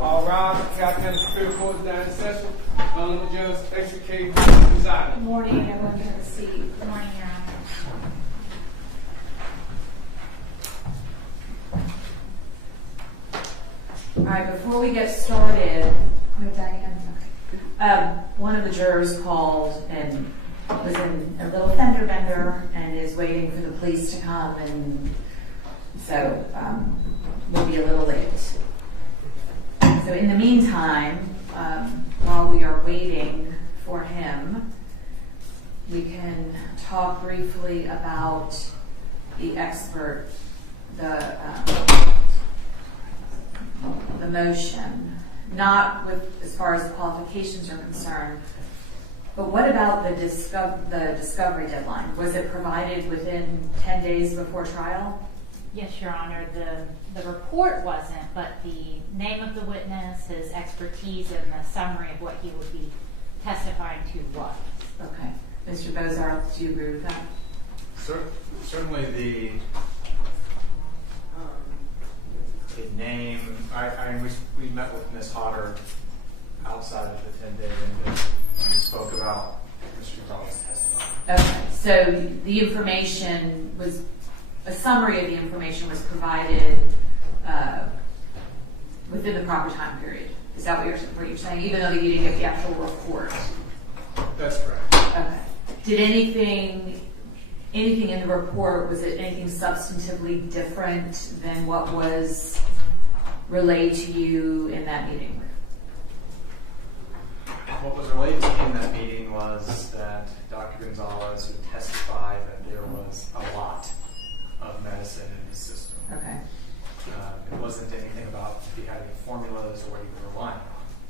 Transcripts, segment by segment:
All rise. County County Superior Court is now in session. Honorable Judge, extricating presiding. Good morning, everyone. Have a seat. Good morning, Your Honor. All right, before we get started, one of the jurors called and was in a little fender bender and is waiting for the police to come, and so we'll be a little late. So in the meantime, while we are waiting for him, we can talk briefly about the expert, the motion, not with as far as the qualifications are concerned, but what about the discovery deadline? Was it provided within 10 days before trial? Yes, Your Honor. The report wasn't, but the name of the witness, his expertise, and the summary of what he would be testifying to was. Okay. Mr. Bozarth, do you agree with that? Certainly the name, we met with Ms. Hodder outside of the 10-day window and we spoke about Mr. McDonald's testimony. Okay, so the information was, a summary of the information was provided within the proper time period. Is that what you're saying? Even though you didn't get the actual report? That's correct. Okay. Did anything in the report, was it anything substantively different than what was relayed to you in that meeting? What was relayed to me in that meeting was that Dr. Gonzalez would testify that there was a lot of medicine in his system. Okay. It wasn't anything about if he had any formulas or what he was relying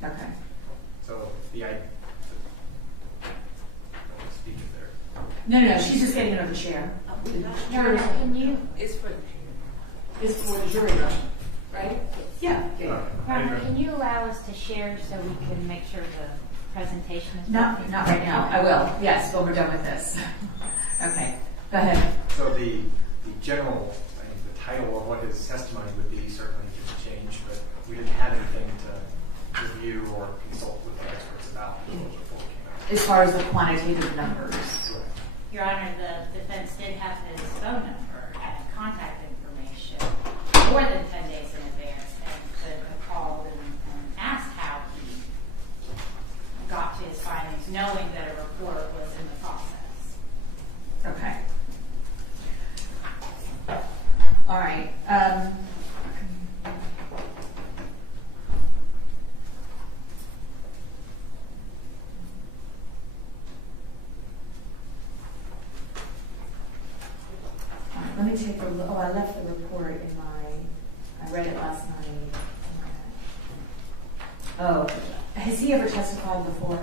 on. Okay. So the idea. Speak it there. No, she's just getting another chair. Your Honor, can you? It's for the jury room, right? Yeah. Your Honor, can you allow us to share so we can make sure the presentation is Not right now. I will. Yes, when we're done with this. Okay. Go ahead. So the general, the title of what his testimony would be certainly didn't change, but we didn't have anything to review or consult with the experts about before it came out. As far as the quantitative numbers. Your Honor, the defense did have his phone number and contact information more than 10 days in advance, and could have called and asked how he got to his findings, knowing that a report was in the process. Okay. All right. Let me take a look. Oh, I left the report in I read it last night. Oh, has he ever testified before?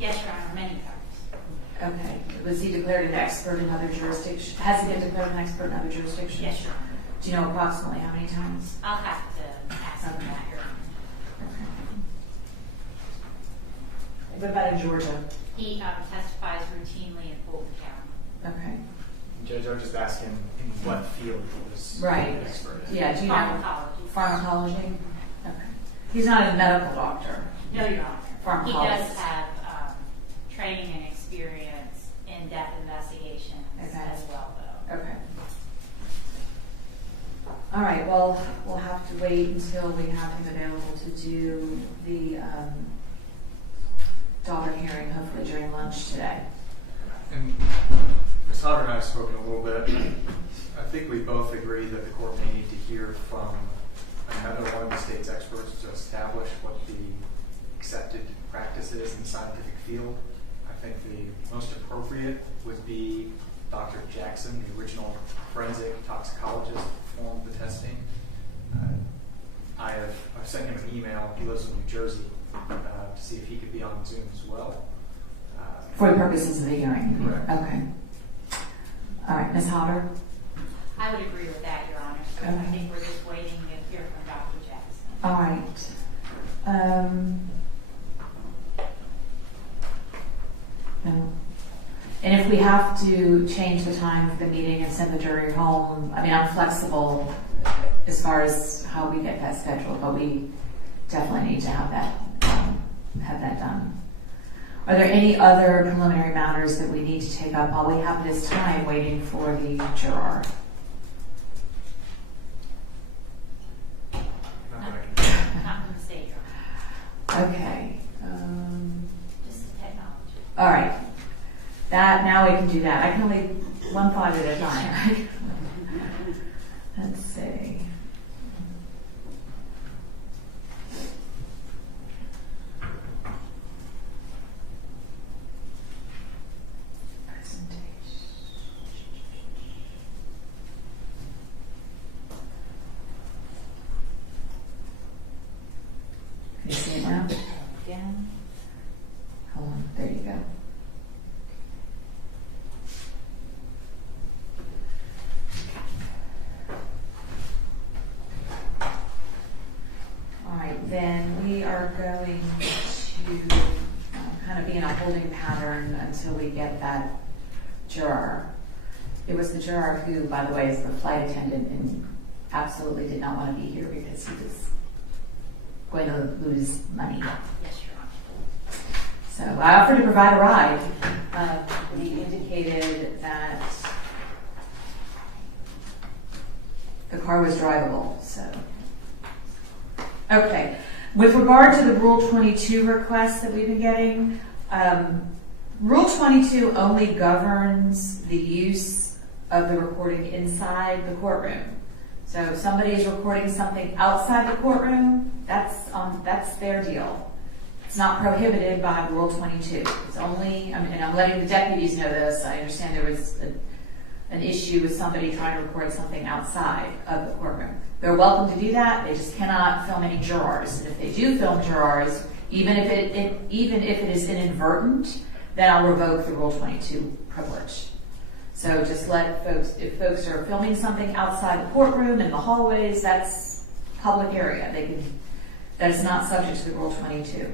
Yes, Your Honor, many times. Okay. Was he declared an expert in other jurisdictions? Has he been declared an expert in other jurisdictions? Yes, Your Honor. Do you know approximately how many times? I'll have to ask him that, Your Honor. Okay. What about in Georgia? He testifies routinely in Fulton County. Okay. Judge, I was just asking in what field he was Right. an expert in. Yeah, do you Pharmacology. know? Pharmacology? Okay. He's not a medical doctor. No, Your Honor. Pharmacologist. He does have training and experience in death investigations as well, though. Okay. All right, well, we'll have to wait until we have him available to do the docket hearing, hopefully during lunch today. And Ms. Hodder and I have spoken a little bit. I think we both agree that the court may need to hear from another one of the state's experts to establish what the accepted practice is in the scientific field. I think the most appropriate would be Dr. Jackson, the original forensic toxicologist who performed the testing. I've sent him an email. He lives in New Jersey to see if he could be on Zoom as well. For the purposes of the hearing? Correct. Okay. All right, Ms. Hodder? I would agree with that, Your Honor. So I think we're just waiting to hear from Dr. Jackson. All right. No. And if we have to change the time of the meeting and send the jury home, I mean, I'm flexible as far as how we get that scheduled, but we definitely need to have that done. Are there any other preliminary matters that we need to take up while we have this time waiting for the juror? Not from the state, Your Honor. Okay. Just the technology. All right. Now we can do that. I can only one thought at a time. Let's see. Can you see it now? Again. Hold on. There you go. Then we are going to kind of be in a holding pattern until we get that juror. It was the juror who, by the way, is the flight attendant and absolutely did not want to be here because he was going to lose money. Yes, Your Honor. So I offered to provide a ride. He indicated that the car was drivable, so. Okay. With regard to the Rule 22 requests that we've been getting, Rule 22 only governs the use of the recording inside the courtroom. So if somebody is recording something outside the courtroom, that's their deal. It's not prohibited by Rule 22. It's only, and I'm letting the deputies know this. I understand there was an issue with somebody trying to record something outside of the courtroom. They're welcome to do that. They just cannot film any jurors. And if they do film jurors, even if it is inadvertent, then I'll revoke the Rule 22 privilege. So just let folks, if folks are filming something outside the courtroom in the hallways, that's public area. That is not subject to the Rule 22.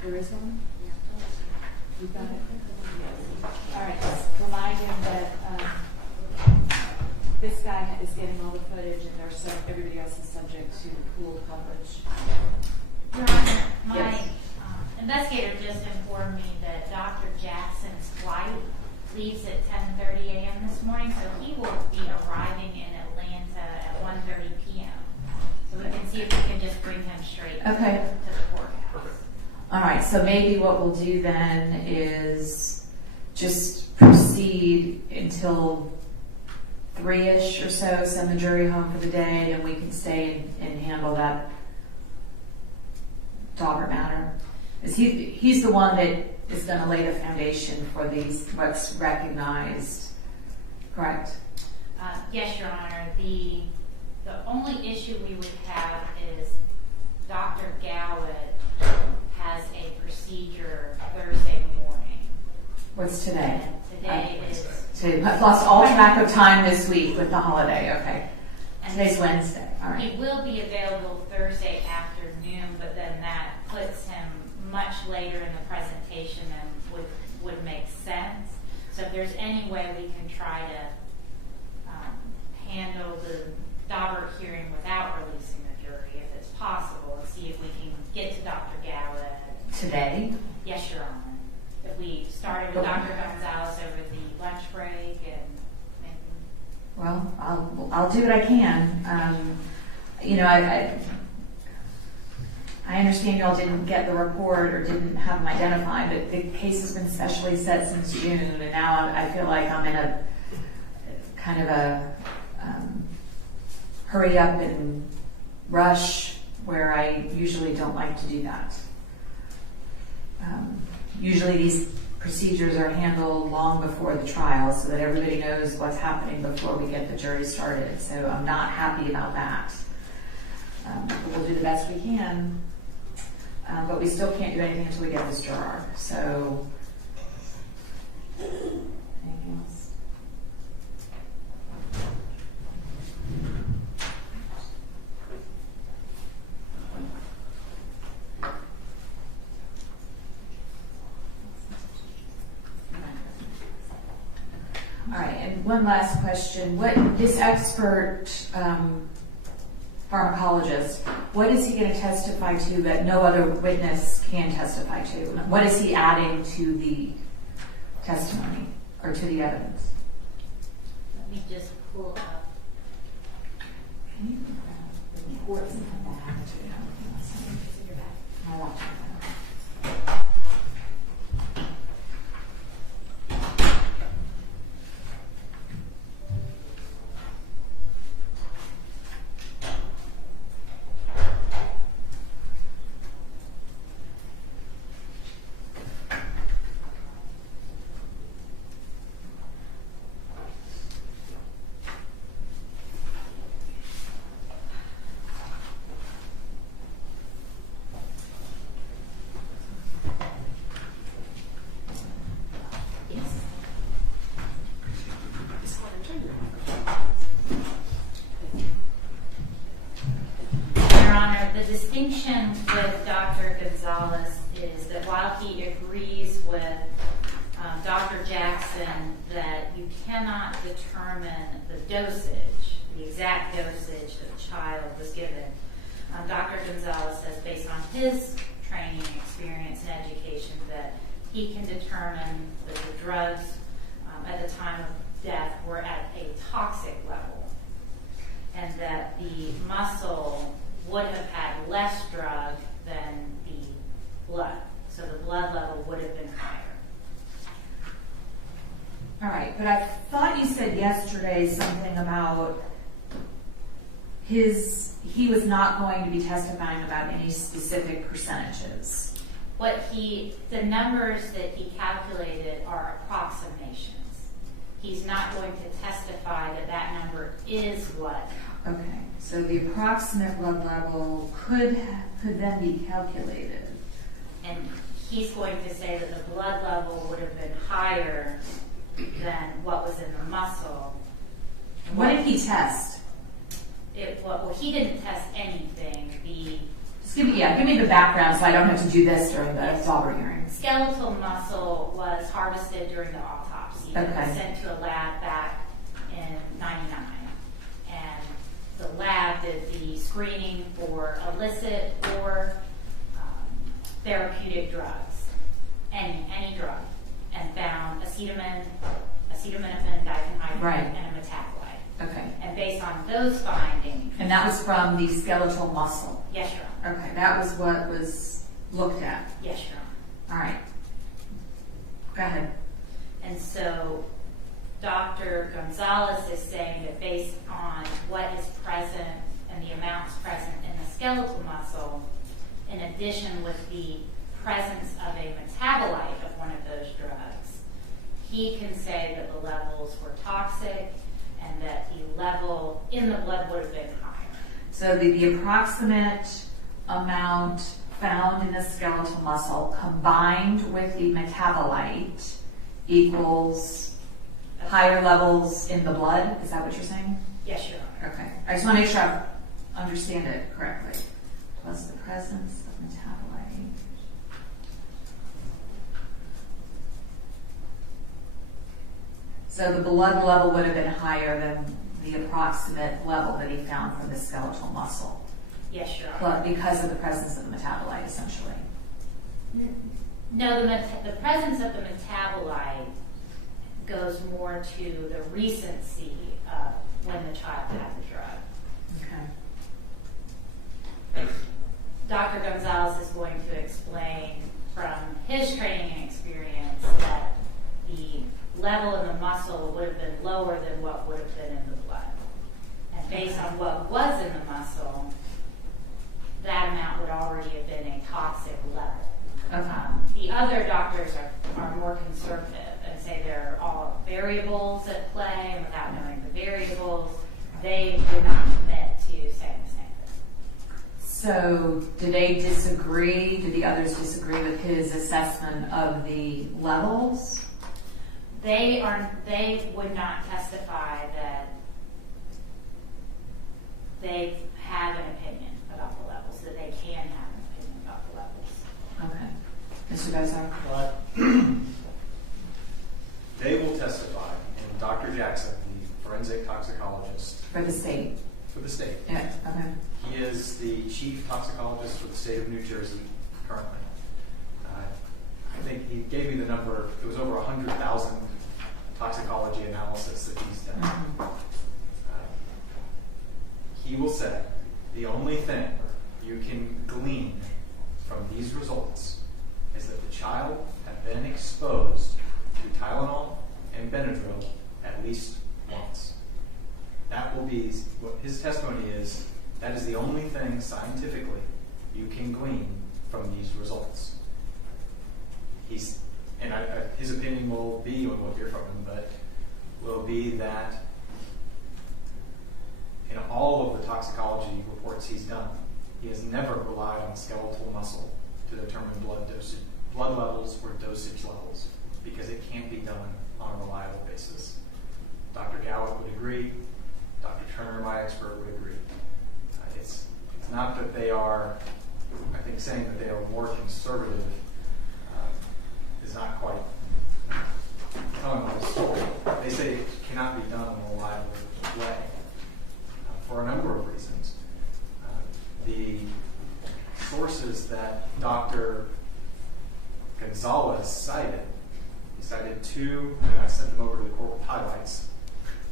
There is one? You got it? All right, just remind him that this guy is getting all the footage and everybody else is subject to pooled coverage. Your Honor, my Yes. Investigator just informed me that Dr. Jackson's flight leaves at 10:30 a.m. this morning, so he will be arriving in Atlanta at 1:30 p.m. So we can see if we can just bring him straight Okay. to the courthouse. All right, so maybe what we'll do then is just proceed until 3-ish or so, send the jury home for the day, and we can stay and handle that Daubert matter. Is he's the one that is going to lay the foundation for these, what's recognized, correct? Yes, Your Honor. The only issue we would have is Dr. Gowett has a procedure Thursday morning. What's today? And today is... Today, I've lost all track of time this week with the holiday, okay. and Today's Wednesday, all right. He will be available Thursday afternoon, but then that puts him much later in the presentation than would make sense. So if there's any way we can try to handle the Daubert hearing without releasing the jury, if it's possible, and see if we can get to Dr. Gowett. Today? Yes, Your Honor. If we started with Dr. Gonzalez over the lunch break and maybe... Well, I'll do what I can. You know, I understand y'all didn't get the report or didn't have them identified, but the case has been specially set since June, and now I feel like I'm in a kind of a hurry up and rush where I usually don't like to do that. Usually these procedures are handled long before the trial so that everybody knows what's happening before we get the jury started. So I'm not happy about that. But we'll do the best we can. But we still can't do anything until we get this juror. So, anything else? All right, and one last question. What this expert pharmacologist, what is he going to testify to that no other witness can testify to? What is he adding to the testimony or to the evidence? Let me just pull up. Can you grab the reports and come back to it? I want to. The distinction with Dr. Gonzalez is that while he agrees with Dr. Jackson that you cannot determine the dosage, the exact dosage that the child was given, Dr. Gonzalez says based on his training, experience, and education that he can determine that the drugs at the time of death were at a toxic level and that the muscle would have had less drug than the blood. So the blood level would have been higher. All right, but I thought you said yesterday something about he was not going to be testifying about any specific percentages. The numbers that he calculated are approximations. He's not going to testify that that number is what. Okay, so the approximate blood level could then be calculated. And he's going to say that the blood level would have been higher than what was in the muscle. What did he test? Well, he didn't test anything. Just give me the background so I don't have to do this during the Sauber hearing. Skeletal muscle was harvested during the autopsy. Okay. It was sent to a lab back in '99. And the lab did the screening for illicit or therapeutic drugs, any drug, and found acetaminophen, diphenhydramine, Right. and a metabolite. Okay. And based on those findings... And that was from the skeletal muscle? Yes, Your Honor. Okay, that was what was looked at. Yes, Your Honor. All right. Go ahead. And so Dr. Gonzalez is saying that based on what is present and the amounts present in the skeletal muscle, in addition with the presence of a metabolite of one of those drugs, he can say that the levels were toxic and that the level in the blood would have been higher. So the approximate amount found in the skeletal muscle combined with the metabolite equals higher levels in the blood? Is that what you're saying? Yes, Your Honor. Okay. I just want to make sure I understand it correctly. Plus the presence of metabolite. So the blood level would have been higher than the approximate level that he found from the skeletal muscle. Yes, Your Honor. Because of the presence of the metabolite, essentially. No, the presence of the metabolite goes more to the recency of when the child had the drug. Okay. Dr. Gonzalez is going to explain from his training and experience that the level in the muscle would have been lower than what would have been in the blood. And based on what was in the muscle, that amount would already have been a toxic level. The other doctors are more conservative and say there are all variables at play, and without knowing the variables, they would not commit to saying the same thing. So do they disagree? Do the others disagree with his assessment of the levels? They would not testify that they have an opinion about the levels, that they can have an opinion about the levels. Okay. Mr. Gosar? But they will testify, and Dr. Jackson, the forensic toxicologist For the state? for the state, Yeah, okay. he is the chief toxicologist for the state of New Jersey currently. I think he gave me the number, it was over 100,000 toxicology analysis that he's done. Mm-hmm. He will say the only thing you can glean from these results is that the child had been exposed to Tylenol and Benadryl at least once. That will be what his testimony is. That is the only thing scientifically you can glean from these results. His opinion will be, and we'll hear from him, but will be that in all of the toxicology reports he's done, he has never relied on skeletal muscle to determine blood levels or dosage levels, because it can't be done on a reliable basis. Dr. Gallup would agree. Dr. Turner, my expert, would agree. It's not that they are, I think saying that they are more conservative is not quite telling the story. They say it cannot be done in a reliable way for a number of reasons. The sources that Dr. Gonzalez cited, he cited two, and I sent them over to the court with highlights.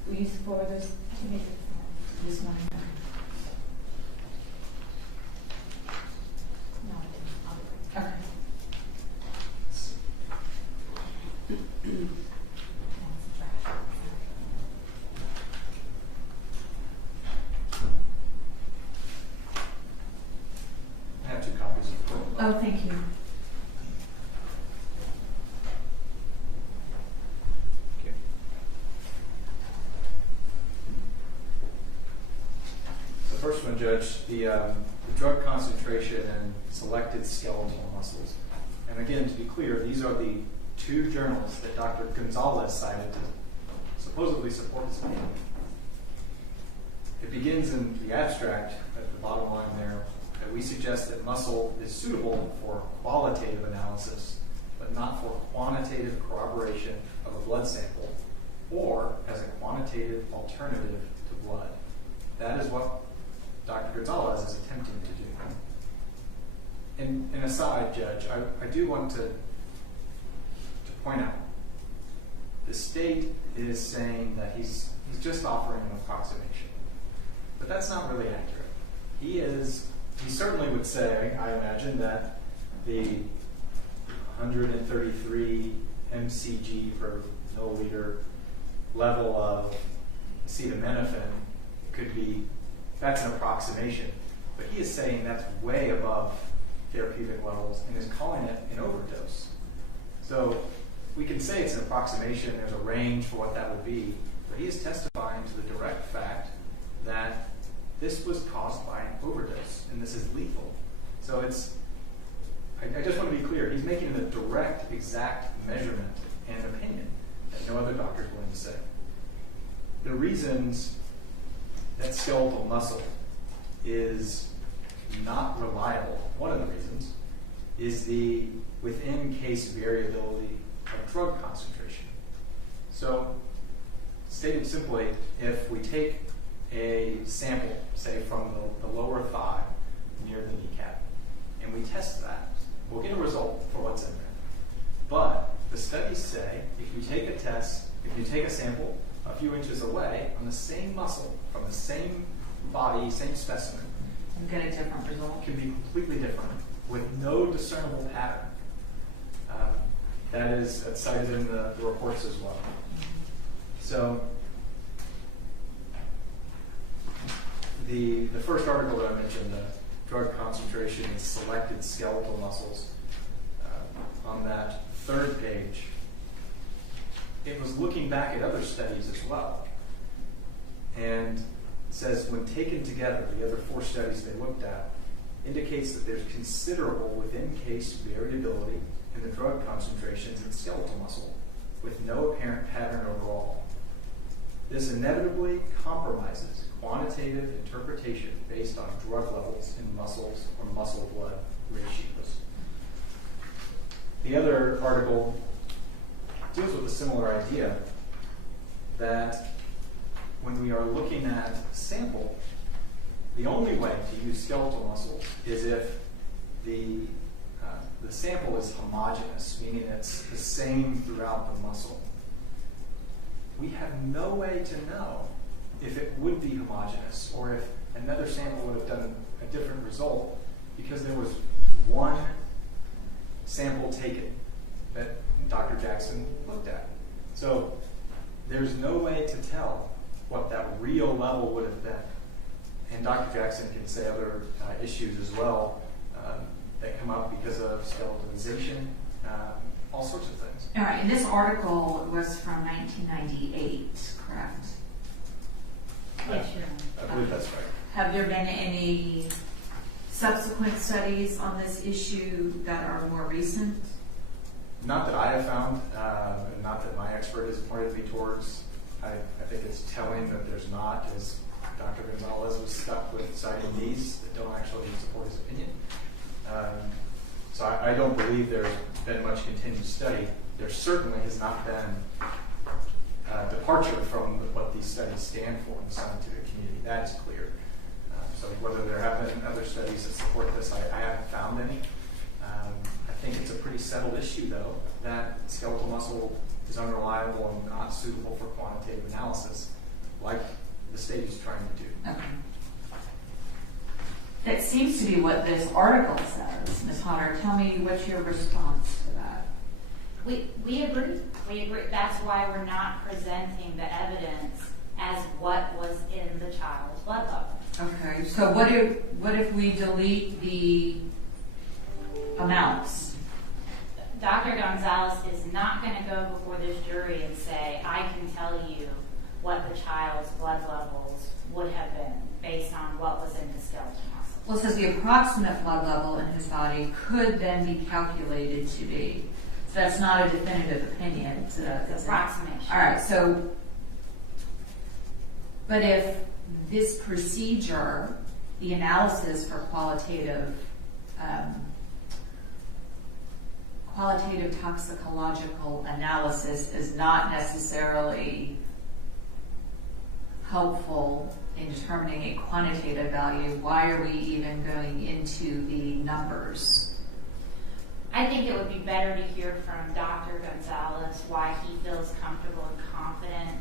Will you forward those to me? This one? No, I didn't. Okay. I have 2 copies of the court. Oh, thank you. Okay. The first one, Judge, the drug concentration and selected skeletal muscles. And again, to be clear, these are the 2 journals that Dr. Gonzalez cited to supposedly support his opinion. It begins in the abstract at the bottom line there that we suggest that muscle is suitable for qualitative analysis, but not for quantitative corroboration of a blood sample or as a quantitative alternative to blood. That is what Dr. Gonzalez is attempting to do. And aside, Judge, I do want to point out, the state is saying that he's just offering an approximation. But that's not really accurate. He certainly would say, I imagine, that the 133 mcg per milliliter level of acetaminophen could be, that's an approximation. But he is saying that's way above therapeutic levels and is calling it an overdose. So we can say it's an approximation, there's a range for what that would be, but he is testifying to the direct fact that this was caused by an overdose, and this is lethal. So I just want to be clear, he's making a direct, exact measurement and opinion that no other doctor is willing to say. The reasons that skeletal muscle is not reliable, one of the reasons, is the within-case variability of drug concentration. So, stated simply, if we take a sample, say from the lower thigh near the kneecap, and we test that, we'll get a result for what's in there. But the studies say if you take a sample a few inches away on the same muscle, from the same body, same specimen, And get a different result. can be completely different with no discernible pattern. That's cited in the reports as well. So the first article that I mentioned, the drug concentration in selected skeletal muscles, on that third page, it was looking back at other studies as well. And it says, when taken together, the other 4 studies they looked at indicates that there's considerable within-case variability in the drug concentrations in skeletal muscle, with no apparent pattern overall. This inevitably compromises quantitative interpretation based on drug levels in muscles or muscle-blood ratios. The other article deals with a similar idea that when we are looking at sample, the only way to use skeletal muscle is if the sample is homogeneous, meaning it's the same throughout the muscle. We have no way to know if it would be homogeneous or if another sample would have done a different result because there was one sample taken that Dr. Jackson looked at. So there's no way to tell what that real level would have been. And Dr. Jackson can say other issues as well that come up because of skeletonization, all sorts of things. All right, and this article was from 1998, correct? Yes, Your I believe that's right. Have there been any subsequent studies on this issue that are more recent? Not that I have found, and not that my expert has pointed me towards. I think it's telling that there's not, as Dr. Gonzalez was stuck with citing these that don't actually support his opinion. So I don't believe there's been much continued study. There certainly has not been departure from what these studies stand for in the scientific community. That is clear. So whether there have been other studies that support this, I haven't found any. I think it's a pretty settled issue, though, that skeletal muscle is unreliable and not suitable for quantitative analysis, like the state is trying to do. Okay. That seems to be what this article says. Ms. Hodder, tell me what's your response to that? We agree. We agree. That's why we're not presenting the evidence as what was in the child's blood level. Okay, so what if we delete the amounts? Dr. Gonzalez is not going to go before this jury and say, I can tell you what the child's blood levels would have been based on what was in his skeletal muscle. Well, it says the approximate blood level in his body could then be calculated to be. So that's not a definitive opinion. It's approximation. All right, so, but if this procedure, the analysis for qualitative toxicological analysis is not necessarily helpful in determining a quantitative value, why are we even going into the numbers? I think it would be better to hear from Dr. Gonzalez why he feels comfortable and confident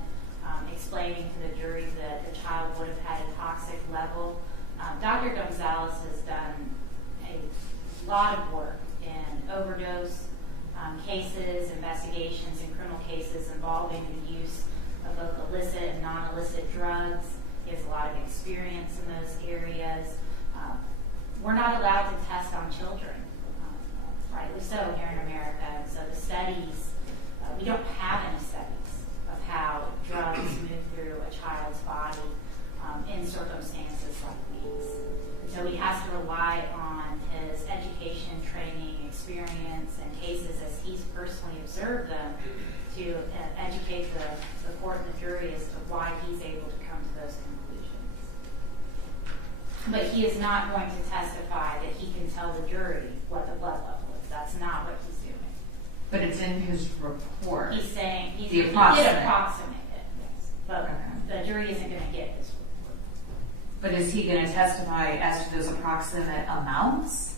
explaining to the jury that the child would have had a toxic level. Dr. Gonzalez has done a lot of work in overdose cases, investigations, and criminal cases involving the use of both illicit and non-illicit drugs. He has a lot of experience in those areas. We're not allowed to test on children, rightly so here in America. And so the studies, we don't have any studies of how drugs move through a child's body in circumstances like these. And so he has to rely on his education, training, experience, and cases as he's personally observed them to educate the court and the jury as to why he's able to come to those conclusions. But he is not going to testify that he can tell the jury what the blood level is. That's not what he's doing. But it's in his report. He's saying he The did approximate. approximate it, yes. But Okay. the jury isn't going to get his report. But is he going to testify as to those approximate amounts?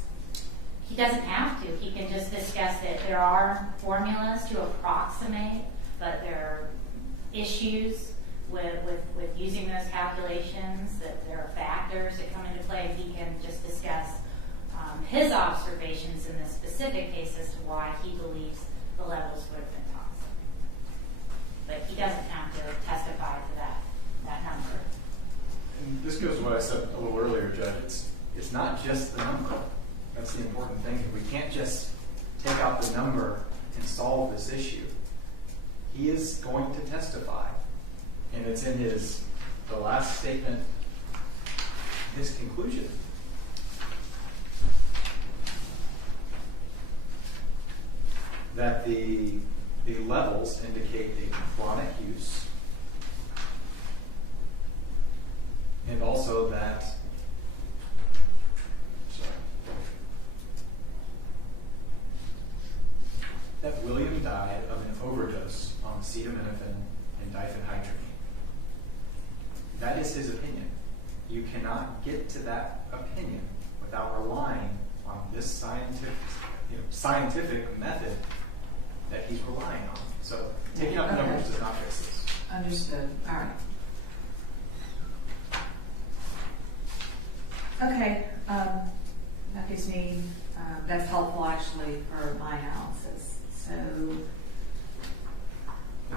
He doesn't have to. He can just discuss that there are formulas to approximate, but there are issues with using those calculations, that there are factors that come into play. He can just discuss his observations in this specific case as to why he believes the levels would have been toxic. But he doesn't have to testify to that number. And this goes to what I said a little earlier, Judge. It's not just the number. That's the important thing. We can't just take out the number and solve this issue. He is going to testify, and it's in the last statement, his conclusion. That the levels indicate a chronic use, and also that William died of an overdose on acetaminophen and diphenhydramine. That is his opinion. You cannot get to that opinion without relying on this scientific method that he's relying on. So taking out the numbers does not fix this. Understood. All right. Okay. That gives me, that's helpful actually for my analysis. So,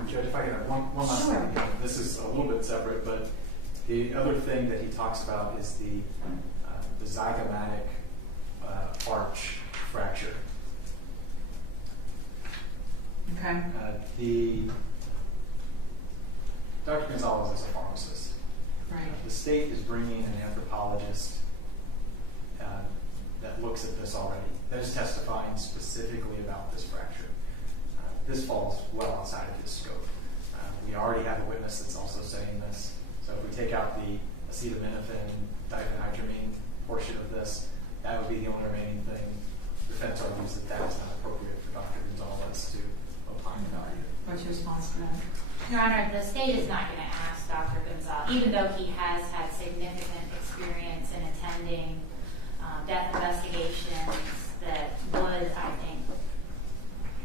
Judge, if I could have one last sure. thing. This is a little bit separate, but the other thing that he talks about is the zygomatic arch fracture. Okay. Dr. Gonzalez is a pharmacist. Right. The state is bringing an anthropologist that looks at this already, that is testifying specifically about this fracture. This falls well outside of his scope. We already have a witness that's also saying this. So if we take out the acetaminophen, diphenhydramine portion of this, that would be the only remaining thing. The defense argues that that is not appropriate for Dr. Gonzalez to opine about either. What's your response to that? Your Honor, the state is not going to ask Dr. Gonzalez, even though he has had significant experience in attending death investigations that would, I think,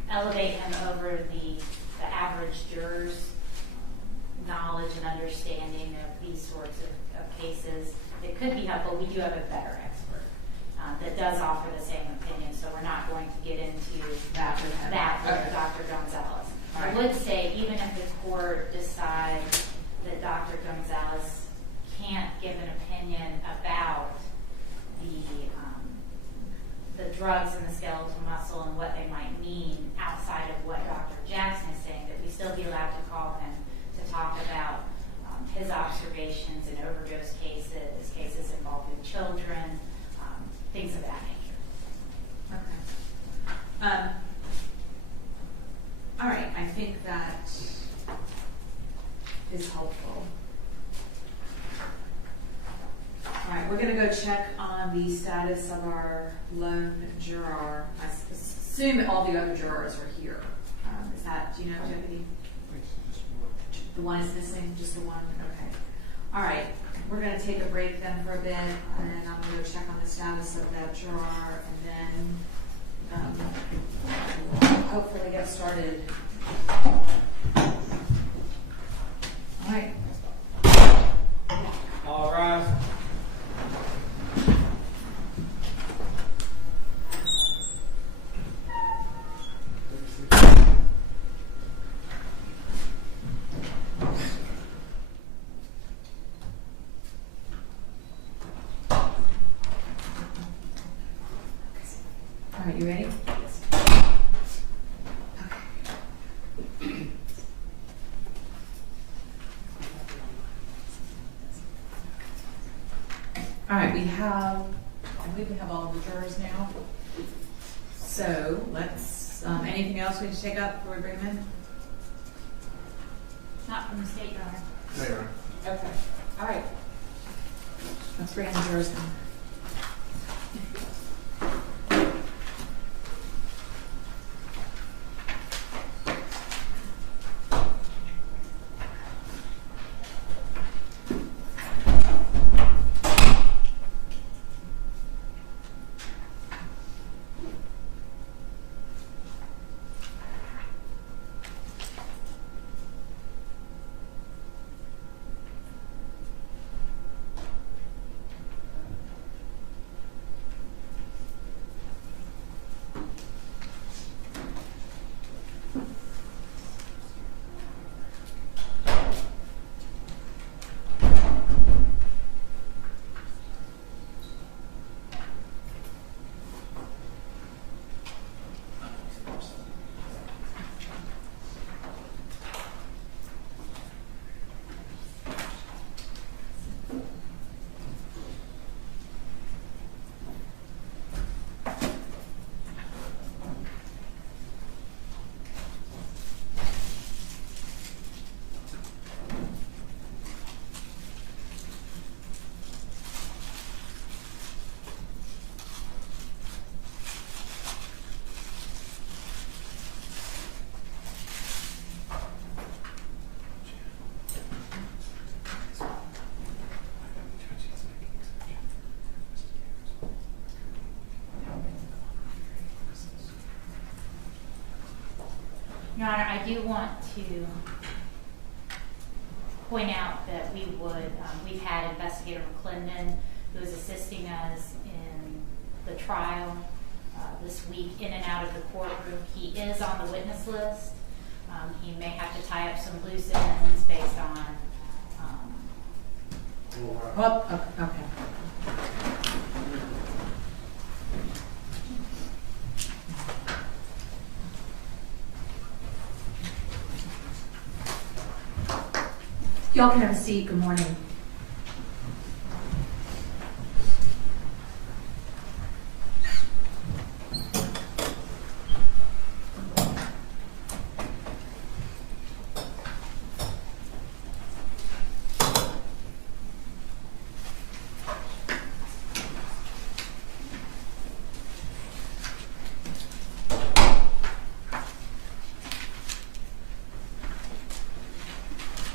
elevate him over the average juror's knowledge and understanding of these sorts of cases. It could be helpful. We do have a better expert that does offer the same opinion, so we're not going to get into that with Dr. Gonzalez. Right. I would say, even if the court decides that Dr. Gonzalez can't give an opinion about the drugs in the skeletal muscle and what they might mean outside of what Dr. Jackson is saying, that we still be allowed to call him to talk about his observations in overdose cases involving children, things of that nature. Okay. All right. I think that is helpful. All right, we're going to go check on the status of our lone juror. I assume all the other jurors are here. Is that, do you know, Deputy? The one is missing? Just the one? Okay. All right, we're going to take a break then for a bit, and I'm going to go check on the status of that juror, and then we'll hopefully get started. All right. All rise. All right, you ready? All right, I believe we have all of the jurors now. So let's, anything else we need to take up before we bring them in? Not from the state, Your Honor. No, Your Honor. Okay. All right. Let's bring in the jurors then. do want to point out that we've had Investigator McClendon, who is assisting us in the trial this week in and out of the courtroom. He is on the witness list. He may have to tie up some loose ends based on. Okay. Y'all can have a seat. Good morning.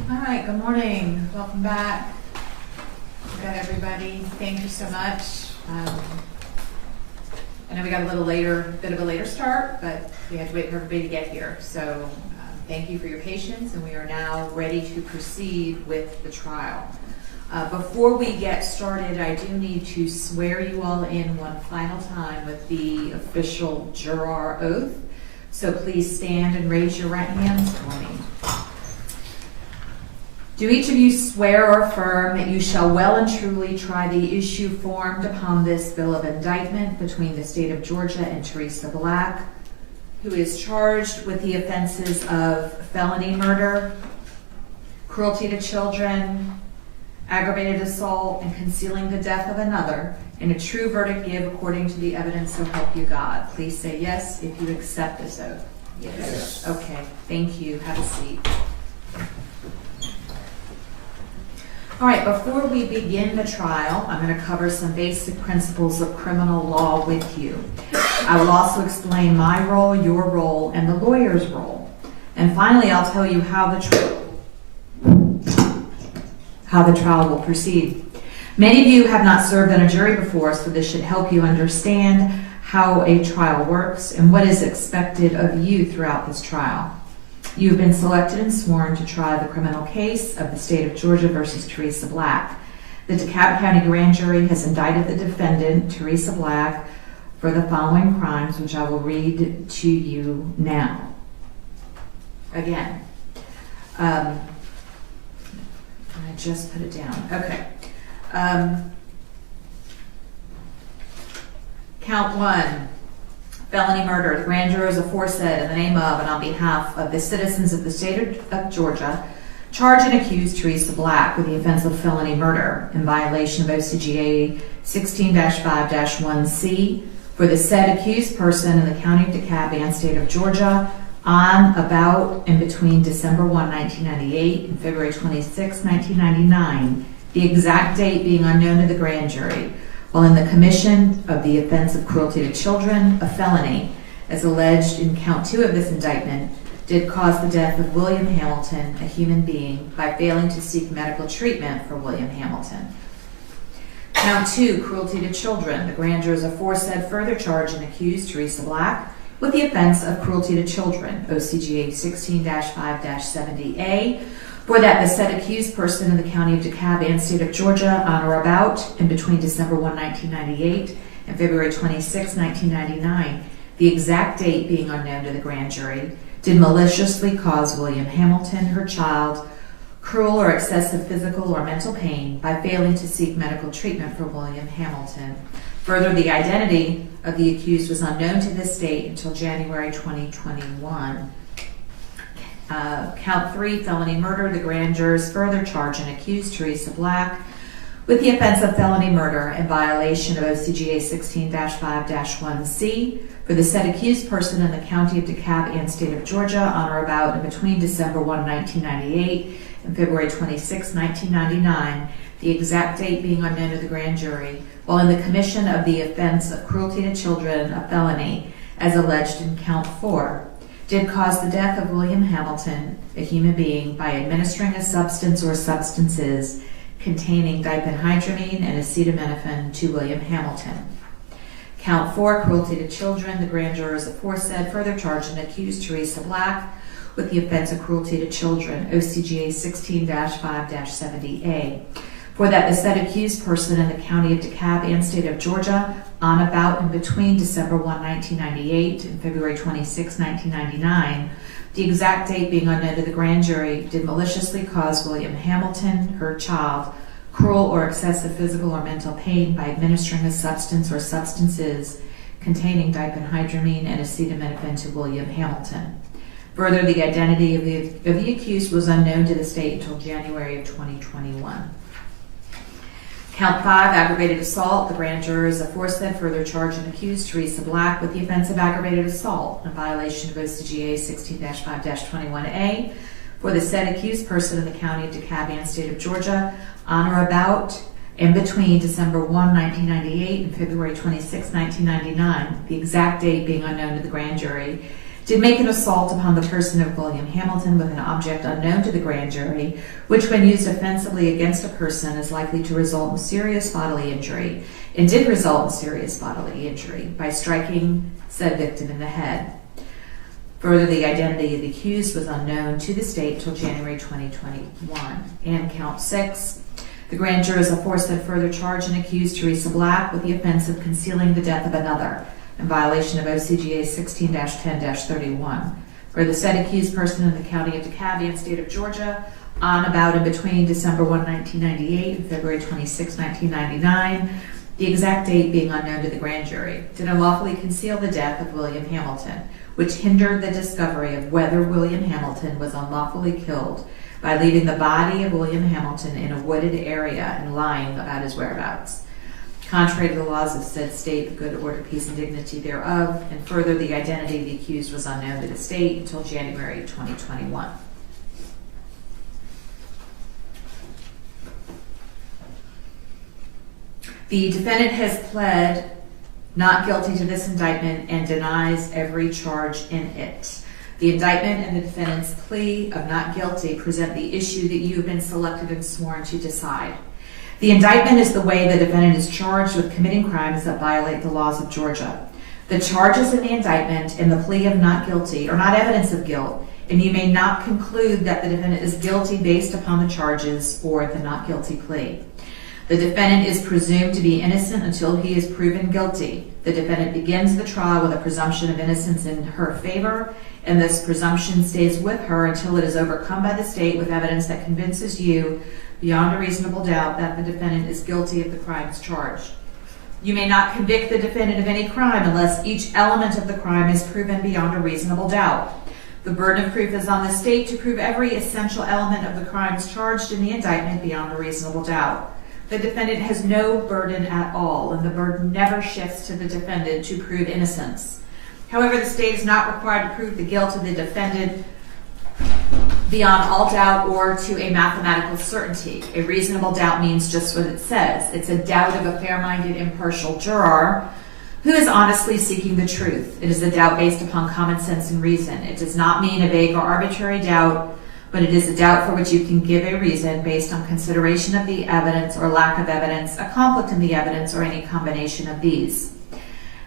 All right, good morning. Welcome back. Got everybody. Thank you so much. I know we got a bit of a later start, but we had to wait for everybody to get here. So thank you for your patience, and we are now ready to proceed with the trial. Before we get started, I do need to swear you all in one final time with the official juror oath. So please stand and raise your right hands for me. Do each of you swear or affirm that you shall well and truly try the issue formed upon this bill of indictment between the state of Georgia and Teresa Black, who is charged with the offenses of felony murder, cruelty to children, aggravated assault, and concealing the death of another, and a true verdict give according to the evidence, so help you God? Please say yes if you accept this oath. Yes. Okay, thank you. Have a seat. All right, before we begin the trial, I'm going to cover some basic principles of criminal law with you. I will also explain my role, your role, and the lawyer's role. And finally, I'll tell you how the trial will proceed. Many of you have not served on a jury before, so this should help you understand how a trial works and what is expected of you throughout this trial. You've been selected and sworn to try the criminal case of the state of Georgia versus Teresa Black. The DeKalb County Grand Jury has indicted the defendant, Teresa Black, for the following crimes, which I will read to you now. Again, I just put it down. Okay. Count 1. Felony murder. The grand jurors aforesaid in the name of and on behalf of the citizens of the state of Georgia charge and accuse Teresa Black with the offense of felony murder in violation of OCGA 16-5-1C for the said accused person in the county of DeKalb and state of Georgia on, about, and between December 1, 1998 and February 26, 1999, the exact date being unknown to the grand jury, while in the commission of the offense of cruelty to children, a felony, as alleged in count 2 of this indictment, did cause the death of William Hamilton, a human being, by failing to seek medical treatment for William Hamilton. Count 2, cruelty to children. The grand jurors aforesaid further charge and accuse Teresa Black with the offense of cruelty to children, OCGA 16-5-70A, for that the said accused person in the county of DeKalb and state of Georgia on or about and between December 1, 1998 and February 26, 1999, the exact date being unknown to the grand jury, did maliciously cause William Hamilton, her child, cruel or excessive physical or mental pain by failing to seek medical treatment for William Hamilton. Further, the identity of the accused was unknown to this date until January 2021. Count 3, felony murder. The grand jurors further charge and accuse Teresa Black with the offense of felony murder in violation of OCGA 16-5-1C for the said accused person in the county of DeKalb and state of Georgia on or about and between December 1, 1998 and February 26, 1999, the exact date being unknown to the grand jury, while in the commission of the offense of cruelty to children, a felony, as alleged in count 4, did cause the death of William Hamilton, a human being, by administering a substance or substances containing diphenhydramine and acetaminophen to William Hamilton. Count 4, cruelty to children. The grand jurors aforesaid further charge and accuse Teresa Black with the offense of cruelty to children, OCGA 16-5-70A. For that the said accused person in the county of DeKalb and state of Georgia, on, about, and between December 1, 1998 and February 26, 1999, the exact date being unknown to the grand jury, did maliciously cause William Hamilton, her child, cruel or excessive physical or mental pain by administering a substance or substances containing diphenhydramine and acetaminophen to William Hamilton. Further, the identity of the accused was unknown to the state until January of 2021. Count 5, aggravated assault. The grand jurors aforesaid further charge and accuse Teresa Black with the offense of aggravated assault in violation of OCGA 16-5-21A for the said accused person in the county of DeKalb and state of Georgia on or about and between December 1, 1998 and February 26, 1999, the exact date being unknown to the grand jury, did make an assault upon the person of William Hamilton with an object unknown to the grand jury, which when used offensively against a person is likely to result in serious bodily injury, and did result in serious bodily injury by striking said victim in the head. Further, the identity of the accused was unknown to the state until January 2021. And count 6, the grand jurors aforesaid further charge and accuse Teresa Black with the offense of concealing the death of another in violation of OCGA 16-10-31 for the said accused person in the county of DeKalb and state of Georgia on, about, and between December 1, 1998 and February 26, 1999, the exact date being unknown to the grand jury, did unlawfully conceal the death of William Hamilton, which hindered the discovery of whether William Hamilton was unlawfully killed by leaving the body of William Hamilton in a wooded area and lying about his whereabouts, contrary to the laws of said state, the good order, peace, and dignity thereof, and further, the identity of the accused was unknown to the state until January 2021. The defendant has pled not guilty to this indictment and denies every charge in it. The indictment and the defendant's plea of not guilty present the issue that you have been selected and sworn to decide. The indictment is the way the defendant is charged with committing crimes that violate the laws of Georgia. The charges in the indictment and the plea of not guilty are not evidence of guilt, and you may not conclude that the defendant is guilty based upon the charges or the not guilty plea. The defendant is presumed to be innocent until he is proven guilty. The defendant begins the trial with a presumption of innocence in her favor, and this presumption stays with her until it is overcome by the state with evidence that convinces you beyond a reasonable doubt that the defendant is guilty of the crimes charged. You may not convict the defendant of any crime unless each element of the crime is proven beyond a reasonable doubt. The burden of proof is on the state to prove every essential element of the crimes charged in the indictment beyond a reasonable doubt. The defendant has no burden at all, and the burden never shifts to the defendant to prove innocence. However, the state is not required to prove the guilt of the defendant beyond all doubt or to a mathematical certainty. A reasonable doubt means just what it says. It's a doubt of a fair-minded, impartial juror who is honestly seeking the truth. It is a doubt based upon common sense and reason. It does not mean a vague or arbitrary doubt, but it is a doubt for which you can give a reason based on consideration of the evidence or lack of evidence, a conflict in the evidence, or any combination of these.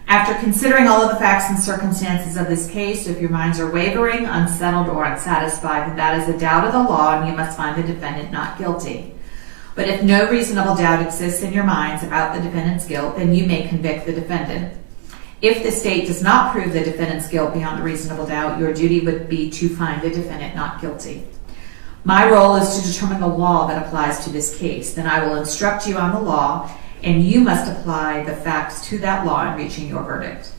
After considering all of the facts and circumstances of this case, if your minds are wavering, unsettled, or unsatisfied, then that is a doubt of the law and you must find the defendant not guilty. But if no reasonable doubt exists in your minds about the defendant's guilt, then you may convict the defendant. If the state does not prove the defendant's guilt beyond a reasonable doubt, your duty would be to find the defendant not guilty. My role is to determine the law that applies to this case. Then I will instruct you on the law, and you must apply the facts to that law in reaching your verdict.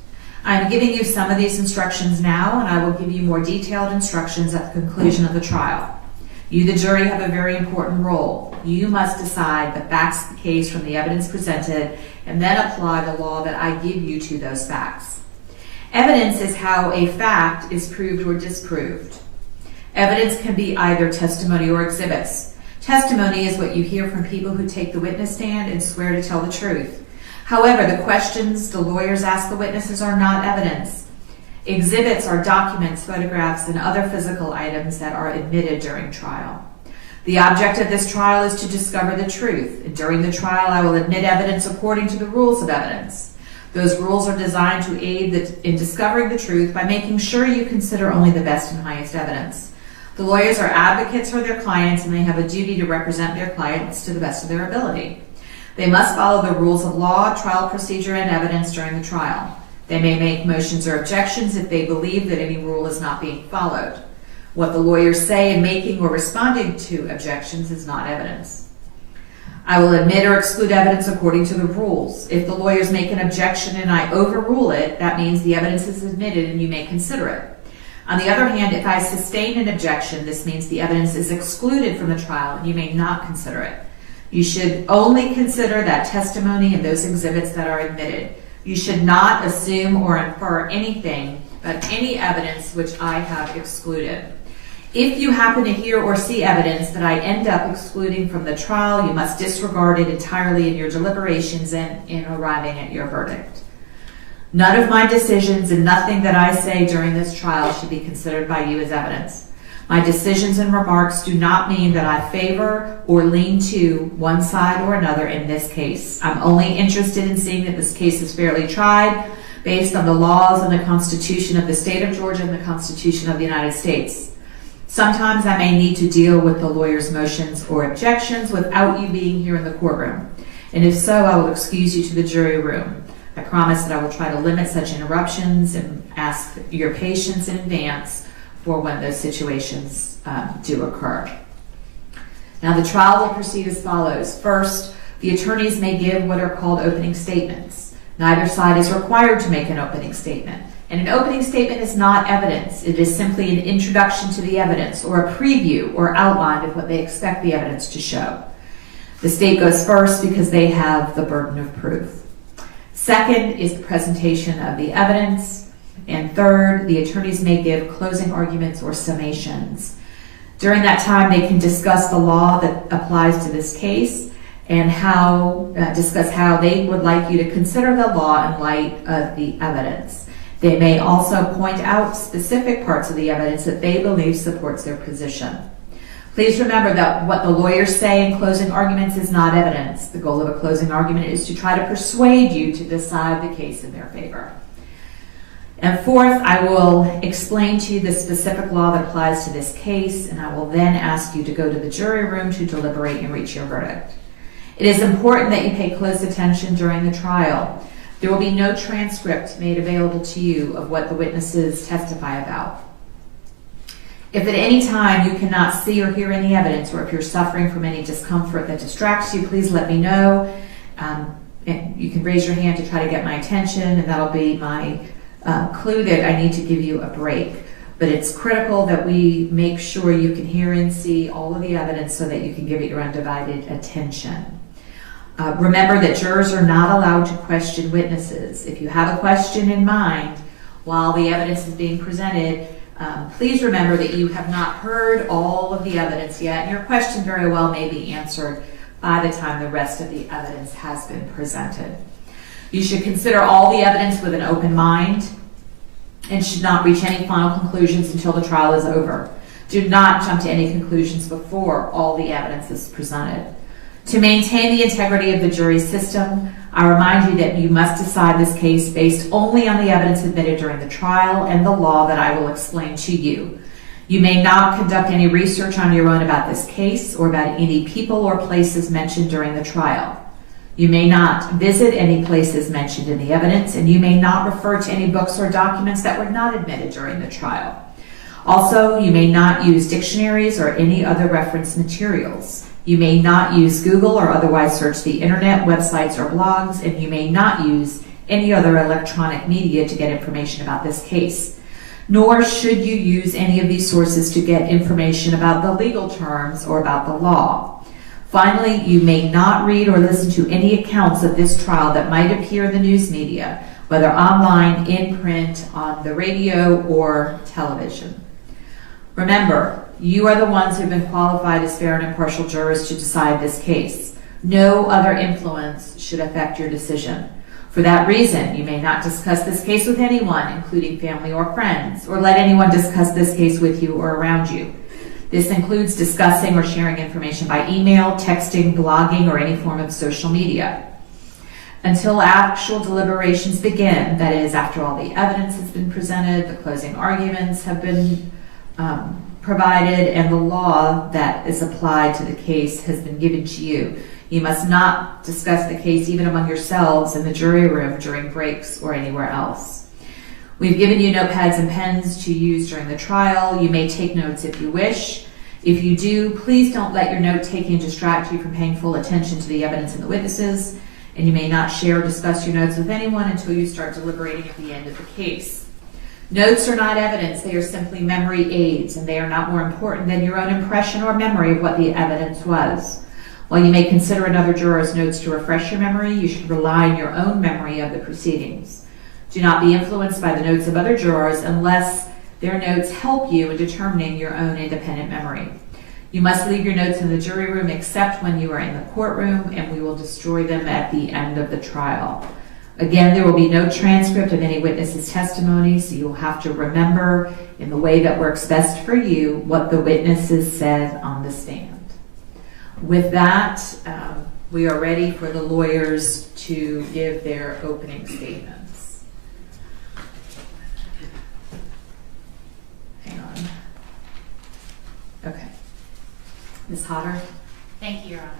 I am giving you some of these instructions now, and I will give you more detailed instructions at the conclusion of the trial. You, the jury, have a very important role. You must decide the facts of the case from the evidence presented, and then apply the law that I give you to those facts. Evidence is how a fact is proved or disproved. Evidence can be either testimony or exhibits. Testimony is what you hear from people who take the witness stand and swear to tell the truth. However, the questions the lawyers ask the witnesses are not evidence. Exhibits are documents, photographs, and other physical items that are admitted during trial. The object of this trial is to discover the truth, and during the trial I will admit evidence according to the rules of evidence. Those rules are designed to aid in discovering the truth by making sure you consider only the best and highest evidence. The lawyers are advocates for their clients, and they have a duty to represent their clients to the best of their ability. They must follow the rules of law, trial procedure, and evidence during the trial. They may make motions or objections if they believe that any rule is not being followed. What the lawyers say in making or responding to objections is not evidence. I will admit or exclude evidence according to the rules. If the lawyers make an objection and I overrule it, that means the evidence is admitted and you may consider it. On the other hand, if I sustain an objection, this means the evidence is excluded from the trial and you may not consider it. You should only consider that testimony and those exhibits that are admitted. You should not assume or infer anything but any evidence which I have excluded. If you happen to hear or see evidence that I end up excluding from the trial, you must disregard it entirely in your deliberations and in arriving at your verdict. None of my decisions and nothing that I say during this trial should be considered by you as evidence. My decisions and remarks do not mean that I favor or lean to one side or another in this case. I'm only interested in seeing that this case is fairly tried based on the laws and the Constitution of the state of Georgia and the Constitution of the United States. Sometimes I may need to deal with the lawyer's motions or objections without you being here in the courtroom. And if so, I will excuse you to the jury room. I promise that I will try to limit such interruptions and ask your patience in advance for when those situations do occur. Now, the trial will proceed as follows. First, the attorneys may give what are called opening statements. Neither side is required to make an opening statement. And an opening statement is not evidence. It is simply an introduction to the evidence or a preview or outline of what they expect the evidence to show. The state goes first because they have the burden of proof. Second is the presentation of the evidence. And third, the attorneys may give closing arguments or summations. During that time, they can discuss the law that applies to this case and discuss how they would like you to consider the law in light of the evidence. They may also point out specific parts of the evidence that they believe supports their position. Please remember that what the lawyers say in closing arguments is not evidence. The goal of a closing argument is to try to persuade you to decide the case in their favor. And fourth, I will explain to you the specific law that applies to this case, and I will then ask you to go to the jury room to deliberate and reach your verdict. It is important that you pay close attention during the trial. There will be no transcript made available to you of what the witnesses testify about. If at any time you cannot see or hear any evidence, or if you're suffering from any discomfort that distracts you, please let me know. And you can raise your hand to try to get my attention, and that'll be my clue that I need to give you a break. But it's critical that we make sure you can hear and see all of the evidence so that you can give it your undivided attention. Remember that jurors are not allowed to question witnesses. If you have a question in mind while the evidence is being presented, please remember that you have not heard all of the evidence yet, and your question very well may be answered by the time the rest of the evidence has been presented. You should consider all the evidence with an open mind and should not reach any final conclusions until the trial is over. Do not jump to any conclusions before all the evidence is presented. To maintain the integrity of the jury system, I remind you that you must decide this case based only on the evidence admitted during the trial and the law that I will explain to you. You may not conduct any research on your own about this case or about any people or places mentioned during the trial. You may not visit any places mentioned in the evidence, and you may not refer to any books or documents that were not admitted during the trial. Also, you may not use dictionaries or any other reference materials. You may not use Google or otherwise search the internet, websites, or blogs, and you may not use any other electronic media to get information about this case. Nor should you use any of these sources to get information about the legal terms or about the law. Finally, you may not read or listen to any accounts of this trial that might appear in the news media, whether online, in print, on the radio, or television. Remember, you are the ones who have been qualified as fair and impartial jurors to decide this case. No other influence should affect your decision. For that reason, you may not discuss this case with anyone, including family or friends, or let anyone discuss this case with you or around you. This includes discussing or sharing information by email, texting, blogging, or any form of social media. until actual deliberations begin, that is, after all the evidence has been presented, the closing arguments have been provided, and the law that is applied to the case has been given to you. You must not discuss the case even among yourselves in the jury room during breaks or anywhere else. We've given you notepads and pens to use during the trial. You may take notes if you wish. If you do, please don't let your note-taking distract you from paying full attention to the evidence and the witnesses, and you may not share or discuss your notes with anyone until you start deliberating at the end of the case. Notes are not evidence, they are simply memory aids, and they are not more important than your own impression or memory of what the evidence was. While you may consider another juror's notes to refresh your memory, you should rely on your own memory of the proceedings. Do not be influenced by the notes of other jurors unless their notes help you in determining your own independent memory. You must leave your notes in the jury room except when you are in the courtroom, and we will destroy them at the end of the trial. Again, there will be no transcript of any witness's testimony, so you will have to remember in the way that works best for you what the witnesses said on the stand. With that, we are ready for the lawyers to give their opening statements. Hang on. Okay. Ms. Hodder? Thank you, Your Honor.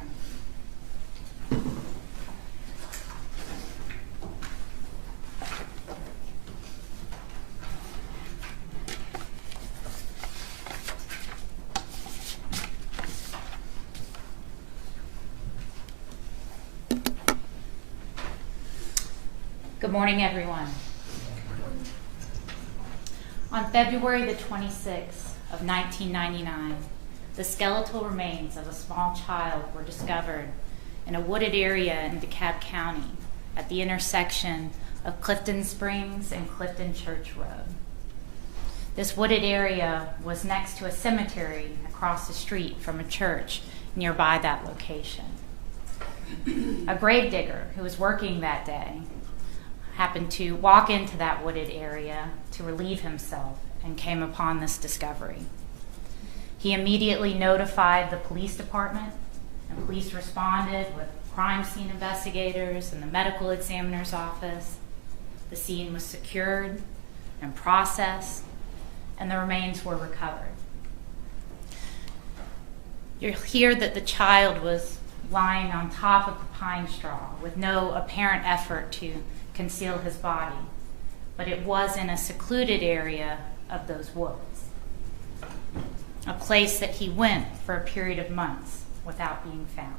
Good morning, everyone. On February the 26th of 1999, the skeletal remains of a small child were discovered in a wooded area in DeKalb County at the intersection of Clifton Springs and Clifton Church Road. This wooded area was next to a cemetery across the street from a church nearby that location. A gravedigger who was working that day happened to walk into that wooded area to relieve himself and came upon this discovery. He immediately notified the police department, and police responded with crime scene investigators and the medical examiner's office. The scene was secured and processed, and the remains were recovered. You'll hear that the child was lying on top of the pine straw with no apparent effort to conceal his body, but it was in a secluded area of those woods, a place that he went for a period of months without being found.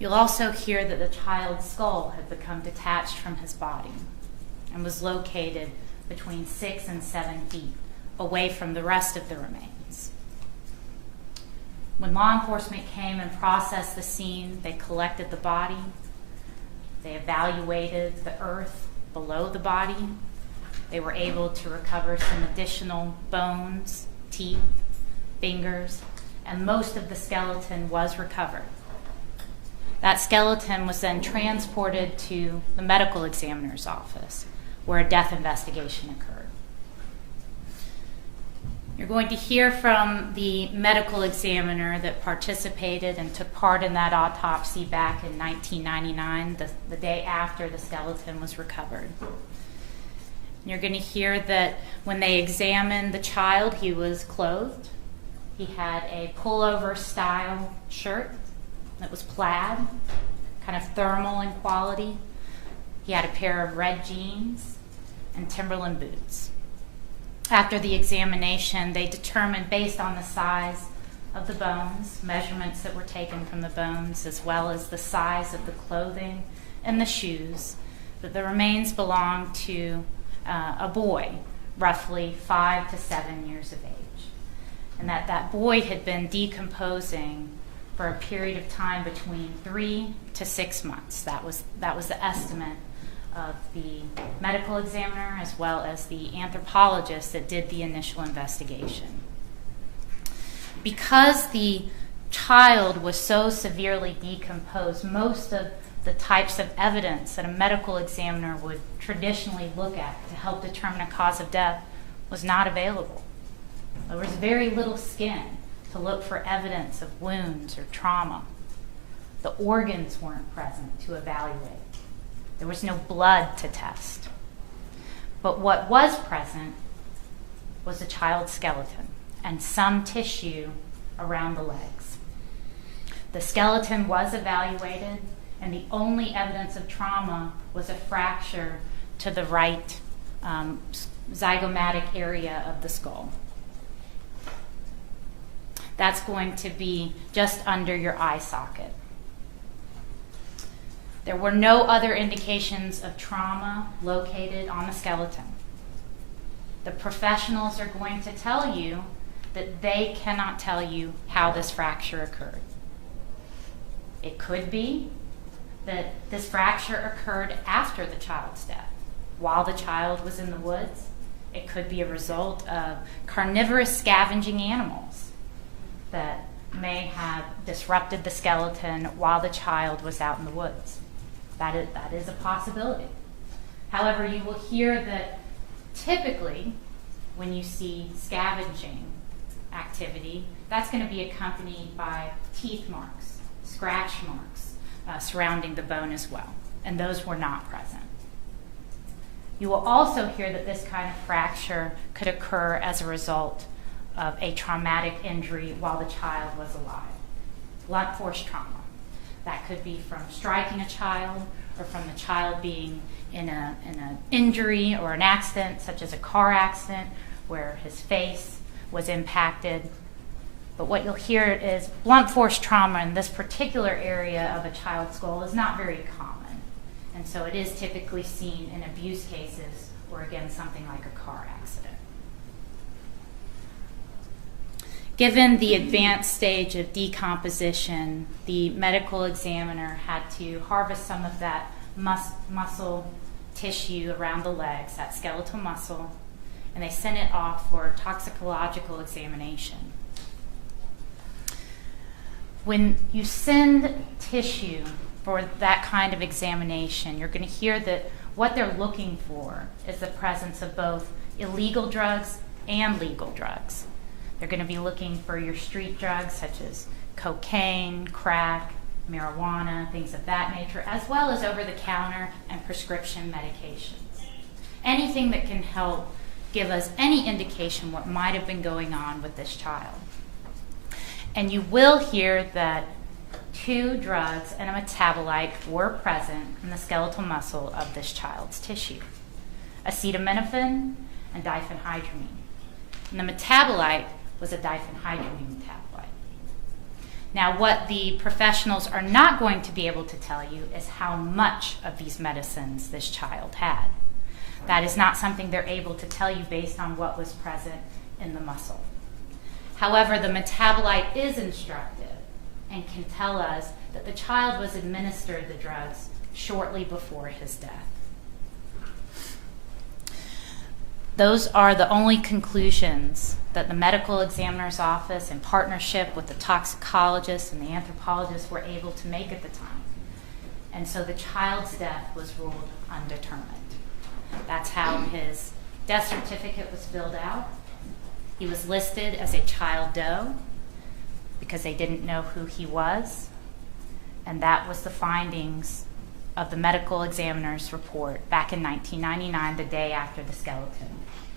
You'll also hear that the child's skull had become detached from his body and was located between 6 and 7 feet away from the rest of the remains. When law enforcement came and processed the scene, they collected the body. They evaluated the earth below the body. They were able to recover some additional bones, teeth, fingers, and most of the skeleton was recovered. That skeleton was then transported to the medical examiner's office, where a death investigation occurred. You're going to hear from the medical examiner that participated and took part in that autopsy back in 1999, the day after the skeleton was recovered. You're going to hear that when they examined the child, he was clothed. He had a pullover style shirt that was plaid, kind of thermal in quality. He had a pair of red jeans and Timberland boots. After the examination, they determined, based on the size of the bones, measurements that were taken from the bones, as well as the size of the clothing and the shoes, that the remains belonged to a boy, roughly 5 to 7 years of age, and that boy had been decomposing for a period of time between 3 to 6 months. That was the estimate of the medical examiner as well as the anthropologist that did the initial investigation. Because the child was so severely decomposed, most of the types of evidence that a medical examiner would traditionally look at to help determine a cause of death was not available. There was very little skin to look for evidence of wounds or trauma. The organs weren't present to evaluate. There was no blood to test. But what was present was a child's skeleton and some tissue around the legs. The skeleton was evaluated, and the only evidence of trauma was a fracture to the right zygomatic area of the skull. That's going to be just under your eye socket. There were no other indications of trauma located on the skeleton. The professionals are going to tell you that they cannot tell you how this fracture occurred. It could be that this fracture occurred after the child's death, while the child was in the woods. It could be a result of carnivorous scavenging animals that may have disrupted the skeleton while the child was out in the woods. That is a possibility. However, you will hear that typically when you see scavenging activity, that's going to be accompanied by teeth marks, scratch marks surrounding the bone as well, and those were not present. You will also hear that this kind of fracture could occur as a result of a traumatic injury while the child was alive. Blunt force trauma. That could be from striking a child or from the child being in an injury or an accident, such as a car accident where his face was impacted. But what you'll hear is blunt force trauma in this particular area of a child's skull is not very common. And so it is typically seen in abuse cases or, again, something like a car accident. Given the advanced stage of decomposition, the medical examiner had to harvest some of that muscle tissue around the legs, that skeletal muscle, and they sent it off for toxicological examination. When you send tissue for that kind of examination, you're going to hear that what they're looking for is the presence of both illegal drugs and legal drugs. They're going to be looking for your street drugs such as cocaine, crack, marijuana, things of that nature, as well as over-the-counter and prescription medications. Anything that can help give us any indication what might have been going on with this child. And you will hear that 2 drugs and a metabolite were present in the skeletal muscle of this child's tissue: acetaminophen and diphenhydramine. And the metabolite was a diphenhydramine metabolite. Now, what the professionals are not going to be able to tell you is how much of these medicines this child had. That is not something they're able to tell you based on what was present in the muscle. However, the metabolite is instructive and can tell us that the child was administered the drugs shortly before his death. Those are the only conclusions that the medical examiner's office, in partnership with the toxicologist and the anthropologist, were able to make at the time. And so the child's death was ruled undetermined. That's how his death certificate was filled out. He was listed as a child Doe because they didn't know who he was. And that was the findings of the medical examiner's report back in 1999, the day after the skeleton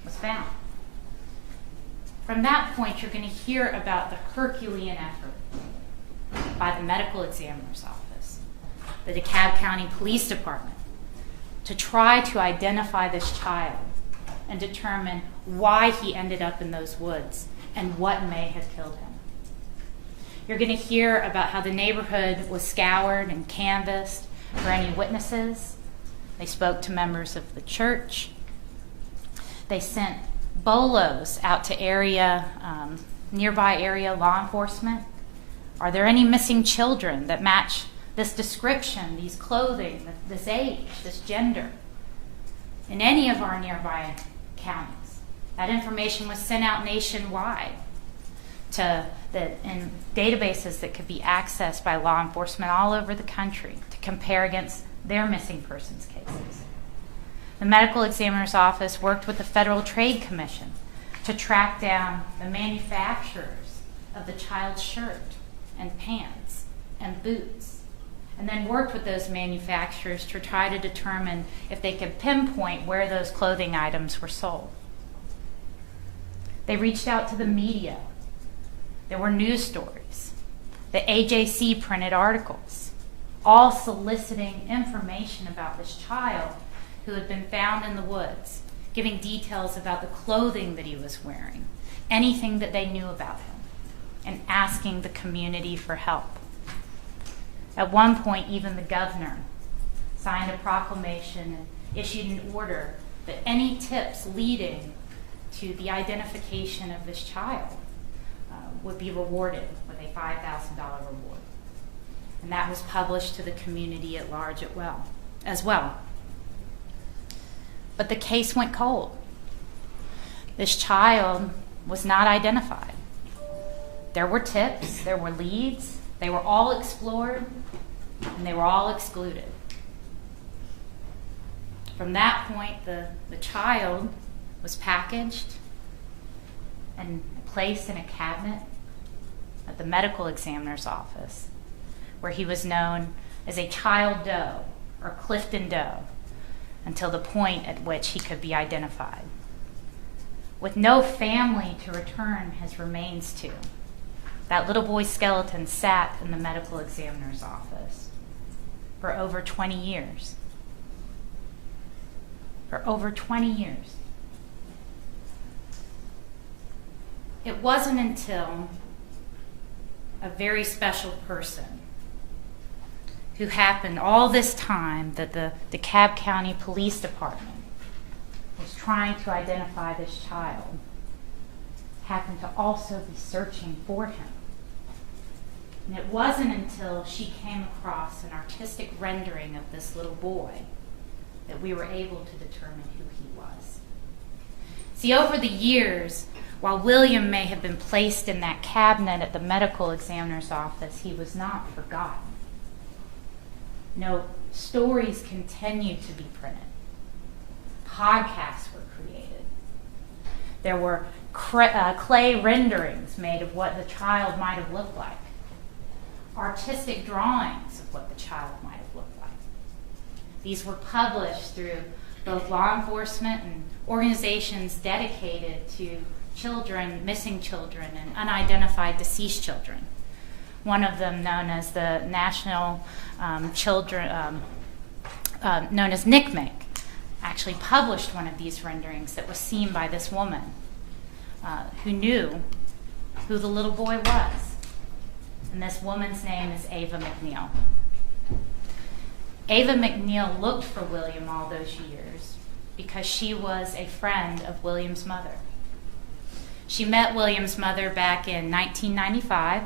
was found. From that point, you're going to hear about the Herculean effort by the medical examiner's office, the DeKalb County Police Department, to try to identify this child and determine why he ended up in those woods and what may have killed him. You're going to hear about how the neighborhood was scoured and canvassed for any witnesses. They spoke to members of the church. They sent bolos out to nearby area law enforcement. Are there any missing children that match this description, these clothing, this age, this gender, in any of our nearby counties? That information was sent out nationwide in databases that could be accessed by law enforcement all over the country to compare against their missing persons cases. The medical examiner's office worked with the Federal Trade Commission to track down the manufacturers of the child's shirt and pants and boots and then worked with those manufacturers to try to determine if they could pinpoint where those clothing items were sold. They reached out to the media. There were news stories. The AJC printed articles, all soliciting information about this child who had been found in the woods, giving details about the clothing that he was wearing, anything that they knew about him, and asking the community for help. At one point, even the governor signed a proclamation and issued an order that any tips leading to the identification of this child would be rewarded with a $5,000 reward. And that was published to the community at large as well. But the case went cold. This child was not identified. There were tips, there were leads, they were all explored, and they were all excluded. From that point, the child was packaged and placed in a cabinet at the medical examiner's office, where he was known as a child Doe or Clifton Doe until the point at which he could be identified. With no family to return his remains to, that little boy's skeleton sat in the medical examiner's office for over 20 years. For over 20 years. It wasn't until a very special person who happened all this time that the DeKalb County Police Department was trying to identify this child, happened to also be searching for him. And it wasn't until she came across an artistic rendering of this little boy that we were able to determine who he was. See, over the years, while William may have been placed in that cabinet at the medical examiner's office, he was not forgotten. No, stories continued to be printed. Podcasts were created. There were clay renderings made of what the child might have looked like. Artistic drawings of what the child might have looked like. These were published through both law enforcement and organizations dedicated to children, missing children, and unidentified deceased children. One of them, known as the National known as NCMEC, actually published one of these renderings that was seen by this woman who knew who the little boy was. And this woman's name is Ava McNeil. Ava McNeil looked for William all those years because she was a friend of William's mother. She met William's mother back in 1995,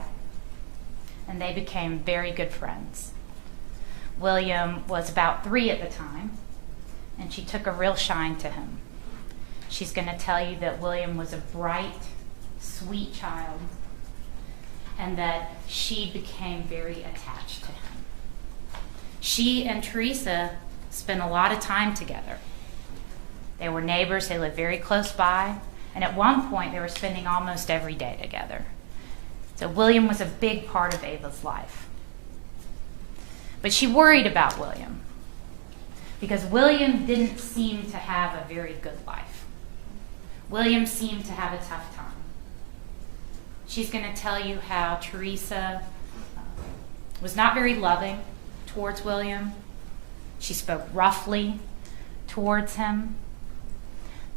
and they became very good friends. William was about 3 at the time, and she took a real shine to him. She's going to tell you that William was a bright, sweet child, and that she became very attached to him. She and Teresa spent a lot of time together. They were neighbors, they lived very close by, and at one point they were spending almost every day together. So William was a big part of Ava's life. But she worried about William because William didn't seem to have a very good life. William seemed to have a tough time. She's going to tell you how Teresa was not very loving towards William. She spoke roughly towards him,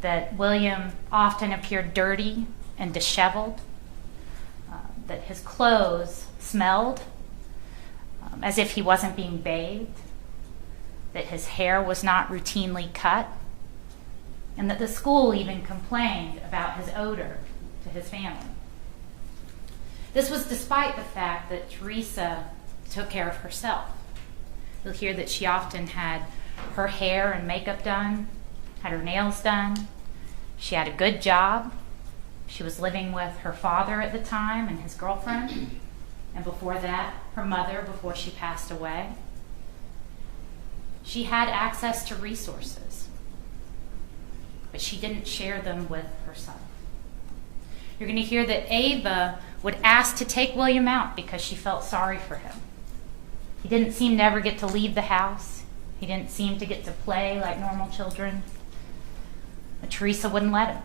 that William often appeared dirty and disheveled, that his clothes smelled as if he wasn't being bathed, that his hair was not routinely cut, and that the school even complained about his odor to his family. This was despite the fact that Teresa took care of herself. You'll hear that she often had her hair and makeup done, had her nails done. She had a good job. She was living with her father at the time and his girlfriend, and before that, her mother before she passed away. She had access to resources, but she didn't share them with her son. You're going to hear that Ava would ask to take William out because she felt sorry for him. He didn't seem to ever get to leave the house. He didn't seem to get to play like normal children. But Teresa wouldn't let him.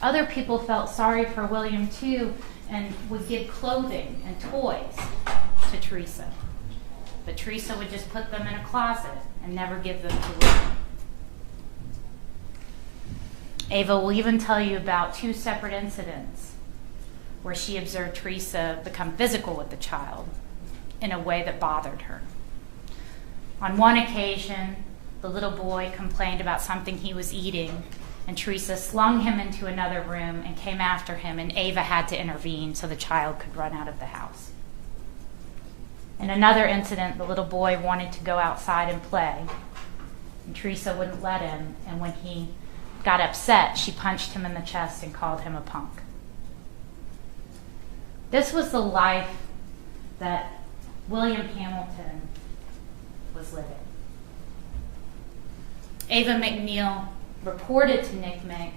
Other people felt sorry for William too and would give clothing and toys to Teresa. But Teresa would just put them in a closet and never give them to William. Ava will even tell you about 2 separate incidents where she observed Teresa become physical with the child in a way that bothered her. On one occasion, the little boy complained about something he was eating, and Teresa slung him into another room and came after him, and Ava had to intervene so the child could run out of the house. In another incident, the little boy wanted to go outside and play, and Teresa wouldn't let him, and when he got upset, she punched him in the chest and called him a punk. This was the life that William Hamilton was living. Ava McNeil reported to Nick Mick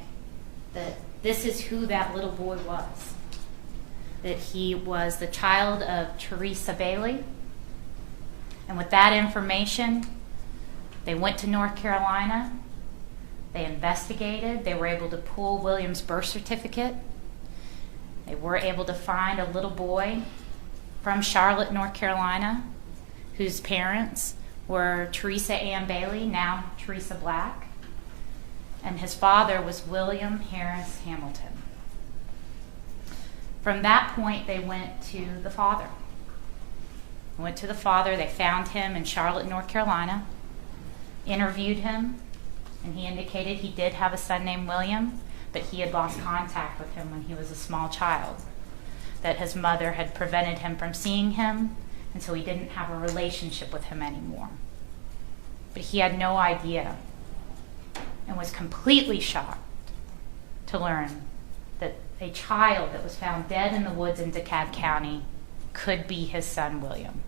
that this is who that little boy was. That he was the child of Teresa Bailey. And with that information, they went to North Carolina. They investigated. They were able to pull William's birth certificate. They were able to find a little boy from Charlotte, North Carolina, whose parents were Teresa Ann Bailey, now Teresa Black, and his father was William Harris Hamilton. From that point, they went to the father. They found him in Charlotte, North Carolina, interviewed him, and he indicated he did have a son named William, but he had lost contact with him when he was a small child, that his mother had prevented him from seeing him, and so he didn't have a relationship with him anymore. But he had no idea and was completely shocked to learn that a child that was found dead in the woods in DeKalb County could be his son, William.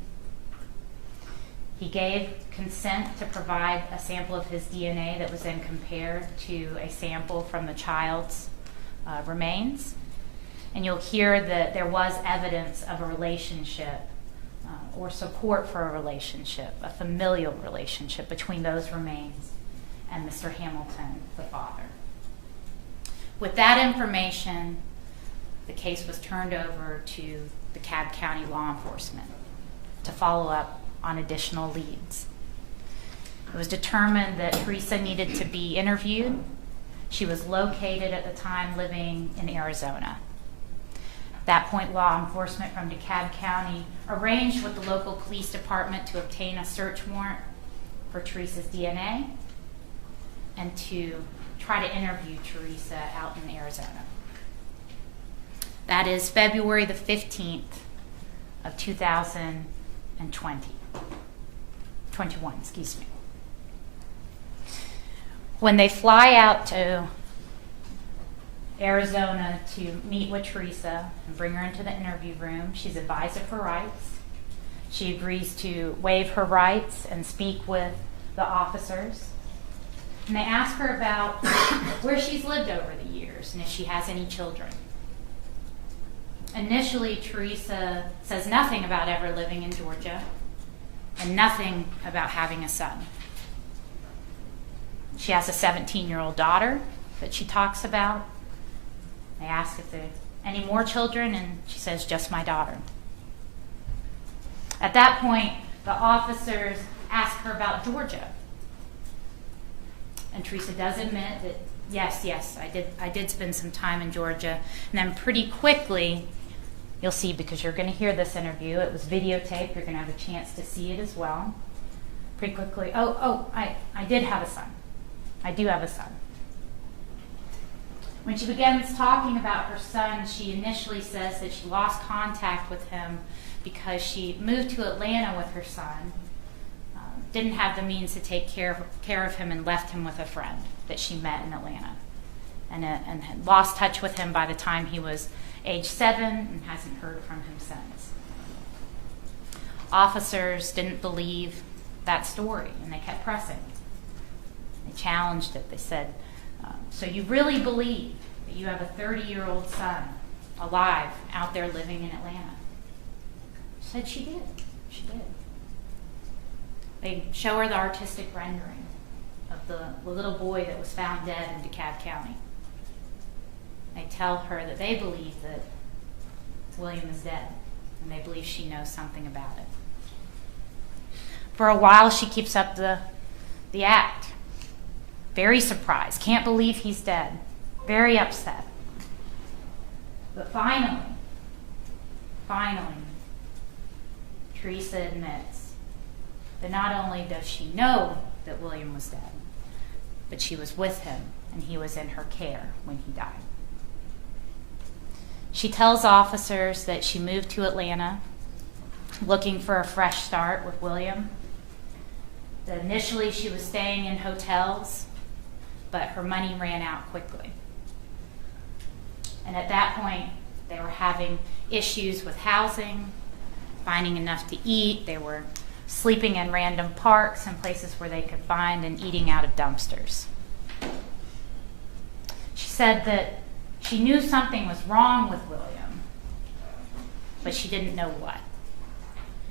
He gave consent to provide a sample of his DNA that was then compared to a sample from the child's remains. And you'll hear that there was evidence of a relationship or support for a relationship, a familial relationship between those remains and Mr. Hamilton, the father. With that information, the case was turned over to the DeKalb County law enforcement to follow up on additional leads. It was determined that Teresa needed to be interviewed. She was located at the time living in Arizona. At that point, law enforcement from DeKalb County arranged with the local police department to obtain a search warrant for Teresa's DNA and to try to interview Teresa out in Arizona. That is February the 15th of 2021, excuse me. When they fly out to Arizona to meet with Teresa and bring her into the interview room, she's advised of her rights. She agrees to waive her rights and speak with the officers. And they ask her about where she's lived over the years and if she has any children. Initially, Teresa says nothing about ever living in Georgia and nothing about having a son. She has a 17-year-old daughter that she talks about. They ask if there are any more children, and she says, just my daughter. At that point, the officers ask her about Georgia. And Teresa does admit that, yes, I did spend some time in Georgia. And then pretty quickly, you'll see, because you're going to hear this interview, it was videotaped, you're going to have a chance to see it as well. Pretty quickly, I did have a son. I do have a son. When she begins talking about her son, she initially says that she lost contact with him because she moved to Atlanta with her son, didn't have the means to take care of him, and left him with a friend that she met in Atlanta, and had lost touch with him by the time he was age 7 and hasn't heard from him since. Officers didn't believe that story, and they kept pressing. They challenged it. They said, so you really believe that you have a 30-year-old son alive out there living in Atlanta? She said she did. She did. They show her the artistic rendering of the little boy that was found dead in DeKalb County. They tell her that they believe that William is dead, and they believe she knows something about it. For a while, she keeps up the act. Very surprised, can't believe he's dead, very upset. But finally, Teresa admits that not only does she know that William was dead, but she was with him and he was in her care when he died. She tells officers that she moved to Atlanta looking for a fresh start with William. That initially she was staying in hotels, but her money ran out quickly. And at that point, they were having issues with housing, finding enough to eat. They were sleeping in random parks and places where they could find, and eating out of dumpsters. She said that she knew something was wrong with William, but she didn't know what.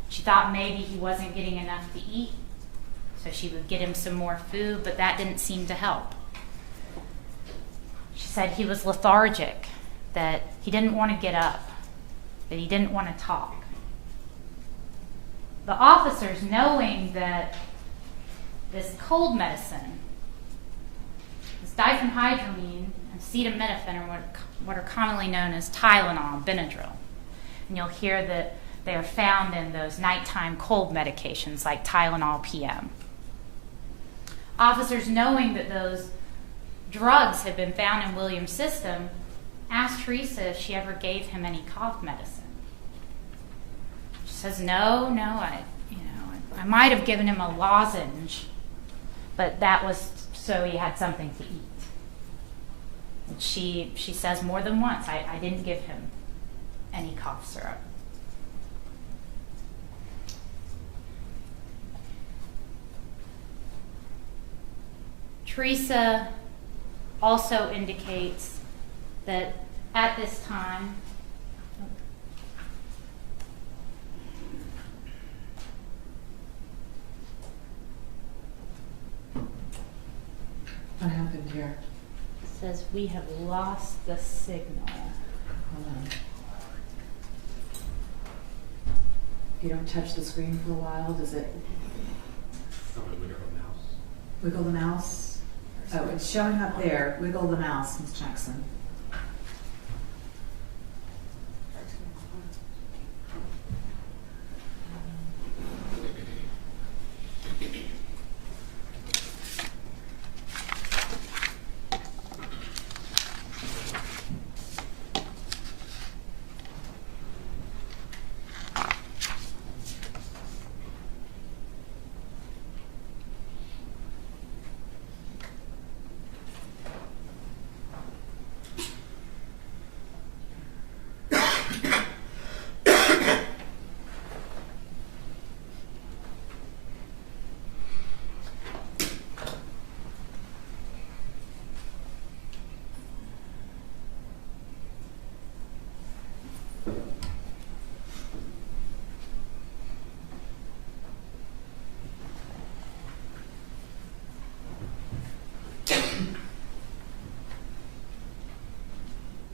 She thought maybe he wasn't getting enough to eat, so she would get him some more food, but that didn't seem to help. She said he was lethargic, that he didn't want to get up, that he didn't want to talk. The officers, knowing that this cold medicine, this diphenhydramine and acetaminophen, are what are commonly known as Tylenol, Benadryl. And you'll hear that they are found in those nighttime cold medications like Tylenol PM. Officers, knowing that those drugs had been found in William's system, asked Teresa if she ever gave him any cough medicine. She says, no, I might have given him a lozenge, but that was so he had something to eat. And she says more than once, I didn't give him any cough syrup. Teresa also indicates that at this time, What happened here? says we have lost the signal. Hold on. If you don't touch the screen for a while, does it wiggle the mouse? Oh, it's showing up there. Wiggle the mouse, Ms. Jackson.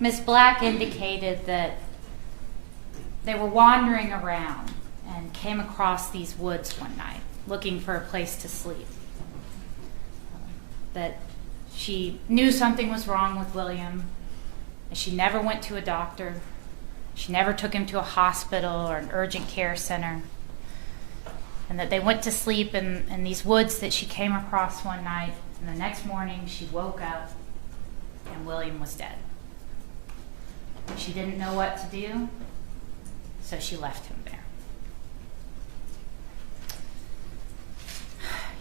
Ms. Black indicated that they were wandering around and came across these woods one night looking for a place to sleep. That she knew something was wrong with William, and she never went to a doctor. She never took him to a hospital or an urgent care center. And that they went to sleep in these woods that she came across one night, and the next morning she woke up and William was dead. She didn't know what to do, so she left him there.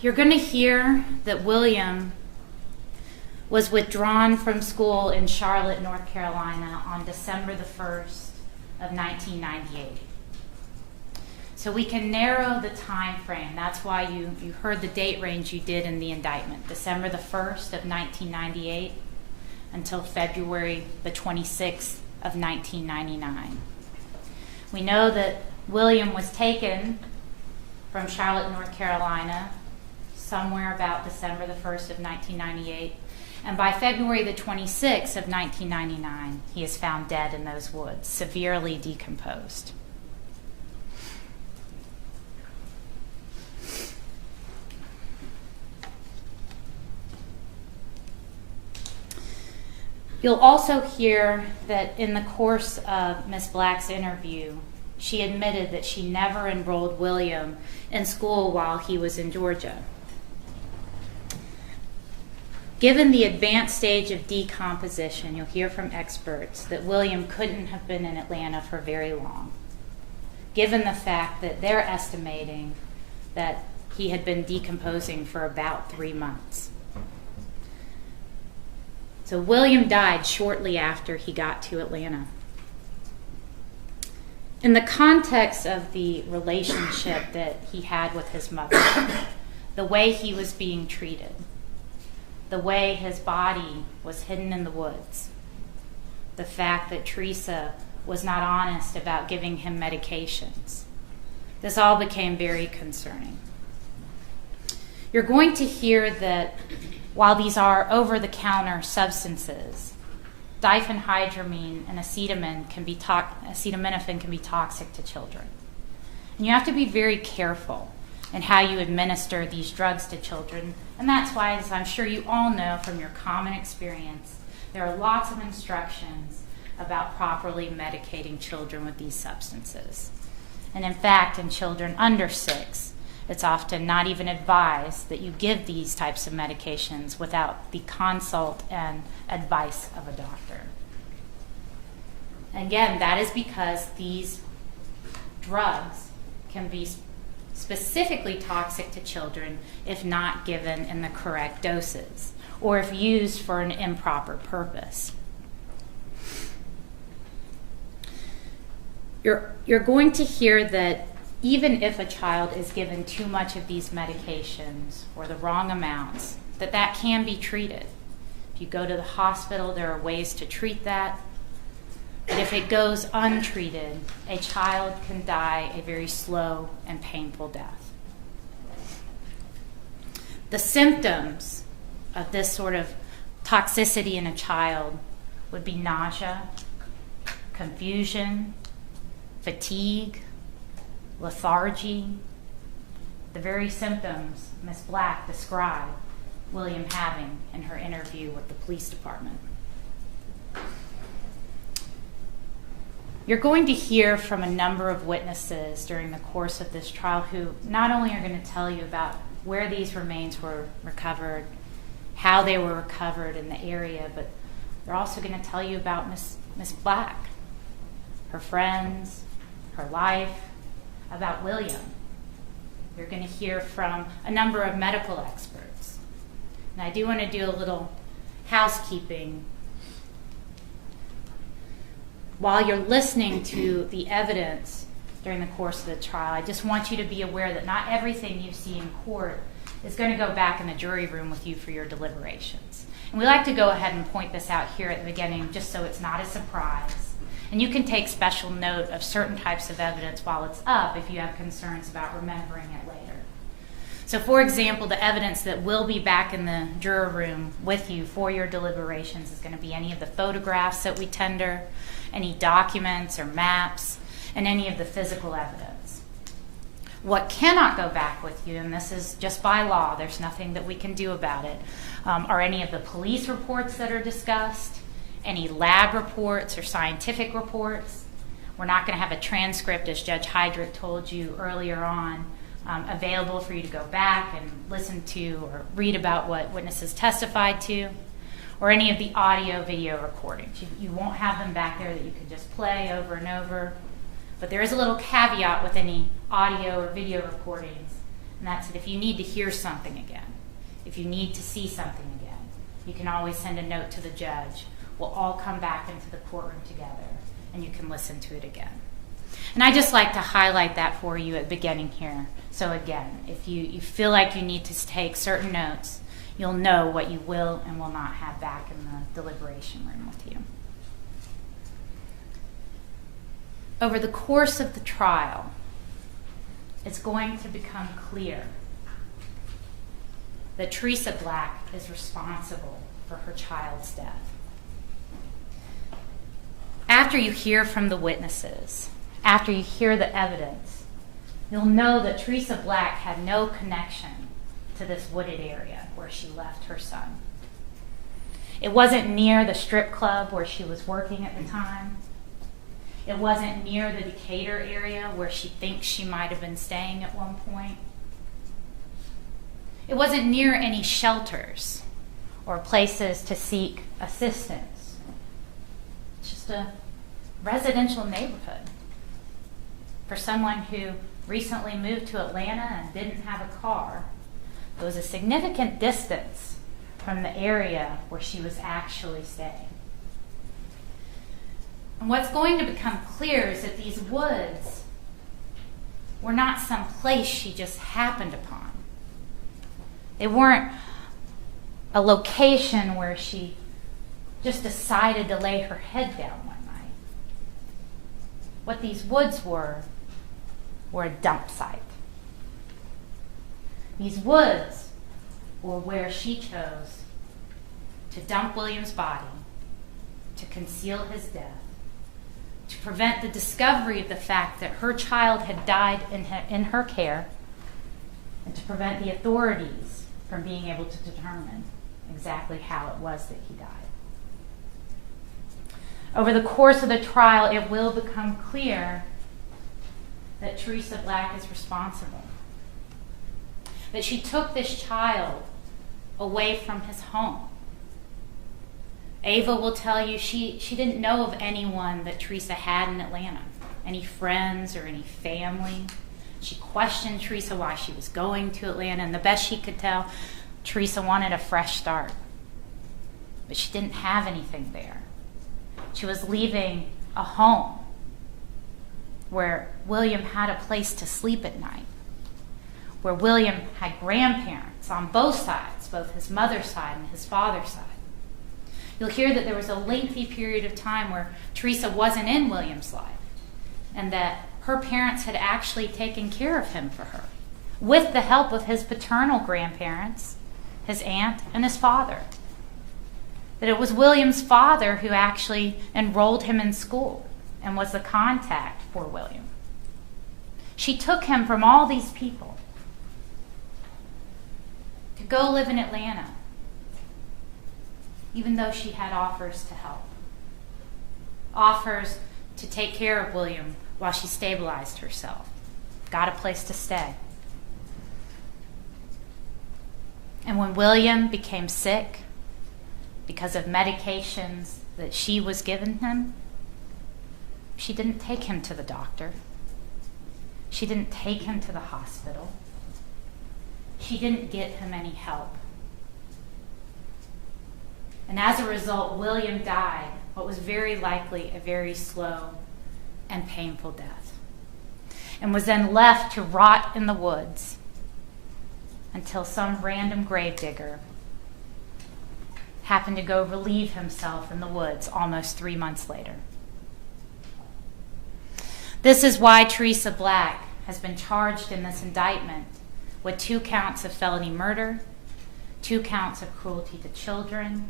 You're going to hear that William was withdrawn from school in Charlotte, North Carolina on December the 1st of 1998. So we can narrow the time frame. That's why you heard the date range you did in the indictment, December the 1st of 1998 until February the 26th of 1999. We know that William was taken from Charlotte, North Carolina, somewhere about December the 1st of 1998. And by February the 26th of 1999, he is found dead in those woods, severely decomposed. You'll also hear that in the course of Ms. Black's interview, she admitted that she never enrolled William in school while he was in Georgia. Given the advanced stage of decomposition, you'll hear from experts that William couldn't have been in Atlanta for very long, given the fact that they're estimating that he had been decomposing for about 3 months. So William died shortly after he got to Atlanta. In the context of the relationship that he had with his mother, the way he was being treated, the way his body was hidden in the woods, the fact that Teresa was not honest about giving him medications, this all became very concerning. You're going to hear that while these are over-the-counter substances, diphenhydramine and acetaminophen can be toxic to children. And you have to be very careful in how you administer these drugs to children. And that's why, as I'm sure you all know from your common experience, there are lots of instructions about properly medicating children with these substances. And in fact, in children under 6, it's often not even advised that you give these types of medications without the consult and advice of a doctor. And again, that is because these drugs can be specifically toxic to children if not given in the correct doses or if used for an improper purpose. You're going to hear that even if a child is given too much of these medications or the wrong amounts, that can be treated. If you go to the hospital, there are ways to treat that. But if it goes untreated, a child can die a very slow and painful death. The symptoms of this sort of toxicity in a child would be nausea, confusion, fatigue, lethargy, the very symptoms Ms. Black described William having in her interview with the police department. You're going to hear from a number of witnesses during the course of this trial who not only are going to tell you about where these remains were recovered, how they were recovered in the area, but they're also going to tell you about Ms. Black, her friends, her life, about William. You're going to hear from a number of medical experts. And I do want to do a little housekeeping. While you're listening to the evidence during the course of the trial, I just want you to be aware that not everything you see in court is going to go back in the jury room with you for your deliberations. And we like to go ahead and point this out here at the beginning just so it's not a surprise. And you can take special note of certain types of evidence while it's up if you have concerns about remembering it later. So for example, the evidence that will be back in the juror room with you for your deliberations is going to be any of the photographs that we tender, any documents or maps, and any of the physical evidence. What cannot go back with you, and this is just by law, there's nothing that we can do about it, are any of the police reports that are discussed, any lab reports or scientific reports. We're not going to have a transcript, as Judge Heydrich told you earlier on, available for you to go back and listen to or read about what witnesses testified to, or any of the audio-video recordings. You won't have them back there that you can just play over and over. But there is a little caveat with any audio or video recordings, and that's that if you need to hear something again, if you need to see something again, you can always send a note to the judge. We'll all come back into the courtroom together, and you can listen to it again. And I just like to highlight that for you at the beginning here. So again, if you feel like you need to take certain notes, you'll know what you will and will not have back in the deliberation room with you. Over the course of the trial, it's going to become clear that Teresa Black is responsible for her child's death. After you hear from the witnesses, after you hear the evidence, you'll know that Teresa Black had no connection to this wooded area where she left her son. It wasn't near the strip club where she was working at the time. It wasn't near the Decatur area where she thinks she might have been staying at one point. It wasn't near any shelters or places to seek assistance. It's just a residential neighborhood for someone who recently moved to Atlanta and didn't have a car. It was a significant distance from the area where she was actually staying. And what's going to become clear is that these woods were not some place she just happened upon. They weren't a location where she just decided to lay her head down one night. What these woods were a dump site. These woods were where she chose to dump William's body, to conceal his death, to prevent the discovery of the fact that her child had died in her care, and to prevent the authorities from being able to determine exactly how it was that he died. Over the course of the trial, it will become clear that Teresa Black is responsible. That she took this child away from his home. Ava will tell you she didn't know of anyone that Teresa had in Atlanta, any friends or any family. She questioned Teresa why she was going to Atlanta, and the best she could tell, Teresa wanted a fresh start. But she didn't have anything there. She was leaving a home where William had a place to sleep at night, where William had grandparents on both sides, both his mother's side and his father's side. You'll hear that there was a lengthy period of time where Teresa wasn't in William's life, and that her parents had actually taken care of him for her, with the help of his paternal grandparents, his aunt, and his father. That it was William's father who actually enrolled him in school and was the contact for William. She took him from all these people to go live in Atlanta, even though she had offers to help. Offers to take care of William while she stabilized herself, got a place to stay. And when William became sick because of medications that she was giving him, she didn't take him to the doctor. She didn't take him to the hospital. She didn't get him any help. And as a result, William died what was very likely a very slow and painful death, and was then left to rot in the woods until some random gravedigger happened to go relieve himself in the woods almost 3 months later. This is why Teresa Black has been charged in this indictment with 2 counts of felony murder, 2 counts of cruelty to children,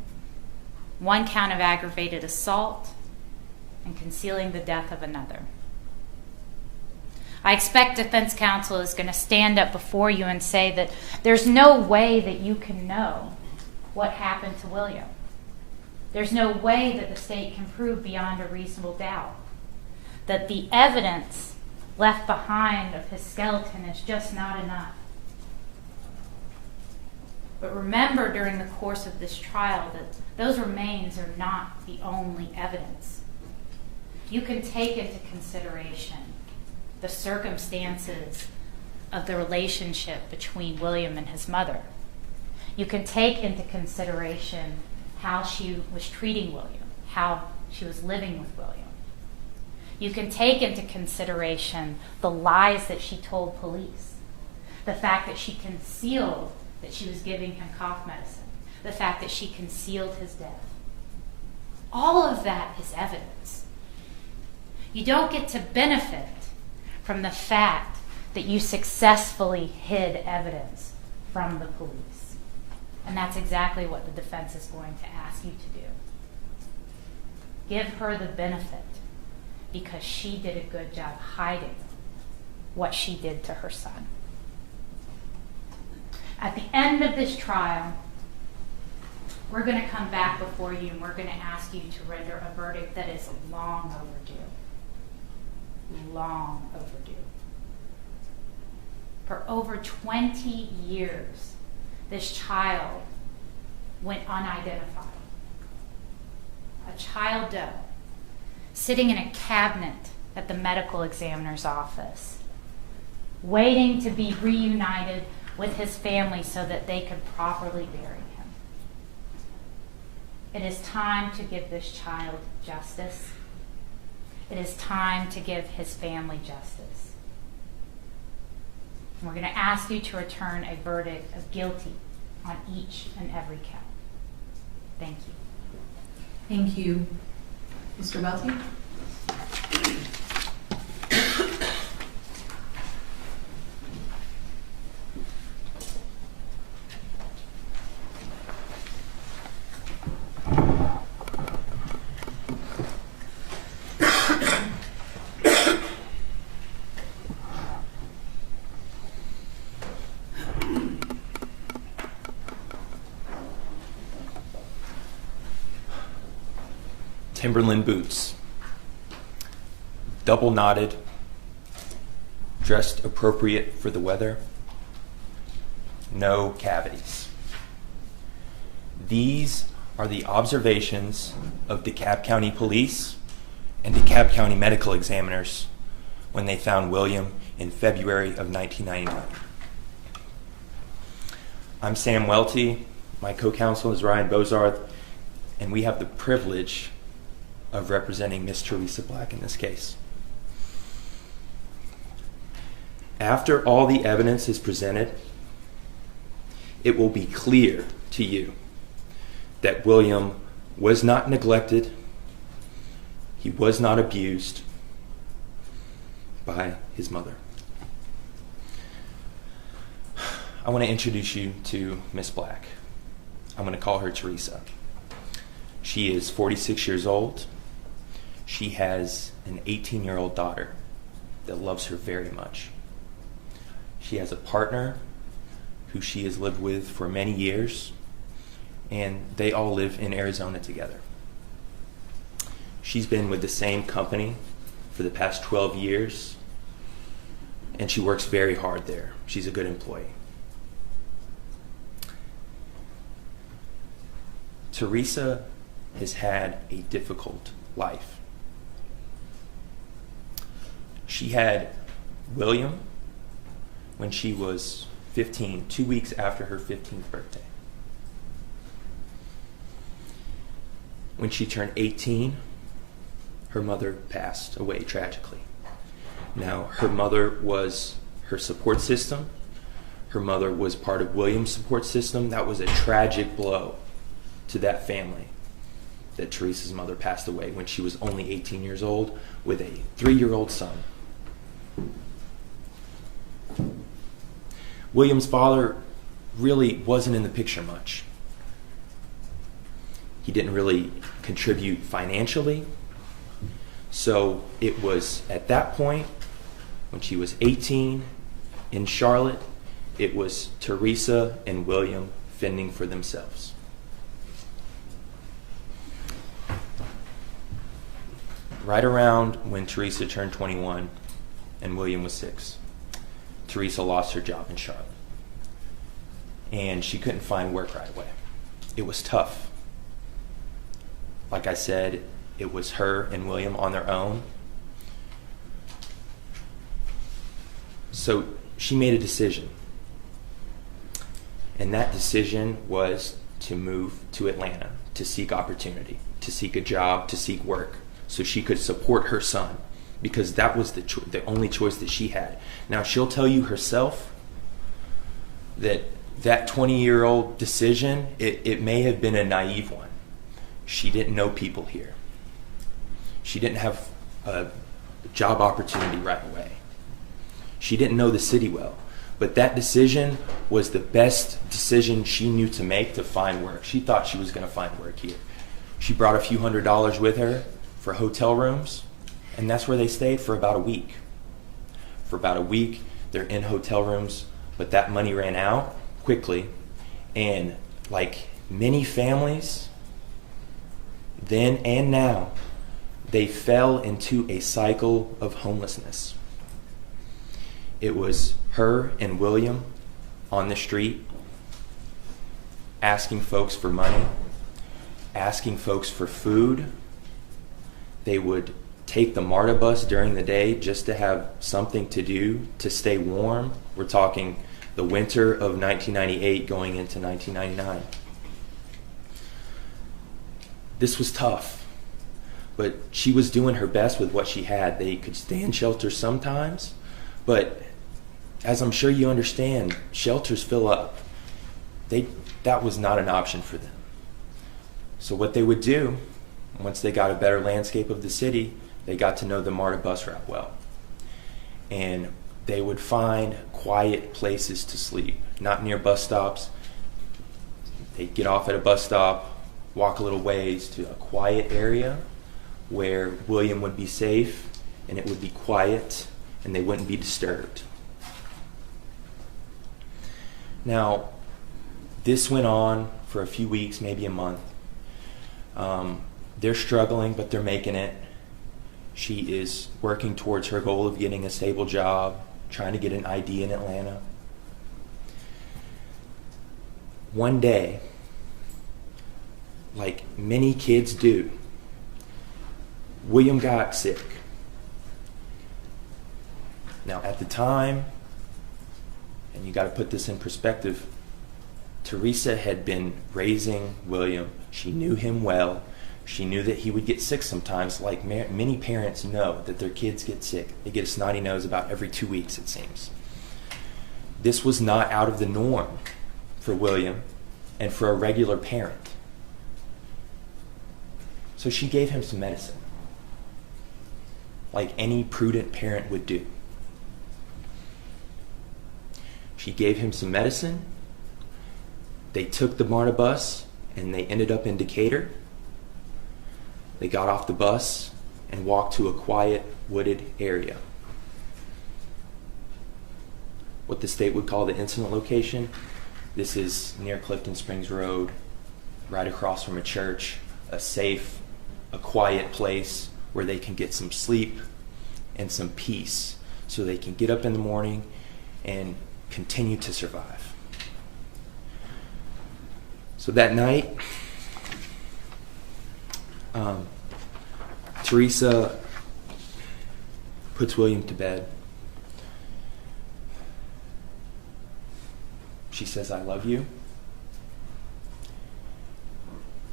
1 count of aggravated assault, and concealing the death of another. I expect defense counsel is going to stand up before you and say that there's no way that you can know what happened to William. There's no way that the state can prove beyond a reasonable doubt that the evidence left behind of his skeleton is just not enough. But remember during the course of this trial that those remains are not the only evidence. You can take into consideration the circumstances of the relationship between William and his mother. You can take into consideration how she was treating William, how she was living with William. You can take into consideration the lies that she told police, the fact that she concealed that she was giving him cough medicine, the fact that she concealed his death. All of that is evidence. You don't get to benefit from the fact that you successfully hid evidence from the police. And that's exactly what the defense is going to ask you to do. Give her the benefit because she did a good job hiding what she did to her son. At the end of this trial, we're going to come back before you and we're going to ask you to render a verdict that is long overdue. Long overdue. For over 20 years, this child went unidentified. A child Doe, sitting in a cabinet at the medical examiner's office, waiting to be reunited with his family so that they could properly bury him. It is time to give this child justice. It is time to give his family justice. And we're going to ask you to return a verdict of guilty on each and every count. Thank you. Thank you. Mr. Welty? Timberland boots, double knotted, dressed appropriate for the weather, no cavities. These are the observations of DeKalb County Police and DeKalb County medical examiners when they found William in February of 1999. I'm Sam Welty, my co-counsel is Ryan Bozarth, and we have the privilege of representing Miss Teresa Black in this case. After all the evidence is presented, it will be clear to you that William was not neglected, he was not abused by his mother. I want to introduce you to Miss Black. I'm going to call her Teresa. She is 46 years old. She has an 18-year-old daughter that loves her very much. She has a partner who she has lived with for many years, and they all live in Arizona together. She's been with the same company for the past 12 years, and she works very hard there. She's a good employee. Teresa has had a difficult life. She had William when she was 15, 2 weeks after her 15th birthday. When she turned 18, her mother passed away tragically. Now, her mother was her support system. Her mother was part of William's support system. That was a tragic blow to that family, that Teresa's mother passed away when she was only 18 years old with a 3-year-old son. William's father really wasn't in the picture much. He didn't really contribute financially. So it was at that point, when she was 18 in Charlotte, it was Teresa and William fending for themselves. Right around when Teresa turned 21 and William was 6, Teresa lost her job in Charlotte. And she couldn't find work right away. It was tough. Like I said, it was her and William on their own. So she made a decision. And that decision was to move to Atlanta, to seek opportunity, to seek a job, to seek work, so she could support her son, because that was the only choice that she had. Now, she'll tell you herself that 20-year-old decision, it may have been a naive one. She didn't know people here. She didn't have a job opportunity right away. She didn't know the city well. But that decision was the best decision she knew to make to find work. She thought she was going to find work here. She brought a few $100s with her for hotel rooms, and that's where they stayed for about a week. For about a week, they're in hotel rooms, but that money ran out quickly. And like many families, then and now, they fell into a cycle of homelessness. It was her and William on the street asking folks for money, asking folks for food. They would take the MARTA bus during the day just to have something to do to stay warm. We're talking the winter of 1998 going into 1999. This was tough, but she was doing her best with what she had. They could stay in shelter sometimes, but as I'm sure you understand, shelters fill up. That was not an option for them. So what they would do, once they got a better landscape of the city, they got to know the MARTA bus route well. And they would find quiet places to sleep, not near bus stops. They'd get off at a bus stop, walk a little ways to a quiet area where William would be safe and it would be quiet and they wouldn't be disturbed. Now, this went on for a few weeks, maybe a month. They're struggling, but they're making it. She is working towards her goal of getting a stable job, trying to get an ID in Atlanta. One day, like many kids do, William got sick. Now, at the time, and you got to put this in perspective, Teresa had been raising William. She knew him well. She knew that he would get sick sometimes, like many parents know that their kids get sick. They get a snotty nose about every 2 weeks, it seems. This was not out of the norm for William and for a regular parent. So she gave him some medicine, like any prudent parent would do. She gave him some medicine. They took the MARTA bus and they ended up in Decatur. They got off the bus and walked to a quiet, wooded area. What the state would call the incident location. This is near Clifton Springs Road, right across from a church, a safe, a quiet place where they can get some sleep and some peace so they can get up in the morning and continue to survive. So that night, Teresa puts William to bed. She says, "I love you."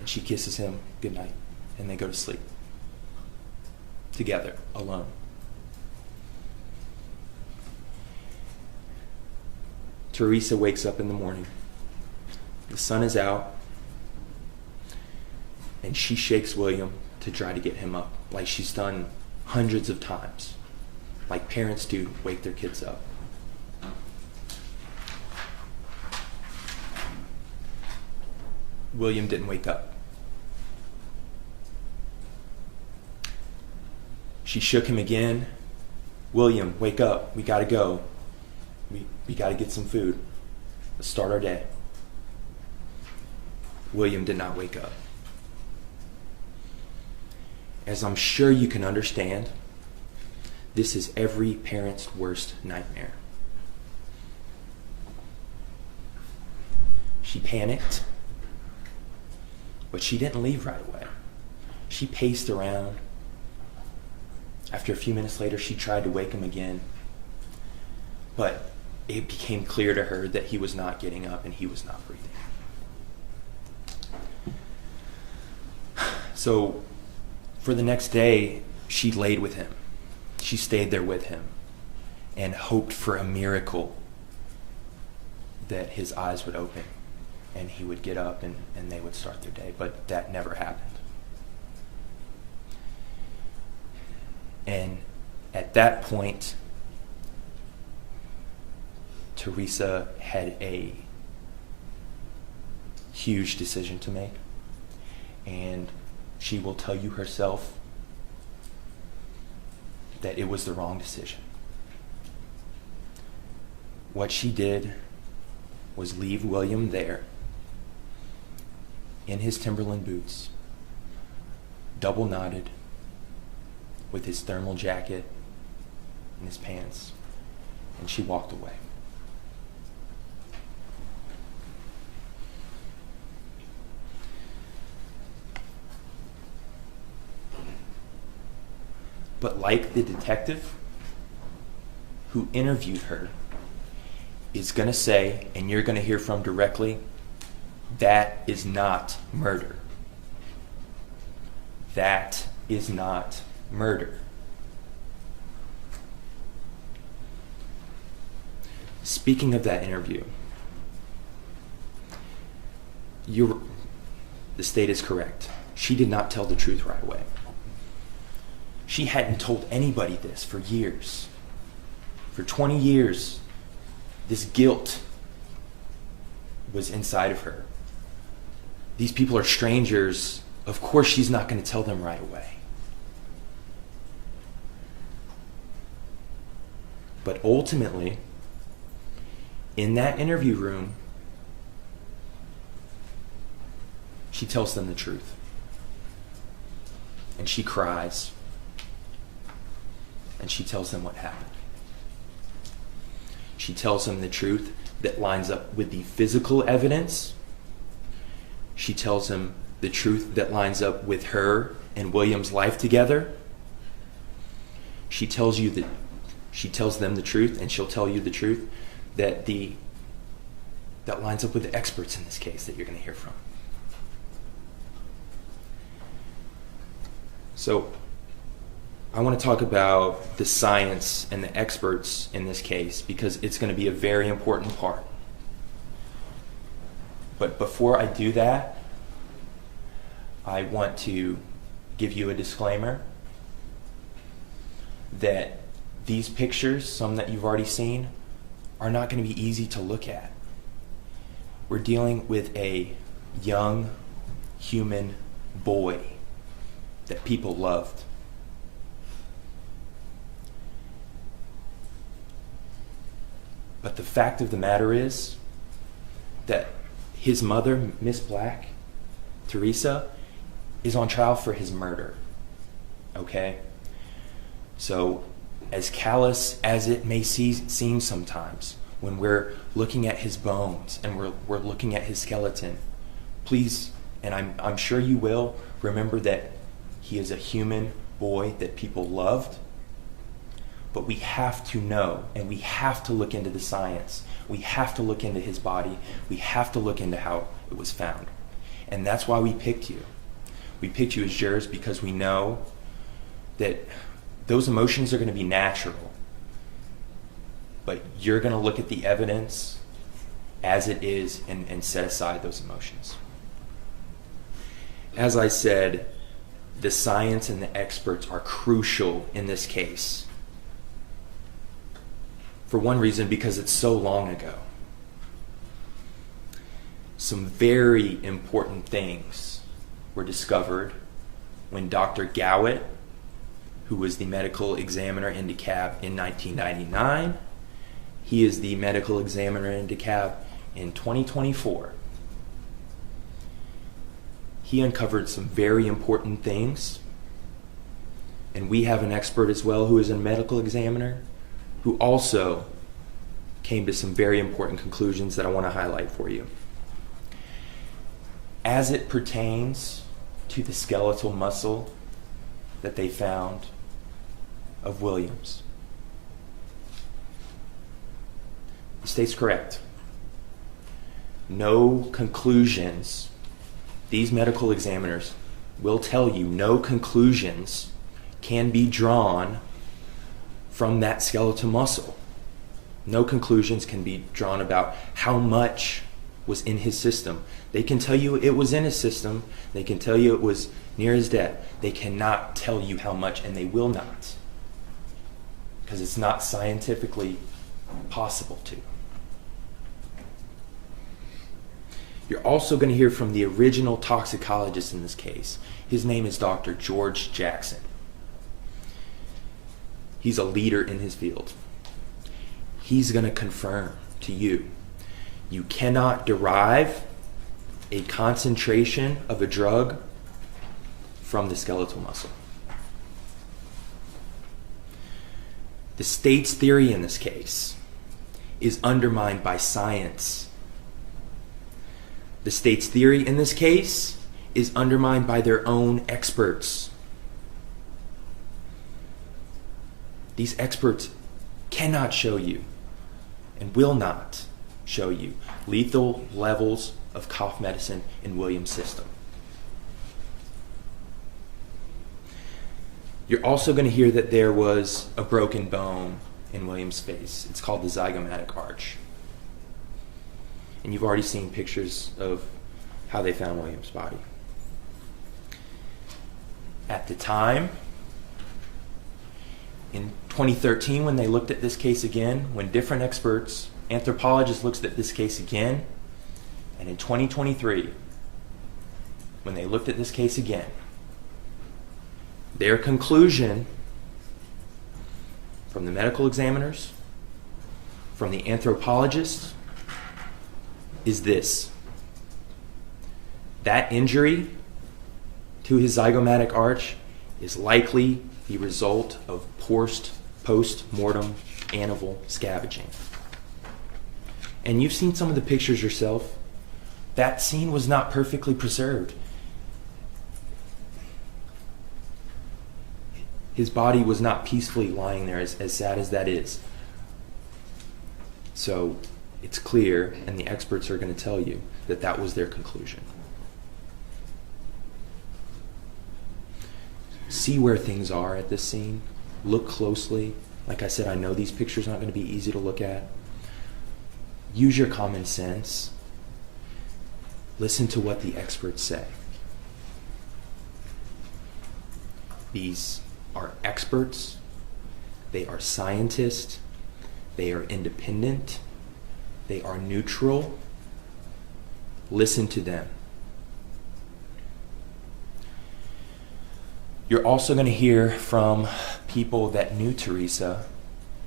And she kisses him goodnight, and they go to sleep together, alone. Teresa wakes up in the morning. The sun is out, and she shakes William to try to get him up, like she's done hundreds of times, like parents do, wake their kids up. William didn't wake up. She shook him again. "William, wake up. We gotta go. We gotta get some food. Let's start our day." William did not wake up. As I'm sure you can understand, this is every parent's worst nightmare. She panicked, but she didn't leave right away. She paced around. After a few minutes later, she tried to wake him again, but it became clear to her that he was not getting up and he was not breathing. So for the next day, she laid with him. She stayed there with him and hoped for a miracle that his eyes would open and he would get up and they would start their day. But that never happened. And at that point, Teresa had a huge decision to make, and she will tell you herself that it was the wrong decision. What she did was leave William there in his Timberland boots, double knotted, with his thermal jacket and his pants, and she walked away. But like the detective who interviewed her is going to say, and you're going to hear from directly, that is not murder. That is not murder. Speaking of that interview, the state is correct. She did not tell the truth right away. She hadn't told anybody this for years. For 20 years, this guilt was inside of her. These people are strangers. Of course she's not going to tell them right away. But ultimately, in that interview room, she tells them the truth. And she cries. And she tells them what happened. She tells them the truth that lines up with the physical evidence. She tells them the truth that lines up with her and William's life together. She tells them the truth, and she'll tell you the truth that lines up with the experts in this case that you're going to hear from. So, I want to talk about the science and the experts in this case because it's going to be a very important part. But before I do that, I want to give you a disclaimer that these pictures, some that you've already seen, are not going to be easy to look at. We're dealing with a young human boy that people loved. But the fact of the matter is that his mother, Miss Black, Teresa, is on trial for his murder. Okay? So, as callous as it may seem sometimes, when we're looking at his bones and we're looking at his skeleton, please, and I'm sure you will, remember that he is a human boy that people loved. But we have to know, and we have to look into the science. We have to look into his body. We have to look into how it was found. And that's why we picked you. We picked you as jurors because we know that those emotions are going to be natural. But you're going to look at the evidence as it is and set aside those emotions. As I said, the science and the experts are crucial in this case. For one reason, because it's so long ago. Some very important things were discovered when Dr. Gowett, who was the medical examiner in DeKalb in 1999, he is the medical examiner in DeKalb in 2024. He uncovered some very important things, and we have an expert as well who is a medical examiner who also came to some very important conclusions that I want to highlight for you. As it pertains to the skeletal muscle that they found of Williams, the state's correct. No conclusions, these medical examiners will tell you no conclusions can be drawn from that skeletal muscle. No conclusions can be drawn about how much was in his system. They can tell you it was in his system. They can tell you it was near his death. They cannot tell you how much, and they will not, because it's not scientifically possible to. You're also going to hear from the original toxicologist in this case. His name is Dr. George Jackson. He's a leader in his field. He's going to confirm to you, you cannot derive a concentration of a drug from the skeletal muscle. The state's theory in this case is undermined by science. The state's theory in this case is undermined by their own experts. These experts cannot show you and will not show you lethal levels of cough medicine in William's system. You're also going to hear that there was a broken bone in William's face. It's called the zygomatic arch. And you've already seen pictures of how they found William's body. At the time, in 2013, when they looked at this case again, when different experts, anthropologists looked at this case again, and in 2023, when they looked at this case again, their conclusion from the medical examiners, from the anthropologists, is this: that injury to his zygomatic arch is likely the result of post-mortem animal scavenging. And you've seen some of the pictures yourself. That scene was not perfectly preserved. His body was not peacefully lying there, as sad as that is. So it's clear, and the experts are going to tell you, that that was their conclusion. See where things are at this scene. Look closely. Like I said, I know these pictures aren't going to be easy to look at. Use your common sense. Listen to what the experts say. These are experts. They are scientists. They are independent. They are neutral. Listen to them. You're also going to hear from people that knew Teresa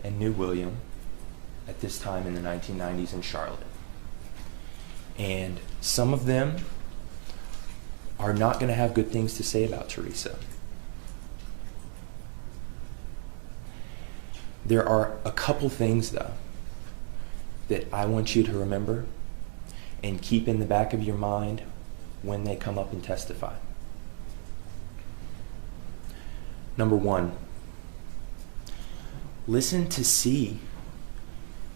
and knew William at this time in the 1990s in Charlotte. And some of them are not going to have good things to say about Teresa. There are a couple things, though, that I want you to remember and keep in the back of your mind when they come up and testify. Number one, listen to see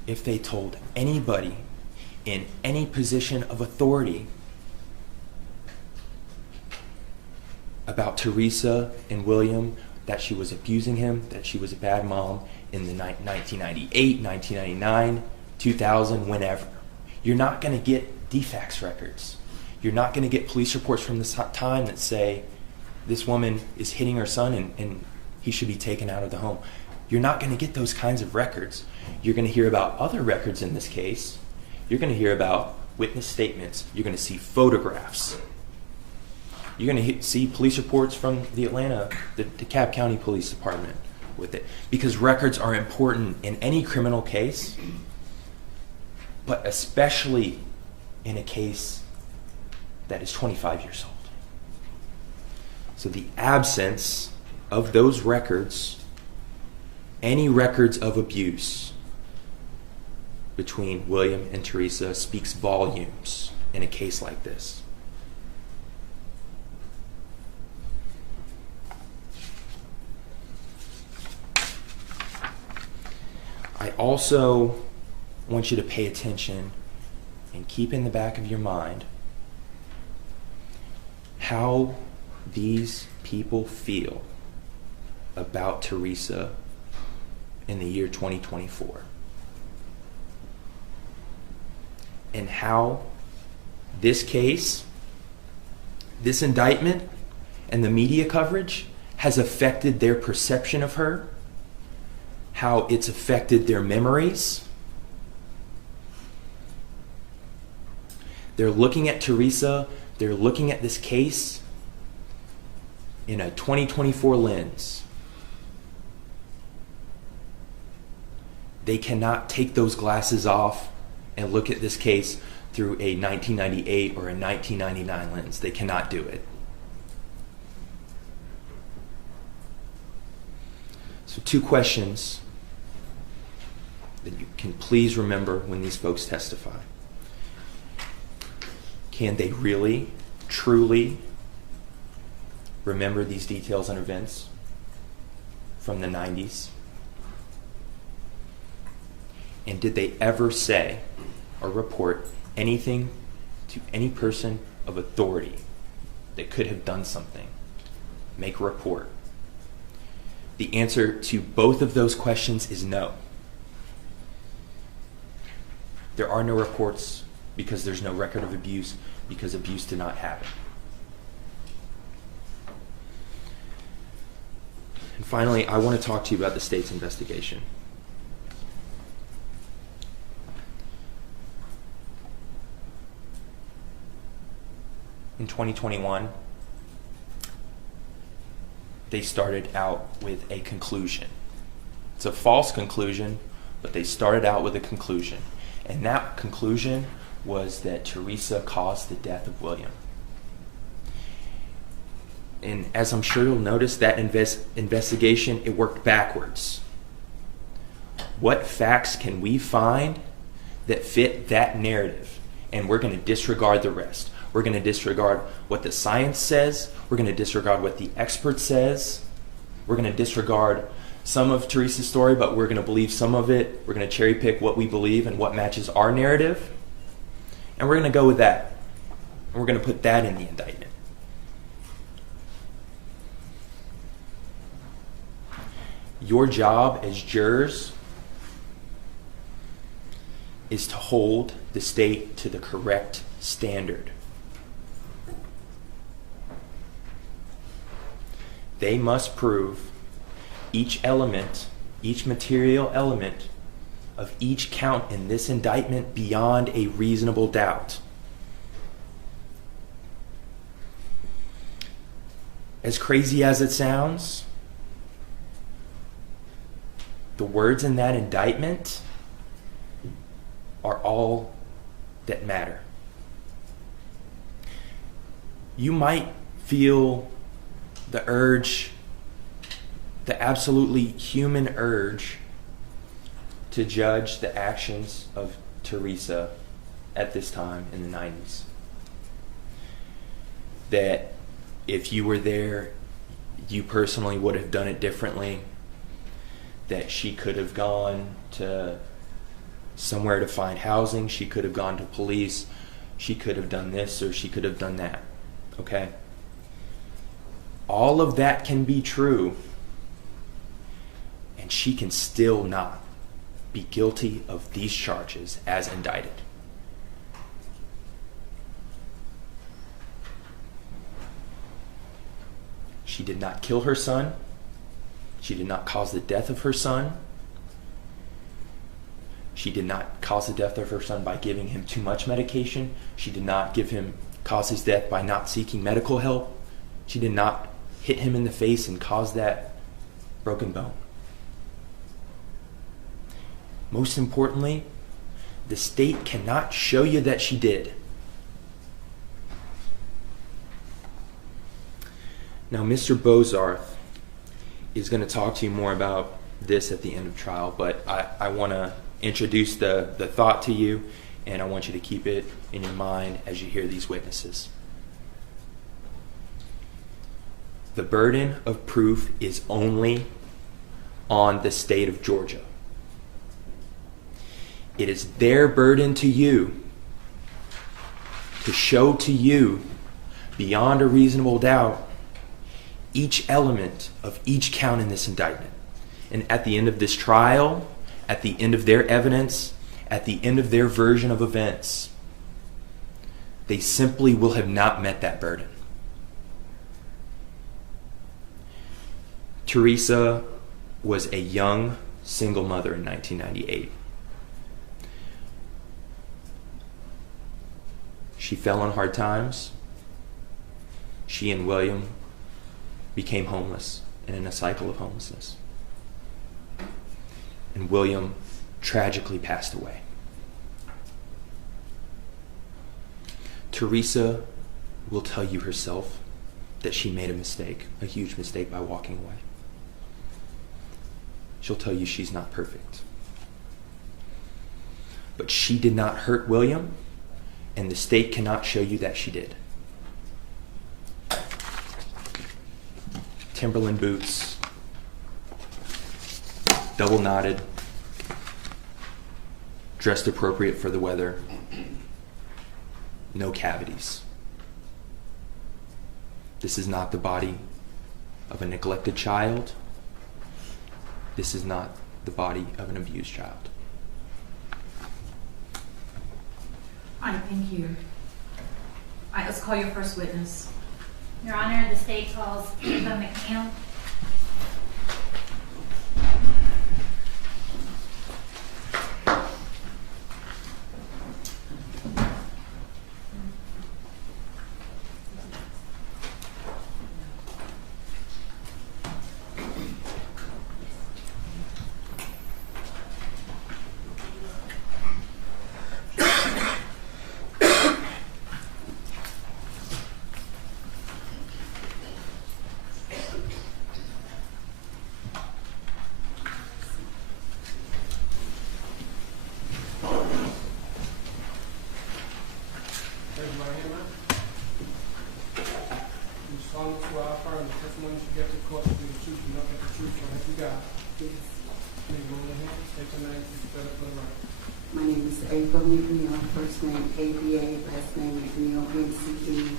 if they told anybody in any position of authority about Teresa and William, that she was abusing him, that she was a bad mom in the 1998, 1999, 2000, whenever. You're not going to get defects records. You're not going to get police reports from this time that say this woman is hitting her son and he should be taken out of the home. You're not going to get those kinds of records. You're going to hear about other records in this case. You're going to hear about witness statements. You're going to see photographs. You're going to see police reports from the DeKalb County Police Department with it. Because records are important in any criminal case, but especially in a case that is 25 years old. So the absence of those records, any records of abuse between William and Teresa, speaks volumes in a case like this. I also want you to pay attention and keep in the back of your mind how these people feel about Teresa in the year 2024. And how this case, this indictment, and the media coverage has affected their perception of her, how it's affected their memories. They're looking at Teresa, they're looking at this case in a 2024 lens. They cannot take those glasses off and look at this case through a 1998 or a 1999 lens. They cannot do it. So 2 questions that you can please remember when these folks testify. Can they really, truly remember these details and events from the 90s? And did they ever say or report anything to any person of authority that could have done something? Make a report. The answer to both of those questions is no. There are no reports because there's no record of abuse, because abuse did not happen. And finally, I want to talk to you about the state's investigation. In 2021, they started out with a conclusion. It's a false conclusion, but they started out with a conclusion. And that conclusion was that Teresa caused the death of William. And as I'm sure you'll notice, that investigation, it worked backwards. What facts can we find that fit that narrative? And we're going to disregard the rest. We're going to disregard what the science says. We're going to disregard what the expert says. We're going to disregard some of Teresa's story, but we're going to believe some of it. We're going to cherry pick what we believe and what matches our narrative. And we're going to go with that. And we're going to put that in the indictment. Your job as jurors is to hold the state to the correct standard. They must prove each element, each material element of each count in this indictment beyond a reasonable doubt. As crazy as it sounds, the words in that indictment are all that matter. You might feel the urge, the absolutely human urge, to judge the actions of Teresa at this time in the 90s. That if you were there, you personally would have done it differently. That she could have gone to somewhere to find housing. She could have gone to police. She could have done this or she could have done that. Okay? All of that can be true. And she can still not be guilty of these charges as indicted. She did not kill her son. She did not cause the death of her son. She did not cause the death of her son by giving him too much medication. She did not cause his death by not seeking medical help. She did not hit him in the face and cause that broken bone. Most importantly, the state cannot show you that she did. Now, Mr. Bozarth is going to talk to you more about this at the end of trial, but I want to introduce the thought to you, and I want you to keep it in your mind as you hear these witnesses. The burden of proof is only on the state of Georgia. It is their burden to you to show to you, beyond a reasonable doubt, each element of each count in this indictment. And at the end of this trial, at the end of their evidence, at the end of their version of events, they simply will have not met that burden. Teresa was a young single mother in 1998. She fell on hard times. She and William became homeless and in a cycle of homelessness. And William tragically passed away. Teresa will tell you herself that she made a mistake, a huge mistake, by walking away. She'll tell you she's not perfect. But she did not hurt William, and the state cannot show you that she did. Timberland boots, double knotted, dressed appropriate for the weather, no cavities. This is not the body of a neglected child. This is not the body of an abused child. All right, thank you. All right, let's call your first witness. Your Honor, the state calls Eva McNeil. Everybody hear me? You solemnly swear or affirm the testimony you give to the court to be the truth and nothing but the truth, so help you God. Please roll your hand, state your name, and spell it for the record. My name is Ava McNeil, first name ABA, last name McNeil, McNeil.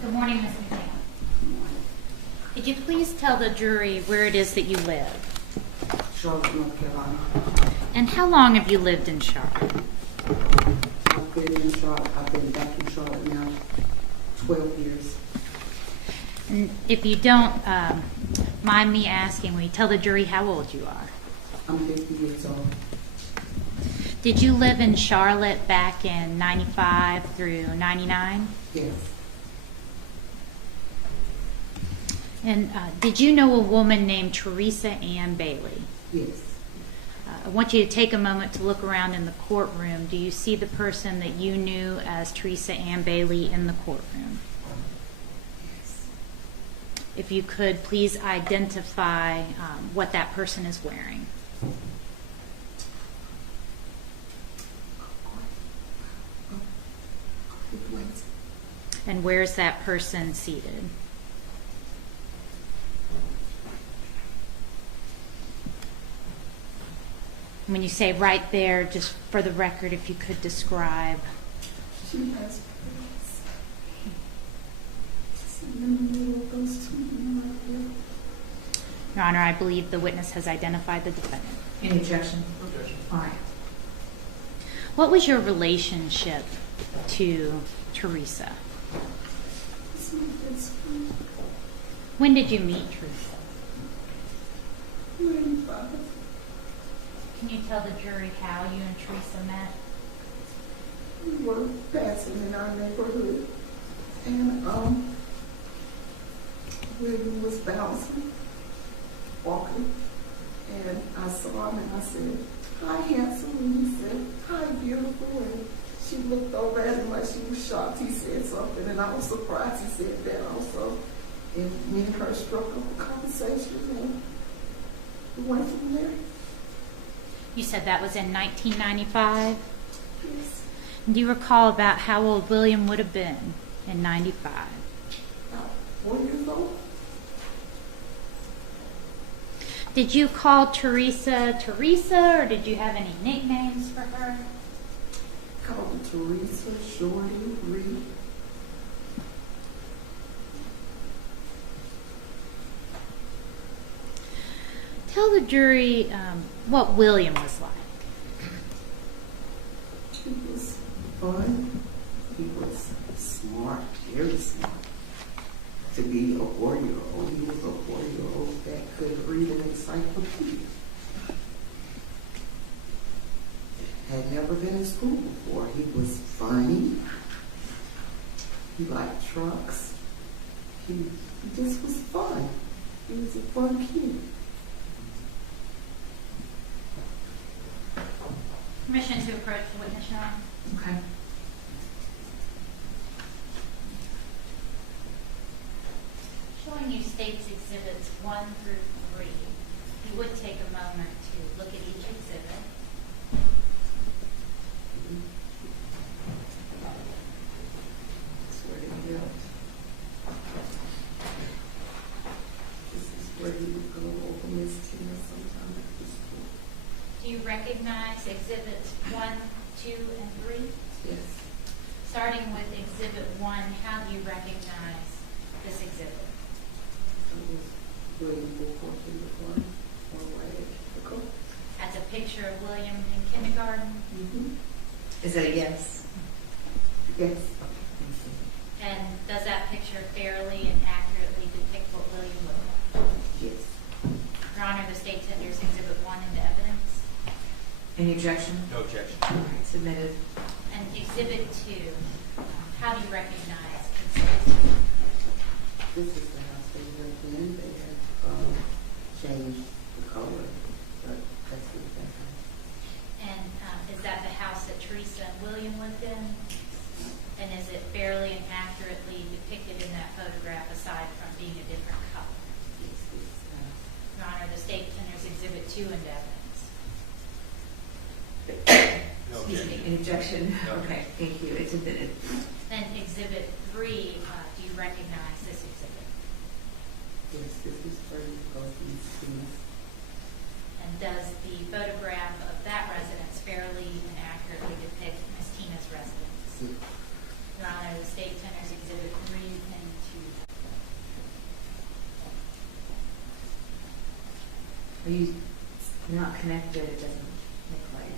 Good morning, Ms. McNeil. Could you please tell the jury where it is that you live? Charlotte, North Carolina. And how long have you lived in Charlotte? I've been in Charlotte, I've been back in Charlotte now 12 years. And if you don't mind me asking, will you tell the jury how old you are? I'm 50 years old. Did you live in Charlotte back in 95 through 99? Yes. And did you know a woman named Teresa Ann Bailey? Yes. I want you to take a moment to look around in the courtroom. Do you see the person that you knew as Teresa Ann Bailey in the courtroom? Yes. If you could, please identify what that person is wearing. And where's that person seated? When you say right there, just for the record, if you could describe. She has braids. She's in the middle of those two men right there. Your Honor, I believe the witness has identified the defendant. Any objection? Objection. All right. What was your relationship to Teresa? It's my best friend. When did you meet Teresa? 95. Can you tell the jury how you and Teresa met? We were passing in our neighborhood, and William was bouncing, walking, and I saw him and I said, "Hi, handsome," and he said, "Hi, beautiful," and she looked over at him like she was shocked he said something, and I was surprised he said that also. And me and her struck up a conversation, and we went from there. You said that was in 1995? Yes, Do you recall about how old William would have been in 95? about 4 years old. Did you call Teresa Teresa, or did you have any nicknames for her? Called her Teresa, Shorty, Reed. Tell the jury what William was like. He was fun. He was smart, very smart. To be a 4-year-old, he was a 4-year-old that could read an encyclopedia. had never been in school before. He was funny. He liked trucks. He just was fun. He was a fun kid. Permission to approach the witness, Your Honor. Okay. Showing you states exhibits 1 through 3. You would take a moment to look at each exhibit. That's where he lived. This is where he would go over Miss Tina sometime after school. Do you recognize exhibits 1, 2, and 3? Yes. Starting with exhibit 1, how do you recognize this exhibit? It was William Dashawn one way ago. That's a picture of William in kindergarten. Is it a yes? Yes. And does that picture fairly and accurately depict what William looked like? Yes. Your Honor, the state tenders exhibit 1 into evidence. Any objection? No objection. All right, submitted. And exhibit 2, how do you recognize exhibit 2? This is the house they lived in. They had changed the color, but that's what that house. And is that the house that Teresa and William lived in? And is it fairly and accurately depicted in that photograph aside from being a different color? Yes, this is the house. Your Honor, the state tenders exhibit 2 into evidence. No Excuse me, objection. any objection? No. Okay, thank you. It's submitted. Then exhibit 3, do you recognize this exhibit? Yes, this is where you go these things. And does the photograph of that residence fairly and accurately depict Miss Tina's residence? Yes. Your Honor, the state tenders exhibit 3 and 2. Are you not connected? It doesn't look like.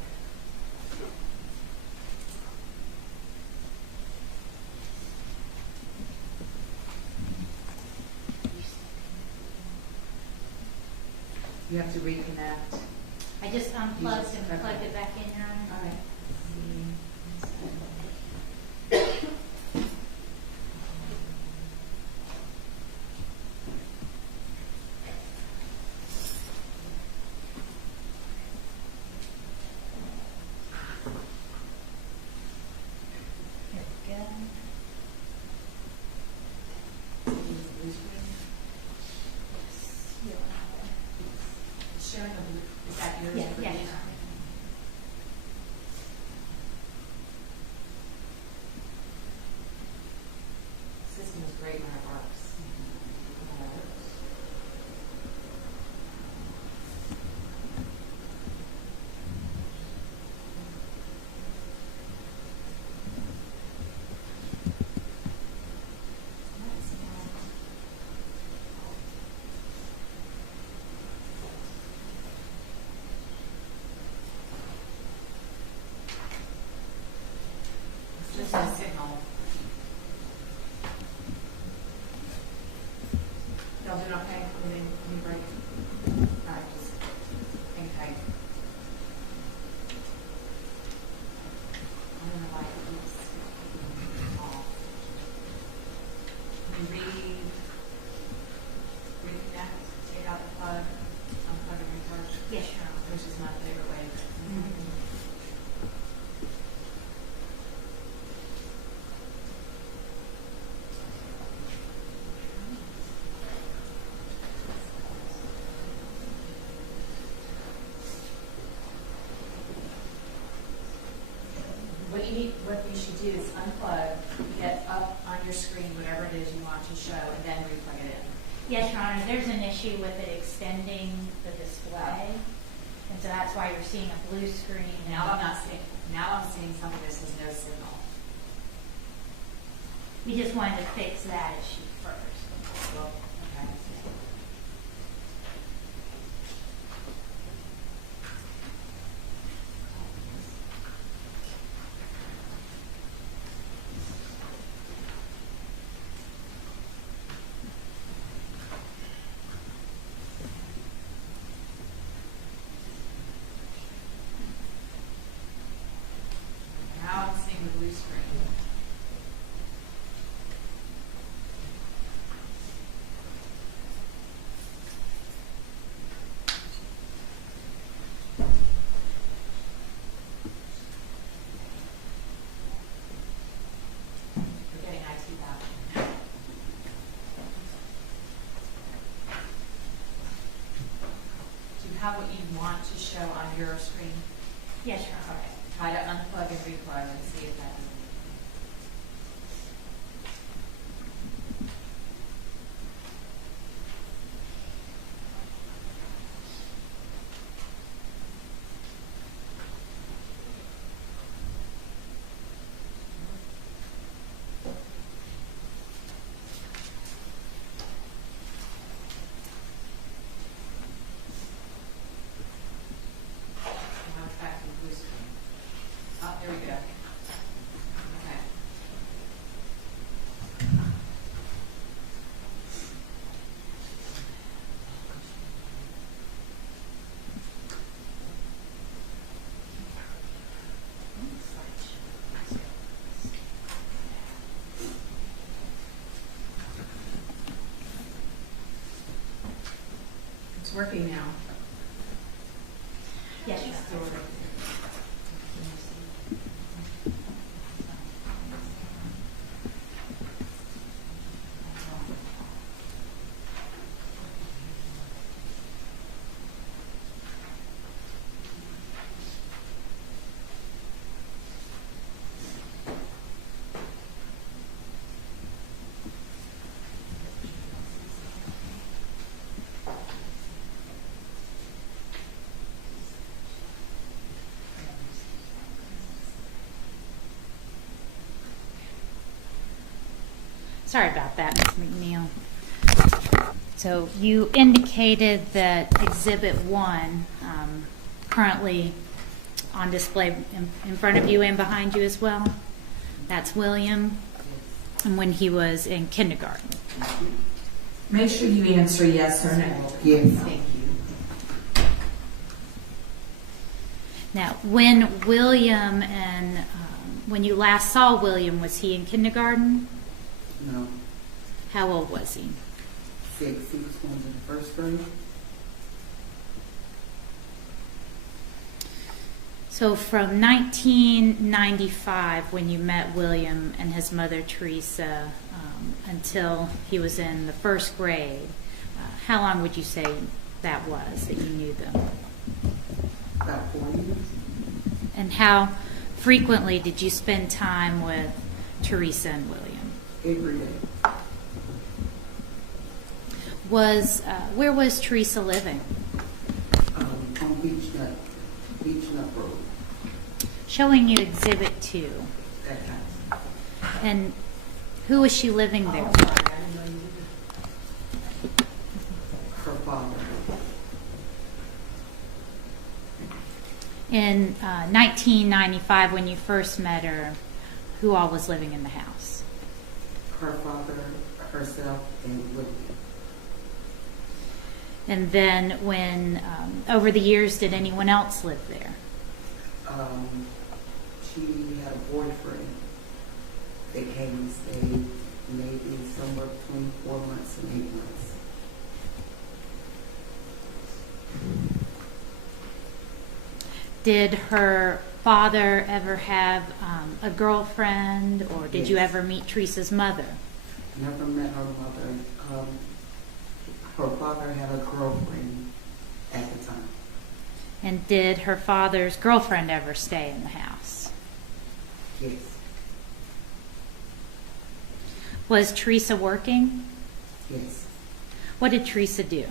You have to reconnect. I just unplugged just- and plugged it back in, Your Honor. All right. Here we go. Sharing is that yours? Yeah, yeah, Your Honor. System is great when it works. Just a signal. Y'all doing okay? Any break? All right, just hang tight. I don't know why it keeps off. Can you reconnect, take out the plug, unplug and recharge? Yes, Your Honor. Which is my favorite way. What you should do is unplug, get up on your screen whatever it is you want to show, and then replug it in. Yes, Your Honor, there's an issue with it extending the display. And so that's why you're seeing a blue screen. Now I'm seeing something that says no signal. We just wanted to fix that issue first. Well, okay. want to show on your screen? Yes, Your Honor. Okay. Try to unplug and replug and see if that is. Now it's back to the blue screen. Oh, there we go. Okay. It's working now. Yes, Your Honor. Sorry about that, Ms. McNeil. So you indicated that Exhibit 1, currently on display in front of you and behind you as well, that's William, and when he was in kindergarten. Make sure you answer yes or no. Yes. Thank you. Now, when William when you last saw William, was he in kindergarten? No. How old was he? 6. He was going to the first grade. So from 1995, when you met William and his mother Teresa, until he was in the first grade, how long would you say that was that you knew them? About 4 years. And how frequently did you spend time with Teresa and William? Every day. Where was Teresa living? On Beach Nut Road. Showing you Exhibit 2. That house. And who was she living there Oh, with? sorry, I didn't know you did that. Her father. In 1995, when you first met her, who all was living in the house? Her father, herself, and William. And then when, over the years, did anyone else live there? She had a boyfriend that came and stayed maybe somewhere between 4 months and 8 months. Did her father ever have a girlfriend, or did you Yes. ever meet Teresa's mother? Never met her mother. Her father had a girlfriend at the time. And did her father's girlfriend ever stay in the house? Yes. Was Teresa working? Yes. What did Teresa do?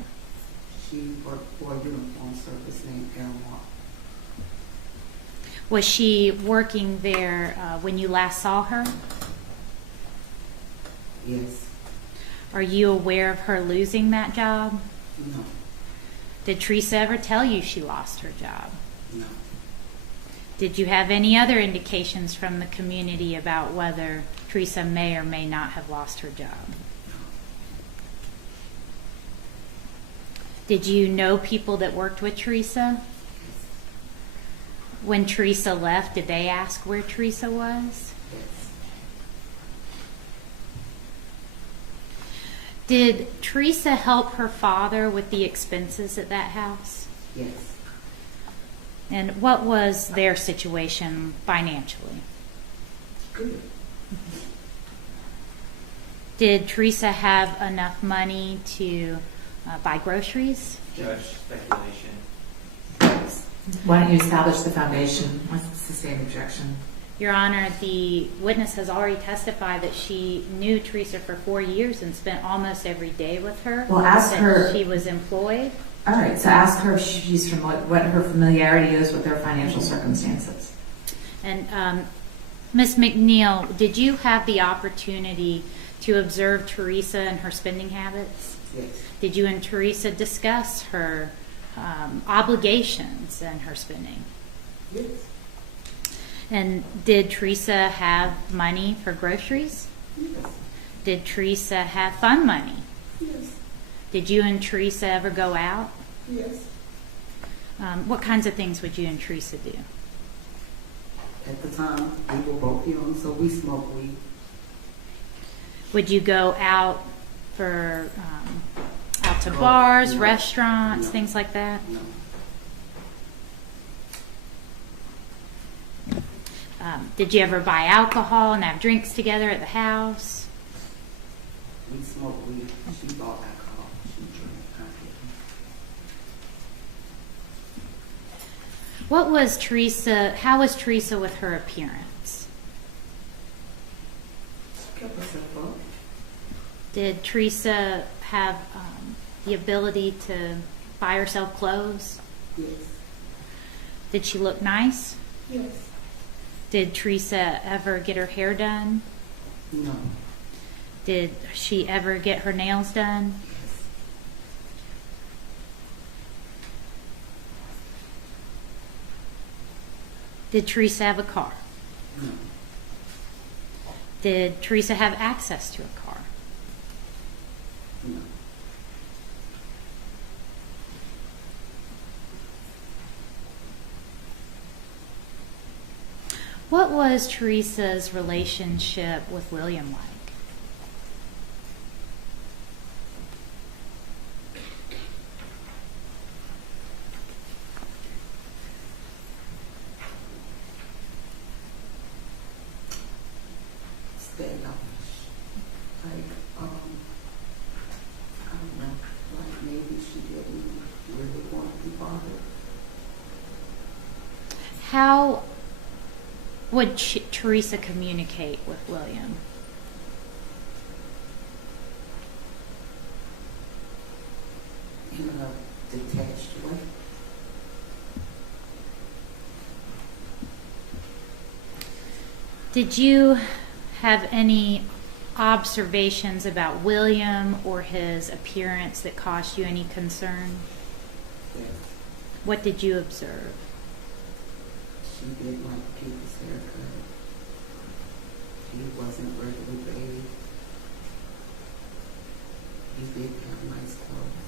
She worked for a uniform service named Airmark. Was she working there when you last saw her? Yes. Are you aware of her losing that job? No. Did Teresa ever tell you she lost her job? No. Did you have any other indications from the community about whether Teresa may or may not have lost her job? Did you know people that worked with Teresa? When Teresa left, did they ask where Teresa was? Yes. Did Teresa help her father with the expenses at that house? Yes. And what was their situation financially? Good. Did Teresa have enough money to buy groceries? Judge, speculation. Why don't you establish the foundation? What's the sustained objection? Your Honor, the witness has already testified that she knew Teresa for 4 years and spent almost every day with her. Well, ask that her. She was employed. All right, so ask her if she's from what her familiarity is with their financial circumstances. And Ms. McNeil, did you have the opportunity to observe Teresa and her spending habits? Yes. Did you and Teresa discuss her obligations and her spending? Yes. And did Teresa have money for groceries? Yes. Did Teresa have fun money? Yes. Did you and Teresa ever go out? Yes. What kinds of things would you and Teresa do? At the time, we were both young, so we smoked weed. Would you go out for out to bars, No. restaurants, No. things like that? No. Did you ever buy alcohol and have drinks together at the house? We smoked weed. She bought alcohol. She drank. I didn't. How was Teresa with her appearance? She kept herself up. Did Teresa have the ability to buy herself clothes? Yes. Did she look nice? Yes. Did Teresa ever get her hair done? No. Did she ever get her nails done? Yes. Did Teresa have a car? No. Did Teresa have access to a car? No. What was Teresa's relationship with William like? Standoffish. Like, I don't know. Like maybe she didn't really want to be bothered. How would Teresa communicate with William? In a detached way. Did you have any observations about William or his appearance that caused you any concern? Yes. What did you observe? She didn't like people's haircut. He wasn't regularly bathed. He did have nice clothes.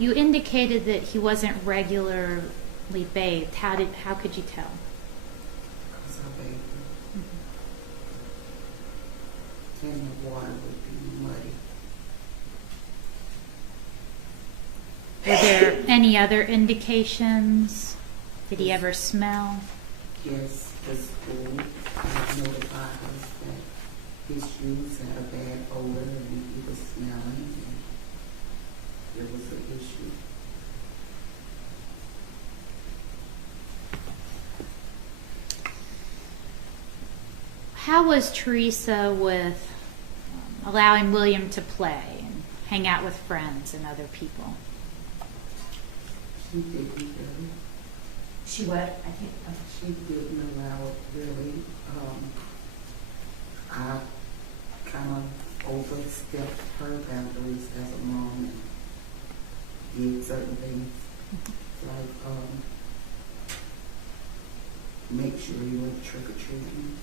You indicated that he wasn't regularly bathed. How could you tell? Because I bathed him. And the water would be muddy. Were there any other indications? Did he ever smell? Yes, the school notified us that his shoes had a bad odor and he was smelling. And there was an issue. How was Teresa with allowing William to play and hang out with friends and other people? She didn't really. She what? I think. She didn't allow it really. I kind of overstepped her boundaries as a mom and did certain things like make sure you went trick or treating.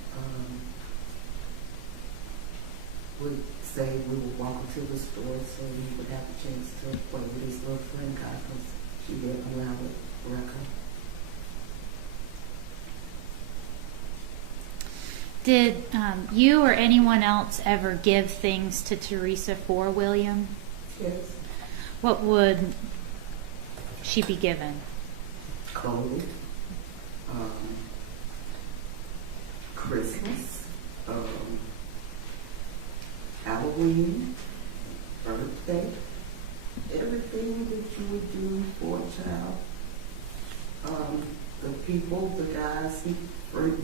Would say we would walk into the store so we would have a chance to play with his little friend guy because she didn't allow it record. Did you or anyone else ever give things to Teresa for William? Yes. What would she be given? Clothing, Christmas, Halloween, birthday, everything that you would do for a child. The people, the guys, the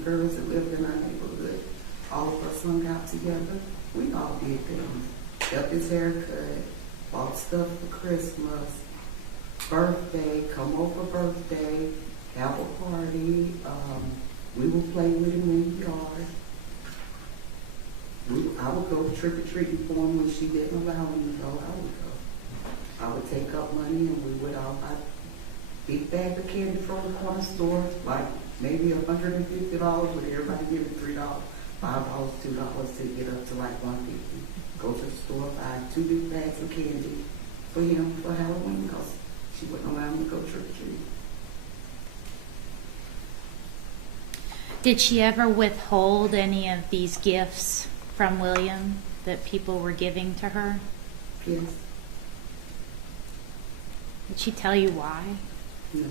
girls that lived in our neighborhood, all of us hung out together. We all did things. Kept his haircut, bought stuff for Christmas, birthday, come over birthday, have a party. We would play with him in the yard. I would go trick-or-treating for him when she didn't allow me to go. I would go. I would take up money and we would all buy a big bag of candy from the corner store, like maybe $150, but everybody give me $3, $5, $2 to get up to like $150. Go to the store, buy 2 big bags of candy for him for Halloween because she wouldn't allow me to go trick-or-treating. Did she ever withhold any of these gifts from William that people were giving to her? Yes. Did she tell you why? No.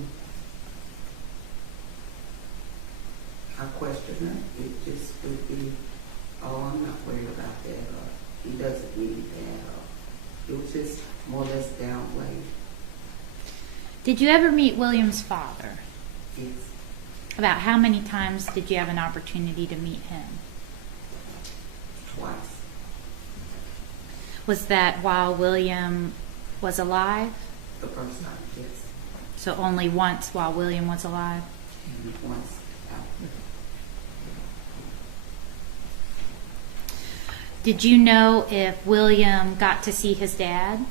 I questioned her. It just would be, oh, I'm not worried about that. He doesn't need that. It was just more or less downplayed. Did you ever meet William's father? Yes. About how many times did you have an opportunity to meet him? Twice. Was that while William was alive? The first time, yes. So only once while William was alive? And once after. Did you know if William got to see his dad?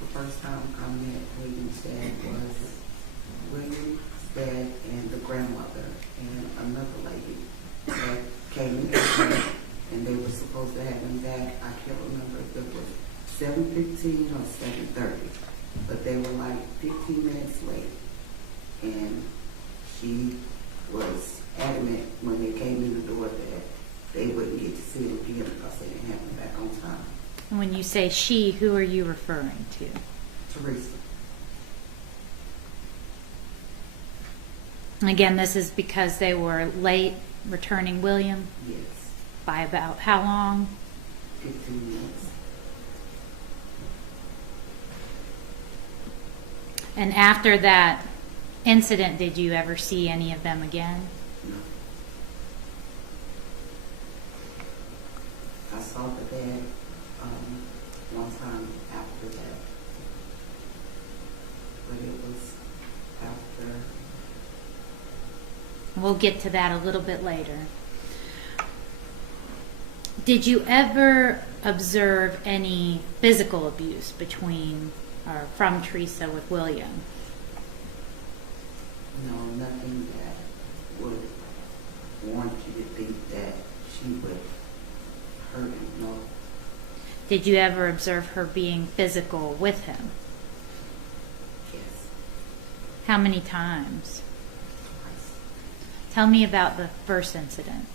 The first time I met William's dad was William's dad and the grandmother and another lady that came in and they were supposed to have him back. I can't remember if it was 7:15 or 7:30, but they were like 15 minutes late. And she was adamant when they came in the door that they wouldn't get to see him again because they didn't have him back on time. And when you say she, who are you referring to? Teresa. And again, this is because they were late returning William? Yes. By about how long? 15 minutes. And after that incident, did you ever see any of them again? No. I saw the dad one time after that, but it was after. We'll get to that a little bit later. Did you ever observe any physical abuse between or from Teresa with William? No, nothing that would warrant you to think that she would hurt him. No. Did you ever observe her being physical with him? Yes. How many times? Twice. Tell me about the first incident.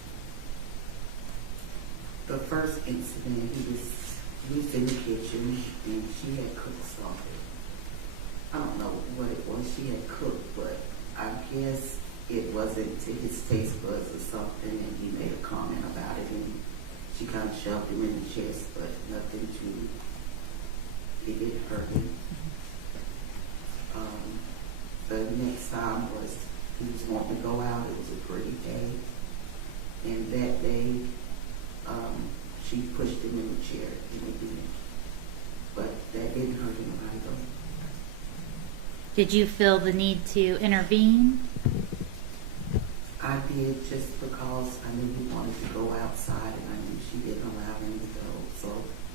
The first incident, he was in the kitchen and she had cooked something. I don't know what it was she had cooked, but I guess it wasn't to his taste buds or something, and he made a comment about it, and she kind of shoved him in the chest, but nothing it didn't hurt him. The next time was he was wanting to go out. It was a pretty day, and that day she pushed him in the chair in the beginning, but that didn't hurt him either. Did you feel the need to intervene? I did, just because I knew he wanted to go outside and I knew she didn't allow him to go. So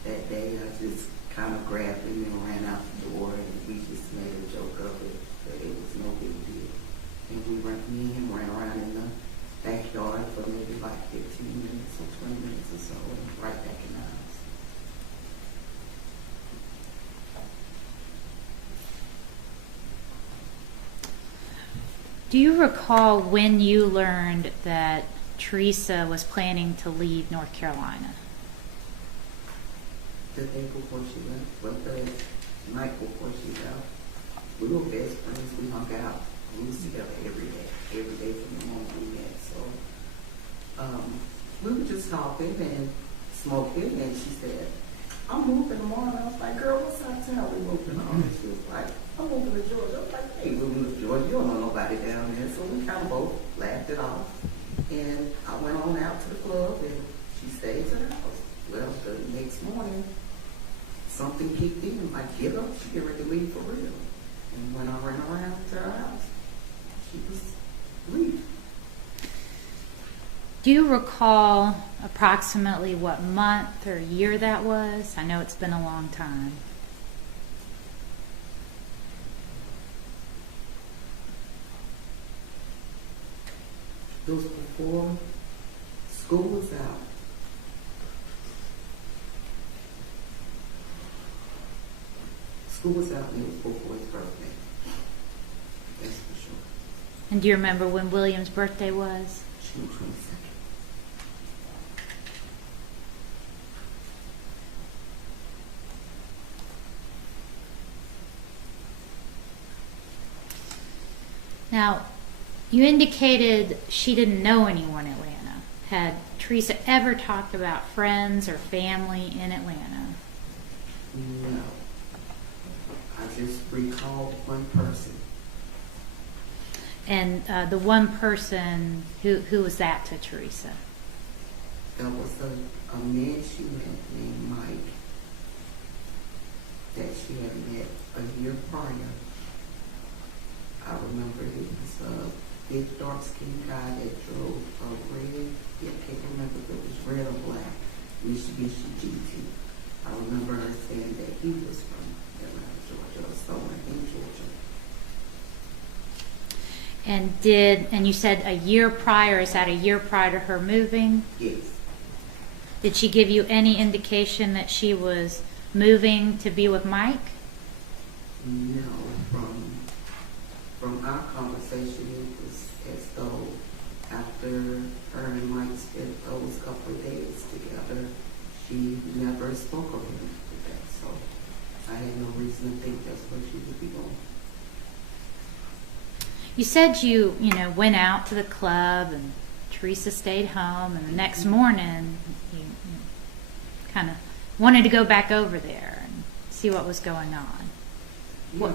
that day I just kind of grabbed him and ran out the door, and we just made a joke of it, but it was no big deal. And me and him ran around in the backyard for maybe like 15 minutes or 20 minutes or so, and right back in the house. Do you recall when you learned that Teresa was planning to leave North Carolina? The day before she left, but the night before she left, we were best friends. We hung out. We was together every day from the moment we met. So we were just talking and smoking, and she said, I'm moving tomorrow. And I was like, girl, what's out of town we moving on? And she was like, I'm moving to Georgia. I was like, hey, moving to Georgia. You don't know nobody down there. So we kind of both laughed it off. And I went on out to the club and she stayed to the house. Well, the next morning, something kicked in. Like, get up, she get ready to leave for real. And when I ran around to her house, she was leaving. Do you recall approximately what month or year that was? I know it's been a long time. It was before school was out. School was out and it was before his birthday. That's for sure. And do you remember when William's birthday was? June 22nd. Now, you indicated she didn't know anyone in Atlanta. Had Teresa ever talked about friends or family in Atlanta? No. I just recalled one person. And the one person, who was that to Teresa? That was a man she met named Mike that she had met a year prior. I remember he was a big dark-skinned guy that drove a red, I can't remember if it was red or black, Mitsubishi GT. I remember her saying that he was from Atlanta, Georgia, or somewhere in Georgia. And you said a year prior, is that a year prior to her moving? Yes. Did she give you any indication that she was moving to be with Mike? No, from our conversation, it was as though after her and Mike spent those couple of days together, she never spoke of him after that. So I had no reason to think that's where she would be going. You said you went out to the club and Teresa stayed home, and the next morning you kind of wanted to go back over there and see what was going on. Yeah,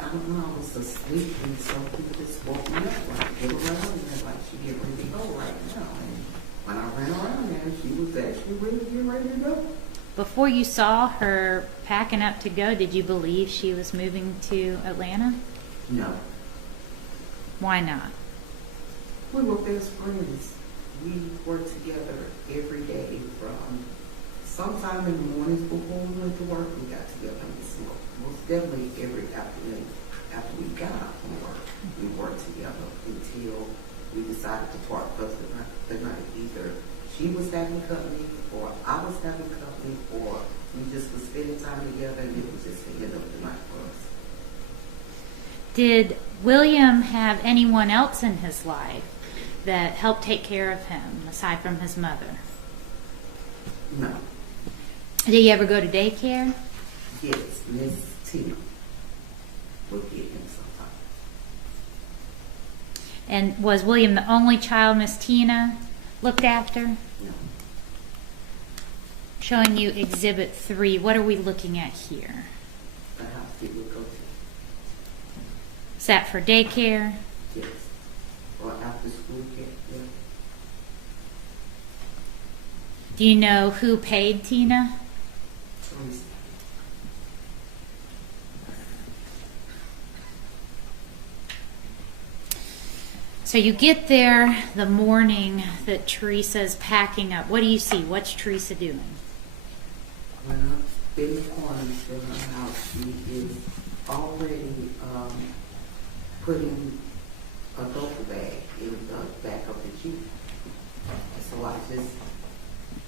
I don't know, I was asleep and so people just woke me up like, get around and like she get ready to go right now. And when I ran around there, she was actually really getting ready to go. Before you saw her packing up to go, did you believe she was moving to Atlanta? No. Why not? We were best friends. We worked together every day from sometime in the mornings before we went to work. We got together and smoked. Most definitely every afternoon after we got out from work. We worked together until we decided to part because the night either she was having company or I was having company or we just was spending time together and it was just the end of the night for us. Did William have anyone else in his life that helped take care of him aside from his mother? No. Did he ever go to daycare? Yes, Miss Tina would get him sometimes. And was William the only child Miss Tina looked after? No. Showing you Exhibit 3. What are we looking at here? The house he would go to. Is that for daycare? Yes. Or after school care, yeah. Do you know who paid Tina? Teresa. So you get there the morning that Teresa's packing up. What do you see? What's Teresa doing? When I'm in the corners of her house, she is already putting a duffel bag in the back of the Jeep. So I just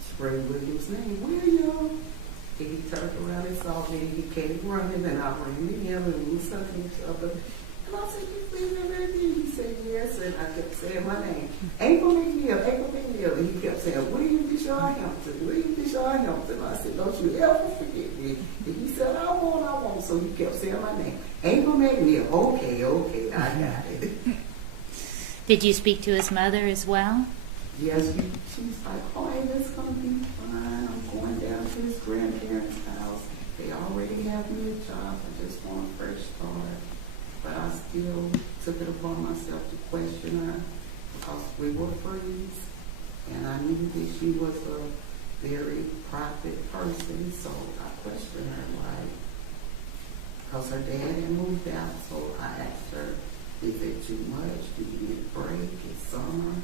sprayed William's name, William. And he turned around and saw me and he came running and I ran to him and we was hugging each other. And I said, you see that baby? He said, yes. And I kept saying my name. April McNeil, April McNeil. And he kept saying, William Dashawn Hamilton, William Dashawn Hamilton. I said, don't you ever forget me. And he said, I won't. So he kept saying my name. April McNeil. Okay, I got it. Did you speak to his mother as well? Yes, she's like, oh, it's going to be fine. I'm going down to his grandparents' house. They already have me a job. I just want a fresh start. But I still took it upon myself to question her because we were friends. And I knew that she was a very private person, so I questioned her, like, because her dad had moved out, so I asked her, is it too much? Do you need a break? It's summer.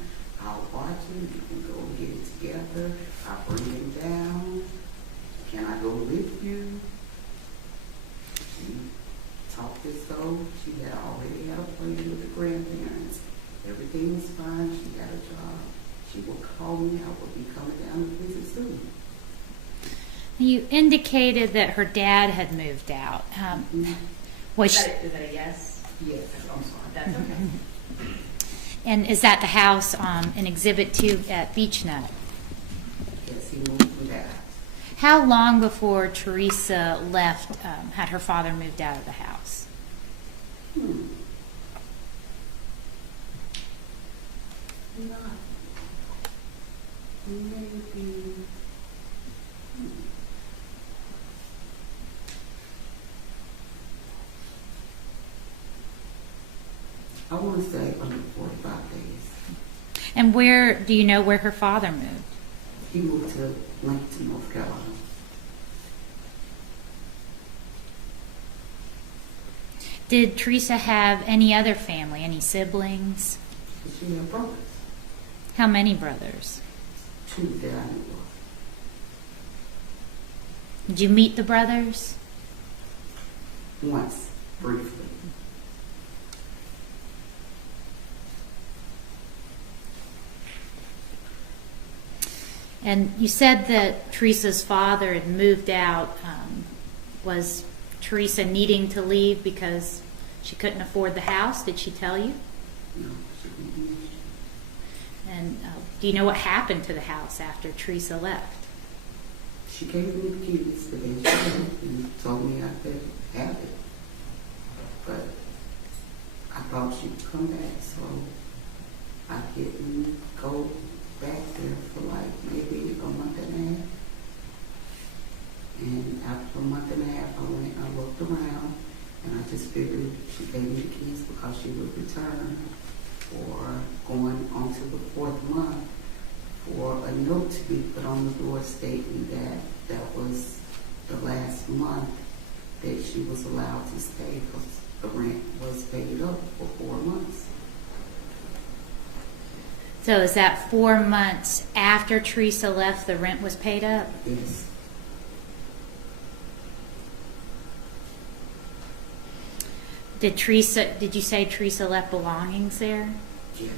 I'll watch him. You can go and get it together. I'll bring him down. Can I go with you? She talked as though she had already had a plan with the grandparents. Everything was fine. She had a job. She would call me. I would be coming down to visit soon. You indicated that her dad had moved out. Was she, Is that a yes? Yes, I'm sorry. That's okay. and is that the house in Exhibit 2 at Beach Nut? Yes, he moved from that. How long before Teresa left had her father moved out of the house? Not maybe. I want to say under 45 days. And where do you know where her father moved? He moved to Lincoln, North Carolina. Did Teresa have any other family, any siblings? She had brothers. How many brothers? 2 that I knew of. Did you meet the brothers? Once, briefly. And you said that Teresa's father had moved out. Was Teresa needing to leave because she couldn't afford the house? Did she tell you? No, she didn't. And do you know what happened to the house after Teresa left? She gave me the keys, but then she left and told me I could have it. But I thought she'd come back, so I didn't go back there for like maybe a month and a half. And after a month and a half, I went and I looked around, and I just figured she gave me the keys because she would return for going on to the 4th month for a note to be put on the door stating that that was the last month that she was allowed to stay because the rent was paid up for 4 months. So is that 4 months after Teresa left, the rent was paid up? Yes. Did you say Teresa left belongings there? Yes.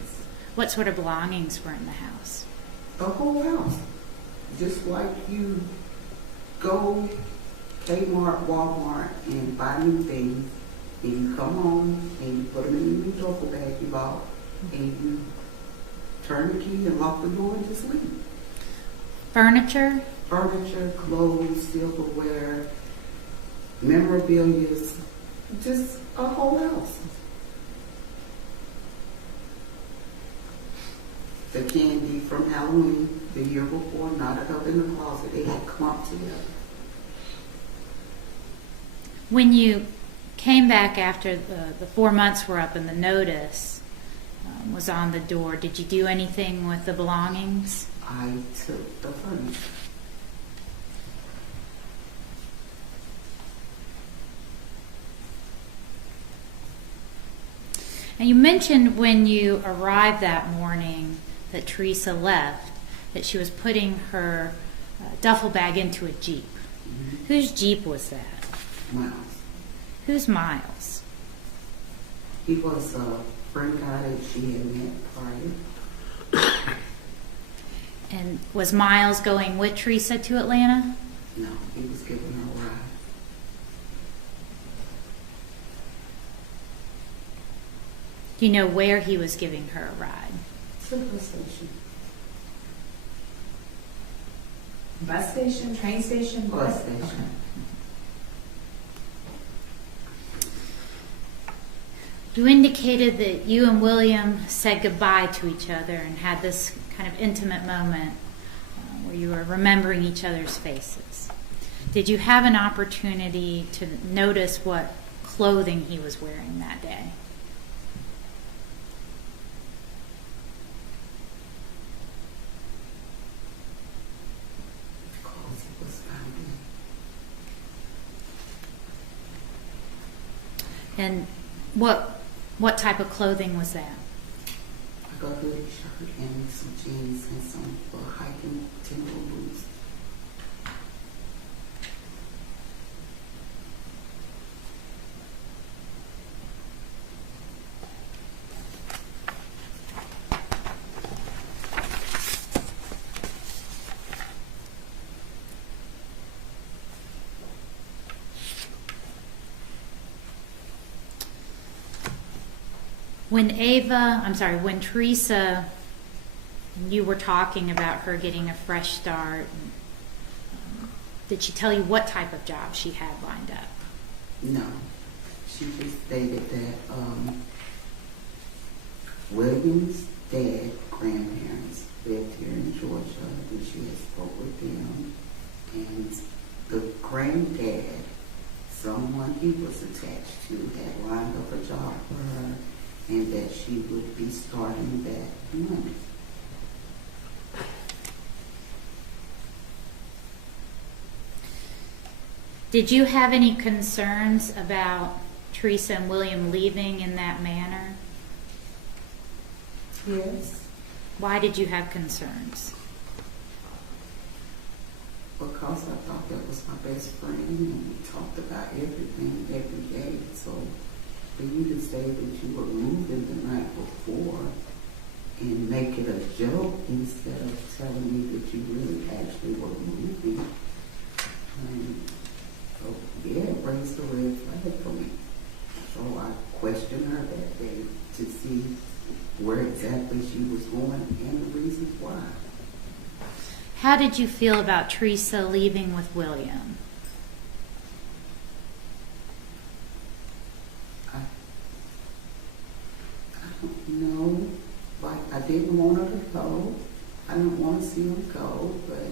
What sort of belongings were in the house? The whole house. Just like you go Kmart, Walmart, and buy new things, and you come home and you put them in your new duffel bag you bought, and you turn the key and lock the door and just leave. Furniture? Furniture, clothes, silverware, memorabilia, just a whole house. The candy from Halloween the year before, knotted up in the closet, they had clumped together. When you came back after the 4 months were up and the notice was on the door, did you do anything with the belongings? I took the furniture. And you mentioned when you arrived that morning that Teresa left, that she was putting her duffel bag into a Jeep. Mm-hmm. Whose Jeep was that? Miles. Who's Miles? He was a friend guy that she had met prior. And was Miles going with Teresa to Atlanta? No, he was giving her a ride. Do you know where he was giving her a ride? To the bus station. Bus station, train station? Bus station. Okay. You indicated that you and William said goodbye to each other and had this kind of intimate moment where you were remembering each other's faces. Did you have an opportunity to notice what clothing he was wearing that day? Because it was found in. And what type of clothing was that? Like a hoodie shirt and some jeans and some hiking timber boots. When Teresa, you were talking about her getting a fresh start, did she tell you what type of job she had lined up? No. She just stated that William's dad, grandparents, lived here in Georgia, and she had spoke with them. And the granddad, someone he was attached to, had lined up a job for her, and that she would be starting that month. Did you have any concerns about Teresa and William leaving in that manner? Yes. Why did you have concerns? Because I thought that was my best friend, and we talked about everything every day. So for you to say that you were moving the night before and make it a joke instead of telling me that you really actually were moving, so yeah, it raised a red flag for me. So I questioned her that day to see where exactly she was going and the reasons why. How did you feel about Teresa leaving with William? I don't know. Like, I didn't want her to go. I didn't want to see her go, but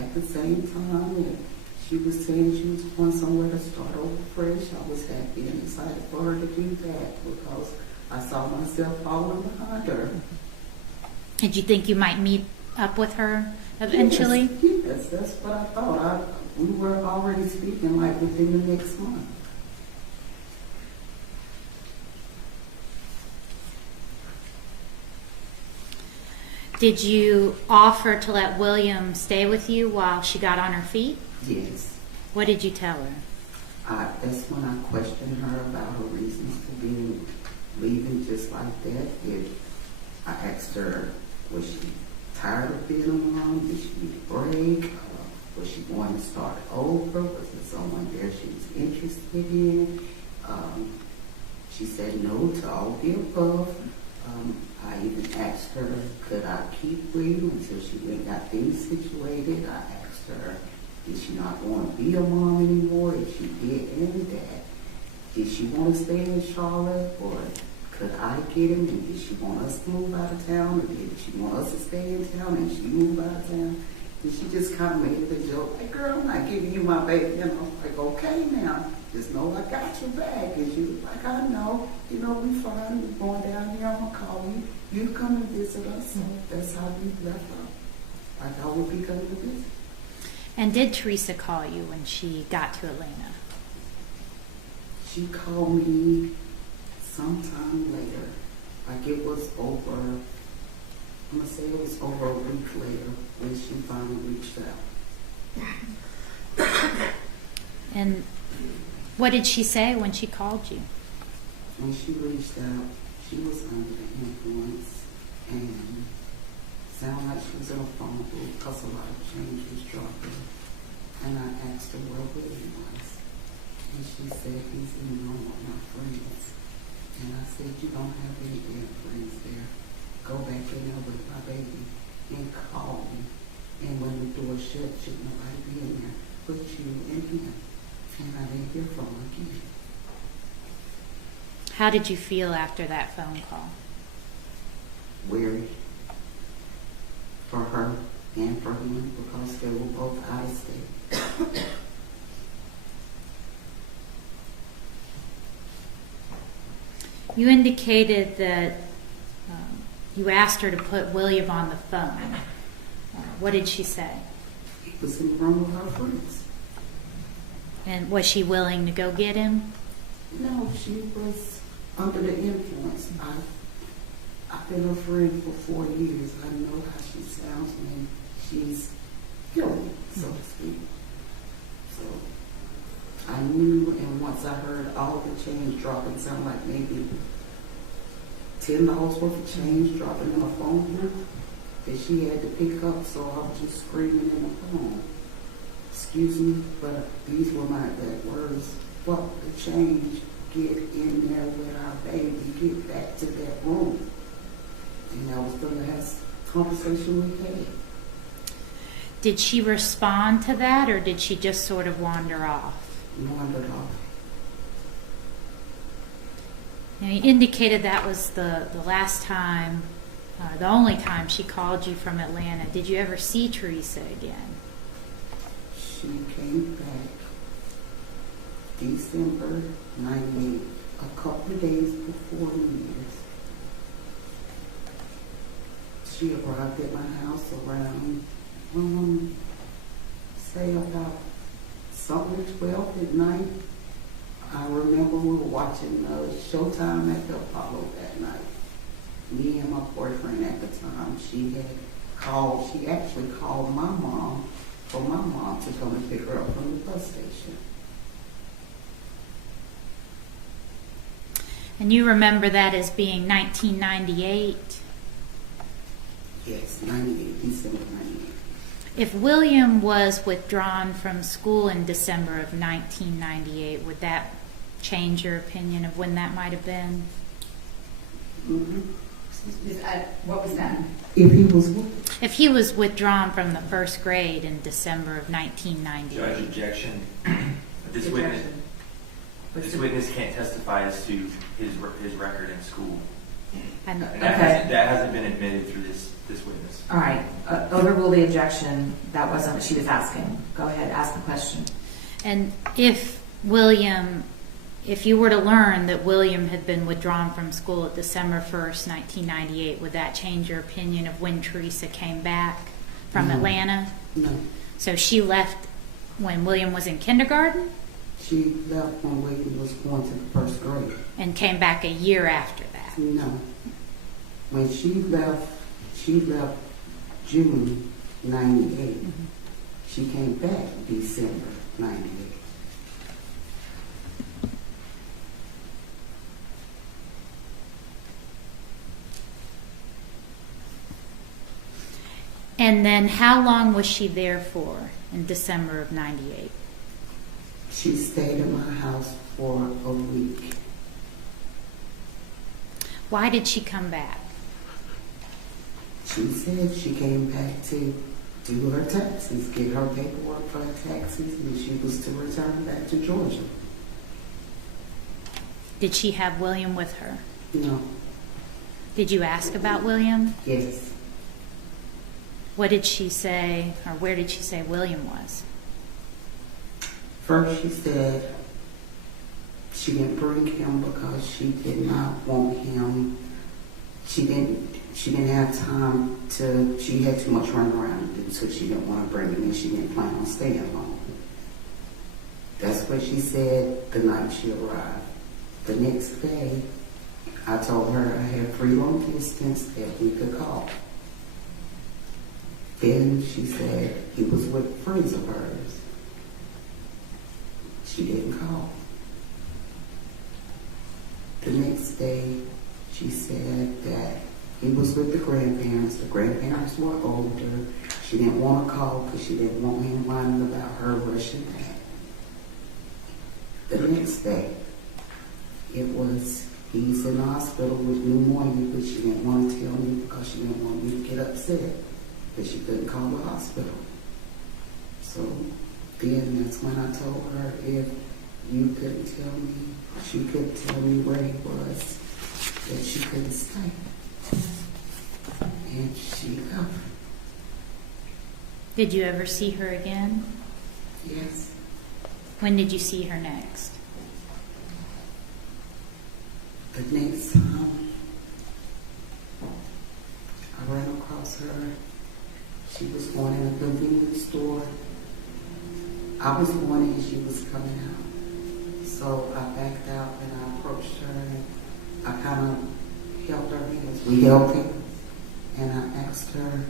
at the same time, if she was saying she was going somewhere to start over fresh, I was happy and excited for her to do that because I saw myself following behind her. Did you think you might meet up with her eventually? Yes, that's what I thought. We were already speaking like within the next month. Did you offer to let William stay with you while she got on her feet? Yes. What did you tell her? That's when I questioned her about her reasons for leaving just like that. I asked her, was she tired of being alone? Did she need a break? Was she going to start over? Was there someone there she was interested in? She said no to all the above. I even asked her, could I keep William until she went and got things situated? I asked her, did she not want to be a mom anymore? If she did, and that, did she want to stay in Charlotte, or could I get him? And did she want us to move out of town, or did she want us to stay in town and she move out of town? And she just kind of made the joke, like, girl, I'm not giving you my baby. And I was like, okay now, just know I got your back. And she was like, I know, we fine, we're going down here, I'm going to call you. You come and visit us. So that's how we left off. Like I would be coming to visit. And did Teresa call you when she got to Atlanta? She called me sometime later. Like it was over, I'm going to say it was over a week later when she finally reached out. And what did she say when she called you? When she reached out, she was under the influence and sounded like she was in a phone booth because a lot of change was dropping. And I asked her where William was. And she said, he's in the room with my friends. And I said, you don't have any damn friends there. Go back in there with my baby and call me. And when the door shut, should nobody be in there but you and him. And I didn't hear from her again. How did you feel after that phone call? Weary for her and for him because they were both out of state. You indicated that you asked her to put William on the phone. What did she say? He was in the room with her friends. And was she willing to go get him? No, she was under the influence. I've been her friend for 4 years. I know how she sounds when she's guilty, so to speak. So I knew, and once I heard all the change dropping, sound like maybe $10 worth of change dropping in her phone booth that she had to pick up, so I was just screaming in the phone. Excuse me, but these were my exact words. Fuck the change. Get in there with our baby. Get back to that room. And that was the last conversation we had. Did she respond to that, or did she just sort of wander off? Wandered off. And you indicated that was the last time, the only time she called you from Atlanta. Did you ever see Teresa again? She came back December 98, a couple of days before New Year's. She arrived at my house around, say about something 12 at night. I remember we were watching Showtime at the Apollo that night. Me and my boyfriend at the time, she actually called my mom for my mom to come and pick her up from the bus station. And you remember that as being 1998? Yes, 98, December 98. If William was withdrawn from school in December of 1998, would that change your opinion of when that might have been? Mm-hmm. What was that? If he was what? If he was withdrawn from the first grade in December of 1998. Judge, objection. This witness can't testify as to his record in school. And that hasn't been admitted through this witness. All right. Overrule the objection. That wasn't what she was asking. Go ahead, ask the question. And if you were to learn that William had been withdrawn from school at December 1st, 1998, would that change your opinion of when Teresa came back from Atlanta? No. So she left when William was in kindergarten? She left when William was going to the first grade. And came back a year after that? No. When she left June 98. Mm-hmm. She came back December 98. And then how long was she there for in December of 98? She stayed in my house for a week. Why did she come back? She said she came back to do her taxes, get her paperwork for her taxes, and she was to return back to Georgia. Did she have William with her? No. Did you ask about William? Yes. What did she say, or where did she say William was? First she said she didn't bring him because she did not want him. She didn't have time to, she had too much running around to do, so she didn't want to bring him in. She didn't plan on staying long. That's what she said the night she arrived. The next day, I told her I had 3 long distance that we could call. Then she said he was with friends of hers. She didn't call. The next day, she said that he was with the grandparents. The grandparents were older. She didn't want to call because she didn't want him whining about her rushing back. The next day, he's in the hospital with pneumonia, but she didn't want to tell me because she didn't want me to get upset. But she couldn't call the hospital. So then that's when I told her if you couldn't tell me, she couldn't tell me where he was, that she couldn't stay. And she left. Did you ever see her again? Yes. When did you see her next? The next time I ran across her, she was going in a convenience store. I was going in, she was coming out. So I backed out and I approached her and I kind of held her hands. We held hands. And I asked her,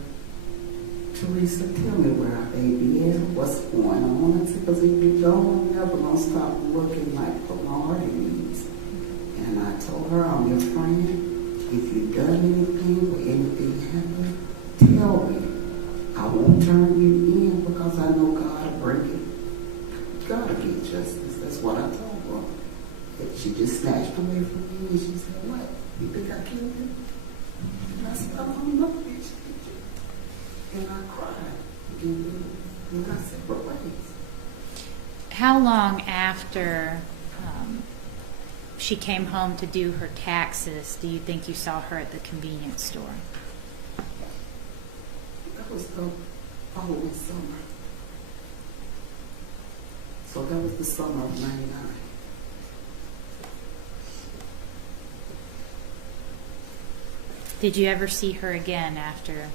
Teresa, tell me where our baby is, what's going on. I said, because if you don't, I'm never going to stop looking like what my heart needs. And I told her, I'm your friend. If you've done anything or anything happened, tell me. I won't turn you in because I know God will bring it. God will get justice. That's what I told her. But she just snatched away from me and she said, what? You think I killed him? And I said, I don't know, bitch. And I cried. And I separate ways. How long after she came home to do her taxes do you think you saw her at the convenience store? That was the following summer. So that was the summer of '99. Did you ever see her again after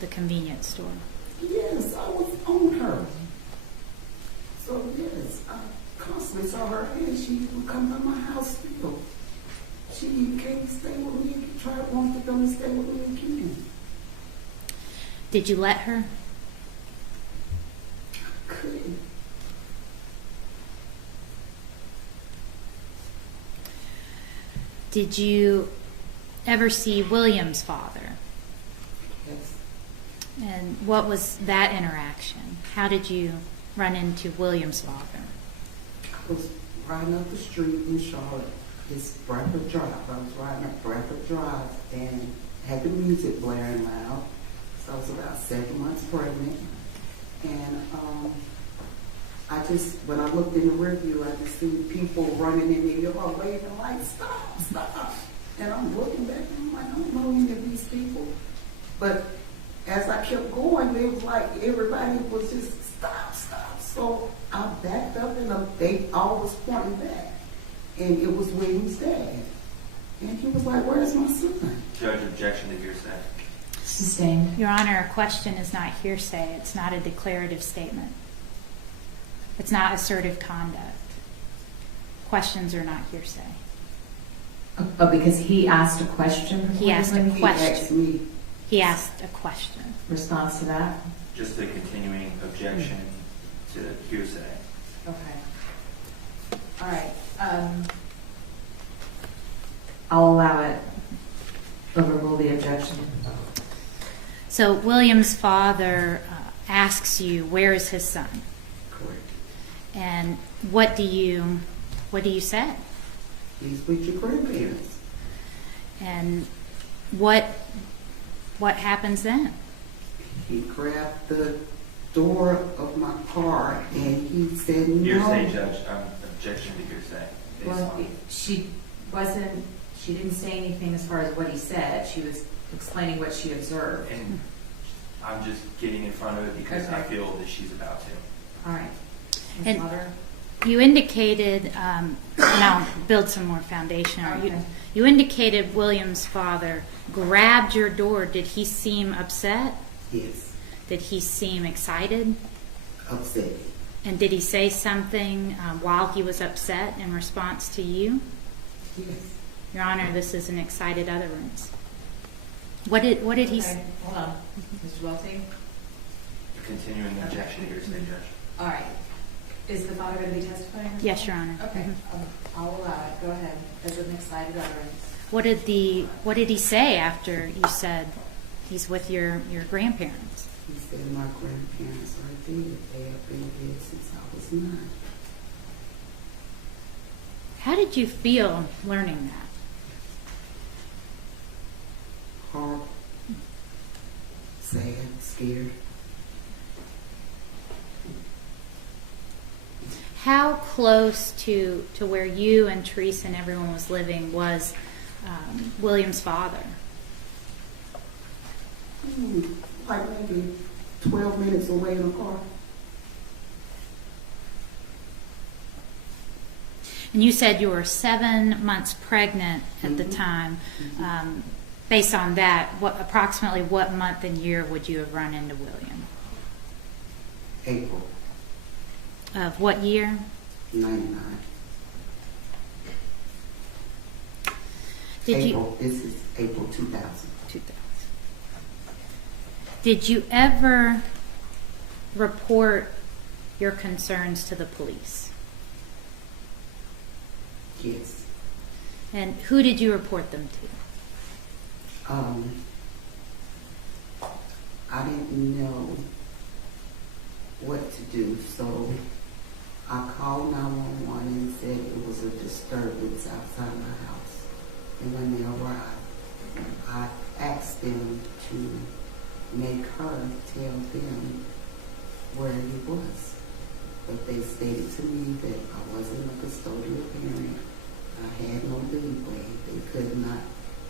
the convenience store? Yes, I was on her. So yes, I constantly saw her and she would come to my house still. She came to stay with me and wanted to come and stay with me again. Did you let her? I couldn't. Did you ever see William's father? Yes. And what was that interaction? How did you run into William's father? I was riding up the street in Charlotte. It's Bradford Drive. I was riding up Bradford Drive and had the music blaring loud. So I was about 7 months pregnant. And when I looked in the rearview, I just seen people running in the yard waving like, stop, stop. And I'm looking back and I'm like, I don't know any of these people. But as I kept going, it was like everybody was just stop, stop. So I backed up and they all was pointing back. And it was William's dad. And he was like, where's my son? Judge, objection to hearsay. Sustained. Your Honor, a question is not hearsay. It's not a declarative statement. It's not assertive conduct. Questions are not hearsay. Oh, because he asked a question? He asked a He question. asked me. He asked a question. Response to that? Just a continuing objection to hearsay. Okay. All right. I'll allow it. Overrule the objection. So William's father asks you, where is his son? Correct. And what do you say? He's with your grandparents. And what happens then? He grabbed the door of my car and he said no. Hearsay, Judge. Objection to hearsay. Well, she didn't say anything as far as what he said. She was explaining what she observed. And I'm just getting in front of it because I Okay. feel that she's about to. All right. Ms. And- Mother? You indicated, and I'll build some more foundation. Okay. You indicated William's father grabbed your door. Did he seem upset? Yes. Did he seem excited? Upset. And did he say something while he was upset in response to you? Yes. Your Honor, this is an excited utterance. What did he say? Okay, hold on. Mr. Welty? Continuing objection to hearsay, Judge. All right. Is the father going to be testifying? Yes, Your Honor. Okay, Mhm. I'll allow it. Go ahead. As an excited utterance. What did he say after you said he's with your grandparents? He said my grandparents are dead. They have been dead since I was 9. How did you feel learning that? Horrible. Sad. Scared. How close to where you and Teresa and everyone was living was William's father? Like maybe 12 minutes away in a car. And you said you were 7 months pregnant at the time. Based on that, approximately what month and year would you have run into William? April Of what year? 99. This is April 2000. 2000. Did you ever report your concerns to the police? Yes. And who did you report them to? I didn't know what to do, so I called 911 and said it was a disturbance outside my house. And when they arrived, I asked them to make her tell them where he was. But they stated to me that I wasn't a custodial parent. I had no leeway. They could not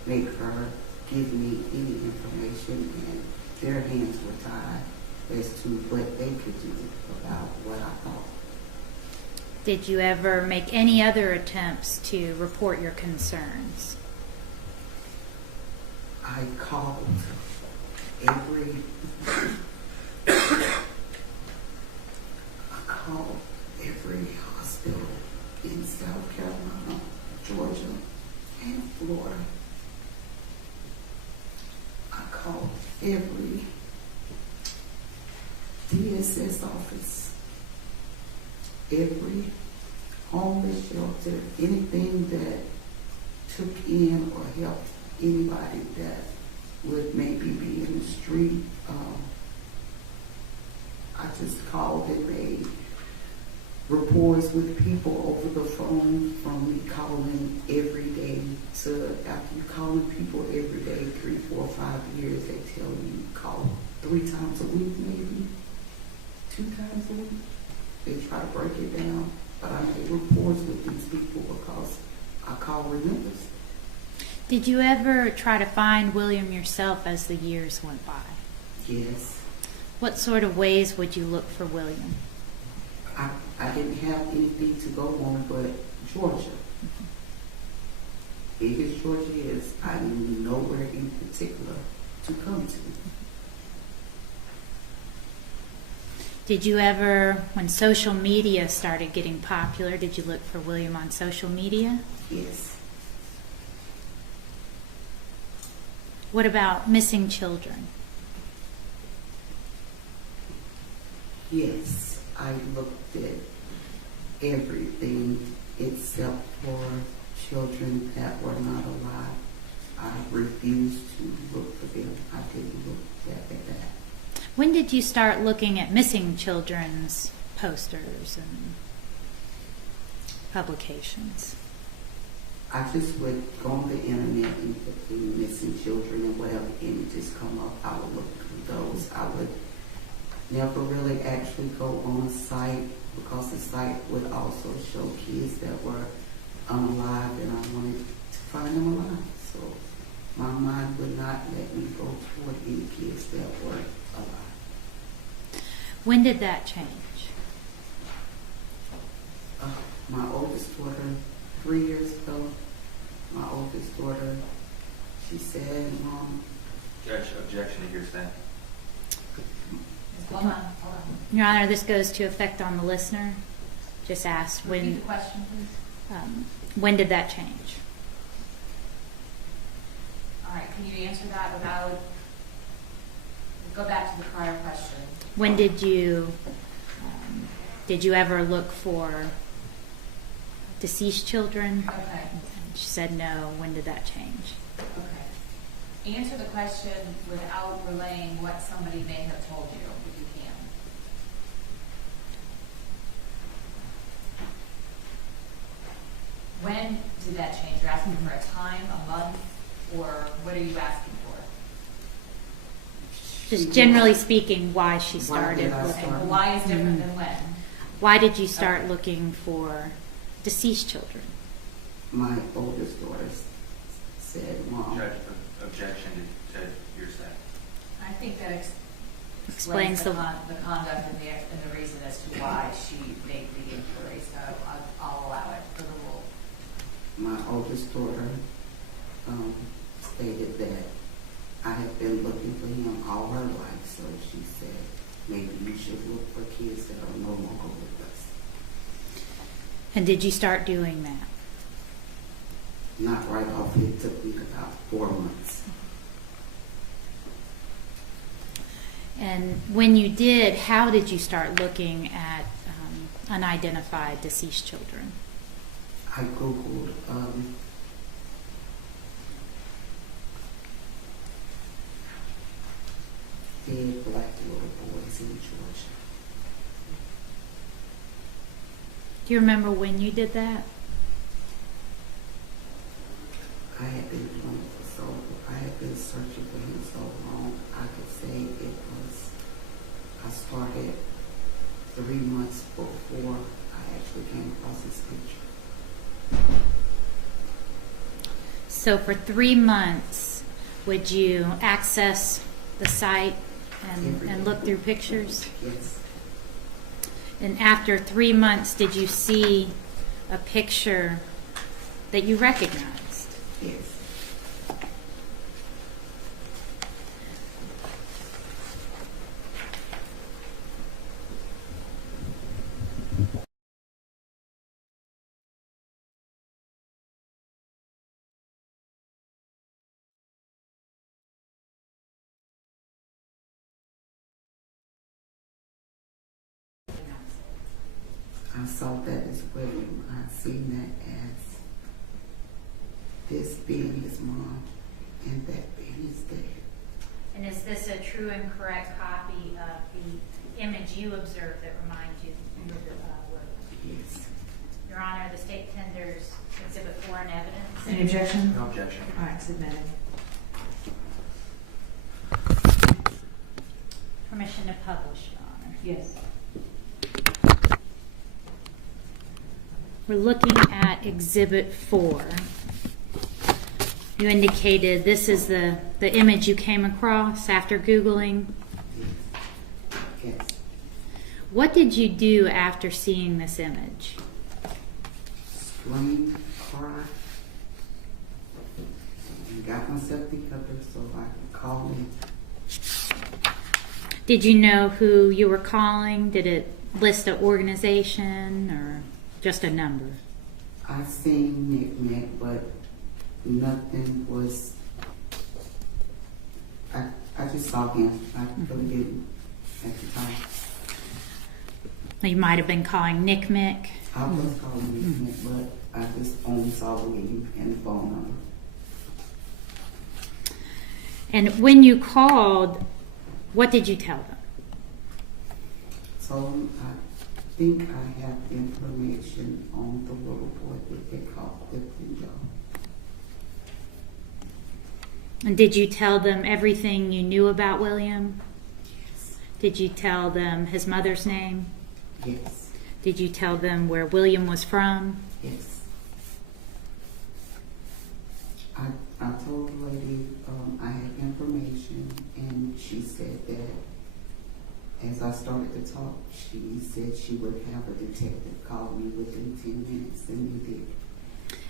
make her give me any information, and their hands were tied as to what they could do about what I thought. Did you ever make any other attempts to report your concerns? I called every hospital in South Carolina, Georgia, and Florida. I called every DSS office, every homeless shelter, anything that took in or helped anybody that would maybe be in the street. I just called and made reports with people over the phone, from me calling every day to after you calling people every day, 3, 4, 5 years, they tell you call 3 times a week, maybe 2 times a week. They try to break it down, but I made reports with these people because I call relentless. Did you ever try to find William yourself as the years went by? Yes. What sort of ways would you look for William? I didn't have anything to go on but Georgia. Big as Georgia is, I knew nowhere in particular to come to. Did you ever, when social media started getting popular, did you look for William on social media? Yes. What about missing children? Yes, I looked at everything except for children that were not alive. I refused to look for them. I didn't look at that. When did you start looking at missing children's posters and publications? I just would go on the internet and put in missing children and whatever images come up, I would look through those. I would never really actually go on a site because the site would also show kids that were unalive, and I wanted to find them alive. So my mind would not let me go toward any kids that were alive. When did that change? My oldest daughter, 3 years ago, my oldest daughter, she said, Mom. Judge, objection to hearsay. Hold on. Your Honor, this goes to effect on the listener. Just asked Repeat when. the question, please. When did that change? All right, can you answer that without, go back to the prior question. When did you ever look for deceased children? Okay. She said no. When did that change? Okay. Answer the question without relaying what somebody may have told you, if you can. When did that change? You're asking for a time, a month, or what are you asking for? Just generally speaking, why she started Why did I looking. start? Why is different than when? Why did you start looking for deceased children? My oldest daughter said, Mom. Judge, objection to hearsay. I think that Explains the the- conduct and the reason as to why she made the inquiry, so I'll allow it for the rule. my oldest daughter stated that I have been looking for him all her life, so she said, maybe you should look for kids that are no longer with us. And did you start doing that? Not right off, it took me about 4 months. And when you did, how did you start looking at unidentified deceased children? I Googled dead black little boys in Georgia. Do you remember when you did that? I had been doing it for so long. I had been searching for him so long. I could say it was, I started 3 months before I actually came across his picture. So for 3 months, would you access the site and look through pictures? Yes. And after 3 months, did you see a picture that you recognized? Yes. I saw that as William. I seen that as this being his mom and that being his dad. And is this a true and correct copy of the image you observed that reminds you of William? Yes. Your Honor, the state tenders Exhibit 4 in evidence. Any objection? No objection. All right, submitted. Permission to publish, Your Honor. Yes. We're looking at Exhibit 4. You indicated this is the image you came across after Googling. Yes. What did you do after seeing this image? Scream, cry, and got myself together so I could call in. Did you know who you were calling? Did it list an organization or just a number? I seen Nick, but nothing was. I just saw him. I really didn't at the time. You might have been calling Nick Mick. I was calling Nick, but I just only saw William and the phone number. And when you called, what did you tell them? So I think I have information on the little boy that they call Clifton Doe. And did you tell them everything you knew about William? Yes. Did you tell them his mother's name? Yes. Did you tell them where William was from? Yes. I told the lady I had information, and she said that as I started to talk, she said she would have a detective call me within 10 minutes, and he did.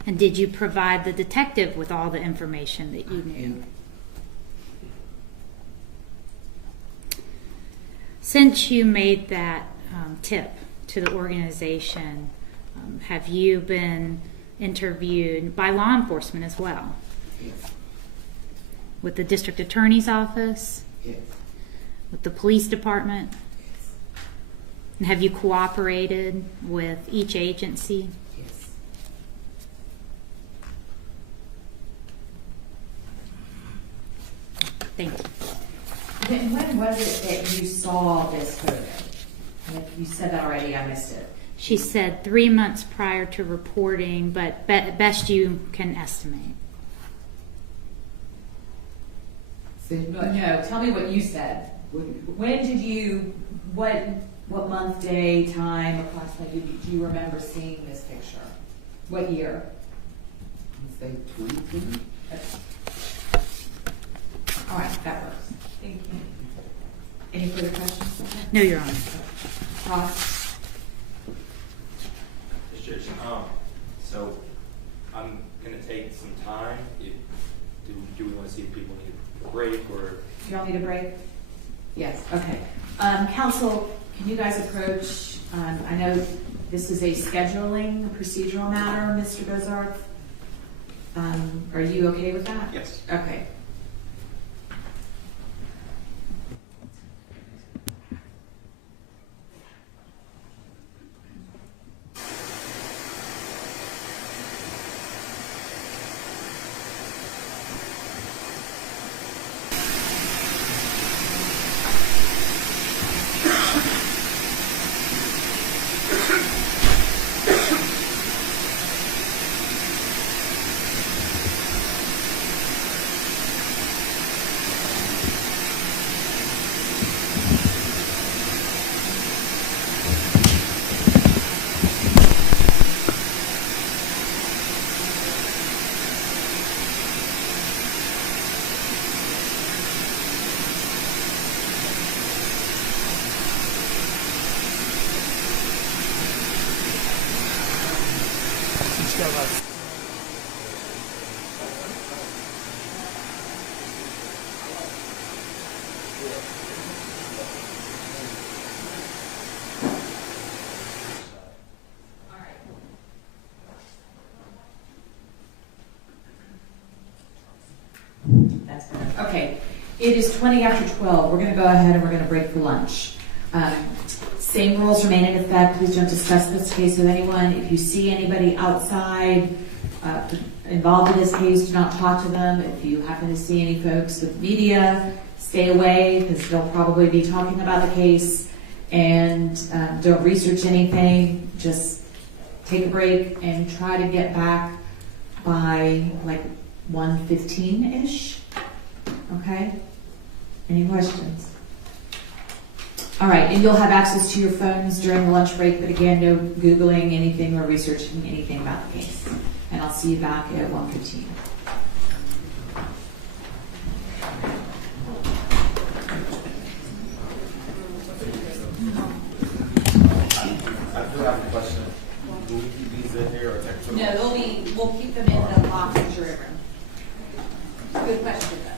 And did you provide the detective with all the information that you knew? Since you made that tip to the organization, have you been interviewed by law enforcement as well? Yes. With the district attorney's office? Yes. With the police department? Yes. And have you cooperated with each agency? Yes. Thank you. And when was it that you saw this photo? You said that already, I missed it. She said 3 months prior to reporting, but best you can estimate. No, tell me what you said. When did you, what month, day, time, approximately, do you remember seeing this picture? What year? Say 2020. All right, that works. Thank you. Any further questions? No, Your Honor. Ross? Judge, so I'm going to take some time. Do we want to see if people need a break or? Do y'all need a break? Yes, okay. Council, can you guys approach, I know this is a scheduling, procedural matter, Mr. Bozarth. Are you okay with that? Yes. Okay. That's better. Okay, it is 20 after 12. We're going to go ahead and we're going to break for lunch. Same rules remain in effect. Please don't discuss this case with anyone. If you see anybody outside involved in this case, do not talk to them. If you happen to see any folks with media, stay away because they'll probably be talking about the case. And don't research anything. Just take a break and try to get back by like 1:15-ish. Okay? Any questions? All right, and you'll have access to your phones during the lunch break, but again, no Googling anything or researching anything about the case. And I'll see you back at 1:15. I do have a question. Will we keep these in here or text them? No, we'll keep them in the box in your room. Good question, though.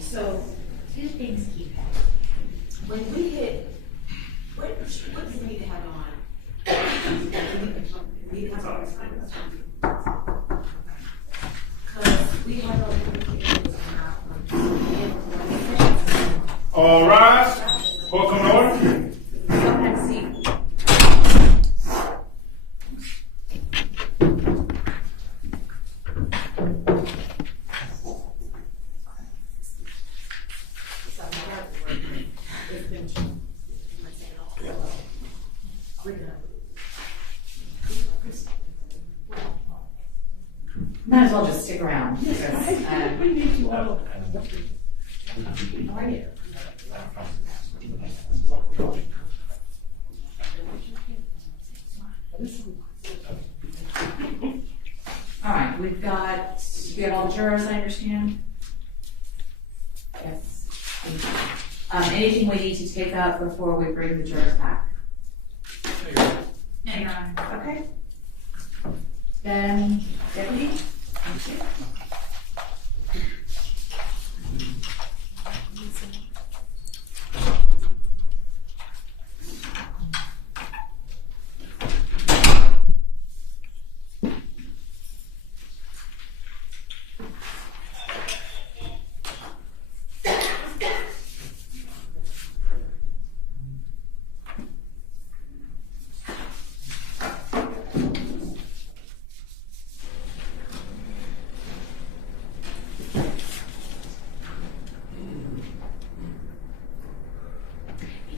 So, two things keep happening. When we hit, what does it need to have on? We need to have on because we have All rise. Court come to order. Go ahead and see. Might as well just stick around. We need you all. How are you? All right, we've got, you got all the jurors, I understand? Yes. Anything we need to take out before we bring the jurors back? No, Your Honor. Okay. Then, Deputy? Thank you.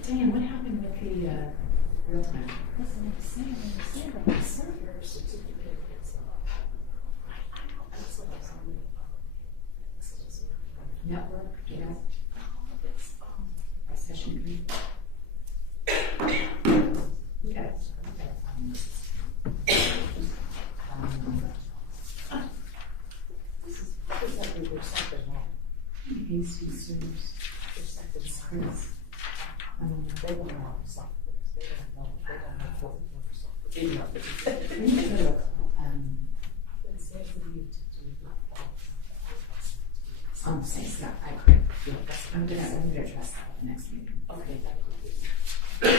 Dan, what happened with the real time? Listen, I'm saying, I understand that the server certificate is network, yeah. It's session green. Okay. This is like we were something wrong. AC servers. There's something screws. They don't know software. They don't know what software. They know. It says that you to do Same stuff, I agree. I'm gonna address that at the next meeting. okay, that would be.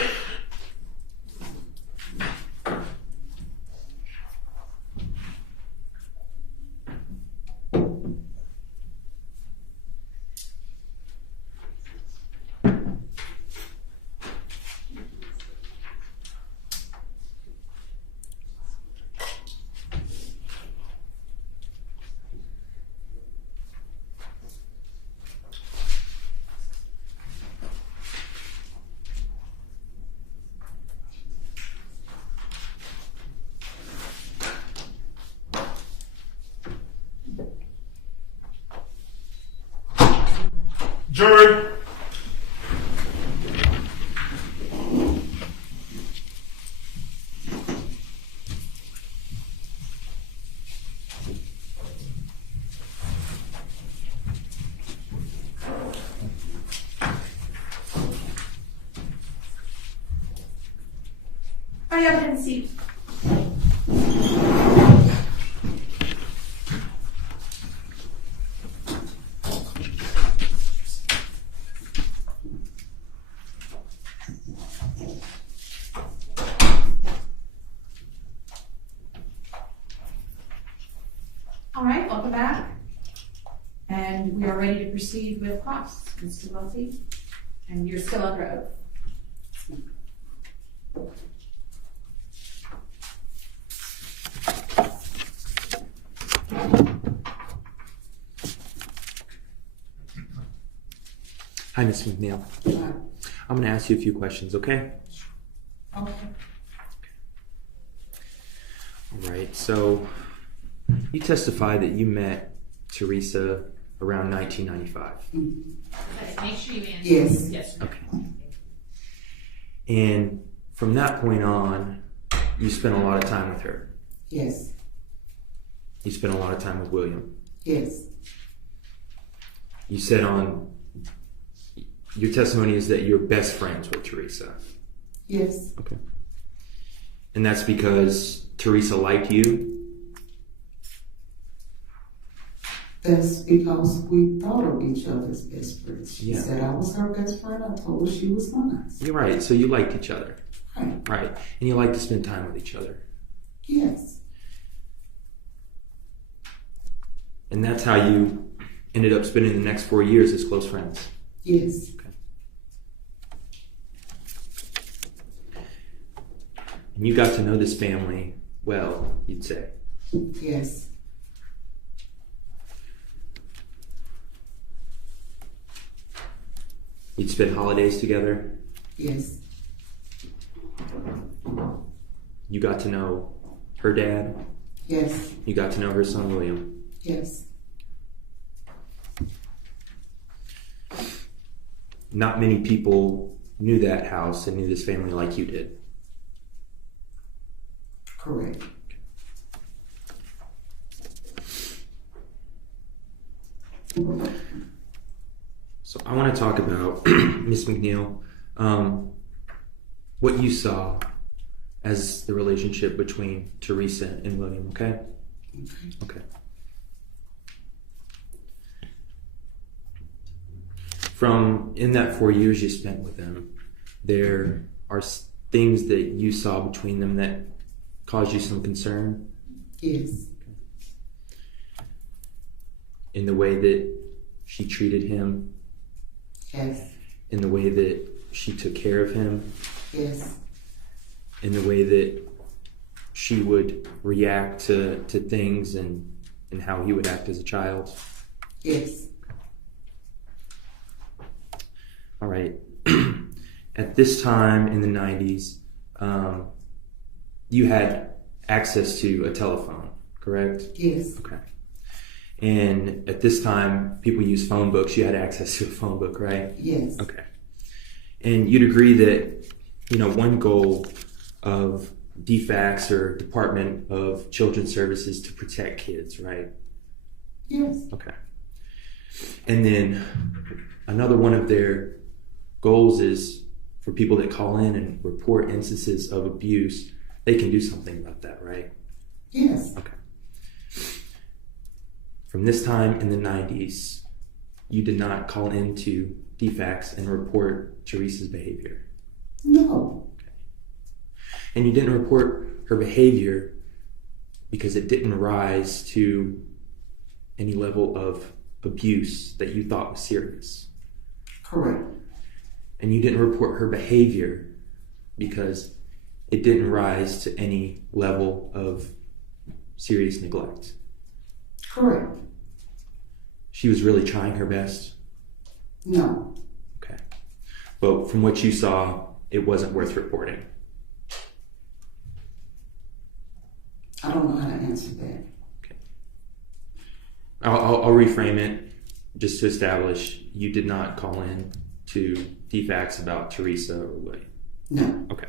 Jury. Hurry up and see. All right, welcome back. And we are ready to proceed with cross, Mr. Welty. And you're still under oath. Hi, Ms. McNeil. I'm going to ask you a few questions, okay? Okay. All right, so you testified that you met Teresa around 1995. Okay, make sure you answer. Yes. Yes. Okay. And from that point on, you spent a lot of time with her. Yes. You spent a lot of time with William. Yes. You said on your testimony is that you're best friends with Teresa. Yes. Okay. And that's because Teresa liked you? That's because we thought of each other as best friends. She Yeah. said I was her best friend. I told her she was mine. You're right, so you liked each other. Right. Right. And you like to spend time with each other. Yes. And that's how you ended up spending the next 4 years as close friends. Yes. Okay. And you got to know this family well, you'd say. Yes. You'd spend holidays together. Yes. You got to know her dad. Yes. You got to know her son, William. Yes. Not many people knew that house and knew this family like you did. Correct. So I want to talk about, Miss McNeil, what you saw as the relationship between Teresa and William, okay? Okay. From in that 4 years you spent with them, there are things that you saw between them that caused you some concern? Yes. In the way that she treated him? Yes. In the way that she took care of him? Yes. In the way that she would react to things and how he would act as a child? Yes. All right. At this time in the 90s, you had access to a telephone, correct? Yes. Okay. And at this time, people use phone books. You had access to a phone book, right? Yes. Okay. And you'd agree that, one goal of DFACS or Department of Children's Services to protect kids, right? Yes. Okay. And then another one of their goals is for people that call in and report instances of abuse, they can do something about that, right? Yes. Okay. From this time in the 90s, you did not call into DFACS and report Teresa's behavior. No. Okay. And you didn't report her behavior because it didn't rise to any level of abuse that you thought was serious. Correct. And you didn't report her behavior because it didn't rise to any level of serious neglect. Correct. She was really trying her best? No. Okay. But from what you saw, it wasn't worth reporting. I don't know how to answer that. Okay. I'll reframe it just to establish you did not call in to DFACS about Teresa or William. No. Okay.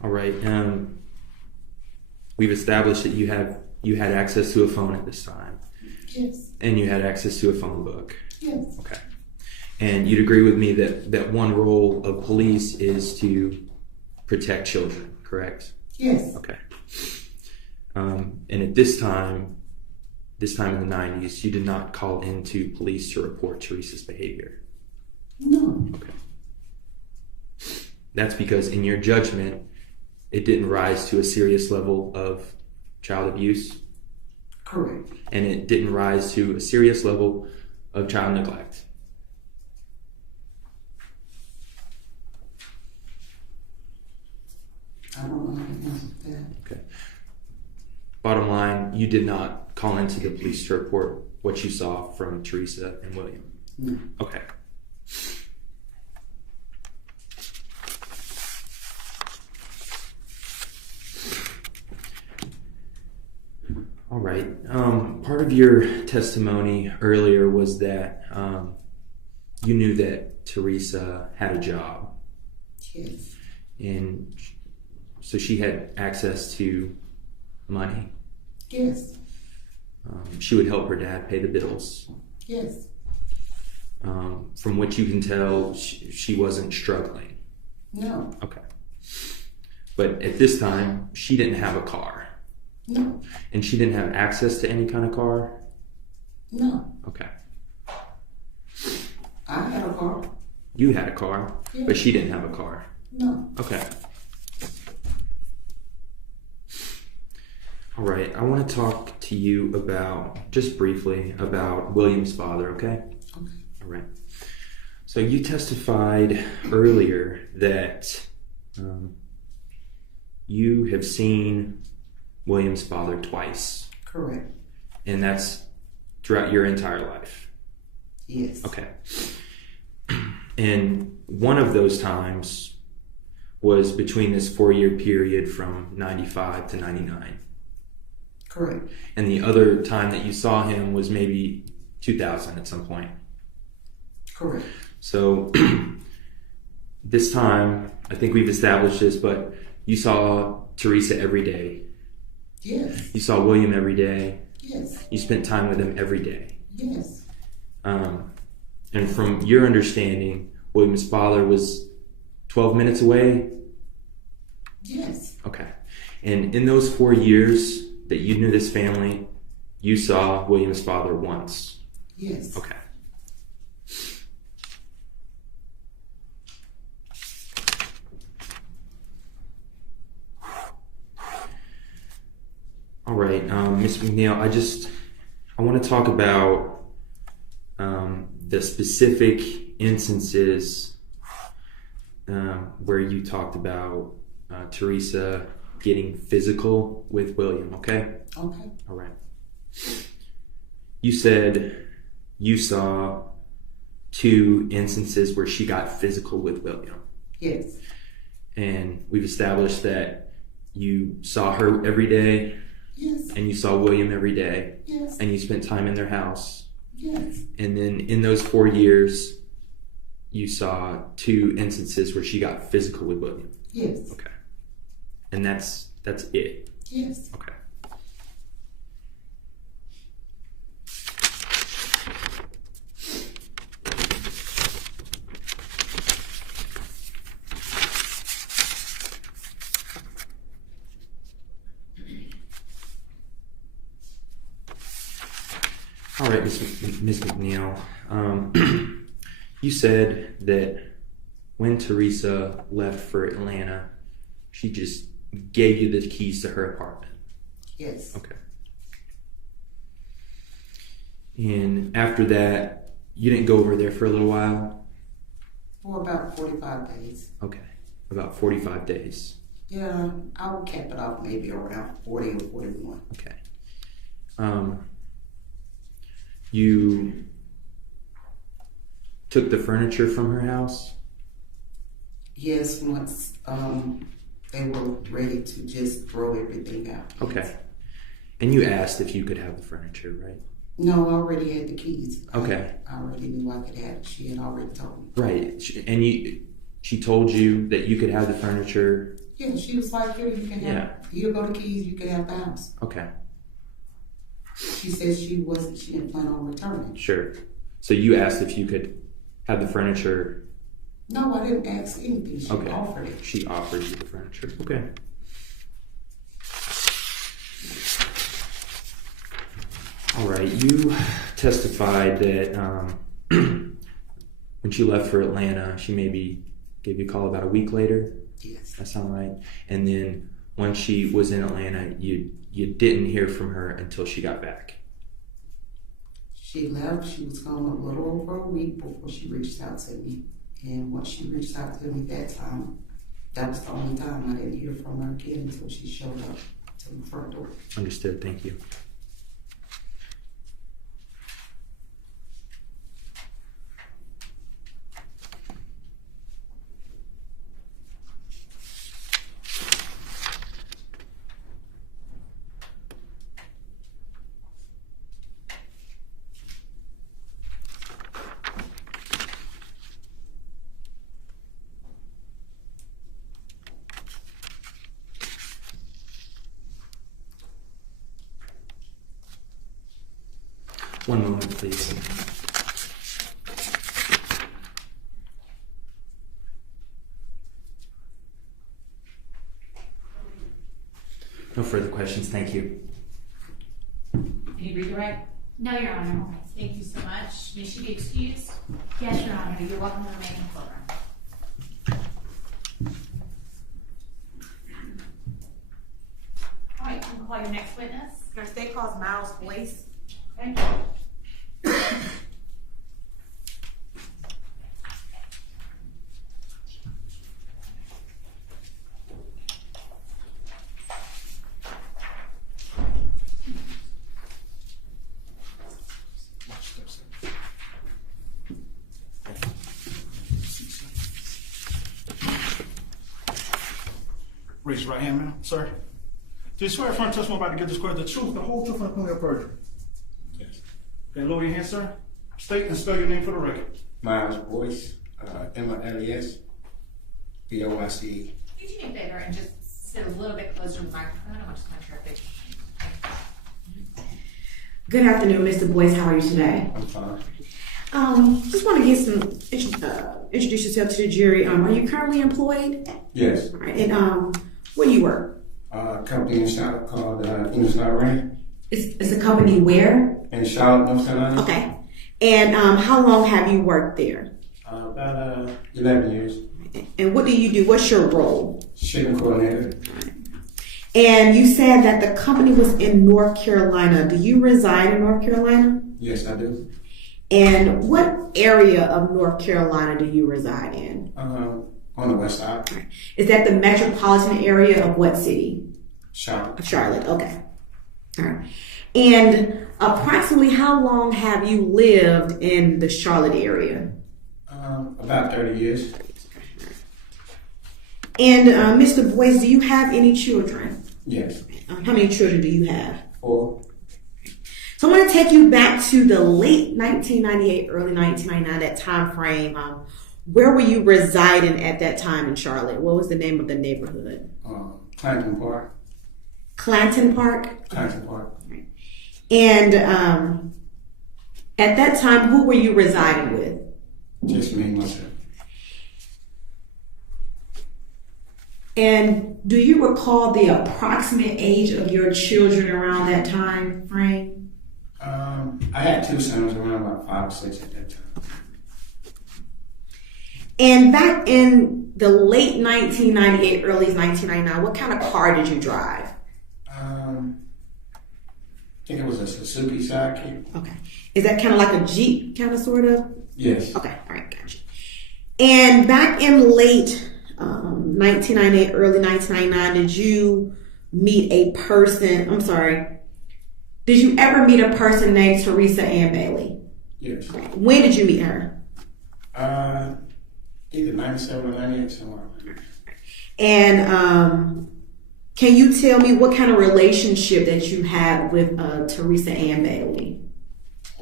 All right. We've established that you had access to a phone at this time. Yes. And you had access to a phone book. Yes. Okay. And you'd agree with me that one role of police is to protect children, correct? Yes. Okay. And at this time in the 90s, you did not call into police to report Teresa's behavior. No. Okay. That's because in your judgment, it didn't rise to a serious level of child abuse. Correct. And it didn't rise to a serious level of child neglect. I don't know how to answer that. Okay. Bottom line, you did not call into the police to report what you saw from Teresa and William. No. Okay. All right. Part of your testimony earlier was that you knew that Teresa had a job. Yes. And so she had access to money. Yes. She would help her dad pay the bills. Yes. From what you can tell, she wasn't struggling. No. Okay. But at this time, she didn't have a car. No. And she didn't have access to any kind of car? No. Okay. I had a car. You had a car, Yeah. but she didn't have a car. No. Okay. All right. I want to talk to you just briefly about William's father, okay? Okay. All right. So you testified earlier that you have seen William's father twice. Correct. And that's throughout your entire life. Yes. Okay. And one of those times was between this 4-year period from 95 to 99. Correct. And the other time that you saw him was maybe 2000 at some point. Correct. So this time, I think we've established this, but you saw Teresa every day. Yes. You saw William every day. Yes. You spent time with him every day. Yes. And from your understanding, William's father was 12 minutes away? Yes. Okay. And in those 4 years that you knew this family, you saw William's father once? Yes. Okay. All right, Ms. McNeil, I want to talk about the specific instances where you talked about Teresa getting physical with William, okay? Okay. All right. You said you saw 2 instances where she got physical with William. Yes. And we've established that you saw her every day. Yes. And you saw William every day. Yes. And you spent time in their house. Yes. And then in those 4 years, you saw 2 instances where she got physical with William. Yes. Okay. And that's it. Yes. Okay. All right, Ms. McNeil, you said that when Teresa left for Atlanta, she just gave you the keys to her apartment. Yes. Okay. And after that, you didn't go over there for a little while? For about 45 days. Okay, about 45 days. Yeah, I would cap it off maybe around 40 or 41. Okay. You took the furniture from her house? Yes, once they were ready to just throw everything out. Okay. And you asked if you could have the furniture, right? No, I already had the keys. Okay. I already knew I could have it. She had already told me. Right. And she told you that you could have the furniture? Yeah, she was like, here, you can have, here go the keys, you can have the house. Okay. She said she didn't plan on returning. Sure. So you asked if you could have the furniture? No, I didn't ask anything. She offered it. She offered you the furniture. Okay. All right. You testified that when she left for Atlanta, she maybe gave you a call about a week later? Yes. That sound right? And then once she was in Atlanta, you didn't hear from her until she got back? She left. She was gone a little over a week before she reached out to me. And once she reached out to me that time, that was the only time I didn't hear from her again until she showed up to the front door. Understood. Thank you. One moment, please. No further questions. Thank you. Any redirect? No, Your Honor. Thank you so much. May she be excused? Yes, Your Honor. You're welcome to remain in the courtroom. All right, you can call your next witness. Our state calls Miles Boyce. Okay. Raise your right hand, ma'am. Sir. Do you swear front testimony about to give this court the truth, the whole truth, and nothing but perjury? Yes. Okay, lower your hand, sir. State and spell your name for the record. Miles Boyce, M-I-L-E-S, B-O-I-C-E. Could you do me a favor and just sit a little bit closer to the microphone? I want to make sure I Good afternoon, Mr. Boyce. How are you today? I'm fine. Just want to get some introduce yourself to the jury. Are you currently employed? Yes. All right. And where do you work? Company in Charlotte called English Law&Crime. It's a company where? In Charlotte, North Carolina. Okay. And how long have you worked there? About 11 years. And what do you do? What's your role? Shipping coordinator. And you said that the company was in North Carolina. Do you reside in North Carolina? Yes, I do. And what area of North Carolina do you reside in? On the west side. Right. Is that the metropolitan area of what city? Charlotte. Of Charlotte, okay. All right. And approximately how long have you lived in the Charlotte area? About 30 years. And Mr. Boyce, do you have any children? Yes. How many children do you have? 4. So I want to take you back to the late 1998, early 1999, that time frame. Where were you residing at that time in Charlotte? What was the name of the neighborhood? Clanton Park. Clanton Park? Clanton Park. Right. And at that time, who were you residing with? Just me and myself. And do you recall the approximate age of your children around that time frame? I had 2 sons around about 5 or 6 at that time. And back in the late 1998, early 1999, what kind of car did you drive? I think it was a Suzuki Sidekick. Okay. Is that kind of like a Jeep, kind of, sort of? Yes. Okay, all right, gotcha. And back in late 1998, early 1999, did you meet a person, did you ever meet a person named Teresa Ann Bailey? Yes. When did you meet her? Either 97 or 98, somewhere. And can you tell me what kind of relationship that you had with Teresa Ann Bailey?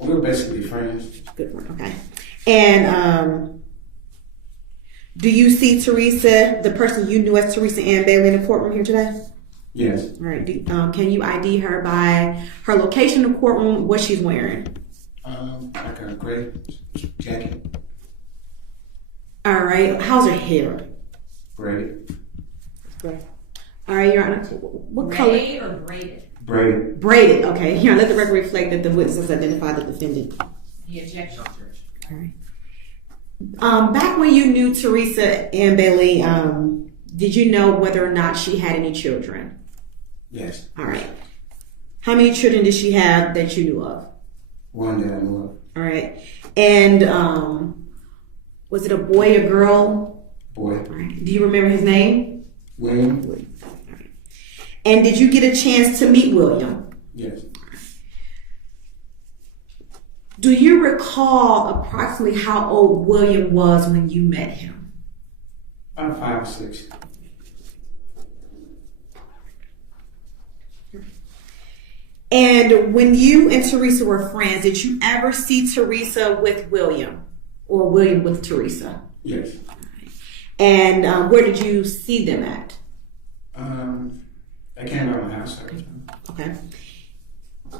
We were basically friends. Good one, okay. And do you see Teresa, the person you knew as Teresa Ann Bailey, in the courtroom here today? Yes. All right. Can you ID her by her location in the courtroom, what she's wearing? Like a gray jacket. All right. How's her hair? Gray. Gray. All right, Your Honor. What color? Braided or braided? Braided. Braided. Okay. Here, let the record reflect that the witnesses identified the defendant. The objection. All right. Back when you knew Teresa Ann Bailey, did you know whether or not she had any children? Yes. All right. How many children did she have that you knew of? 1 that I knew of. All right. And was it a boy or girl? Boy. All right. Do you remember his name? William. All right. And did you get a chance to meet William? Yes. Do you recall approximately how old William was when you met him? About 5 or 6. And when you and Teresa were friends, did you ever see Teresa with William or William with Teresa? Yes. And where did you see them at? They came to my house. Okay.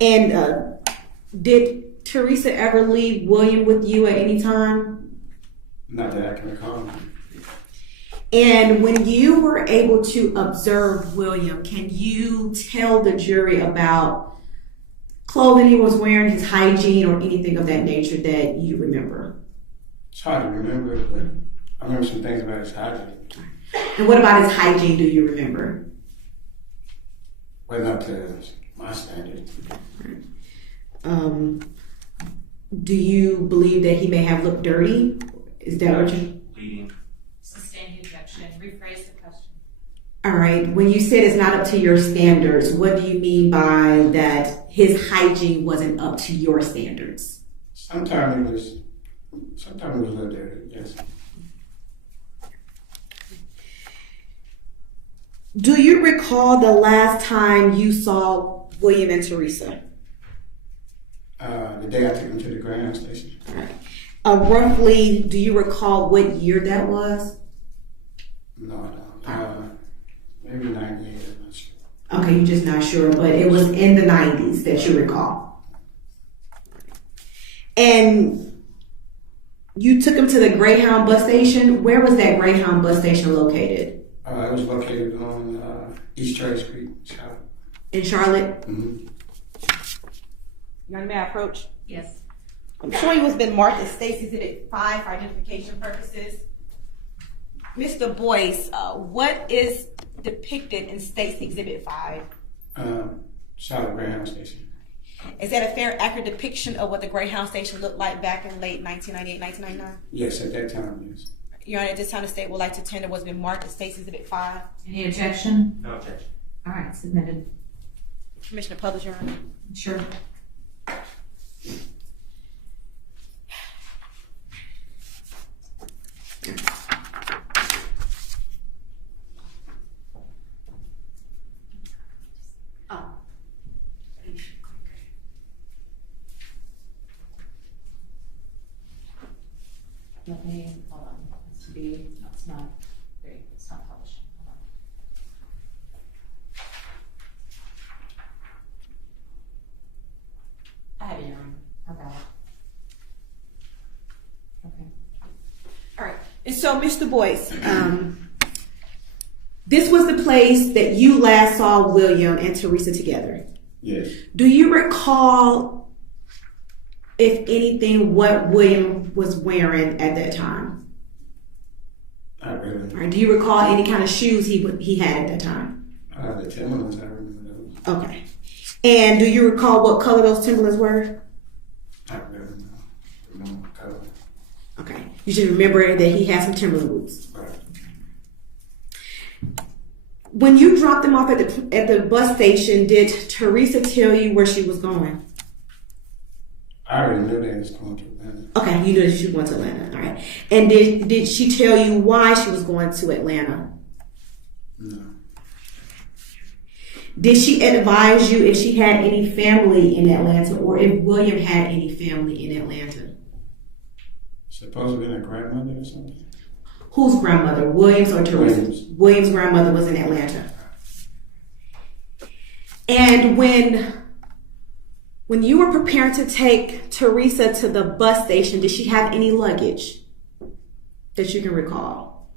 And did Teresa ever leave William with you at any time? Not that I can recall. And when you were able to observe William, can you tell the jury about clothing he was wearing, his hygiene, or anything of that nature that you remember? It's hard to remember, but I remember some things about his hygiene. And what about his hygiene do you remember? Well, not to my standards. Do you believe that he may have looked dirty? Is that what you... Bleeding. Sustain the objection. Rephrase the question. All right. When you said it's not up to your standards, what do you mean by that his hygiene wasn't up to your standards? Sometimes it was a little dirty, yes. Do you recall the last time you saw William and Teresa? The day I took him to the ground station. All right. Roughly, do you recall what year that was? No, I don't. Maybe 98, I'm not sure. Okay, you're just not sure, but it was in the 90s that you recall. And you took him to the Greyhound bus station. Where was that Greyhound bus station located? It was located on East Cherry Street, Charlotte. In Charlotte? Mm-hmm. Your Honor, may I approach? Yes. I'm showing you what's been marked as State's Exhibit 5 for identification purposes. Mr. Boyce, what is depicted in State's Exhibit 5? Charlotte Greyhound Station. Is that a fair, accurate depiction of what the Greyhound station looked like back in late 1998, 1999? Yes, at that time, yes. Your Honor, at this time, the State would like to tender what's been marked as State's Exhibit 5. Any objection? No objection. All right, submitted. Commissioner Publish, Your Honor. Sure. Let me, hold on, it's to be, no, it's not, there you go, it's not publishing, hold on. I have it, Your Honor. Okay. Okay. All right. And so, Mr. Boyce, This was the place that you last saw William and Teresa together. Yes. Do you recall, if anything, what William was wearing at that time? Not really. Or do you recall any kind of shoes he had at that time? The Timberlands, I remember those. Okay. And do you recall what color those Timberlands were? Not really, no. Remember color. Okay. You should remember that he had some Timberland boots. Right. When you dropped them off at the bus station, did Teresa tell you where she was going? I already knew they was going to Atlanta. Okay, you knew that she was going to Atlanta. All right. And did she tell you why she was going to Atlanta? No. Did she advise you if she had any family in Atlanta or if William had any family in Atlanta? Supposed to be a grandmother or something? Whose grandmother, William's or Teresa's? William's grandmother was in Atlanta. And when you were preparing to take Teresa to the bus station, did she have any luggage that you can recall?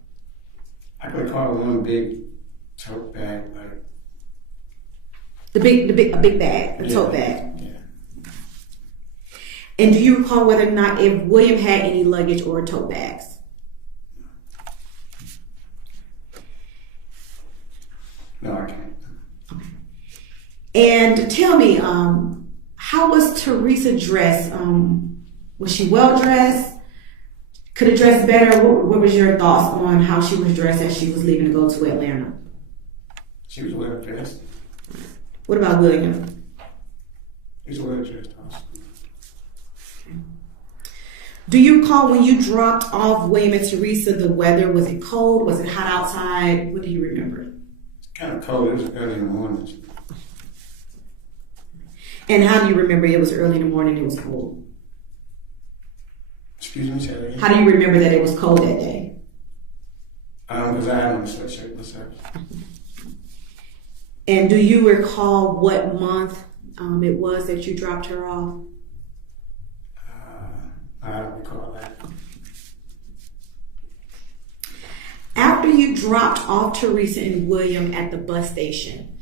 I could recall one big tote bag, like A big bag, a tote bag. Yeah. And do you recall whether or not if William had any luggage or tote bags? No, I can't. And tell me, how was Teresa dressed? Was she well dressed? Could have dressed better? What was your thoughts on how she was dressed as she was leaving to go to Atlanta? She was well dressed. What about William? He was well dressed also. Do you recall when you dropped off William and Teresa, the weather? Was it cold? Was it hot outside? What do you remember? It's kind of cold. It was early in the morning. And how do you remember it was early in the morning, it was cold? Excuse me, say that again? How do you remember that it was cold that day? Because I had on a sweatshirt myself. And do you recall what month it was that you dropped her off? I don't recall that. After you dropped off Teresa and William at the bus station,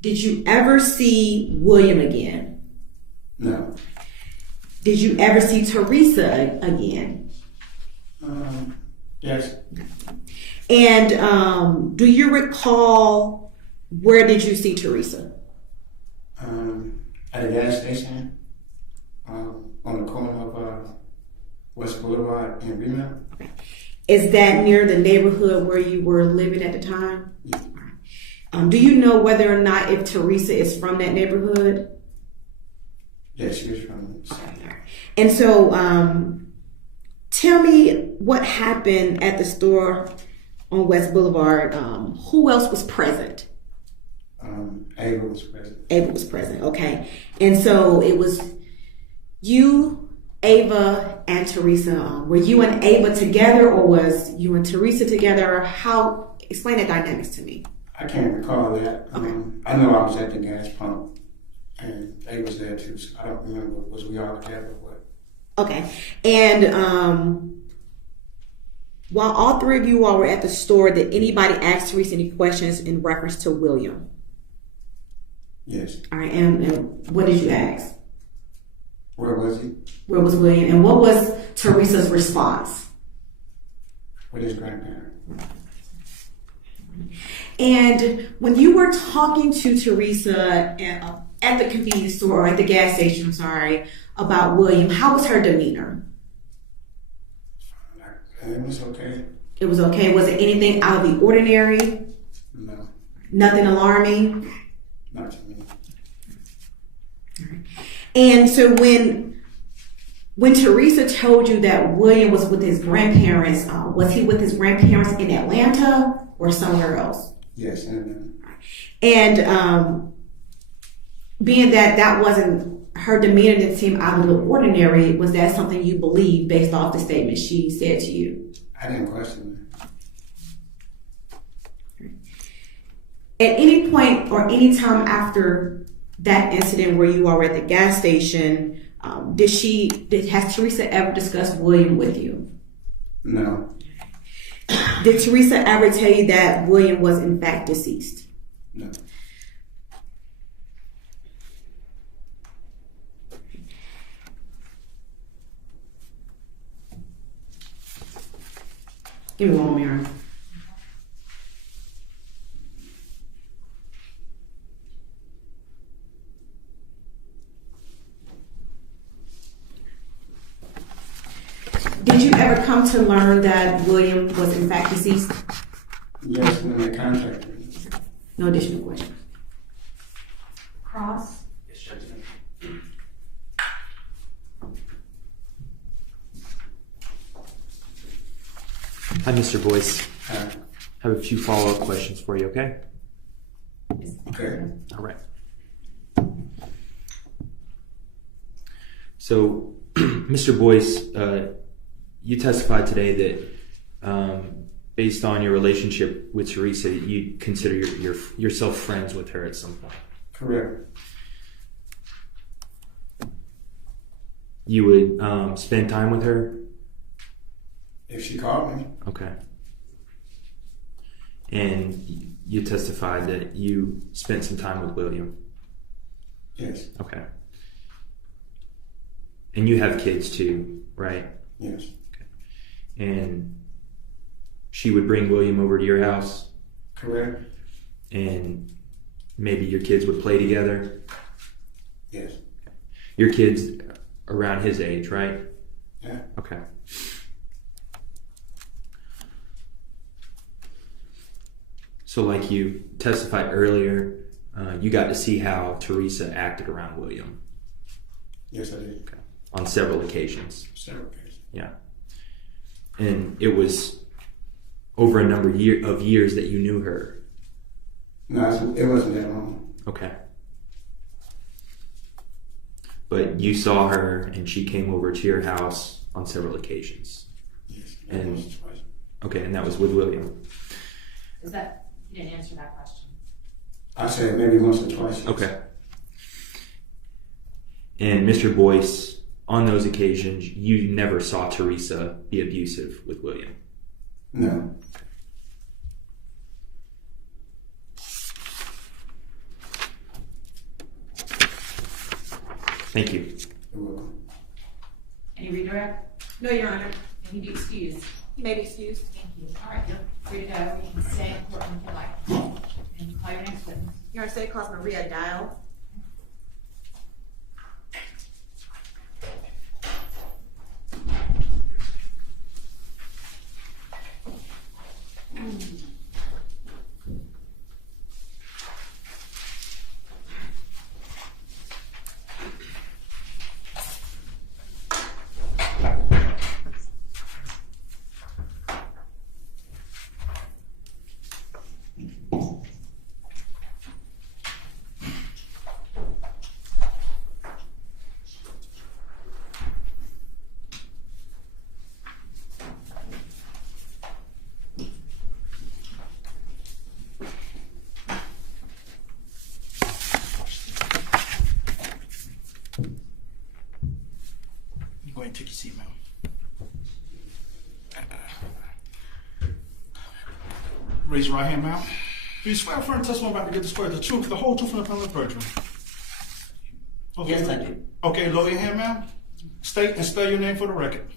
did you ever see William again? No. Did you ever see Teresa again? Yes. And do you recall where did you see Teresa? At a gas station on the corner of West Boulevard and Remount. Okay. Is that near the neighborhood where you were living at the time? Yeah. Do you know whether or not if Teresa is from that neighborhood? Yes, she was from the side. And so tell me what happened at the store on West Boulevard. Who else was present? Ava was present. Ava was present, okay. And so it was you, Ava, and Teresa. Were you and Ava together or was you and Teresa together? How? Explain the dynamics to me. I can't recall that. Okay. I know I was at the gas pump and they was there too, so I don't remember, was we all together or what? Okay. And while all three of you all were at the store, did anybody ask Teresa any questions in reference to William? Yes. All right. And what did you ask? Where was he? Where was William? And what was Teresa's response? With his grandparents. And when you were talking to Teresa at the convenience store or at the gas station, about William, how was her demeanor? It was okay. It was okay. Was it anything out of the ordinary? No. Nothing alarming? Not to me. And so when Teresa told you that William was with his grandparents, was he with his grandparents in Atlanta or somewhere else? Yes. And being that wasn't her demeanor, didn't seem out of the ordinary, was that something you believe based off the statement she said to you? I didn't question it. At any point or any time after that incident where you are at the gas station, has Teresa ever discussed William with you? No. Did Teresa ever tell you that William was in fact deceased? No. Give me one mirror. Did you ever come to learn that William was in fact deceased? Yes, when they contacted me. No additional questions. Cross? Yes, Judge. Hi, Mr. Boyce. Hi. I have a few follow-up questions for you, okay? Okay. All right. So, Mr. Boyce, you testified today that based on your relationship with Teresa, you consider yourself friends with her at some point. Correct. You would spend time with her? If she called me. Okay. And you testified that you spent some time with William? Yes. Okay. And you have kids too, right? Yes. Okay. And she would bring William over to your house? Correct. And maybe your kids would play together? Yes. Your kids around his age, right? Yeah. Okay. So like you testified earlier, you got to see how Teresa acted around William. Yes, I did. Okay. On several occasions. Several occasions. Yeah. And it was over a number of years that you knew her. No, it wasn't that long. Okay. But you saw her and she came over to your house on several occasions. Yes. And okay, and that was with William. Is that, you didn't answer that question. I said maybe once or twice. Yes. Okay. And Mr. Boyce, on those occasions, you never saw Teresa be abusive with William? No. Thank you. You're welcome. Any redirect? No, Your Honor. And you be excused. You may be excused. Thank you. All right, you're free to go. You can stay in courtroom if you like. And call your next witness. Your Honor, say calls Maria Dial. Raise your right hand, ma'am. Do you swear affirm testimony about to give this court the truth, the whole truth, and nothing but perjury? Okay. Yes, I do. Okay, lower your hand, ma'am. State and spell your name for the record.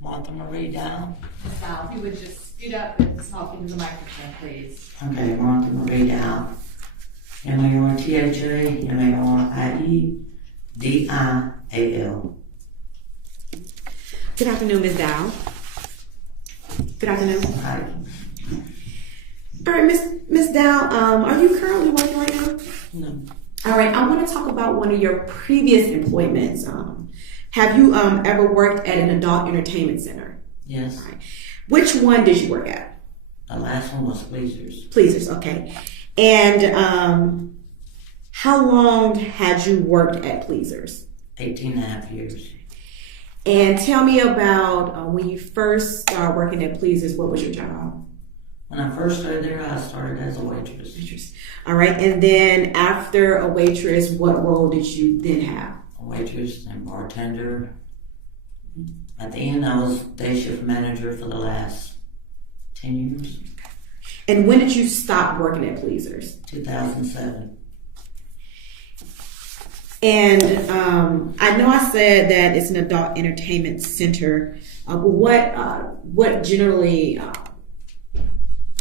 Martha Marie Dow. Ms. Dow, if you would just speed up and talk into the microphone, please. Okay, Martha Marie Dow. MARTHA, MARIEDIAL. Good afternoon, Ms. Dow. Good afternoon. Hi. All right, Ms. Dow, are you currently working right now? No. All right, I want to talk about one of your previous employments. Have you ever worked at an adult entertainment center? Yes. All right. Which one did you work at? The last one was Pleasers. Pleasers, okay. And how long had you worked at Pleasers? 18.5 years. And tell me about when you first started working at Pleasers, what was your job? When I first started there, I started as a waitress. All right, and then after a waitress, what role did you then have? A waitress and bartender. At the end, I was day shift manager for the last 10 years. And when did you stop working at Pleasers? 2007. And I know I said that it's an adult entertainment center, but what generally,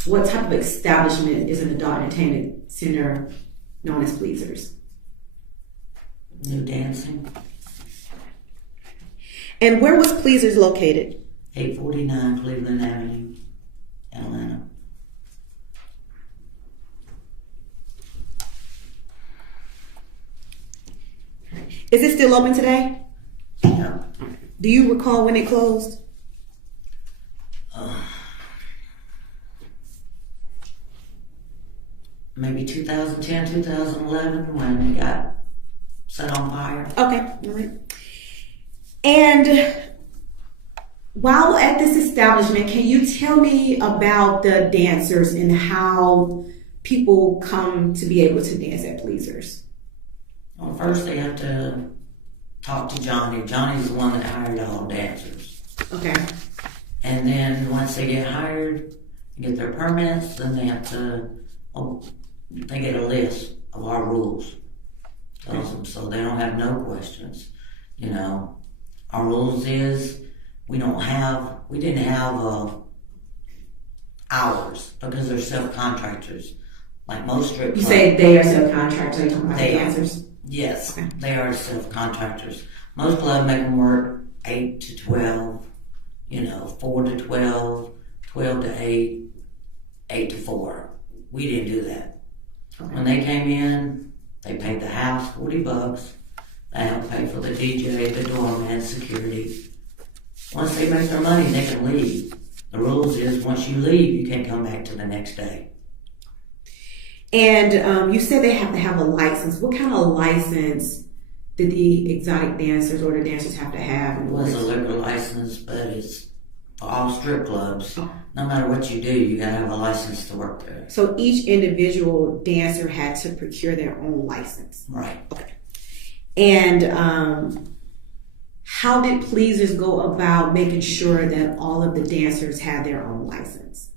what type of establishment is an adult entertainment center known as Pleasers? New dancing. And where was Pleasers located? 849 Cleveland Avenue, Atlanta. Is it still open today? Yeah. Do you recall when it closed? Maybe 2010, 2011 when it got set on fire. Okay, all right. And while at this establishment, can you tell me about the dancers and how people come to be able to dance at Pleasers? Well, first they have to talk to Johnny. Johnny's the one that hired all the dancers. Okay. And then once they get hired, get their permits, then they have to, they get a list of our rules. Tells them so they don't have no questions. You know, our rules is we didn't have hours because they're self-contractors. Like most strip clubs. You say they are self-contractors, you're talking about the dancers? Yes, okay. They are self-contractors. Most clubs make them work 8 to 12, 4 to 12, 12 to 8, 8 to 4. We didn't do that. Okay. When they came in, they paid the house $40. They helped pay for the DJ, the doorman, security. Once they make their money, they can leave. The rules is once you leave, you can't come back to the next day. And you said they have to have a license. What kind of license did the exotic dancers or the dancers have to have? It was a liquor license, but it's for all strip clubs. No matter what you do, you gotta have a license to work there. So each individual dancer had to procure their own license. Right. Okay. And how did Pleasers go about making sure that all of the dancers had their own license?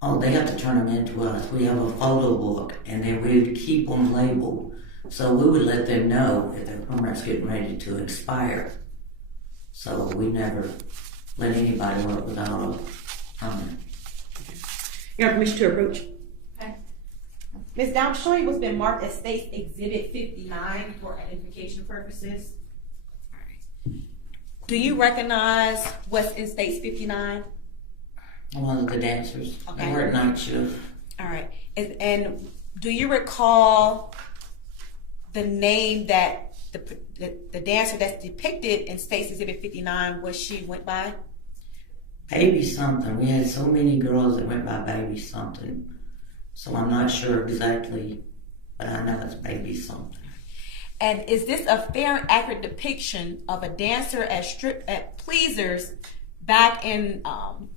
Oh, they have to turn them in to us. We have a photo book, and then we would keep them labeled. So we would let them know if their permit's getting ready to expire. So we never let anybody work without a permit. You have permission to approach. Okay. Ms. Dow, I'm showing what's been marked as State's Exhibit 59 for identification purposes. All right. Do you recognize what's in State's 59? One of the dancers. Okay. They work night shift. All right. And do you recall the name that the dancer that's depicted in State's Exhibit 59, what she went by? Baby something. We had so many girls that went by Baby something. So I'm not sure exactly, but I know it's Baby something. And is this a fair and accurate depiction of a dancer at Pleasers back in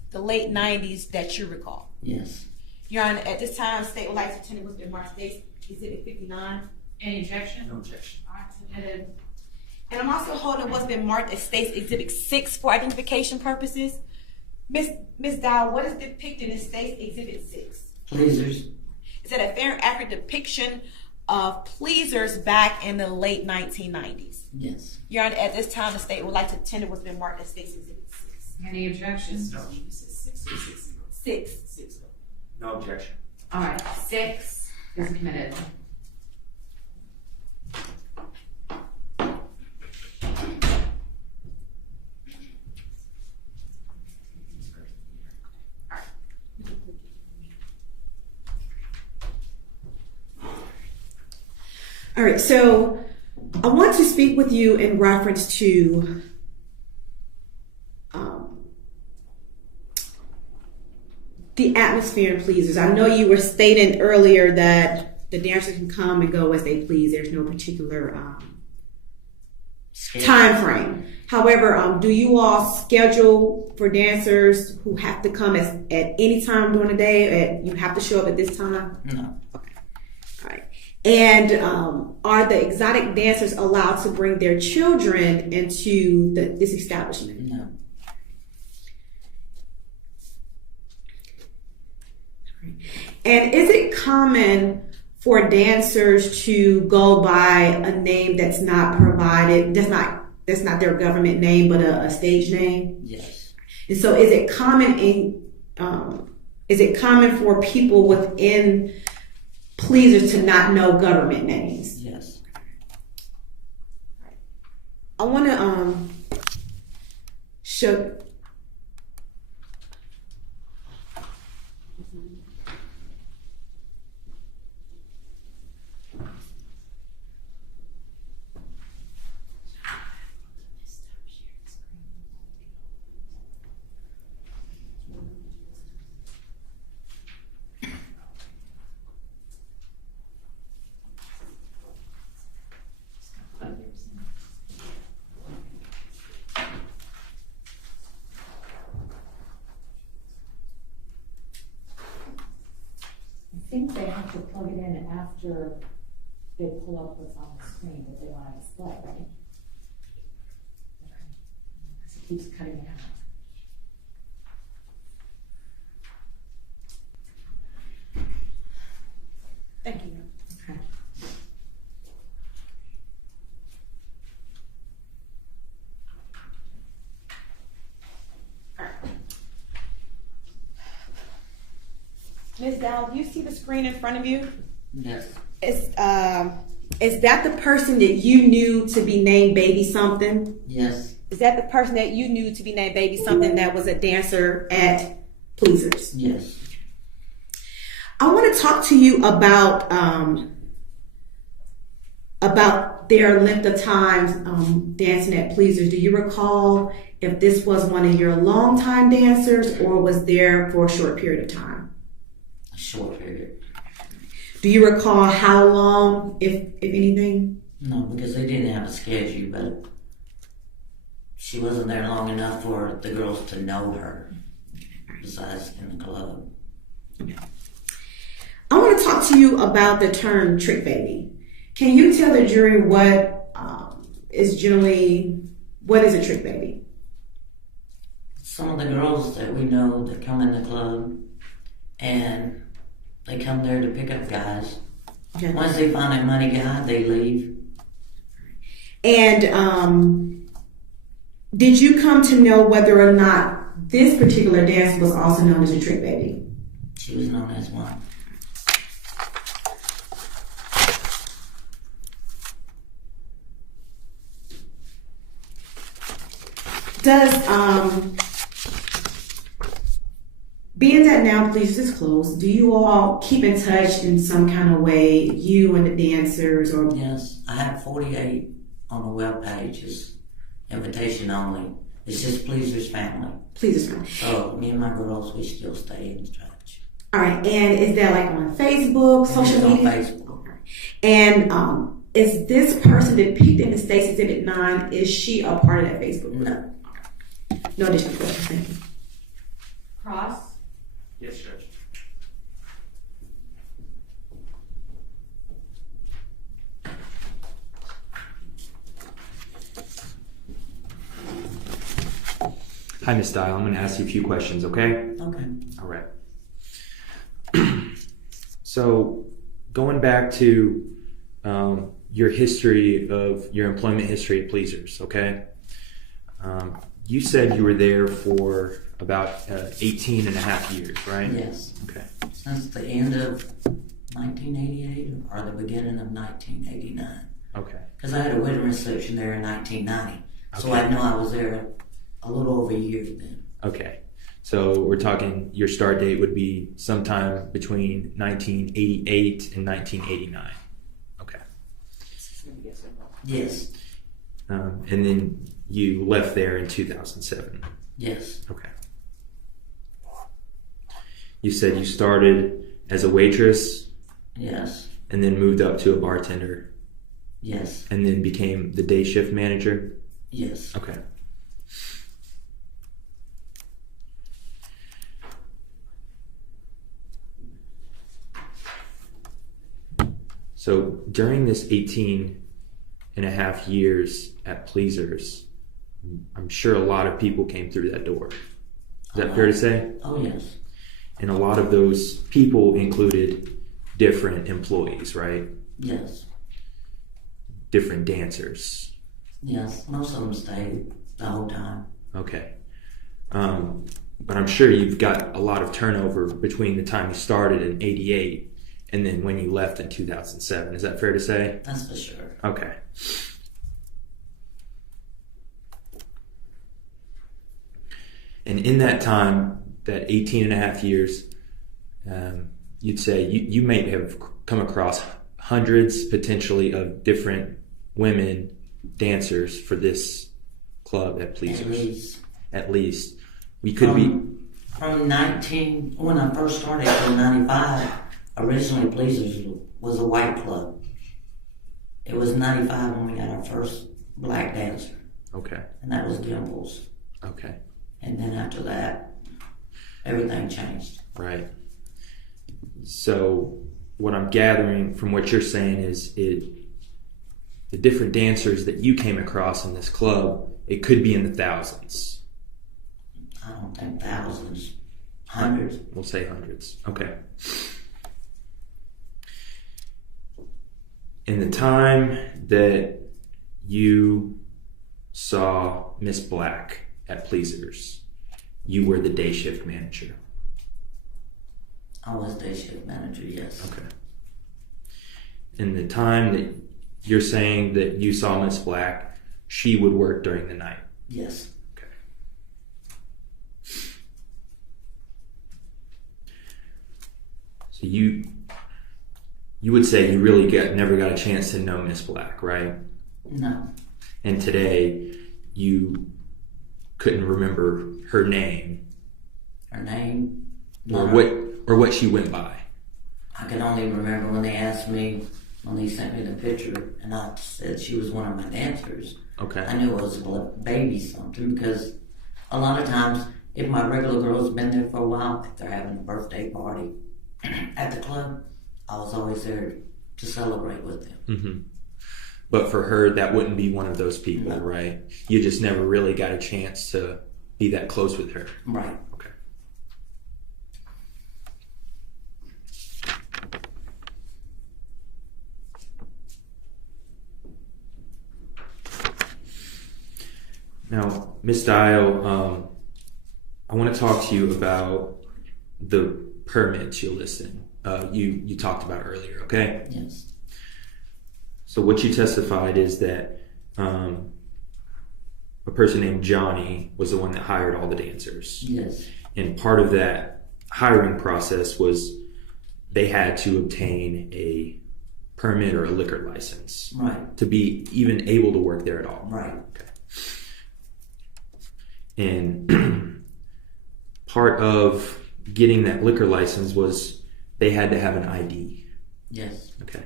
the late 90s that you recall? Yes. Your Honor, at this time, State would like to attend was been marked State's Exhibit 59. Any objection? No objection. All right, submitted. And I'm also holding what's been marked as State's Exhibit 6 for identification purposes. Ms. Dow, what is depicted in State's Exhibit 6? Pleasers. Is that a fair and accurate depiction of pleasers back in the late 1990s? Yes. Your Honor, at this time, the state would like to tender what's been marked as State's Exhibit 6. Any objections? No. 6. No objection. All right, 6 is committed. All right, so I want to speak with you in reference to the atmosphere and pleasers. I know you were stating earlier that the dancers can come and go as they please. There's no particular time frame. However, do you all schedule for dancers who have to come at any time during the day? You have to show up at this time? No. Okay. All right. And are the exotic dancers allowed to bring their children into this establishment? No. And is it common for dancers to go by a name that's not provided, that's not their government name, but a stage name? Yes. And so is it common for people within pleasers to not know government names? Yes. I want to show. I think they have to plug it in after they pull up what's on the screen that they want to display, right? Okay. Because it keeps cutting it out. Thank you. Okay. Ms. Dow, do you see the screen in front of you? Yes. Is that the person that you knew to be named Baby Something? Yes. Is that the person that you knew to be named Baby Something that was a dancer at Pleasers? Yes. I want to talk to you about their length of time dancing at Pleasers. Do you recall if this was one of your longtime dancers or was there for a short period of time? A short period. Do you recall how long, if anything? No, because they didn't have a schedule, but she wasn't there long enough for the girls to know her, besides in the club. Okay. I want to talk to you about the term trick baby. Can you tell the jury what is a trick baby? Some of the girls that we know that come in the club and they come there to pick up guys. Okay. Once they find a money guy, they leave. And did you come to know whether or not this particular dancer was also known as a trick baby? She was known as one. Does being that now Pleasers is closed, do you all keep in touch in some kind of way, you and the dancers? Or yes, I have 48 on the web page. It's invitation only. It's just Pleasers family. Pleasers family. So me and my girls, we still stay in touch. All right, and is that like on Facebook, social media? On Facebook. And is this person depicted in the State's Exhibit 9? Is she a part of that Facebook group? No. No additional questions. Thank you. Cross? Yes, Judge. Hi, Miss Dial. I'm going to ask you a few questions, okay? Okay. All right. So, going back to your history of your employment history at Pleasers, okay? You said you were there for about 18 and a half years, right? Yes. Okay. Since the end of 1988 or the beginning of 1989. Okay. Because I had a wedding reception there in 1990. So Okay. I know I was there a little over a year then. Okay. So we're talking your start date would be sometime between 1988 and 1989. Okay. Yes. And then you left there in 2007. Yes. Okay. You said you started as a waitress. Yes. And then moved up to a bartender. Yes. And then became the day shift manager. Yes. Okay. So during this 18 and a half years at Pleasers, I'm sure a lot of people came through that door. Is that fair to say? Oh, yes. And a lot of those people included different employees, right? Yes. Different dancers. Yes. Most of them stayed the whole time. Okay. But I'm sure you've got a lot of turnover between the time you started in 88 and then when you left in 2007. Is that fair to say? That's for sure. Okay. And in that time, that 18 and a half years, you'd say you may have come across hundreds, potentially, of different women dancers for this club at Pleasers. At least. At least. We could be... From when I first started in 95, originally Pleasers was a white club. It was 95 when we got our first black dancer. Okay. And that was Dimples. Okay. And then after that, everything changed. Right. So what I'm gathering from what you're saying is the different dancers that you came across in this club, it could be in the thousands. I don't think thousands. Hundreds. We'll say hundreds. Okay. In the time that you saw Miss Black at Pleasers, you were the day shift manager. I was day shift manager, yes. Okay. In the time that you're saying that you saw Miss Black, she would work during the night. Yes. Okay. So you would say you really never got a chance to know Miss Black, right? No. And today you couldn't remember her name. Her name? Or No. what she went by. I can only remember when they asked me, when they sent me the picture, and I said she was one of my dancers. Okay. I knew it was a baby something, because a lot of times, if my regular girl's been there for a while, if they're having a birthday party at the club, I was always there to celebrate with them. Mm-hmm. But for her, that wouldn't be one of those people, No. right? You just never really got a chance to be that close with her. Right. Okay. Now, Ms. Dial, I want to talk to you about the permits you're listing. You talked about earlier, okay? Yes. So what you testified is that a person named Johnny was the one that hired all the dancers. Yes. And part of that hiring process was they had to obtain a permit or a liquor license. Right. To be even able to work there at all. Right. Okay. And part of getting that liquor license was they had to have an ID. Yes. Okay.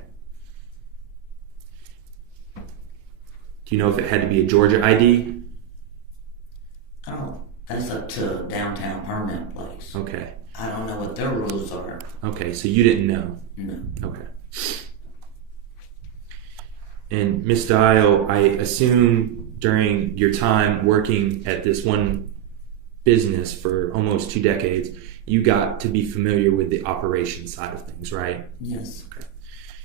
Do you know if it had to be a Georgia ID? Oh, that's up to a downtown permit place. Okay. I don't know what their rules are. Okay, so you didn't know? No. Okay. And Miss Dial, I assume during your time working at this one business for almost 2 decades, you got to be familiar with the operation side of things, right? Yes. Okay.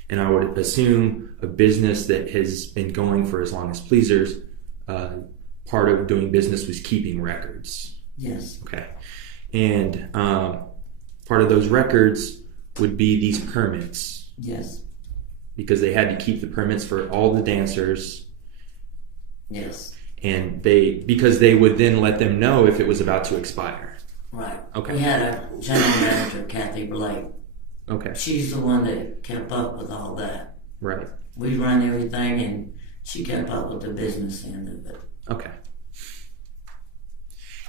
And I would assume a business that has been going for as long as Pleasers, part of doing business was keeping records. Yes. Okay. And part of those records would be these permits. Yes. Because they had to keep the permits for all the dancers. Yes. And because they would then let them know if it was about to expire. Right. Okay. We had a general manager, Kathy Blake. Okay. She's the one that kept up with all that. Right. We run everything, and she kept up with the business end of it. Okay.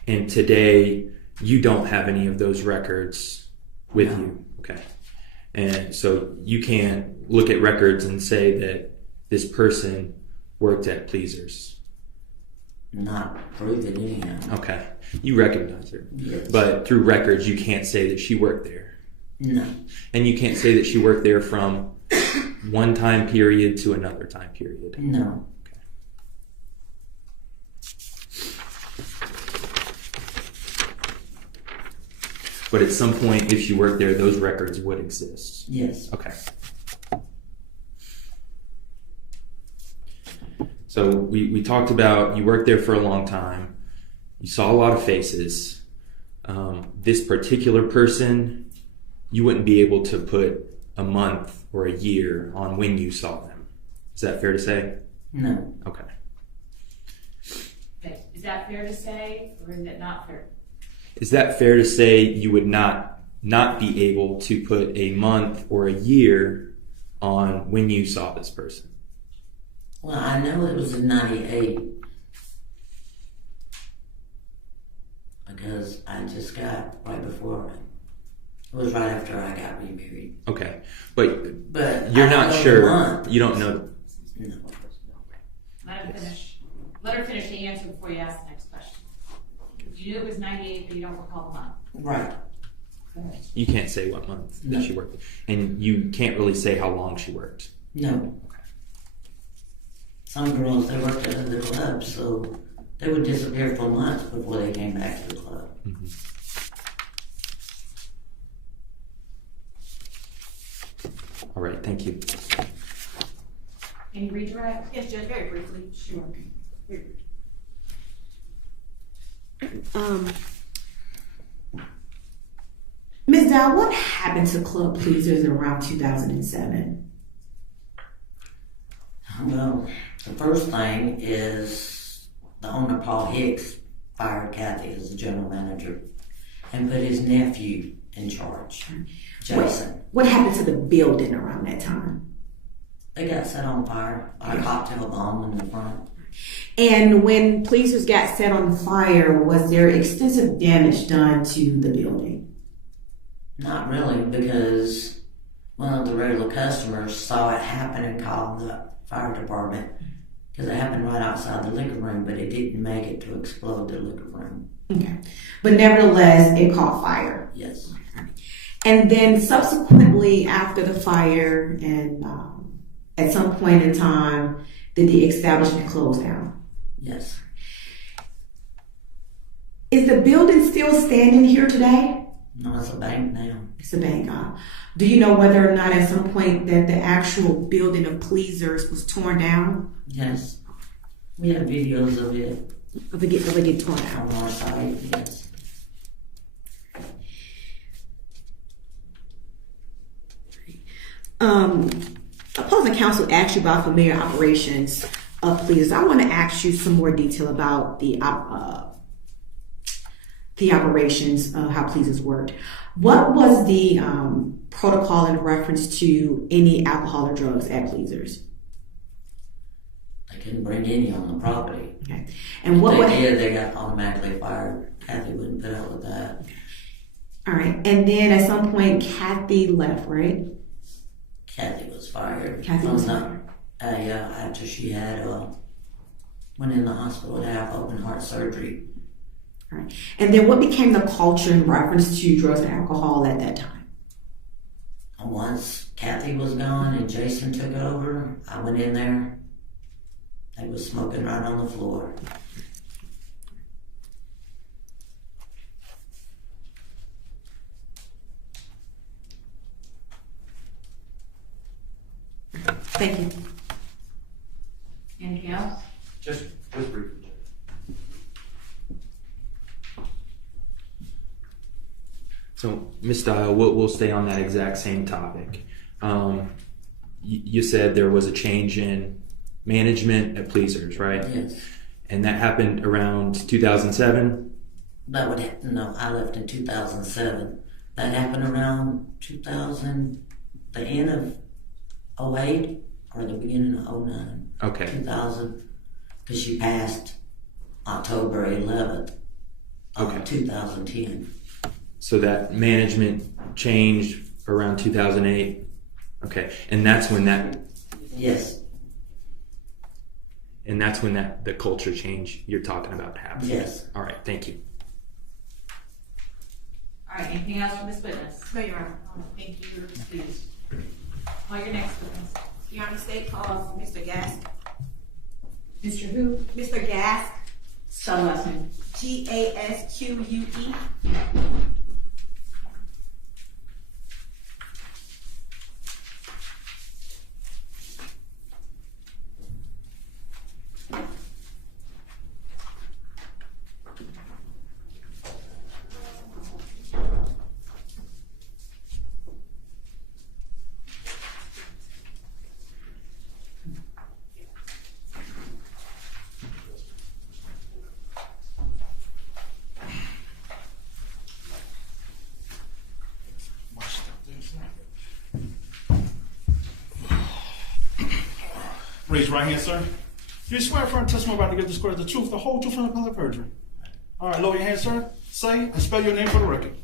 And today, you don't have any of those records with you. Okay. And so you can't look at records and say that this person worked at Pleasers. Not prove it anyhow. Okay. You recognize her. Yes. But through records, you can't say that she worked there. No. And you can't say that she worked there from one time period to another time period. No. Okay. But at some point, if she worked there, those records would exist. Yes. Okay. So we talked about you worked there for a long time. You saw a lot of faces. This particular person, you wouldn't be able to put a month or a year on when you saw them. Is that fair to say? No. Okay. Okay. Is that fair to say, or is it not fair? Is that fair to say you would not be able to put a month or a year on when you saw this person? Well, I know it was in 98. Because I just got right before it. It was right after I got remarried. Okay. But you're I not don't know sure. the month. You don't know. No. Let her finish. Let her finish the answer before you ask the next question. You knew it was 98, but you don't recall the month. Right. You can't say what month that she worked. And you can't really say how long she worked. No. Some girls, they worked at other clubs, so they would disappear for months before they came back to the club. Mm-hmm. All right, thank you. Can you redirect? Yes, Judge, very briefly. Sure. Ms. Dow, what happened to Club Pleasers around 2007? Well, the first thing is the owner, Paul Hicks, fired Kathy as the general manager and put his nephew in charge, Jason. What happened to the building around that time? They got set on fire by a cocktail bomb in the front. And when Pleasers got set on fire, was there extensive damage done to the building? Not really, because one of the regular customers saw it happen and called the fire department, because it happened right outside the liquor room, but it didn't make it to explode the liquor room. Okay. But nevertheless, it caught fire. Yes. And then subsequently after the fire and at some point in time, did the establishment close down? Yes. Is the building still standing here today? No, it's a bank now. It's a bank. Do you know whether or not at some point that the actual building of Pleasers was torn down? Yes. We have videos of it. Of it get torn down? On our site, yes. Opposing counsel asked you about familiar operations of Pleasers. I want to ask you some more detail about the operations of how Pleasers worked. What was the protocol in reference to any alcohol or drugs at Pleasers? They couldn't bring any on the property. Okay. And what they got automatically fired. Kathy wouldn't put up with that. All right. And then at some point, Kathy left, right? Kathy was fired. Kathy was fired. After she had went in the hospital to have open heart surgery. All right. And then what became the culture in reference to drugs and alcohol at that time? Once Kathy was gone and Jason took over, I went in there. They was smoking right on the floor. Thank you. Anything else? Just briefly. So, Ms. Dial, we'll stay on that exact same topic. You said there was a change in management at Pleasers, right? Yes. And that happened around 2007? That would no, I left in 2007. That happened around 2000, the end of 08 or the beginning of 09. Okay. 2000, because she passed October 11th of 2010. So that management changed around 2008? Okay. And that's when that... Yes. And that's when the culture change you're talking about happened? Yes. All right. Thank you. All right, anything else from this witness? No, Your Honor. Thank you, please. Call your next witness. Your Honor, State calls Mr. Gask. Mr. Who? Mr. Gask. Spell last name. Gasque. Raise your right hand, sir. Do you swear affirm testimony about to give this court the truth, the whole truth, and the public perjury? All right, lower your hand, sir. Say and spell your name for the record.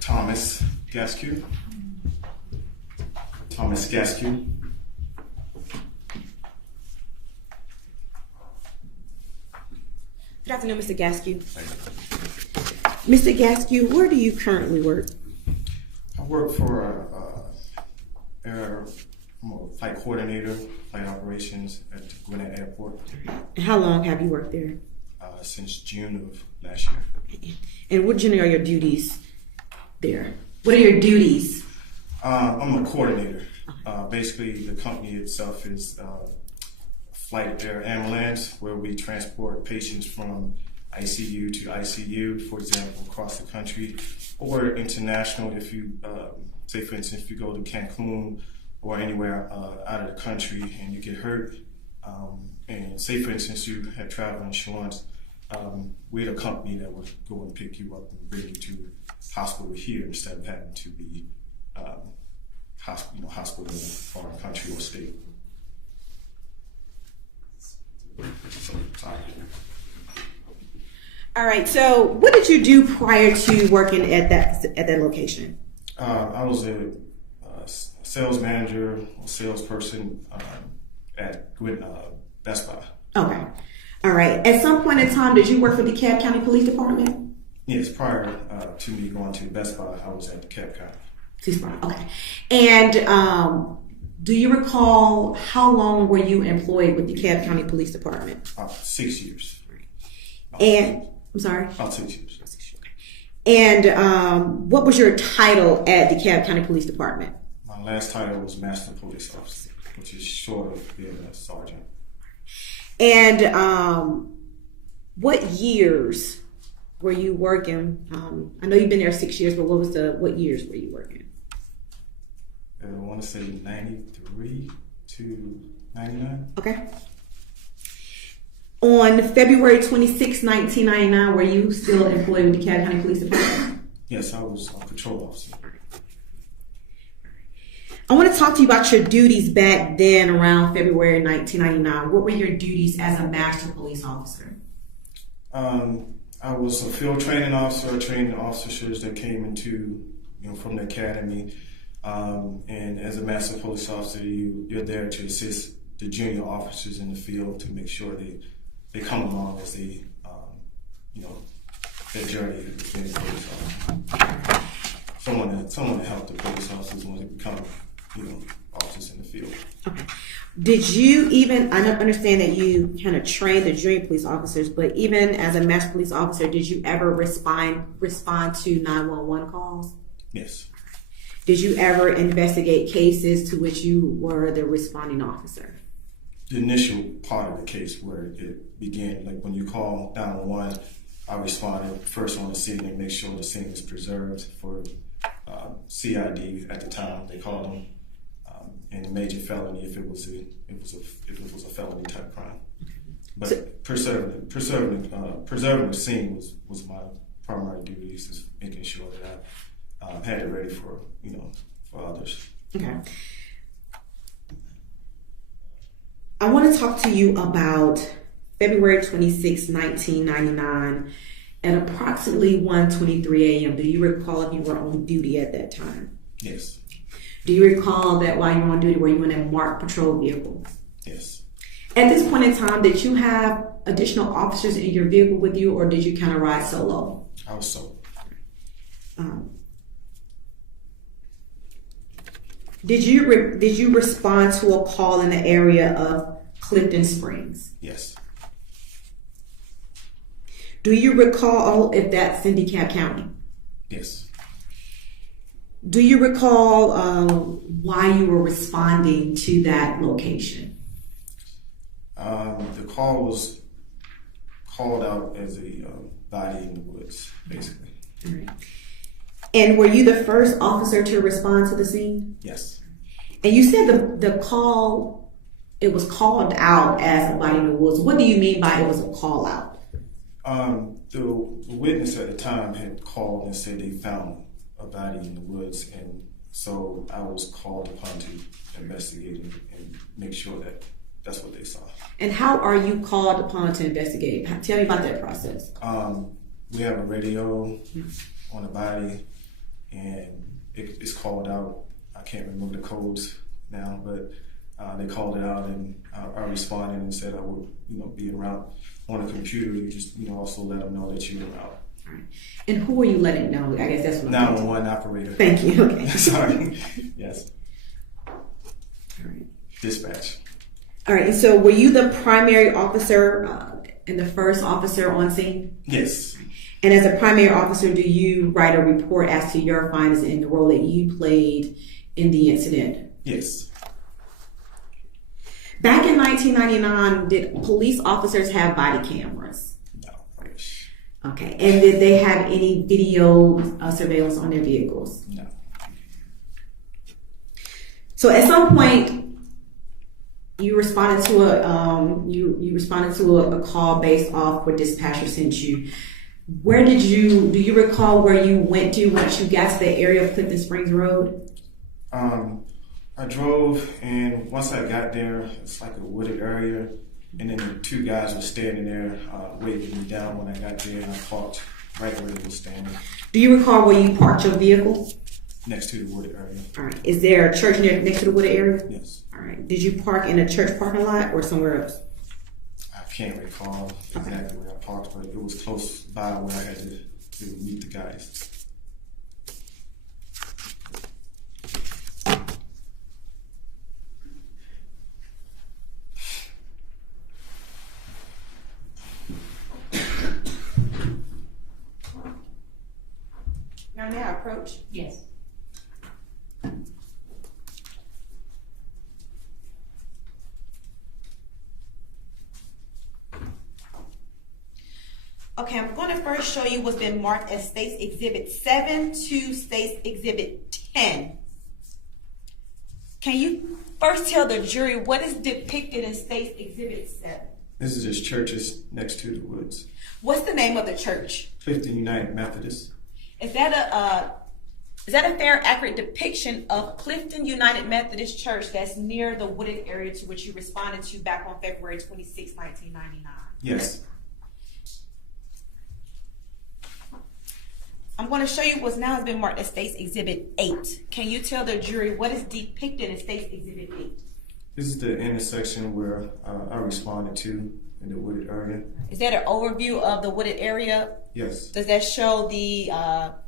Thomas Gasque. Thomas Gasque. Good afternoon, Mr. Gasque. Mr. Gasque, where do you currently work? I work for I'm a flight coordinator, flight operations at the Gwinnett Airport. And how long have you worked there? Since June of last year. And what generally are your duties there? What are your duties? I'm a coordinator. Basically, the company itself is flight air ambulance, where we transport patients from ICU to ICU, for example, across the country, or international. If you say, for instance, if you go to Cancun or anywhere out of the country and you get hurt, and say, for instance, you have travel insurance, we're the company that would go and pick you up and bring you to the hospital here instead of having to be hospital in a foreign country or state. So, sorry. All right. So, what did you do prior to working at that location? I was a sales manager, or salesperson at Best Buy. Okay. All right. At some point in time, did you work for the DeKalb County Police Department? Yes. Prior to me going to Best Buy, I was at DeKalb County. Okay. And do you recall how long were you employed with the DeKalb County Police Department? 6 years. And I'm sorry. About 6 years. And what was your title at the DeKalb County Police Department? My last title was Master Police Officer, which is short of being a sergeant. And what years were you working? I know you've been there 6 years, but what years were you working? I want to say 93 to 99. Okay. On February 26, 1999, were you still employed with the DeKalb County Police Department? Yes, I was a patrol officer. I want to talk to you about your duties back then around February 1999. What were your duties as a master police officer? I was a field training officer. I trained the officers that came into, from the academy. And as a master police officer, you're there to assist the junior officers in the field to make sure they come along as they, their journey as being a police officer. Someone to help the police officers when they become, officers in the field. Okay. Did you even, I understand that you kind of trained the junior police officers, but even as a master police officer, did you ever respond to 911 calls? Yes. Did you ever investigate cases to which you were the responding officer? The initial part of the case where it began, like when you call 911, I responded first on the scene and make sure the scene is preserved for CID at the time. They called them and a major felony if it was a felony type crime. But so, preserving the scene was my primary duty, is making sure that I had it ready for others. Okay. I want to talk to you about February 26, 1999, at approximately 1:23 a.m. Do you recall if you were on duty at that time? Yes. Do you recall that while you were on duty, were you in a marked patrol vehicle? Yes. At this point in time, did you have additional officers in your vehicle with you, or did you kind of ride solo? I was solo. Did you respond to a call in the area of Clifton Springs? Yes. Do you recall if that's in DeKalb County? Yes. Do you recall why you were responding to that location? The call was called out as a body in the woods, basically. All right. And were you the first officer to respond to the scene? Yes. And you said the call, it was called out as a body in the woods. What do you mean by it was a call out? The witness at the time had called and said they found a body in the woods, and so I was called upon to investigate and make sure that that's what they saw. And how are you called upon to investigate? Tell me about that process. We have a radio on the body, and it's called out. I can't remember the codes now, but they called it out, and I responded and said I would, be around on a computer. You just, also let them know that you're around. All right. And who are you letting know? I guess that's what 911 operator. Thank you. Okay. Sorry. Yes. All right. Dispatch. All right. And so, were you the primary officer and the first officer on scene? Yes. And as a primary officer, do you write a report as to your findings and the role that you played in the incident? Yes. Back in 1999, did police officers have body cameras? No, I wish. Okay. And did they have any video surveillance on their vehicles? No. So at some point, you responded to a call based off what dispatcher sent you. Do you recall where you went to once you got to the area of Clifton Springs Road? I drove, and once I got there, it's like a wooded area, and then the two guys were standing there waving me down when I got there, and I parked right where they were standing. Do you recall where you parked your vehicle? Next to the wooded area. All right. Is there a church next to the wooded area? Yes. All right. Did you park in a church parking lot or somewhere else? I can't recall exactly where I parked, but it was close by where I had to meet the guys. Now may I approach? Yes. Okay, I'm going to first show you what's been marked as State's Exhibit 7 to State's Exhibit 10. Can you first tell the jury what is depicted in State's Exhibit 7? This is just churches next to the woods. What's the name of the church? Clifton United Methodist. Is that a fair, accurate depiction of Clifton United Methodist Church that's near the wooded area to which you responded to back on February 26, 1999? Yes. I'm going to show you what's now has been marked as State's Exhibit 8. Can you tell the jury what is depicted in State's Exhibit 8? This is the intersection where I responded to in the wooded area. Is that an overview of the wooded area? Yes. Does that show the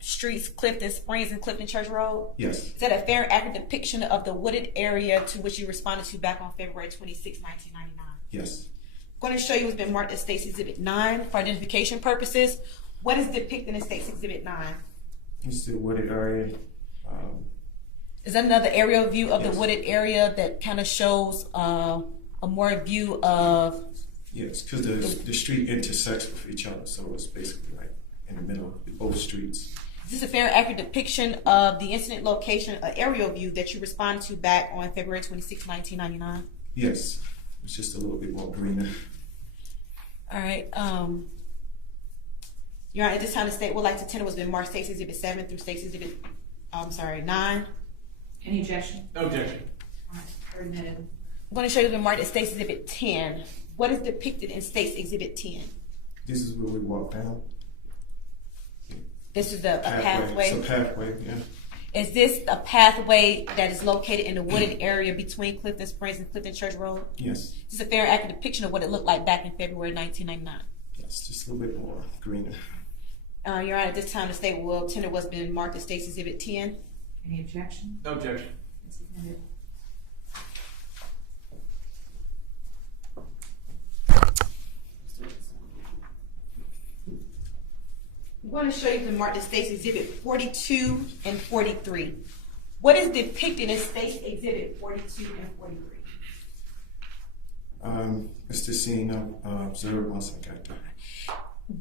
streets Clifton Springs and Clifton Church Road? Yes. Is that a fair and accurate depiction of the wooded area to which you responded to back on February 26, 1999? Yes. I'm going to show you what's been marked as State's Exhibit 9 for identification purposes. What is depicted in State's Exhibit 9? It's the wooded area. Is that another aerial view of the wooded area that kind of shows a more view of? Yes, because the street intersects with each other, so it's basically like in the middle of both streets. Is this a fair, accurate depiction of the incident location, an aerial view that you responded to back on February 26, 1999? Yes, it's just a little bit more greener. All right. Your Honor, at this time, the state would like to tender what's been marked State's Exhibit 7 through State's Exhibit, 9. Any objection? No objection. All right, third minute. I'm going to show you the marked at State's Exhibit 10. What is depicted in State's Exhibit 10? This is where we walk down. This is a pathway. It's a pathway, yeah. Is this a pathway that is located in the wooded area between Clifton Springs and Clifton Church Road? Yes. Is this a fair, accurate depiction of what it looked like back in February 1999? Yes, just a little bit more greener. Your Honor, at this time, the state will tender what's been marked as State's Exhibit 10. Any objection? No objection. It's submitted. I'm going to show you the marked as State's Exhibit 42 and 43. What is depicted in State's Exhibit 42 and 43? It's the scene of observed once I got there.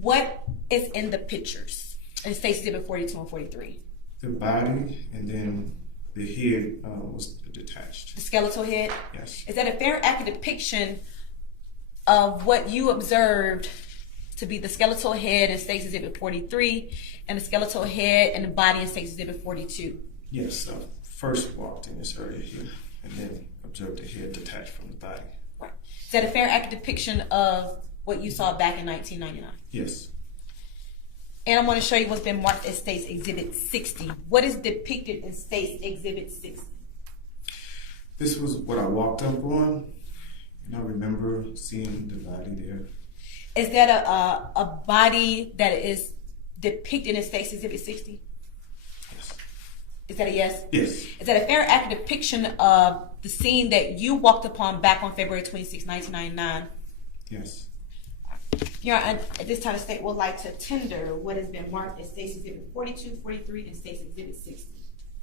What is in the pictures in State's Exhibit 42 and 43? The body, and then the head was detached. The skeletal head? Yes. Is that a fair, accurate depiction of what you observed to be the skeletal head in State's Exhibit 43 and the skeletal head and the body in State's Exhibit 42? Yes, I first walked in this area here and then observed the head detached from the body. Right. Is that a fair, accurate depiction of what you saw back in 1999? Yes. And I'm going to show you what's been marked as State's Exhibit 60. What is depicted in State's Exhibit 60? This was what I walked up on, and I remember seeing the body there. Is that a body that is depicted in State's Exhibit 60? Yes. Is that a yes? Yes. Is that a fair, accurate depiction of the scene that you walked upon back on February 26, 1999? Yes. Your Honor, at this time, the state would like to tender what has been marked as State's Exhibit 42, 43, and State's Exhibit 60.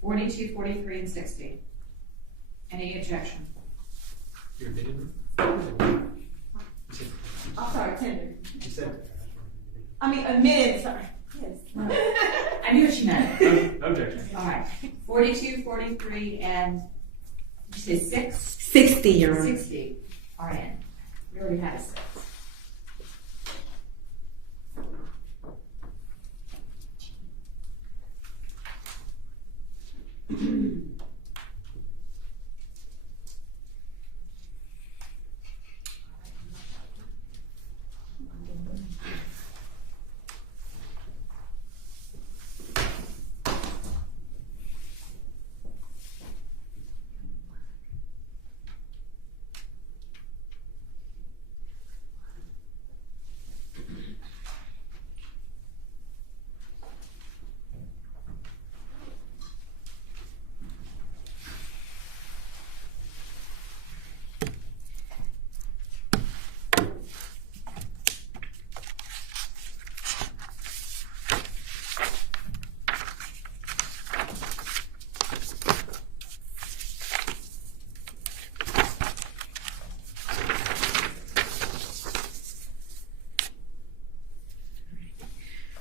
42, 43, and 60. Any objection? Your opinion? I'm sorry, tender. You said. I mean, admitted, sorry. Yes. I knew what you meant. No objection. All right. 42, 43, and you said 6? 60, Your Honor. 60 are in. We already had a 6.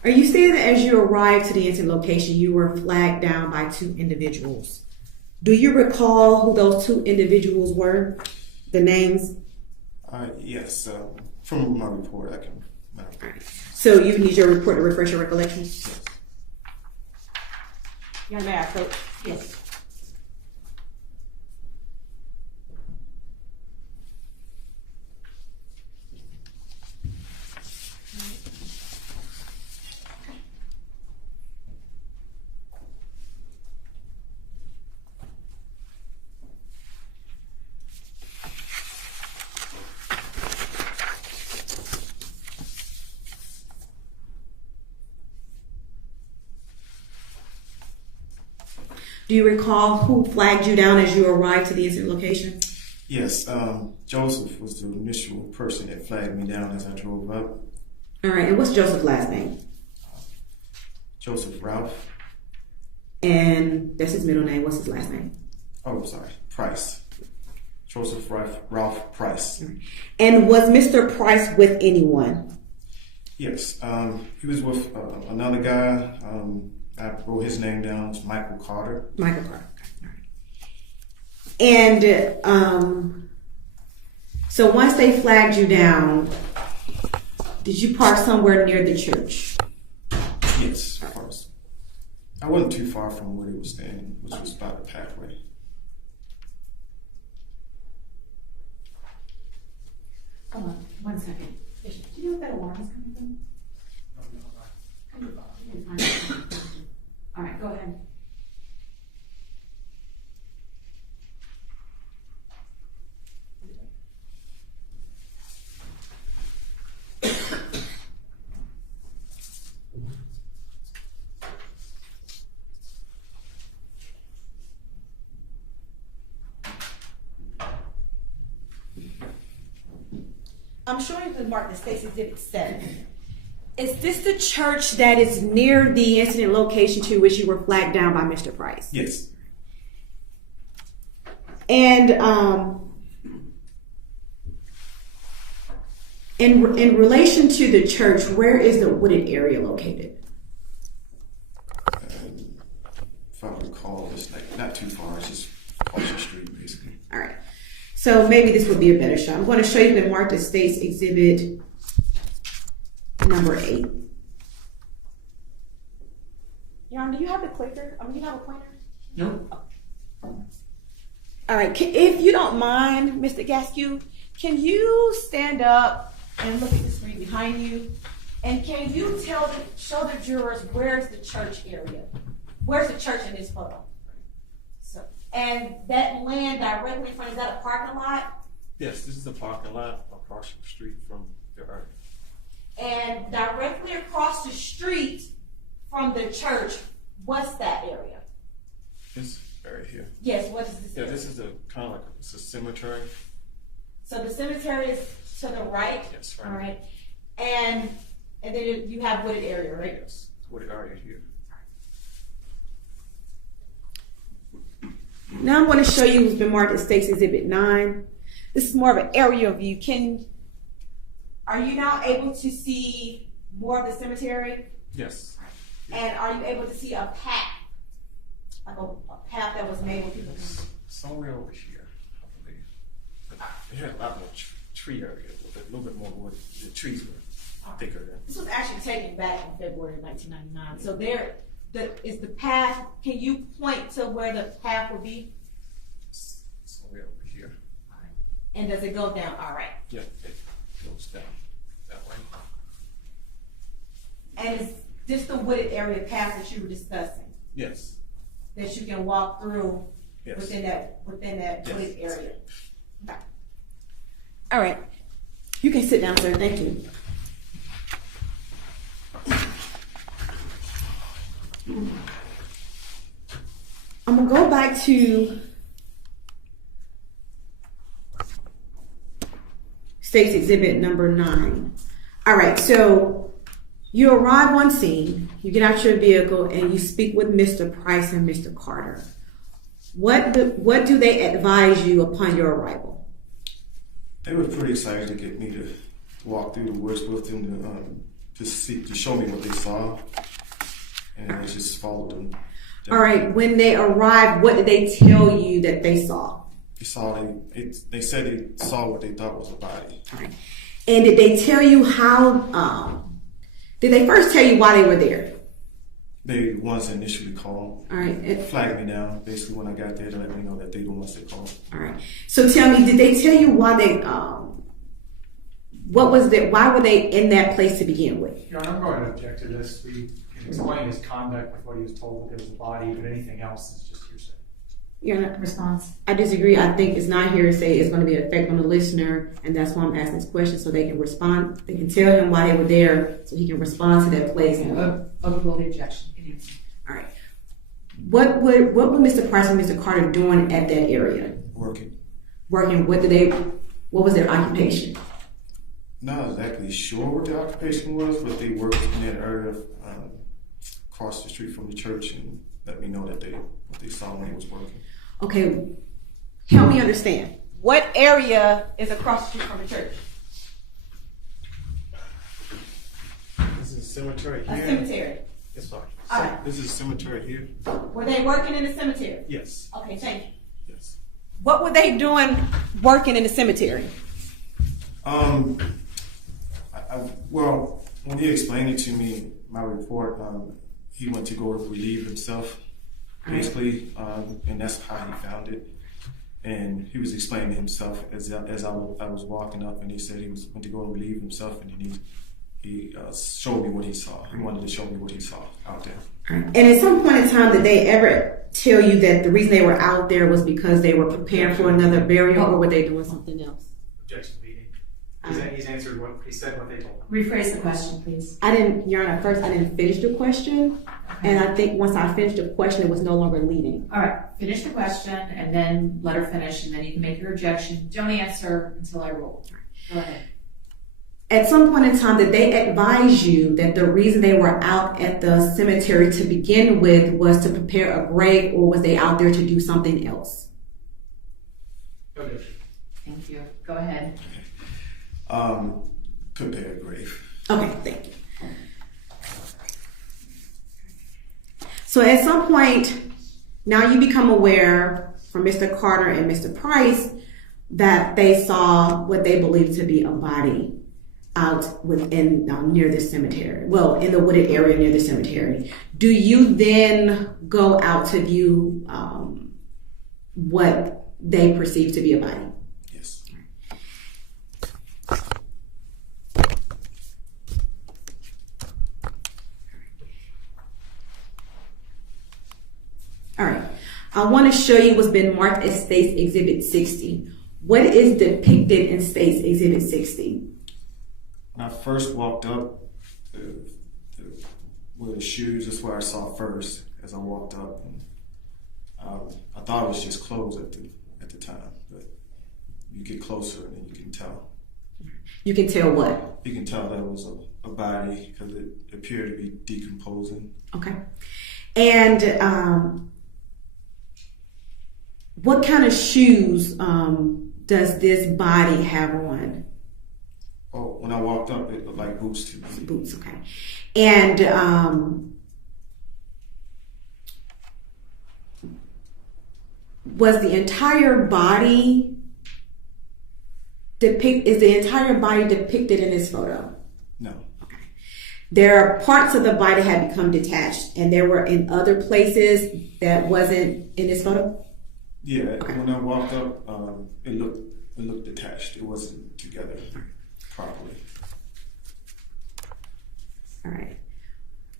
Are you saying that as you arrived to the incident location, you were flagged down by 2 individuals? Do you recall who those 2 individuals were? The names? Yes. From my report, I can. So you need your report to refresh your recollection? Yes. Young man, Coach. Yes. Do you recall who flagged you down as you arrived to the incident location? Yes, Joseph was the initial person that flagged me down as I drove up. All right, and what's Joseph's last name? Joseph Ralph. And that's his middle name. What's his last name? Oh, sorry. Price. Joseph Ralph Price. And was Mr. Price with anyone? Yes. He was with another guy. I wrote his name down. It's Michael Carter. Michael Carter. Okay. All right. And so once they flagged you down, did you park somewhere near the church? Yes, of course. I wasn't too far from where they were standing, which was by the pathway. Hold on, 1 second. Bishop, do you know what that alarm is coming from? All right, go ahead. I'm showing you the mark that states Exhibit 7. Is this the church that is near the incident location to which you were flagged down by Mr. Price? Yes. And in relation to the church, where is the wooded area located? If I recall, it's like not too far. It's just across the street, basically. All right. So maybe this would be a better shot. I'm going to show you the mark that states Exhibit number 8. Your Honor, do you have the clicker? Do you have a pointer? No. All right. If you don't mind, Mr. Gaskew, can you stand up and look at the screen behind you? And can you show the jurors where's the church area? Where's the church in this photo? So, and that land directly in front, is that a parking lot? Yes, this is the parking lot across the street from the area. And directly across the street from the church, what's that area? This area here. Yes, what is this Yeah, area? this is kind of like it's a cemetery. So the cemetery is to the right? Yes, right. All right. And then you have wooded area, right? Yes, wooded area here. Now I'm going to show you what's been marked as State's Exhibit 9. This is more of an aerial view. Are you now able to see more of the cemetery? Yes. And are you able to see a path? Like a path that was made with people? Somewhere over here, I believe. It had a lot more tree area, a little bit more wood. The trees were thicker there. This was actually taken back in February of 1999. So is the path, can you point to where the path would be? Somewhere over here. All right. And does it go down? All right. Yeah, it goes down that way. And is this the wooded area path that you were discussing? Yes. That you can walk through Yes. within that Yes. wooded area? Okay. All right. You can sit down, sir. Thank you. I'm going to go back to State's Exhibit number 9. All right, so you arrive on scene, you get out your vehicle, and you speak with Mr. Price and Mr. Carter. What do they advise you upon your arrival? They were pretty excited to get me to walk through the woods with them to show me what they saw, and I just followed them. All right, when they arrived, what did they tell you that they saw? They said they saw what they thought was a body. All right. And did they tell you how, did they first tell you why they were there? They once initially called. All right. It flagged me down, basically, when I got there to let me know that they were the ones that called. All right. So tell me, did they tell you why they, why were they in that place to begin with? Your Honor, I'm going to object to this. We can explain his conduct with what he was told that there was a body, but anything else is just hearsay. Your Honor, Response. I disagree. I think it's not hearsay. It's going to be an effect on the listener, and that's why I'm asking this question, so they can respond. They can tell him why they were there, so he can respond to that place. Overrule the objection. All right. What were Mr. Price and Mr. Carter doing at that area? Working. Working. What was their occupation? Not exactly sure what their occupation was, but they worked in that area across the street from the church and let me know that what they saw when he was working. Okay, help me understand. What area is across the street from the church? This is a cemetery here. A cemetery. Yes, sorry. All right. This is a cemetery here. Were they working in the cemetery? Yes. Okay, thank you. Yes. What were they doing working in the cemetery? Well, when he explained it to me, my report, he went to go relieve himself, basically, and that's how he found it. And he was explaining himself as I was walking up, and he said he went to go relieve himself, and then he showed me what he saw. He wanted to show me what he saw out there. And at some point in time, did they ever tell you that the reason they were out there was because they were preparing for another burial, or were they doing something else? Objection meeting. He's answered what he said, what they told him. Rephrase the question, please. Your Honor, first I didn't finish the question, and I think once I finished the question, it was no longer leading. All right, finish the question and then let her finish, and then you can make your objection. Don't answer until I roll. Go ahead. At some point in time, did they advise you that the reason they were out at the cemetery to begin with was to prepare a grave, or was they out there to do something else? Okay. Thank you. Go ahead. Prepare a grave. Okay, thank you. So at some point, now you become aware from Mr. Carter and Mr. Price that they saw what they believed to be a body out within near the cemetery. Well, in the wooded area near the cemetery. Do you then go out to view what they perceive to be a body? Yes. All right. I want to show you what's been marked as State's Exhibit 60. What is depicted in State's Exhibit 60? When I first walked up, with the shoes, that's where I saw first as I walked up. And, I thought it was just clothes at the time, but you get closer and you can tell. You can tell what? You can tell that it was a body because it appeared to be decomposing. Okay. And what kind of shoes does this body have on? Oh, when I walked up, it looked like boots to me. Boots, okay. And was the entire body is the entire body depicted in this photo? No. Okay. There are parts of the body that had become detached, and there were in other places that wasn't in this photo? Yeah, okay. When I walked up, it looked detached. It wasn't together properly. All right.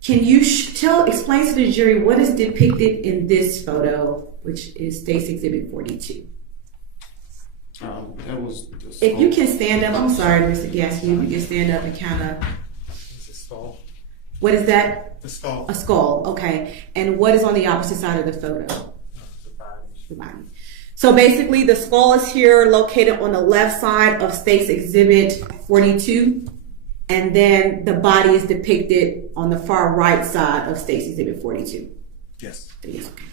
Can you explain to the jury what is depicted in this photo, which is State's Exhibit 42? That was the skull. If you can stand up, I'm sorry, Mr. Gasky, you can stand up and kind of. It's a skull. What is that? The skull. A skull, okay. And what is on the opposite side of the photo? The body. The body. So basically, the skull is here located on the left side of State's Exhibit 42, and then the body is depicted on the far right side of State's Exhibit 42. Yes. Yes, okay.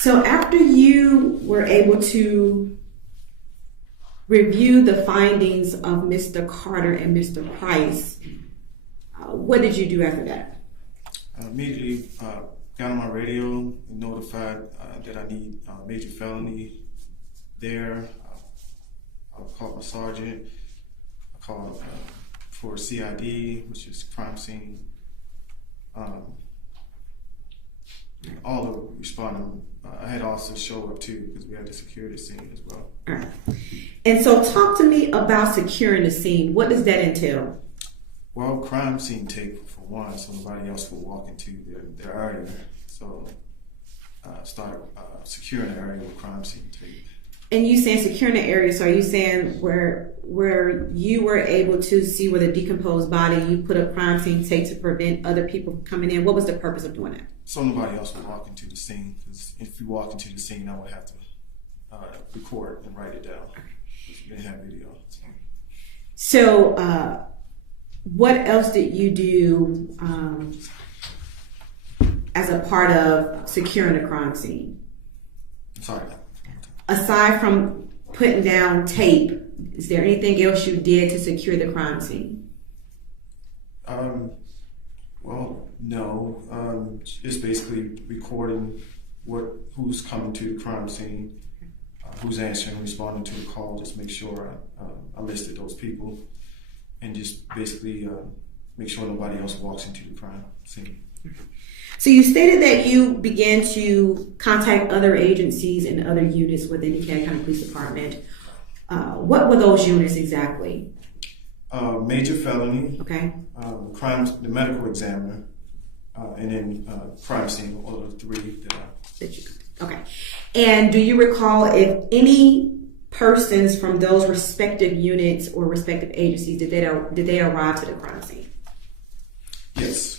So after you were able to review the findings of Mr. Carter and Mr. Price, what did you do after that? Immediately got on my radio and notified that I need major felony there. I called my sergeant. I called for CID, which is crime scene. All of responding. I had also show up too because we had to secure the scene as well. All right. And so talk to me about securing the scene. What does that entail? Well, crime scene tape for one, so nobody else will walk into their area. So start securing the area with crime scene tape. And you saying securing the area, so are you saying where you were able to see where the decomposed body, you put up crime scene tape to prevent other people from coming in? What was the purpose of doing that? So nobody else would walk into the scene, because if you walk into the scene, I would have to record and write it down. Because we didn't have video. So what else did you do as a part of securing the crime scene? Sorry. Aside from putting down tape, is there anything else you did to secure the crime scene? Well, no. It's basically recording who's coming to the crime scene, who's answering, responding to the call. Just make sure I listed those people, and just basically make sure nobody else walks into the crime scene. So you stated that you began to contact other agencies and other units within the County Police Department. What were those units exactly? Major felony, okay. Crimes, the medical examiner, and then crime scene. All of the three Okay. And do you recall if any persons from those respective units or respective agencies did they arrive to the crime scene? Yes.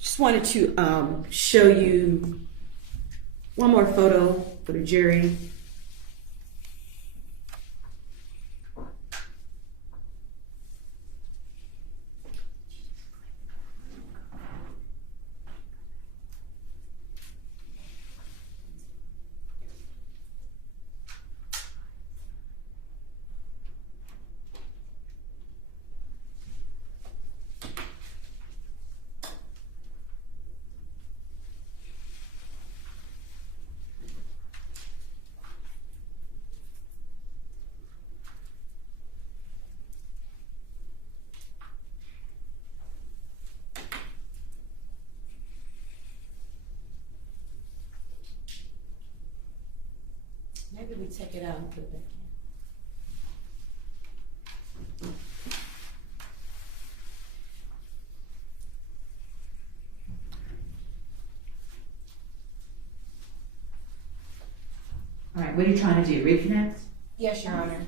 Just wanted to show you one more photo for the jury. Maybe we take it out and put it back in. All right, what are you trying to do? Reconnect? Yes, Your Honor.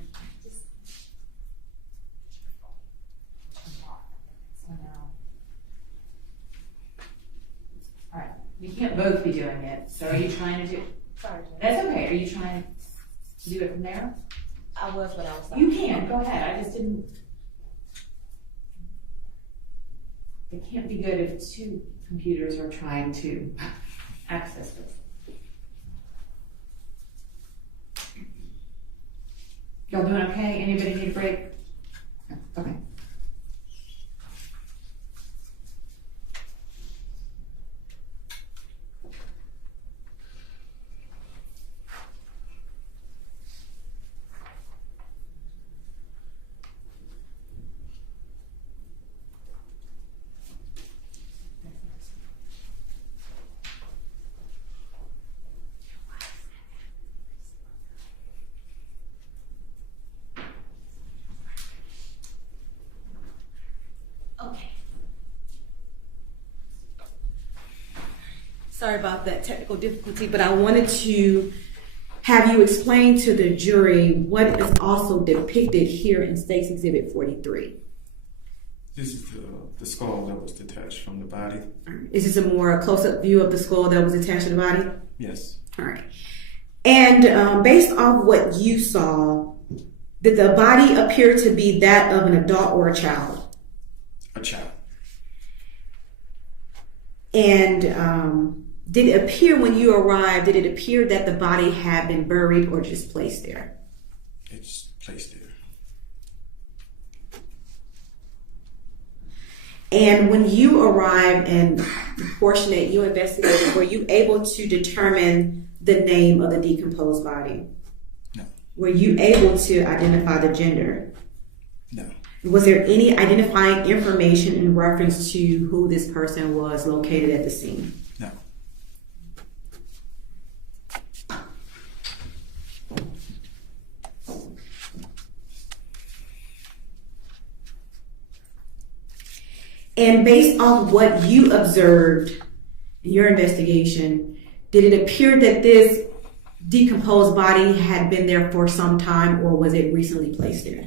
All right, you can't both be doing it. So are you trying to do? Sorry. That's okay. Are you trying to do it from there? I was, but I was. You can go ahead. I just didn't. It can't be good if two computers are trying to access this. Y'all doing okay? Anybody need a break? Okay. Sorry about that technical difficulty, but I wanted to have you explain to the jury what is also depicted here in State's Exhibit 43. This is the skull that was detached from the body. Is this a more close-up view of the skull that was attached to the body? Yes. All right. And based off what you saw, did the body appear to be that of an adult or a child? A child. And did it appear when you arrived, did it appear that the body had been buried or just placed there? It's placed there. And when you arrived and the portion that you investigated, were you able to determine the name of the decomposed body? No. Were you able to identify the gender? No. Was there any identifying information in reference to who this person was located at the scene? No. And based on what you observed in your investigation, did it appear that this decomposed body had been there for some time, or was it recently placed there?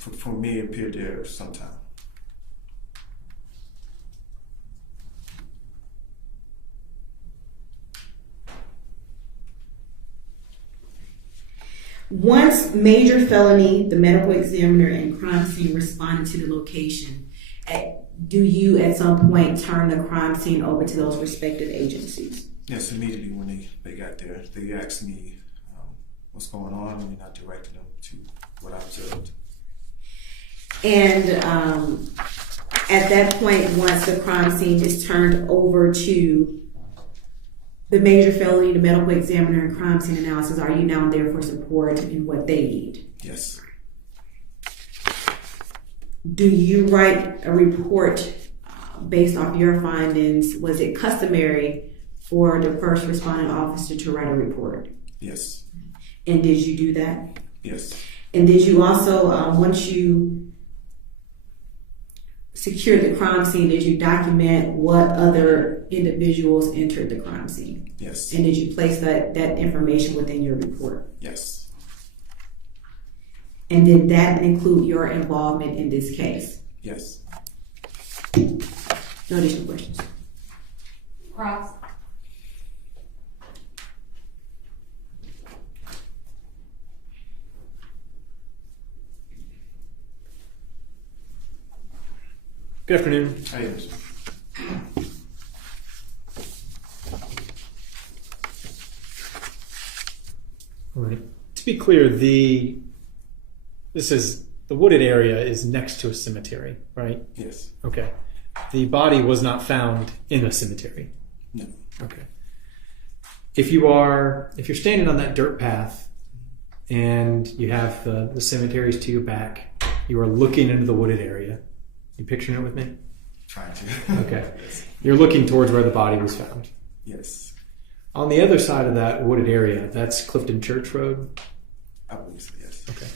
For me, it appeared there sometime. Once Major Felony, the medical examiner, and crime scene responded to the location, do you at some point turn the crime scene over to those respective agencies? Yes, immediately when they got there, they asked me what's going on, and I directed them to what I observed. And at that point, once the crime scene is turned over to the Major Felony, the medical examiner, and crime scene analysis, are you now there for support in what they need? Yes. Do you write a report based off your findings? Was it customary for the first responding officer to write a report? Yes. And did you do that? Yes. And did you also, once you secured the crime scene, did you document what other individuals entered the crime scene? Yes. And did you place that information within your report? Yes. And did that include your involvement in this case? Yes. No additional questions. Cross. Good afternoon. Hi, yes. All right. To be clear, the wooded area is next to a cemetery, right? Yes. Okay. The body was not found in a cemetery. No. Okay. If you're standing on that dirt path and you have the cemeteries to your back, you are looking into the wooded area. You picturing it with me? Trying to. Okay. You're looking towards where the body was found. Yes. On the other side of that wooded area, that's Clifton Church Road? I believe so, yes. Okay.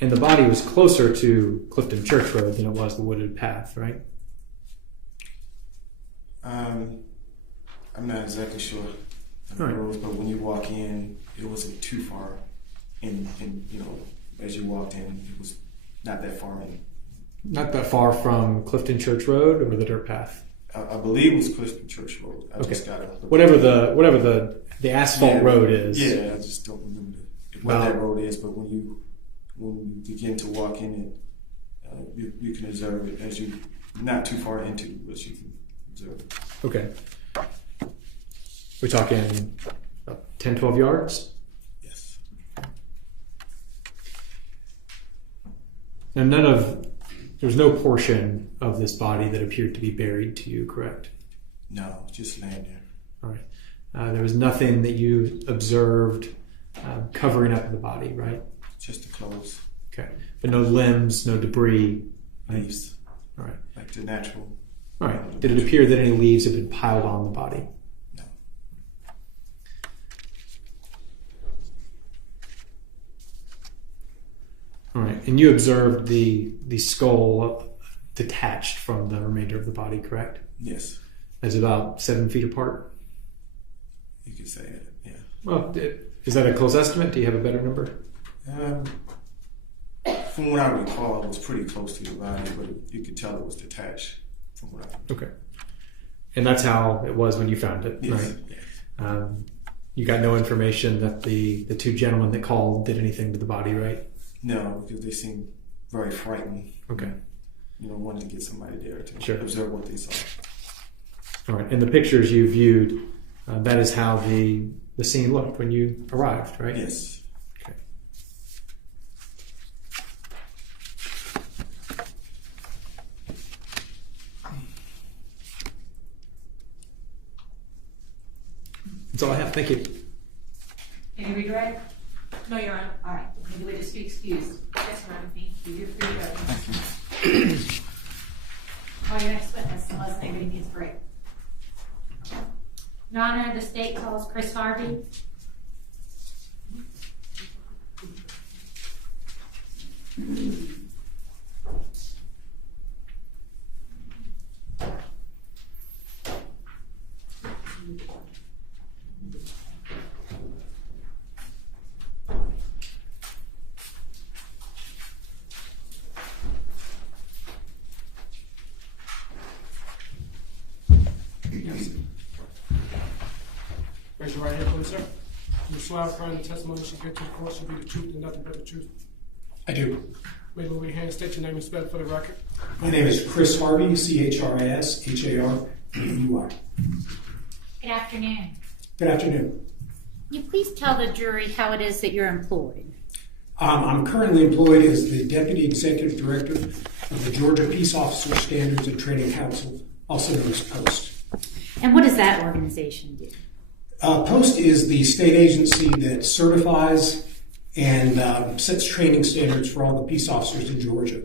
And the body was closer to Clifton Church Road than it was the wooded path, right? I'm not exactly sure of the roads, but when you walk in, it wasn't too far in, as you walked in, it was not that far in. Not that far from Clifton Church Road or the dirt path? I believe it was Clifton Church Road. I Okay. just got to whatever the asphalt road is. Yeah, I just don't remember what that road is, but when you begin to walk in it, you can observe it as you not too far into it, but you can observe it. Okay. We're talking 10, 12 yards? Yes. Now there was no portion of this body that appeared to be buried to you, correct? No, just laying there. All right. There was nothing that you observed covering up the body, right? Just the clothes. Okay. But no limbs, no debris? Leaves. All right. Like the natural. All right. Did it appear that any leaves had been piled on the body? No. All right. And you observed the skull detached from the remainder of the body, correct? Yes. It's about 7 feet apart? You could say it, yeah. Well, is that a close estimate? Do you have a better number? From what I recall, it was pretty close to the body, but you could tell it was detached from what I. Okay. And that's how it was when you found it, Yes. right? Yes. You got no information that the two gentlemen that called did anything to the body, right? No, because they seemed very frightened. Okay. Wanted to get somebody there to observe what they saw. All right. And the pictures you viewed, that is how the scene looked when you arrived, right? Yes. Okay. That's all I have. Thank you. Any redirect? No, Your Honor. All right. Maybe we just be excused. Yes, Your Honor. You're free to go. Thank you. Call your next witness unless anybody needs a break. Your Honor, the state calls Chris Harvey. Raise your right hand, please, sir. You swear affirm the testimony you should give to the court should be the truth and nothing but the truth. I do. May lower your hand, state your name and spell it for the record. My name is Chris Harvey, CHRISHARVEY. Good afternoon. Good afternoon. Can you please tell the jury how it is that you're employed? I'm currently employed as the Deputy Executive Director of the Georgia Peace Officer Standards and Training Council, also known as POST. And what does that organization do? POST is the state agency that certifies and sets training standards for all the peace officers in Georgia.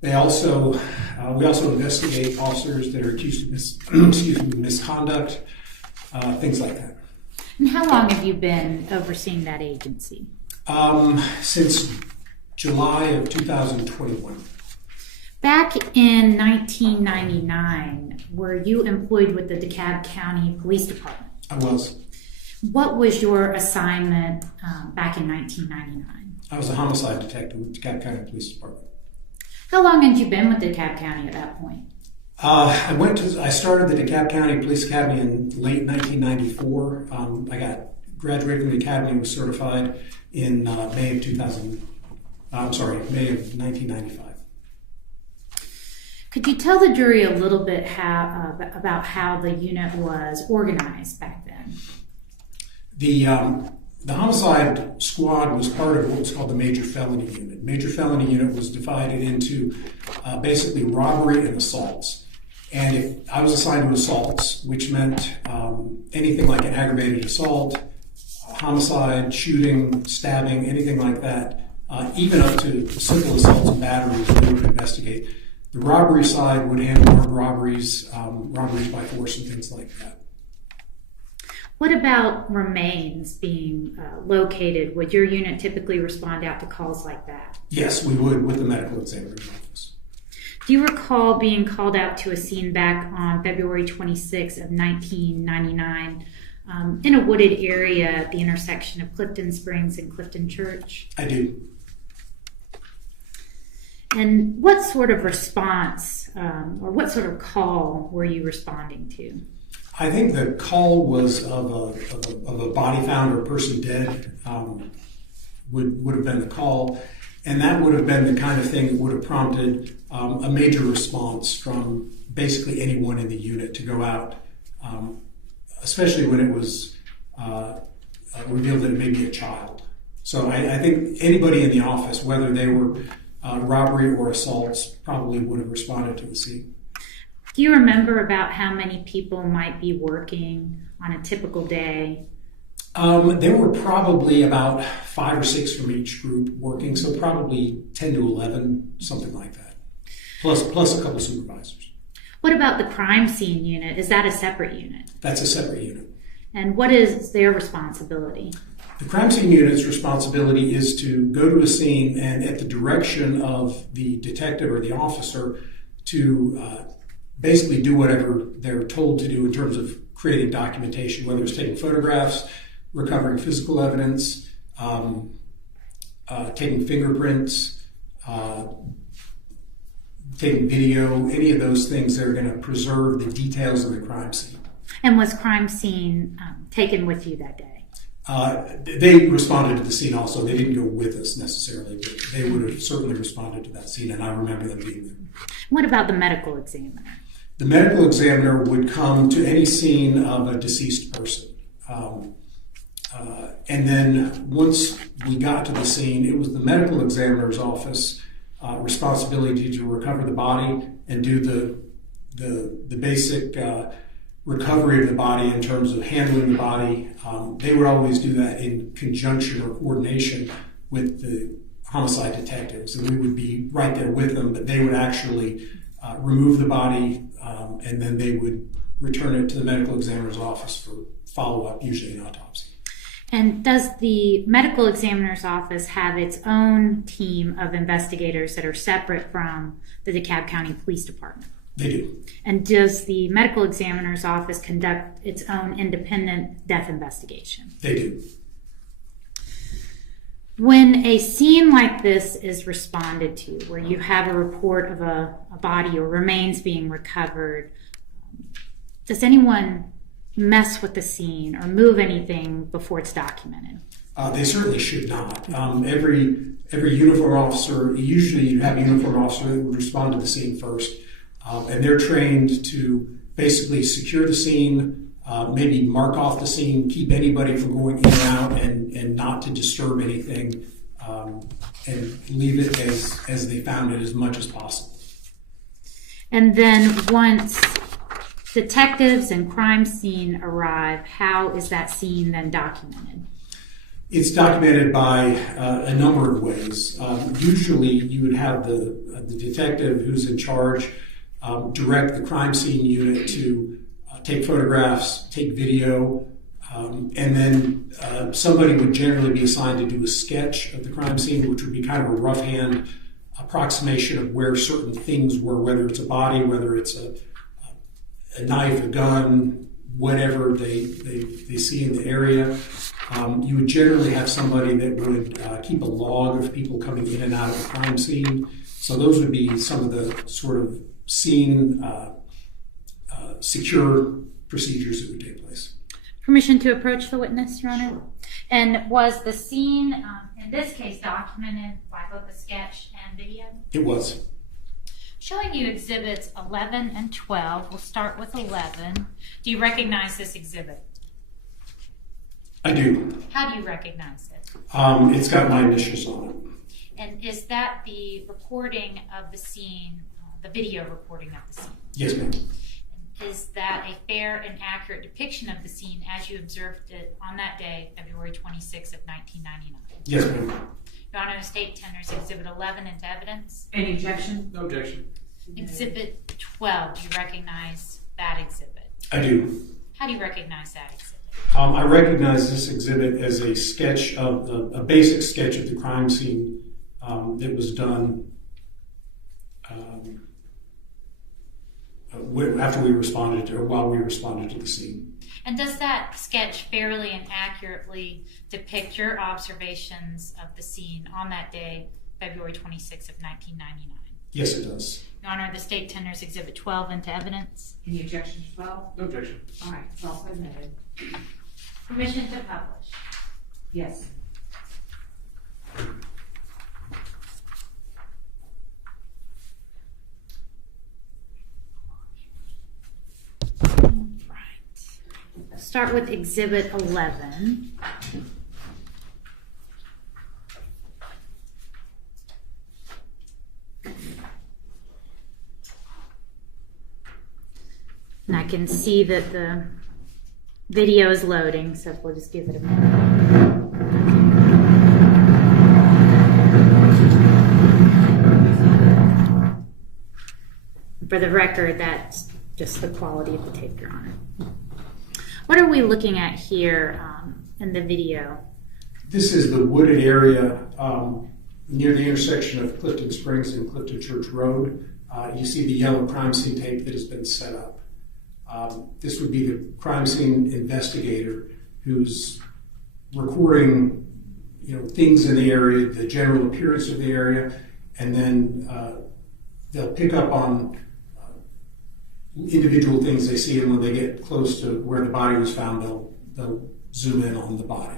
We also investigate officers that are accused of misconduct, things like that. And how long have you been overseeing that agency? Since July of 2021. Back in 1999, were you employed with the DeKalb County Police Department? I was. What was your assignment back in 1999? I was a homicide detective with DeKalb County Police Department. How long had you been with DeKalb County at that point? I started the DeKalb County Police Academy in late 1994. I graduated from the academy and was certified in May of 1995. Could you tell the jury a little bit about how the unit was organized back then? The homicide squad was part of what was called the major felony unit. Major felony unit was divided into basically robbery and assaults. And I was assigned to assaults, which meant anything like an aggravated assault, homicide, shooting, stabbing, anything like that, even up to simple assaults and batteries we would investigate. The robbery side would handle armed robberies, robberies by force and things like that. What about remains being located? Would your unit typically respond out to calls like that? Yes, we would with the medical examiner's office. Do you recall being called out to a scene back on February 26th of 1999 in a wooded area at the intersection of Clifton Springs and Clifton Church? I do. And what sort of response or what sort of call were you responding to? I think the call was of a body found or a person dead would have been the call. And that would have been the kind of thing that would have prompted a major response from basically anyone in the unit to go out, especially when it was revealed that it may be a child. So I think anybody in the office, whether they were robbery or assaults, probably would have responded to the scene. Do you remember about how many people might be working on a typical day? There were probably about 5 or 6 from each group working, so probably 10 to 11, something like that, plus a couple supervisors. What about the crime scene unit? Is that a separate unit? That's a separate unit. And what is their responsibility? The crime scene unit's responsibility is to go to a scene and, at the direction of the detective or the officer, to basically do whatever they're told to do in terms of creating documentation, whether it's taking photographs, recovering physical evidence, taking fingerprints, taking video, any of those things that are going to preserve the details of the crime scene. And was crime scene taken with you that day? They responded to the scene also. They didn't go with us necessarily, but they would have certainly responded to that scene, and I remember them being there. What about the medical examiner? The medical examiner would come to any scene of a deceased person. And then once we got to the scene, it was the medical examiner's office responsibility to recover the body and do the basic recovery of the body in terms of handling the body. They would always do that in conjunction or coordination with the homicide detectives, and we would be right there with them, but they would actually remove the body and then they would return it to the medical examiner's office for follow-up, usually an autopsy. And does the medical examiner's office have its own team of investigators that are separate from the DeKalb County Police Department? They do. And does the medical examiner's office conduct its own independent death investigation? They do. When a scene like this is responded to, where you have a report of a body or remains being recovered, does anyone mess with the scene or move anything before it's documented? They certainly should not. Every uniform officer, usually you have a uniform officer that would respond to the scene first, and they're trained to basically secure the scene, maybe mark off the scene, keep anybody from going in and out, and not to disturb anything, and leave it as they found it as much as possible. And then once detectives and crime scene arrive, how is that scene then documented? It's documented by a number of ways. Usually you would have the detective who's in charge direct the crime scene unit to take photographs, take video, and then somebody would generally be assigned to do a sketch of the crime scene, which would be kind of a rough hand approximation of where certain things were, whether it's a body, whether it's a knife, a gun, whatever they see in the area. You would generally have somebody that would keep a log of people coming in and out of the crime scene. So those would be some of the sort of scene secure procedures that would take place. Permission to approach the witness, Your Honor. And was the scene, in this case, documented by both the sketch and video? It was. Showing you exhibits 11 and 12. We'll start with 11. Do you recognize this exhibit? I do. How do you recognize it? It's got my initials on it. And is that the recording of the scene, the video recording of the scene? Yes, ma'am. Is that a fair and accurate depiction of the scene as you observed it on that day, February 26th of 1999? Yes, ma'am. Your Honor, the state tenders Exhibit 11 into evidence. Any objection? No objection. Exhibit 12, do you recognize that exhibit? I do. How do you recognize that exhibit? I recognize this exhibit as a sketch of a basic sketch of the crime scene that was done after we responded to, or while we responded to the scene. And does that sketch fairly and accurately depict your observations of the scene on that day, February 26th of 1999? Yes, it does. Your Honor, the state tenders Exhibit 12 into evidence. Any objection to 12? No objection. All right, it's all submitted. Permission to publish. Yes. Start with Exhibit 11. And I can see that the video is loading, so we'll just give it a minute. For the record, that's just the quality of the tape, Your Honor. What are we looking at here in the video? This is the wooded area near the intersection of Clifton Springs and Clifton Church Road. You see the yellow crime scene tape that has been set up. This would be the crime scene investigator who's recording, things in the area, the general appearance of the area, and then they'll pick up on individual things they see, and when they get close to where the body was found, they'll zoom in on the body.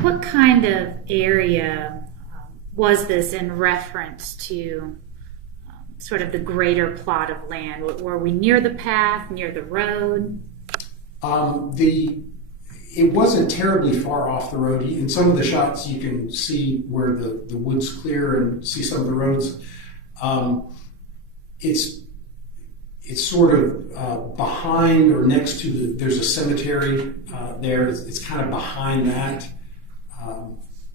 What kind of area was this in reference to sort of the greater plot of land? Were we near the path, near the road? It wasn't terribly far off the road. In some of the shots, you can see where the wood's clear and see some of the roads. It's sort of behind or next to there's a cemetery there. It's kind of behind that.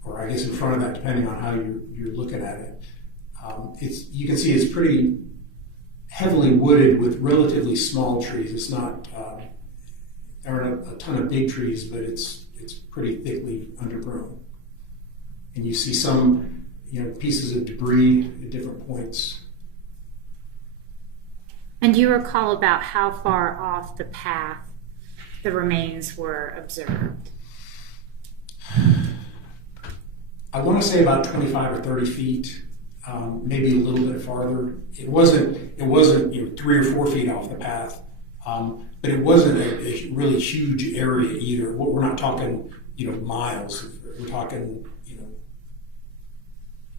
Or I guess in front of that, depending on how you're looking at it. You can see it's pretty heavily wooded with relatively small trees. It's not, there aren't a ton of big trees, but it's pretty thickly undergrown. And you see some, pieces of debris at different points. And do you recall about how far off the path the remains were observed? I want to say about 25 or 30 feet, maybe a little bit farther. It wasn't 3 or 4 feet off the path, but it wasn't a really huge area either. We're not talking, miles. We're talking,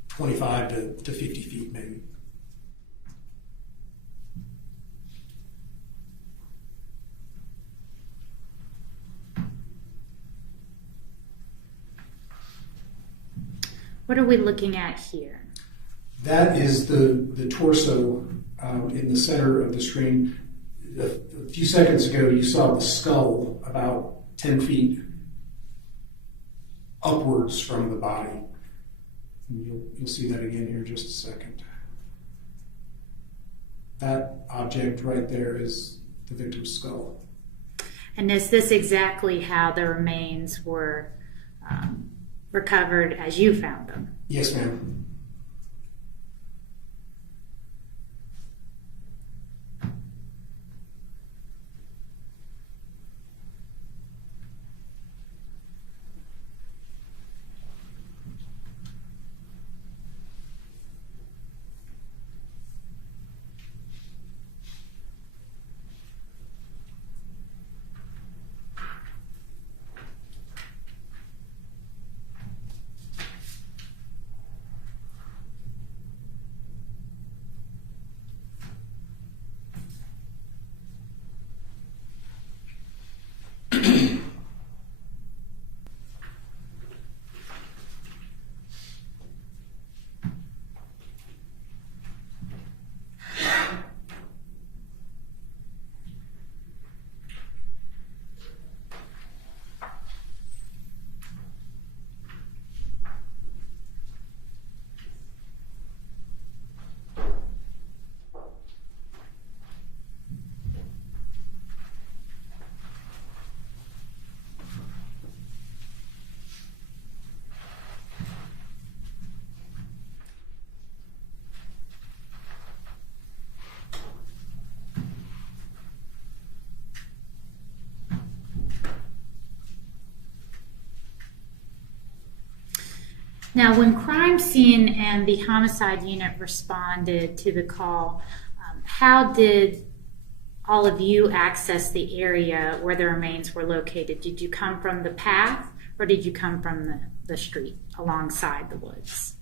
25 to 50 feet maybe. What are we looking at here? That is the torso in the center of the screen. A few seconds ago, you saw the skull about 10 feet upwards from the body. And you'll see that again here in just a second. That object right there is the victim's skull. And is this exactly how the remains were recovered as you found them? Yes, ma'am. Now, when crime scene and the homicide unit responded to the call, how did all of you access the area where the remains were located? Did you come from the path, or did you come from the street alongside the woods?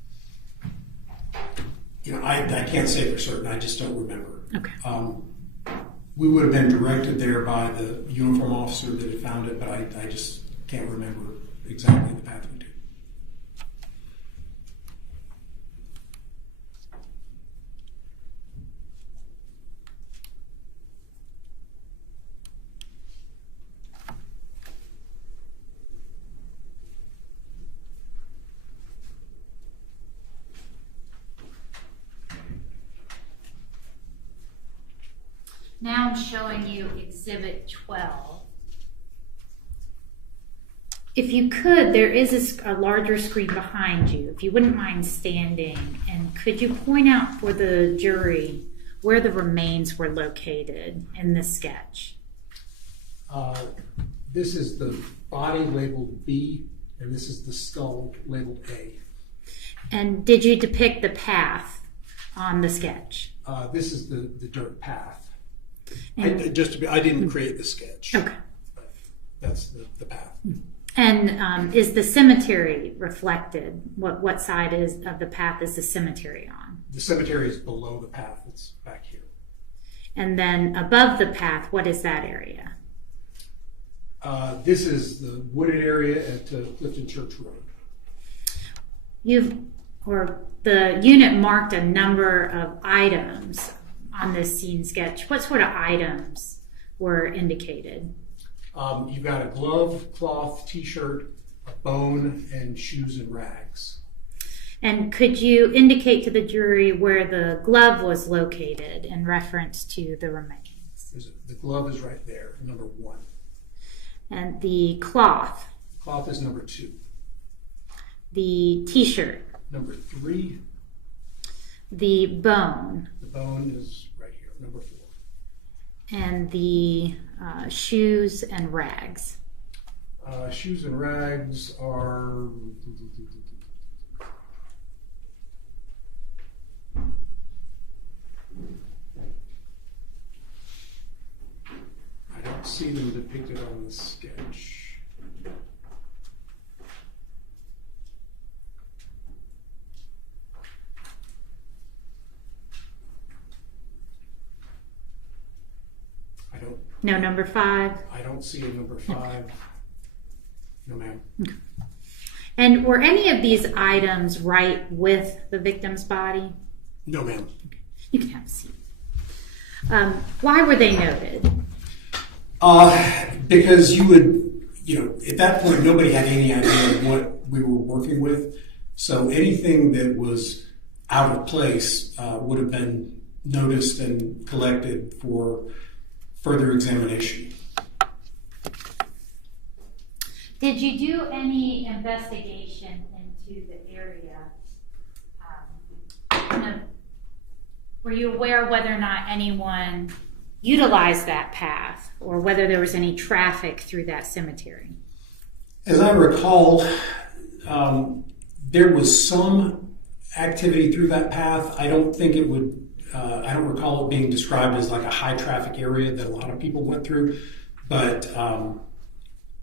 I can't say for certain. I just don't remember. Okay. We would have been directed there by the uniform officer that had found it, but I just can't remember exactly the path we took. Now I'm showing you Exhibit 12. If you could, there is a larger screen behind you. If you wouldn't mind standing, and could you point out for the jury where the remains were located in this sketch? This is the body labeled B, and this is the skull labeled A. And did you depict the path on the sketch? This is the dirt path. And- I didn't create the sketch. Okay. That's the path. And is the cemetery reflected? What side of the path is the cemetery on? The cemetery is below the path. It's back here. And then above the path, what is that area? This is the wooded area at Clifton Church Road. The unit marked a number of items on this scene sketch. What sort of items were indicated? You've got a glove, cloth, t-shirt, a bone, and shoes and rags. And could you indicate to the jury where the glove was located in reference to the remains? The glove is right there, number 1. And the cloth? Cloth is number 2. The t-shirt? Number 3. The bone? The bone is right here, number 4. And the shoes and rags? Shoes and rags are... I don't see them depicted on the sketch. No number 5? I don't see a number 5. No, ma'am. Okay. And were any of these items right with the victim's body? No, ma'am. Okay. You can have a seat. Why were they noted? Because you would, at that point, nobody had any idea of what we were working with. So anything that was out of place would have been noticed and collected for further examination. Did you do any investigation into the area? Were you aware whether or not anyone utilized that path or whether there was any traffic through that cemetery? As I recall, there was some activity through that path. I don't think it would I don't recall it being described as like a high traffic area that a lot of people went through, but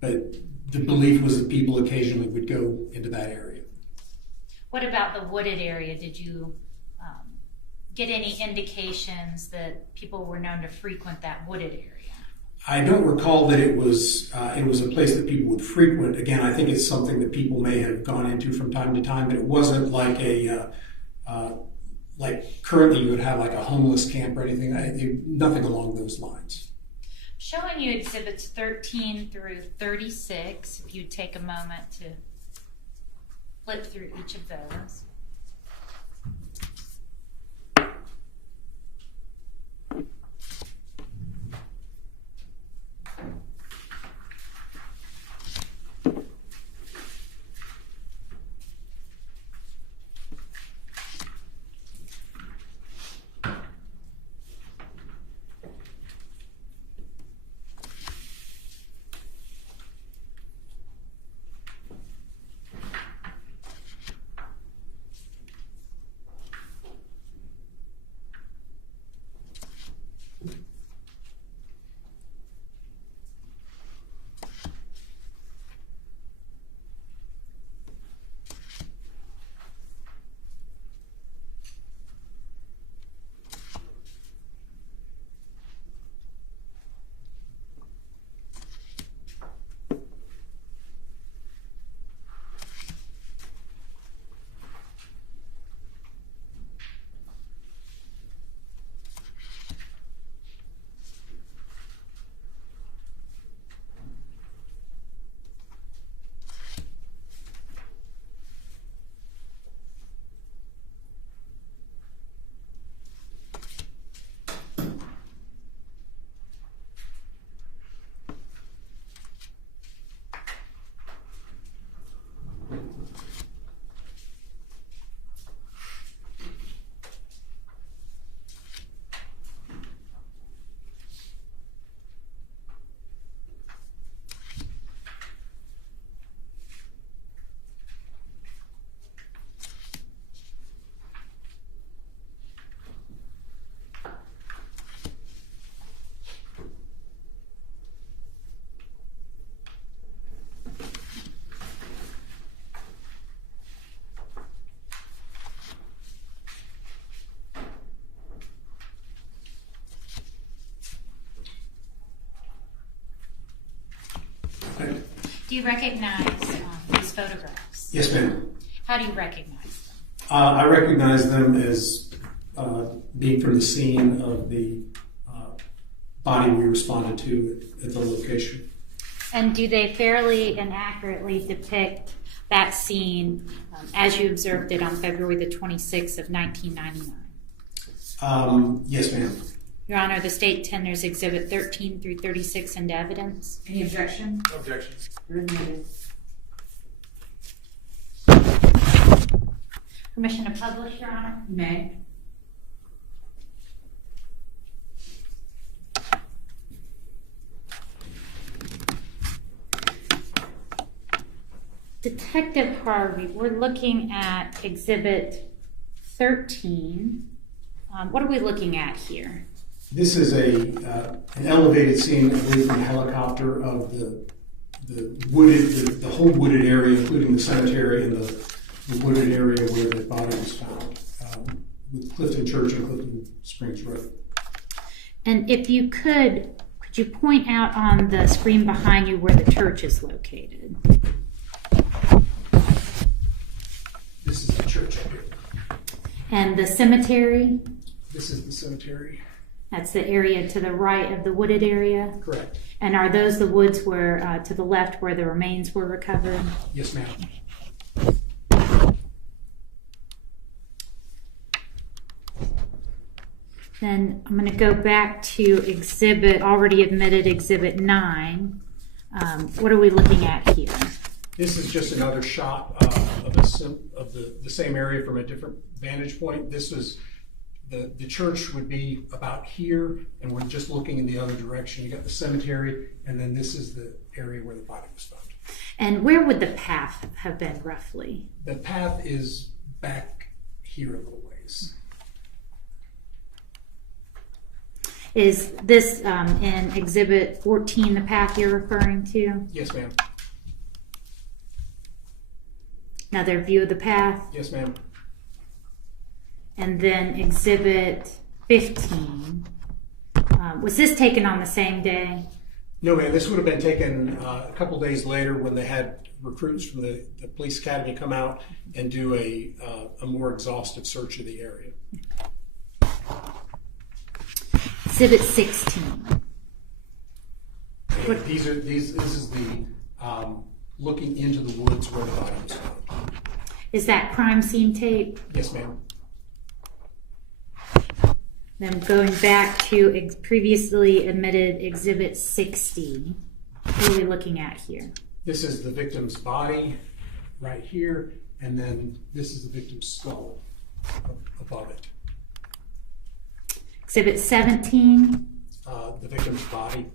the belief was that people occasionally would go into that area. What about the wooded area? Did you get any indications that people were known to frequent that wooded area? I don't recall that it was a place that people would frequent. Again, I think it's something that people may have gone into from time to time, but it wasn't like like currently you would have like a homeless camp or anything. Nothing along those lines. Showing you exhibits 13 through 36, if you'd take a moment to flip through each of those. Do you recognize these photographs? Yes, ma'am. How do you recognize them? I recognize them as being from the scene of the body we responded to at the location. And do they fairly and accurately depict that scene as you observed it on February the 26th of 1999? Yes, ma'am. Your Honor, the state tenders Exhibit 13 through 36 into evidence. Any objection? Objection. Permission to publish, Your Honor? You may. Detective Harvey, we're looking at Exhibit 13. What are we looking at here? This is an elevated scene, I believe, from a helicopter of the whole wooded area, including the cemetery and the wooded area where the body was found, with Clifton Church and Clifton Springs Road. And if you could you point out on the screen behind you where the church is located? This is the church up here. And the cemetery? This is the cemetery. That's the area to the right of the wooded area? Correct. And are those the woods where to the left where the remains were recovered? Yes, ma'am. Then I'm going to go back to already admitted Exhibit 9. What are we looking at here? This is just another shot of the same area from a different vantage point. This is the church would be about here, and we're just looking in the other direction. You got the cemetery, and then this is the area where the body was found. And where would the path have been roughly? The path is back here a little ways. Is this in Exhibit 14 the path you're referring to? Yes, ma'am. Another view of the path? Yes, ma'am. And then Exhibit 15. Was this taken on the same day? No, ma'am. This would have been taken a couple days later when they had recruits from the police academy come out and do a more exhaustive search of the area. Exhibit 16. This is the looking into the woods where the body was found. Is that crime scene tape? Yes, ma'am. Then going back to previously admitted Exhibit 60. What are we looking at here? This is the victim's body right here, and then this is the victim's skull above it. Exhibit 17. The victim's body.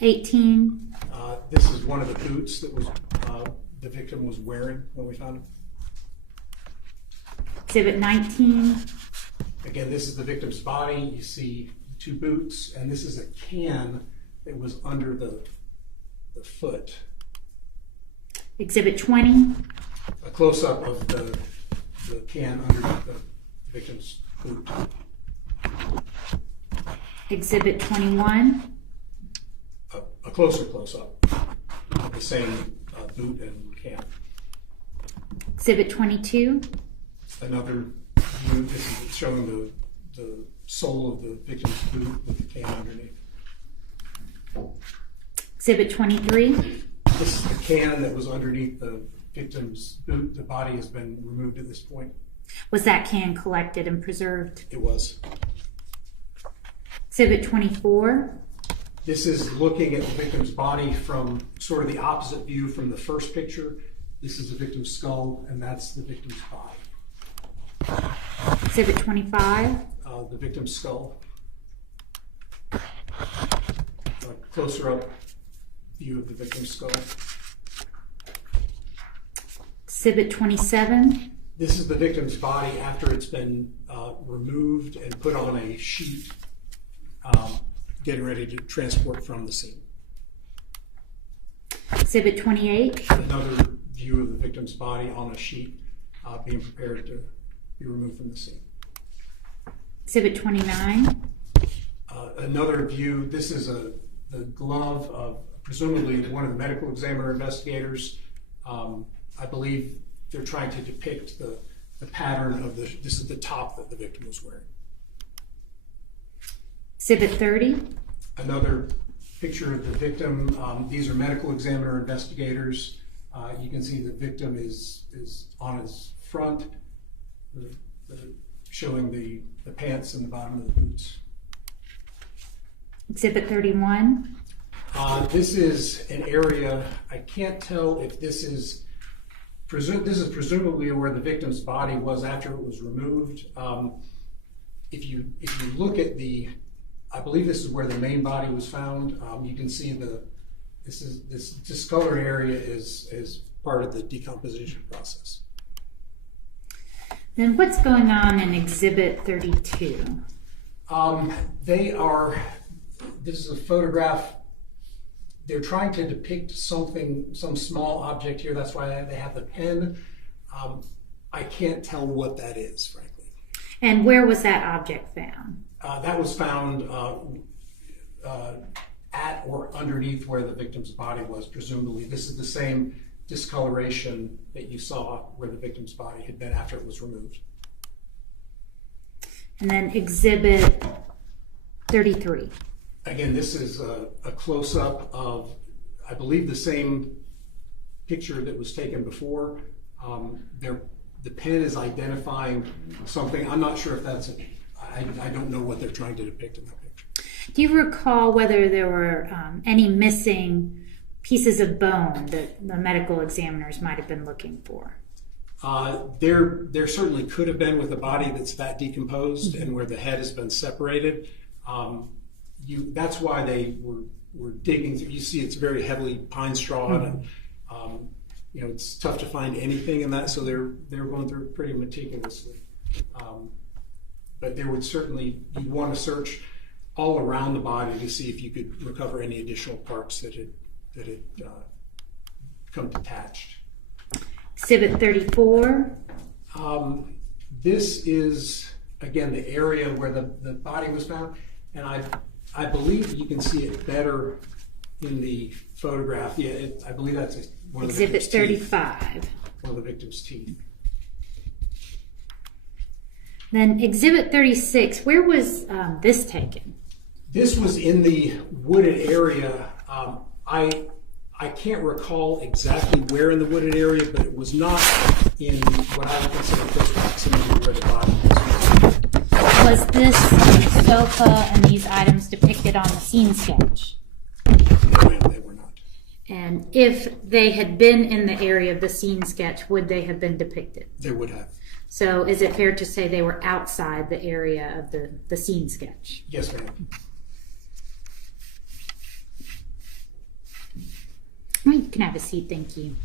18. This is one of the boots that was the victim was wearing when we found him. Exhibit 19. Again, this is the victim's body. You see two boots, and this is a can that was under the foot. Exhibit 20. A close-up of the can underneath the victim's boot. Exhibit 21. A closer close-up of the same boot and can. Exhibit 22. Another view. This is showing the sole of the victim's boot with the can underneath. Exhibit 23. This is the can that was underneath the victim's boot. The body has been removed at this point. Was that can collected and preserved? It was. Exhibit 24. This is looking at the victim's body from sort of the opposite view from the first picture. This is the victim's skull, and that's the victim's body. Exhibit 25. The victim's skull. A closer up view of the victim's skull. Exhibit 27. This is the victim's body after it's been removed and put on a sheet, getting ready to transport from the scene. Exhibit 28. Another view of the victim's body on a sheet, being prepared to be removed from the scene. Exhibit 29. Another view. This is the glove of presumably one of the medical examiner investigators. I believe they're trying to depict the pattern of this is the top that the victim was wearing. Exhibit 30. Another picture of the victim. These are medical examiner investigators. You can see the victim is on his front, showing the pants and the bottom of the boots. Exhibit 31. This is an area, I can't tell if this is presumably where the victim's body was after it was removed. If you look at I believe this is where the main body was found. You can see this discolored area is part of the decomposition process. Then what's going on in Exhibit 32? This is a photograph. They're trying to depict some small object here. That's why they have the pen. I can't tell what that is, frankly. And where was that object found? That was found at or underneath where the victim's body was, presumably. This is the same discoloration that you saw where the victim's body had been after it was removed. And then Exhibit 33. Again, this is a close-up of, I believe, the same picture that was taken before. The pen is identifying something. I'm not sure if that's I don't know what they're trying to depict in that picture. Do you recall whether there were any missing pieces of bone that the medical examiners might have been looking for? There certainly could have been with a body that's that decomposed and where the head has been separated. That's why they were digging through. You see, it's very heavily pine strawed, and it's tough to find anything in that. So they're going through it pretty meticulously. But there would certainly you'd want to search all around the body to see if you could recover any additional parts that had come detached. Exhibit 34. This is again the area where the body was found, and I believe you can see it better in the photograph. Yeah, I believe that's one of the Exhibit 35. One of the victim's teeth. Then Exhibit 36. Where was this taken? This was in the wooded area. I can't recall exactly where in the wooded area, but it was not in what I would consider close proximity where the body was. Was this sofa and these items depicted on the scene sketch? No, ma'am, they were not. And if they had been in the area of the scene sketch, would they have been depicted? They would have. So is it fair to say they were outside the area of the scene sketch? Yes, ma'am. You can have a seat, thank you.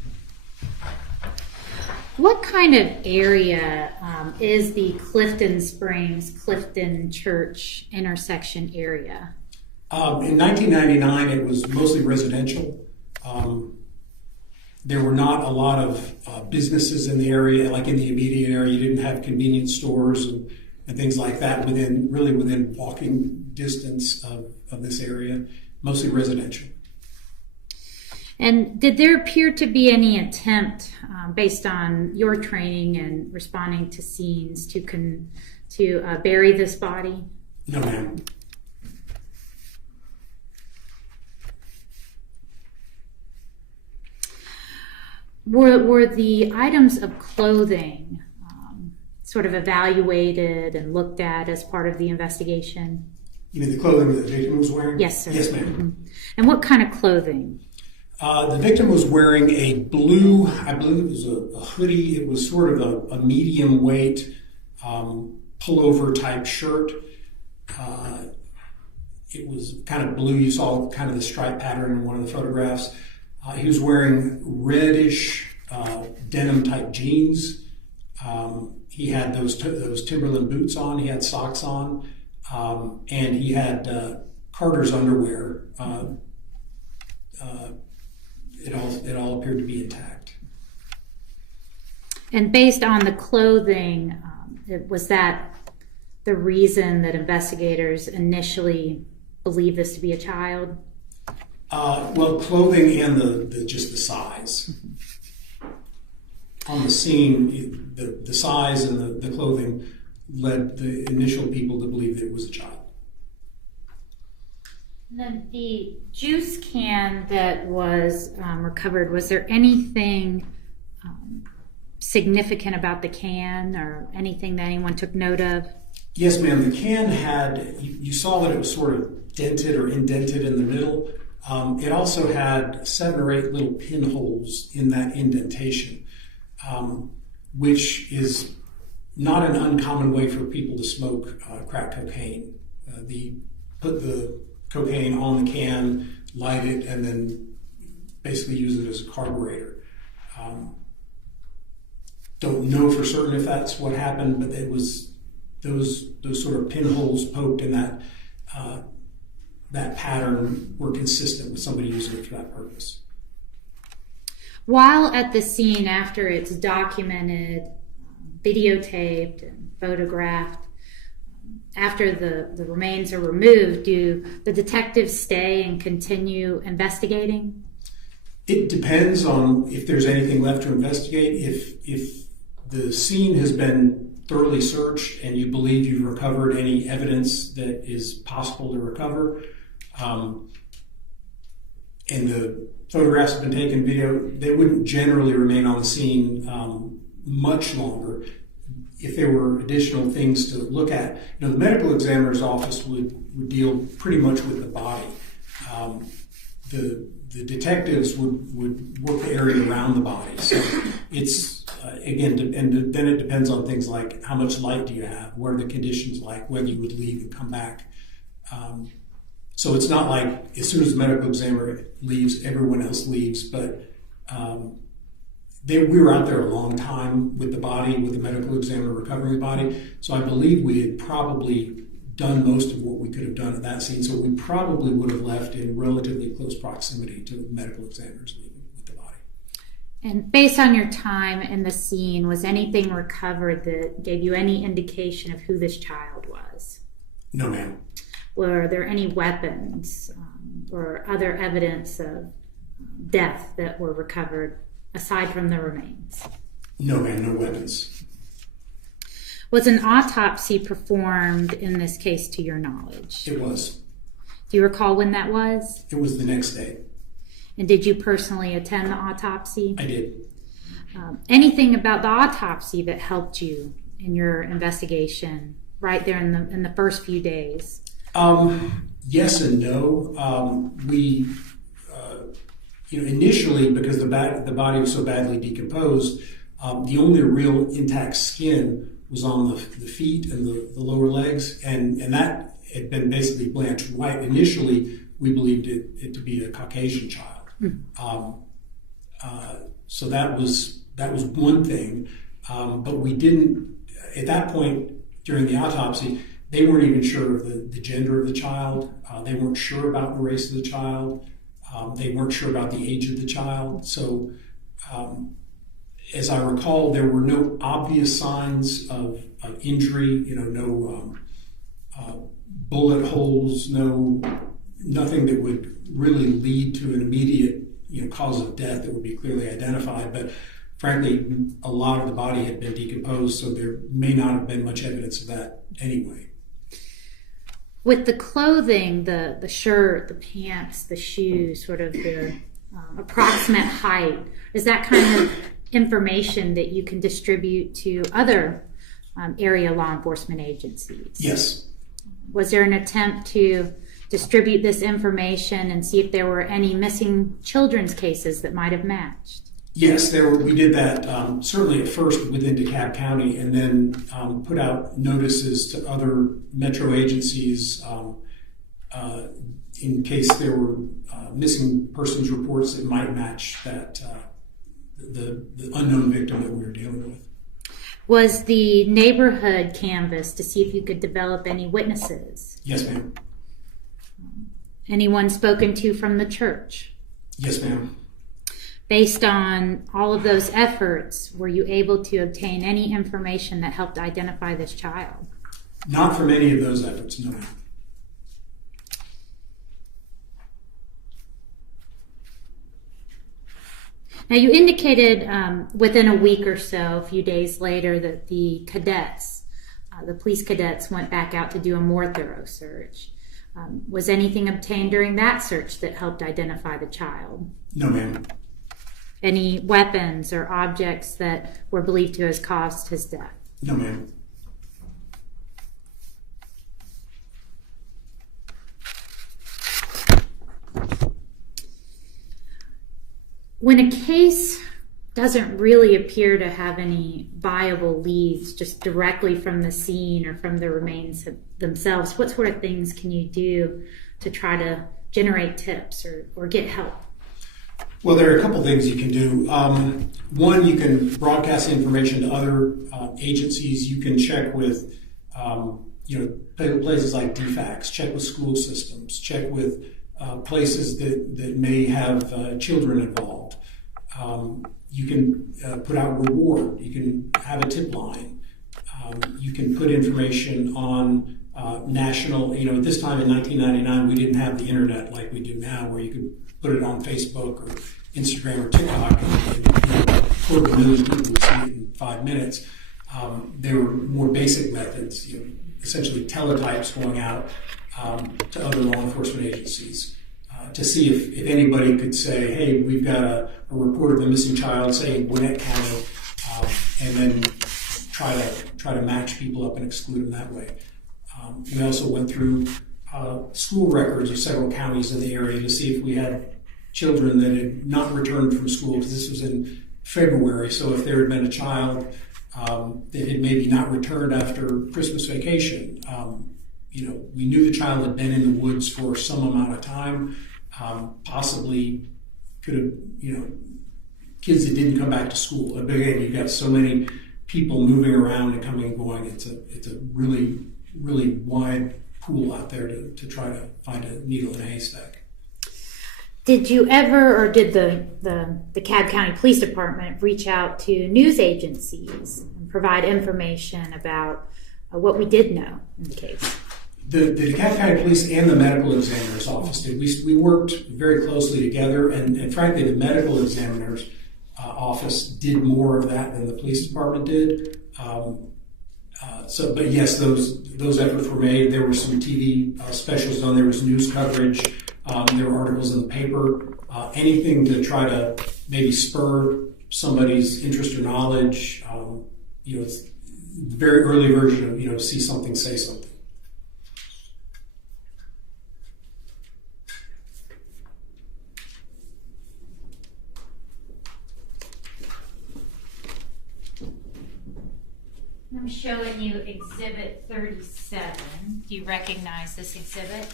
What kind of area is the Clifton Springs, Clifton Church intersection area? In 1999, it was mostly residential. There were not a lot of businesses in the area, like in the immediate area. You didn't have convenience stores and things like that within walking distance of this area, mostly residential. And did there appear to be any attempt, based on your training and responding to scenes, to bury this body? No, ma'am. Were the items of clothing sort of evaluated and looked at as part of the investigation? You mean the clothing that the victim was wearing? Yes, sir. Yes, ma'am. Mm-hmm. And what kind of clothing? The victim was wearing a blue, I believe it was a hoodie. It was sort of a medium weight pullover type shirt. It was kind of blue. You saw kind of the stripe pattern in one of the photographs. He was wearing reddish denim type jeans. He had those Timberland boots on. He had socks on, and he had Carter's underwear. It all appeared to be intact. And based on the clothing, was that the reason that investigators initially believed this to be a child? Well, clothing and just the size. On the scene, the size and the clothing led the initial people to believe that it was a child. And then the juice can that was recovered, was there anything significant about the can or anything that anyone took note of? Yes, ma'am. The can had, you saw that it was sort of dented or indented in the middle. It also had 7 or 8 little pinholes in that indentation, which is not an uncommon way for people to smoke crack cocaine. Put the cocaine on the can, light it, and then basically use it as a carburetor. Don't know for certain if that's what happened, but it was those sort of pinholes poked in that pattern were consistent with somebody using it for that purpose. While at the scene, after it's documented, videotaped, and photographed, after the remains are removed, do the detectives stay and continue investigating? It depends on if there's anything left to investigate. If the scene has been thoroughly searched and you believe you've recovered any evidence that is possible to recover, and the photographs have been taken, video, they wouldn't generally remain on the scene much longer. If there were additional things to look at, the medical examiner's office would deal pretty much with the body. The detectives would work the area around the body. So it's, again, and then it depends on things like how much light do you have, what are the conditions like, whether you would leave and come back. So it's not like as soon as the medical examiner leaves, everyone else leaves, but we were out there a long time with the body, with the medical examiner recovering the body. So I believe we had probably done most of what we could have done at that scene. So we probably would have left in relatively close proximity to the medical examiner's leaving with the body. And based on your time in the scene, was anything recovered that gave you any indication of who this child was? No, ma'am. Were there any weapons or other evidence of death that were recovered aside from the remains? No, ma'am, no weapons. Was an autopsy performed in this case to your knowledge? It was. Do you recall when that was? It was the next day. And did you personally attend the autopsy? I did. Anything about the autopsy that helped you in your investigation right there in the first few days? Yes and no. We, initially, because the body was so badly decomposed, the only real intact skin was on the feet and the lower legs, and that had been basically blanched white. Initially, we believed it to be a Caucasian child. So that was one thing, but we didn't, at that point during the autopsy, they weren't even sure of the gender of the child. They weren't sure about the race of the child. They weren't sure about the age of the child. So as I recall, there were no obvious signs of injury, no bullet holes, nothing that would really lead to an immediate cause of death that would be clearly identified. But frankly, a lot of the body had been decomposed, so there may not have been much evidence of that anyway. With the clothing, the shirt, the pants, the shoes, sort of the approximate height, is that kind of information that you can distribute to other area law enforcement agencies? Yes. Was there an attempt to distribute this information and see if there were any missing children's cases that might have matched? Yes, we did that certainly at first within DeKalb County, and then put out notices to other metro agencies in case there were missing persons reports that might match that the unknown victim that we were dealing with. Was the neighborhood canvassed to see if you could develop any witnesses? Yes, ma'am. Anyone spoken to from the church? Yes, ma'am. Based on all of those efforts, were you able to obtain any information that helped identify this child? Not from any of those efforts, no. Now, you indicated within a week or so, a few days later, that the cadets, the police cadets, went back out to do a more thorough search. Was anything obtained during that search that helped identify the child? No, ma'am. Any weapons or objects that were believed to have caused his death? No, ma'am. When a case doesn't really appear to have any viable leads just directly from the scene or from the remains themselves, what sort of things can you do to try to generate tips or get help? Well, there are a couple things you can do. One, you can broadcast information to other agencies. You can check with, places like DFACS, check with school systems, check with places that may have children involved. You can put out reward. You can have a tip line. You can put information on national, at this time in 1999, we didn't have the internet like we do now, where you could put it on Facebook or Instagram or TikTok and for the news, people would see it in 5 minutes. There were more basic methods, essentially teletypes going out to other law enforcement agencies to see if anybody could say, hey, we've got a report of a missing child, say in Gwinnett County, and then try to match people up and exclude them that way. We also went through school records of several counties in the area to see if we had children that had not returned from school, because this was in February, so if there had been a child that had maybe not returned after Christmas vacation, we knew the child had been in the woods for some amount of time, possibly could have, kids that didn't come back to school. But again, you've got so many people moving around and coming and going. It's a really, really wide pool out there to try to find a needle in a haystack. Did you ever, or did the DeKalb County Police Department reach out to news agencies and provide information about what we did know in the case? The DeKalb County Police and the medical examiner's office did. We worked very closely together, and frankly, the medical examiner's office did more of that than the police department did. But yes, those efforts were made. There were some TV specials done. There was news coverage. There were articles in the paper. Anything to try to maybe spur somebody's interest or knowledge. It's the very early version of see something, say something. I'm showing you Exhibit 37. Do you recognize this exhibit?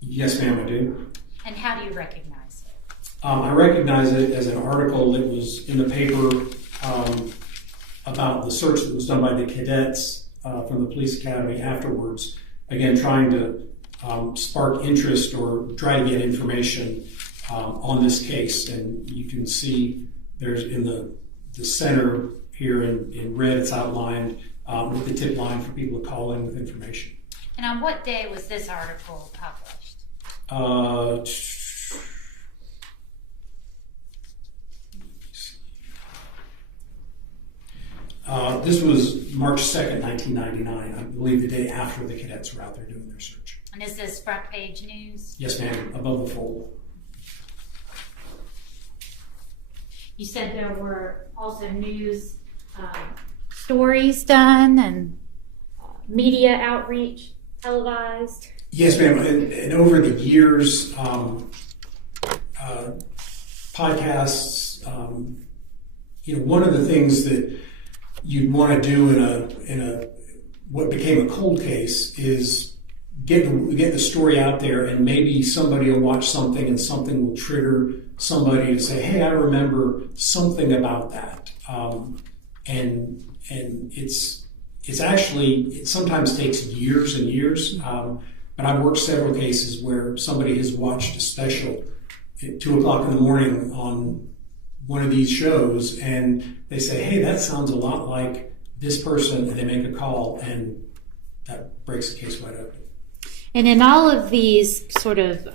Yes, ma'am, I do. And how do you recognize it? I recognize it as an article that was in the paper about the search that was done by the cadets from the police academy afterwards. Again, trying to spark interest or try to get information on this case. And you can see there's in the center here in red, it's outlined with the tip line for people to call in with information. And on what day was this article published? This was March 2nd, 1999. I believe the day after the cadets were out there doing their search. And is this front page news? Yes, ma'am, above the fold. You said there were also news stories done and media outreach televised. Yes, ma'am. And over the years, podcasts. One of the things that you'd want to do in a what became a cold case is get the story out there, and maybe somebody will watch something, and something will trigger somebody to say, "Hey, I remember something about that." And it's actually, it sometimes takes years and years. But I've worked several cases where somebody has watched a special at 2 o'clock in the morning on one of these shows, and they say, "Hey, that sounds a lot like this person," and they make a call, and that breaks the case wide open. And in all of these sort of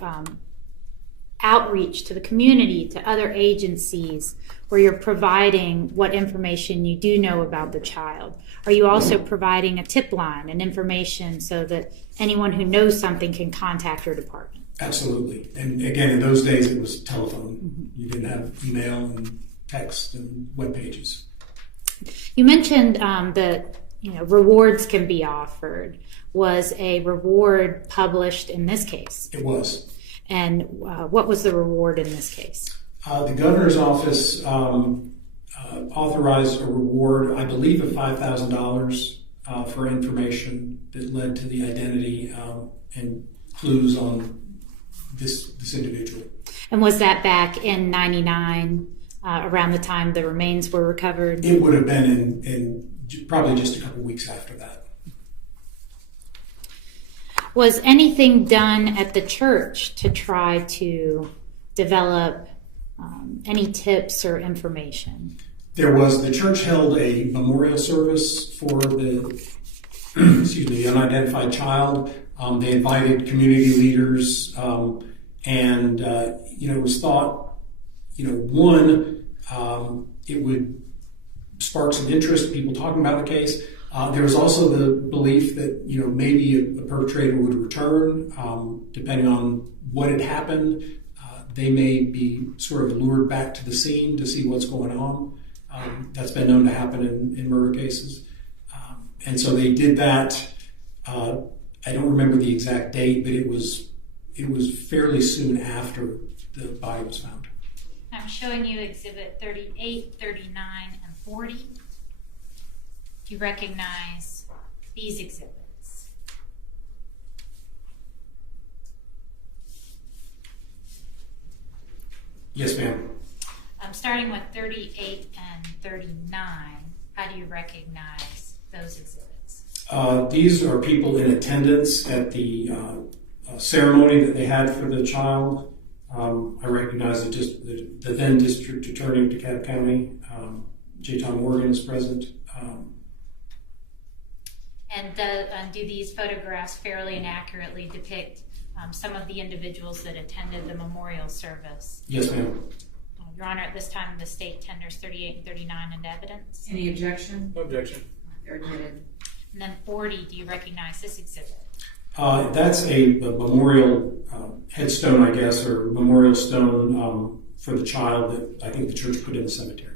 outreach to the community, to other agencies, where you're providing what information you do know about the child? Are you also providing a tip line and information so that anyone who knows something can contact your department? Absolutely. And again, in those days, it was telephone. You didn't have email and text and web pages. You mentioned that rewards can be offered. Was a reward published in this case? It was. And what was the reward in this case? The governor's office authorized a reward, I believe, of $5,000 for information that led to the identity and clues on this individual. And was that back in '99, around the time the remains were recovered? It would have been in probably just a couple weeks after that. Was anything done at the church to try to develop any tips or information? There was. The church held a memorial service for the the unidentified child. They invited community leaders, and it was thought, one, it would spark some interest, people talking about the case. There was also the belief that maybe a perpetrator would return, depending on what had happened. They may be sort of lured back to the scene to see what's going on. That's been known to happen in murder cases. And so they did that. I don't remember the exact date, but it was fairly soon after the body was found. I'm showing you Exhibit 38, 39, and 40. Do you recognize these exhibits? Yes, ma'am. Starting with 38 and 39, how do you recognize those exhibits? These are people in attendance at the ceremony that they had for the child. I recognize the then District Attorney of DeKalb County, J. Tom Morgan, is present. And do these photographs fairly and accurately depict some of the individuals that attended the memorial service? Yes, ma'am. Your Honor, at this time, the state tenders 38 and 39 into evidence. Any objection? No objection. They're admitted. And then 40, do you recognize this exhibit? That's a memorial headstone, I guess, or memorial stone for the child that I think the church put in the cemetery.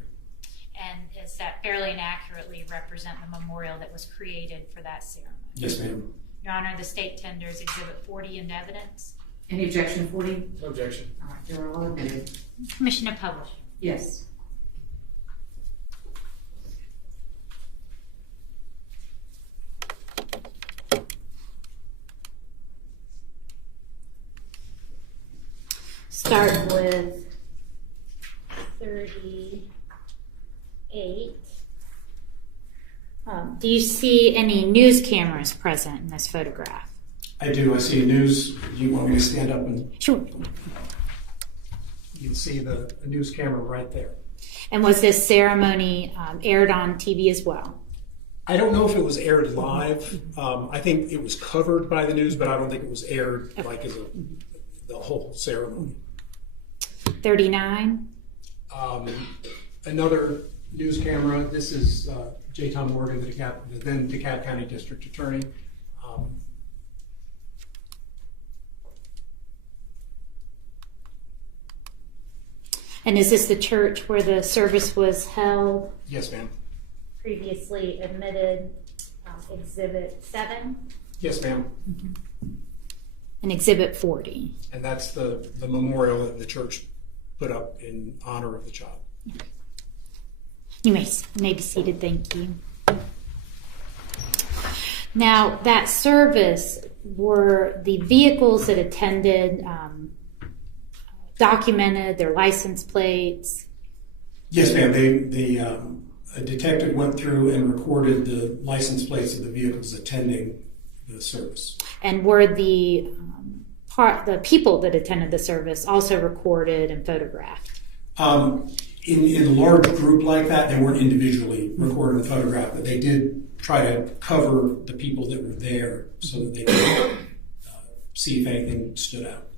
And is that fairly and accurately represent the memorial that was created for that ceremony? Yes, ma'am. Your Honor, the state tenders Exhibit 40 into evidence. Any objection, 40? No objection. All right, they're all admitted. Commissioner Publishing. Yes. Start with 38. Do you see any news cameras present in this photograph? I do. I see news. Do you want me to stand up and? Sure. You can see the news camera right there. And was this ceremony aired on TV as well? I don't know if it was aired live. I think it was covered by the news, but I don't think it was aired like as the whole ceremony. 39. Another news camera. This is J. Tom Morgan, the then DeKalb County District Attorney. And is this the church where the service was held? Yes, ma'am. Previously admitted Exhibit 7? Yes, ma'am. And Exhibit 40. And that's the memorial that the church put up in honor of the child. You may be seated, thank you. Now, that service, were the vehicles that attended documented, their license plates? Yes, ma'am. A detective went through and recorded the license plates of the vehicles attending the service. And were the people that attended the service also recorded and photographed? In a large group like that, they weren't individually recorded and photographed, but they did try to cover the people that were there so that they could see if anything stood out.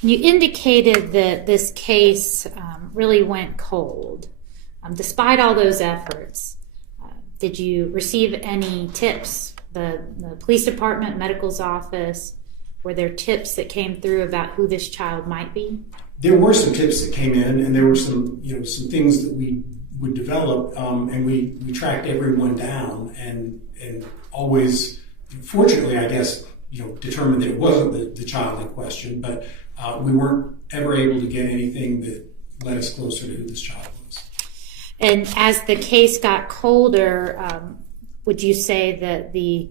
You indicated that this case really went cold. Despite all those efforts, did you receive any tips? The police department, medical's office, were there tips that came through about who this child might be? There were some tips that came in, and there were some things that we would develop, and we tracked everyone down, and always, fortunately, I guess, determined that it wasn't the child in question, but we weren't ever able to get anything that led us closer to who this child was. And as the case got colder, would you say that the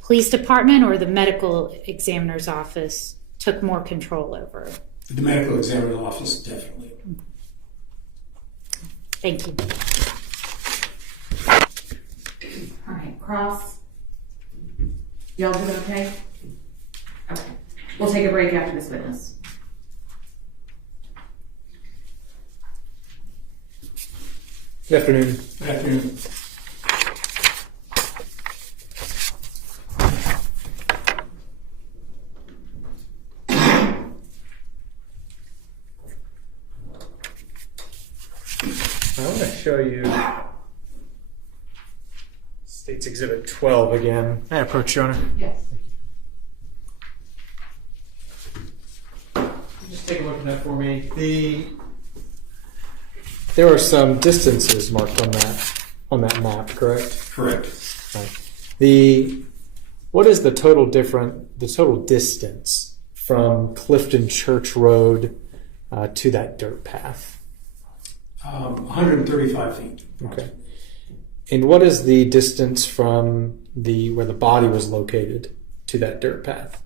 police department or the medical examiner's office took more control over it? The medical examiner's office, definitely. Thank you. All right, Cross. Y'all doing okay? Okay. We'll take a break after this witness. Good afternoon. Good afternoon. I want to show you State's Exhibit 12 again. May I approach, Your Honor? Yes. Just take a look at that for me. There are some distances marked on that map, correct? Correct. Right. What is the total distance from Clifton Church Road to that dirt path? 135 feet. Okay. And what is the distance from where the body was located to that dirt path?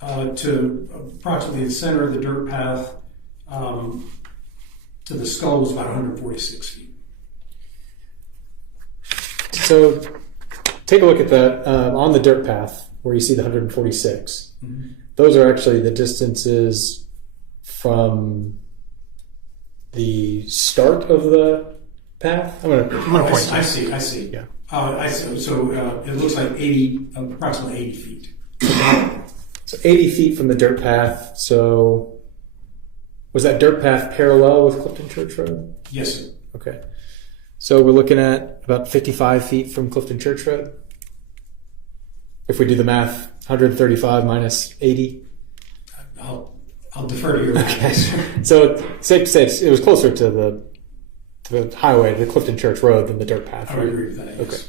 To approximately the center of the dirt path, to the skull was about 146 feet. So take a look at that on the dirt path where you see the 146. Mm-hmm. Those are actually the distances from the start of the path. I'm gonna point. I see. Yeah. So it looks like approximately 80 feet. So 80 feet from the dirt path. So was that dirt path parallel with Clifton Church Road? Yes, sir. Okay. So we're looking at about 55 feet from Clifton Church Road. If we do the math, 135 minus 80. I'll defer to your Okay. So it's safe to say it was closer to the highway, the Clifton Church Road, than the dirt path. I would agree with that. Yes. Okay.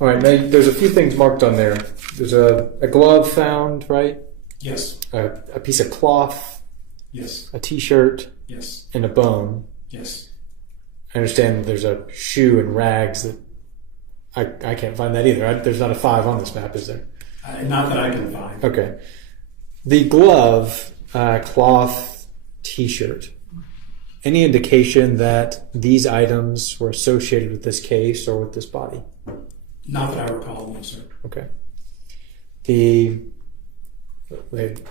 All right. Now there's a few things marked on there. There's a glove found, right? Yes. A piece of cloth. Yes. A T-shirt. Yes. And a bone. Yes. I understand there's a shoe and rags that I can't find that either. There's not a 5 on this map, is there? Not that I can find. Okay. The glove, cloth, T-shirt. Any indication that these items were associated with this case or with this body? Not that I recall, no, sir. Okay. The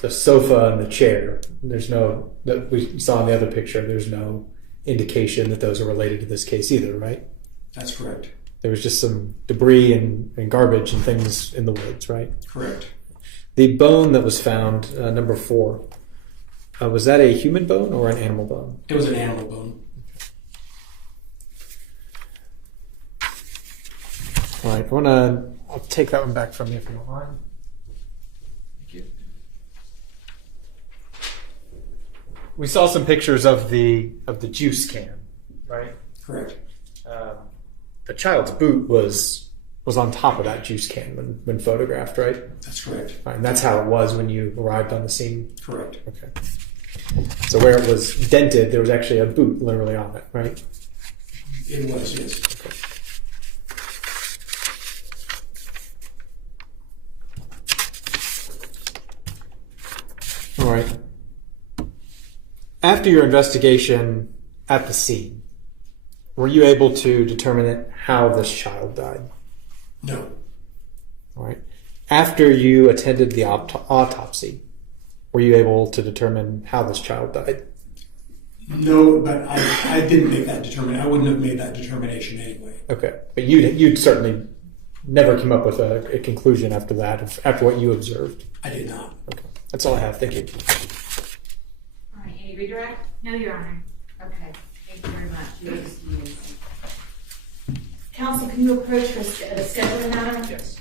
sofa and the chair, there's no, that we saw in the other picture, there's no indication that those are related to this case either, right? That's correct. There was just some debris and garbage and things in the woods, right? Correct. The bone that was found, number 4, was that a human bone or an animal bone? It was an animal bone. All right, I'll take that one back from you if you don't mind. Thank you. We saw some pictures of the juice can, right? Correct. The child's boot was on top of that juice can when photographed, right? That's correct. Right, and that's how it was when you arrived on the scene? Correct. Okay. So where it was dented, there was actually a boot literally on it, right? It was, yes. Okay. All right. After your investigation at the scene, were you able to determine how this child died? No. All right. After you attended the autopsy, were you able to determine how this child died? No, but I didn't make that determination. I wouldn't have made that determination anyway. Okay, but you'd certainly never came up with a conclusion after that, after what you observed? I did not. Okay. That's all I have. Thank you. All right, any redirect? No, Your Honor. Okay, thank you very much. You're excused. Counsel, can you approach for the scheduling matter? Yes.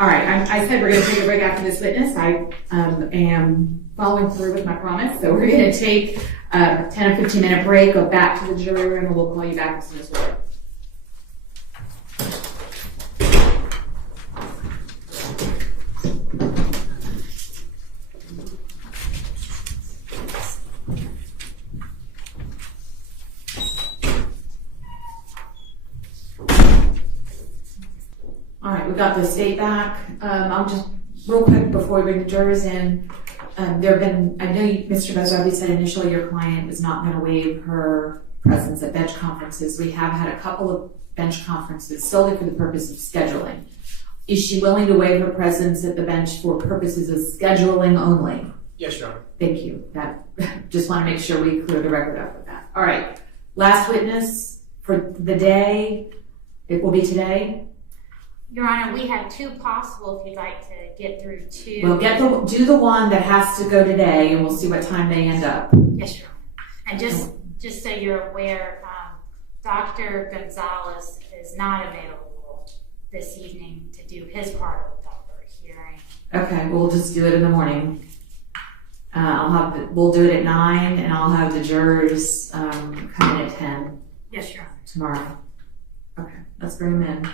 All right, I said we're going to take a break after this witness. I am following through with my promise, so we're going to take a 10 or 15 minute break, go back to the jury room, and we'll call you back as soon as we're ready. All right, we got the state back. I'll just, real quick before we bring the jurors in, there have been, I know you, Mr. Bozarby said initially your client was not going to waive her presence at bench conferences. We have had a couple of bench conferences solely for the purpose of scheduling. Is she willing to waive her presence at the bench for purposes of scheduling only? Yes, Your Honor. Thank you. That, just want to make sure we clear the record up with that. All right, last witness for the day, it will be today. Your Honor, we have two possible if you'd like to get through two. Well, do the one that has to go today, and we'll see what time they end up. Yes, Your Honor. And just so you're aware, Dr. Gonzalez is not available this evening to do his part of the Daubert hearing. Okay, we'll just do it in the morning. We'll do it at 9, and I'll have the jurors come in at 10. Yes, Your Honor. Tomorrow. Okay, let's bring them in.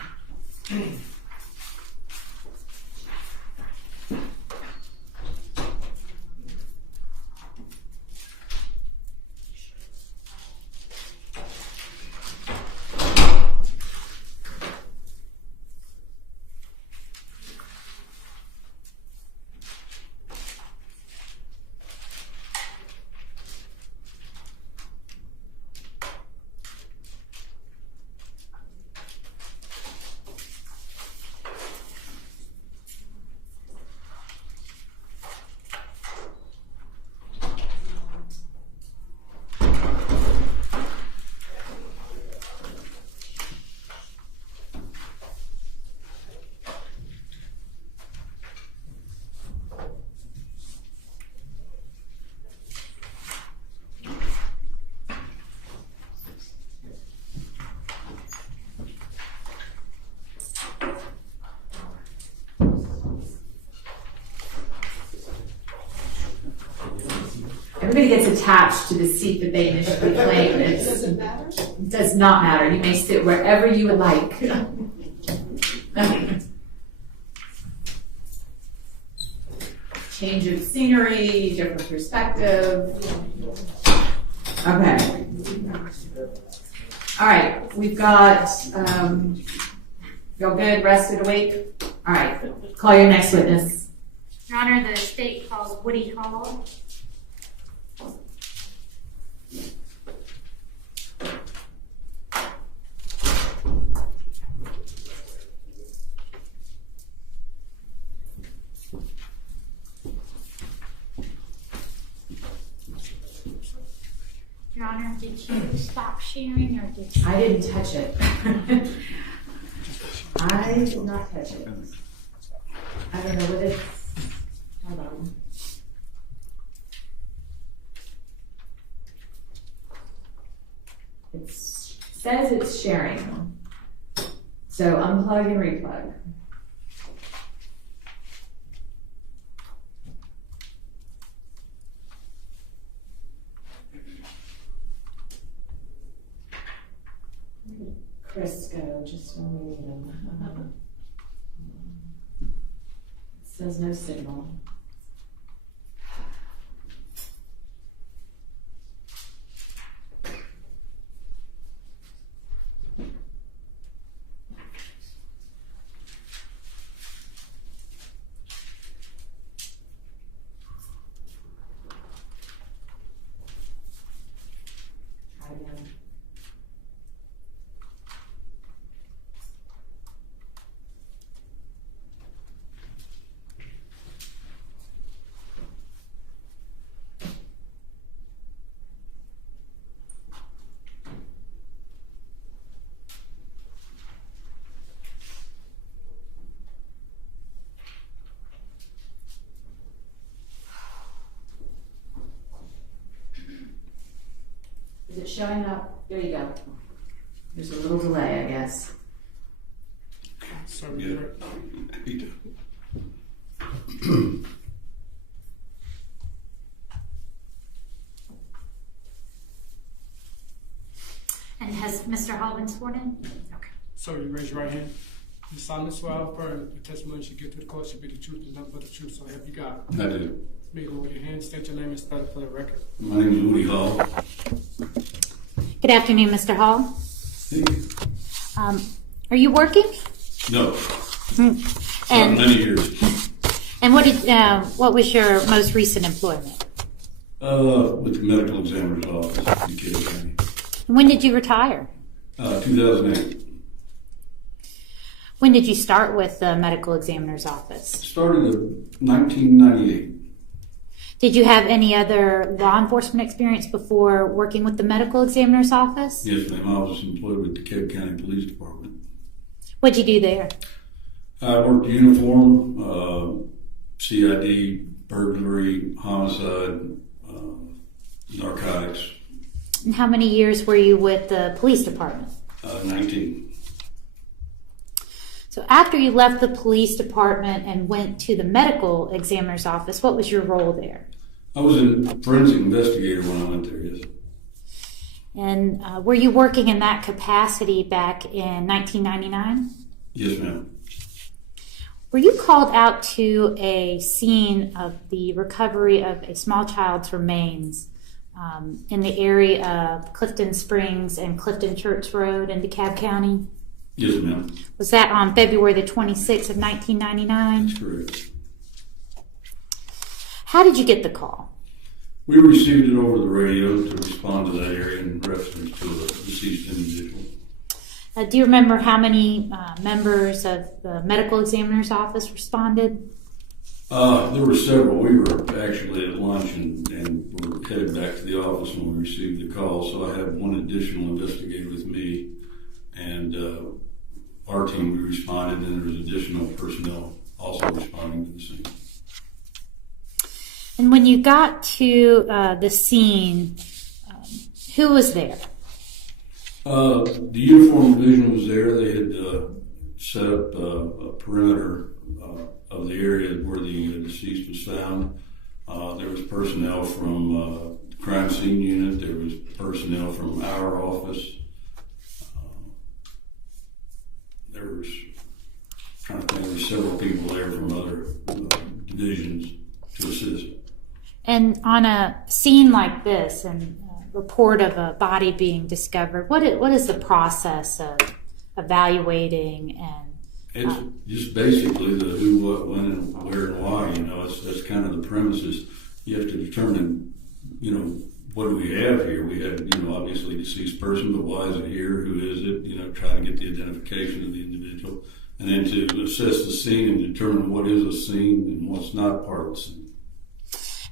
Everybody gets attached to the seat that they initially claimed. Does it matter? It does not matter. You may sit wherever you would like. Change of scenery, different perspective. Okay. All right, we've got, y'all good, rested, awake? All right, call your next witness. Your Honor, the state calls Woody Hall. Your Honor, did you stop sharing or did you? I didn't touch it. I did not touch it. I don't know what it's, hold on. It says it's sharing. So unplug and replug. Chris go just when we need him. It says no signal. it showing up? There you go. There's a little delay, I guess. Sorry, Yeah. And has Mr. Hall been sworn in? Okay. So you raise your right hand. You solemnly swear or affirm the testimony you should give to the court should be the truth and nothing but the truth. So help you God. I do. May go with your hand. State your name and spell it for the record. My name is Woody Hall. Good afternoon, Mr. Hall. Are you working? No. And Not many years. And what was your most recent employment? With the medical examiner's office in Decatur County. When did you retire? 2008. When did you start with the medical examiner's office? Started in 1998. Did you have any other law enforcement experience before working with the medical examiner's office? Yes, ma'am. I was employed with the Decatur County Police Department. What'd you do there? I worked uniform, CID, burglary, homicide, narcotics. And how many years were you with the police department? 19. So after you left the police department and went to the medical examiner's office, what was your role there? I was a forensic investigator when I went there, yes. And were you working in that capacity back in 1999? Yes, ma'am. Were you called out to a scene of the recovery of a small child's remains in the area of Clifton Springs and Clifton Church Road in DeKalb County? Yes, ma'am. Was that on February the 26th of 1999? That's correct. How did you get the call? We received it over the radio to respond to that area in reference to a deceased individual. Do you remember how many members of the medical examiner's office responded? There were several. We were actually at lunch and were headed back to the office when we received the call. So I had one additional investigator with me, and our team, we responded, and there was additional personnel also responding to the scene. And when you got to the scene, who was there? The uniform division was there. They had set up a perimeter of the area where the deceased was found. There was personnel from the crime scene unit. There was personnel from our office. There was, I'm trying to think, there were several people there from other divisions to assist. And on a scene like this and a report of a body being discovered, what is the process of evaluating and it's just basically the who, what, when, and where, and why. You know, that's kind of the premises. You have to determine, you know, what do we have here? We have, you know, obviously deceased person, but why is it here? Who is it? You know, trying to get the identification of the individual, and then to assess the scene and determine what is a scene and what's not part of the scene.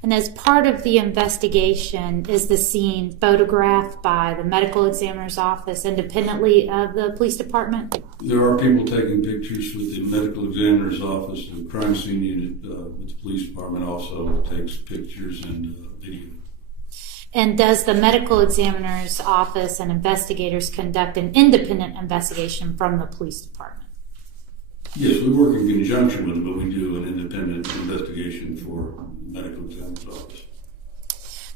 And as part of the investigation, is the scene photographed by the medical examiner's office independently of the police department? There are people taking pictures with the medical examiner's office. The crime scene unit with the police department also takes pictures and video. And does the medical examiner's office and investigators conduct an independent investigation from the police department? Yes, we work in conjunction with them, but we do an independent investigation for the medical examiner's office.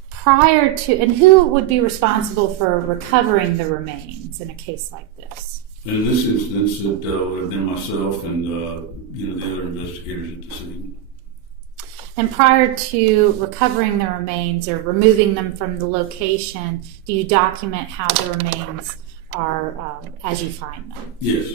Prior to, and who would be responsible for recovering the remains in a case like this? In this instance, it would have been myself and you know, the other investigators at the scene. And prior to recovering the remains or removing them from the location, do you document how the remains are as you find them? Yes.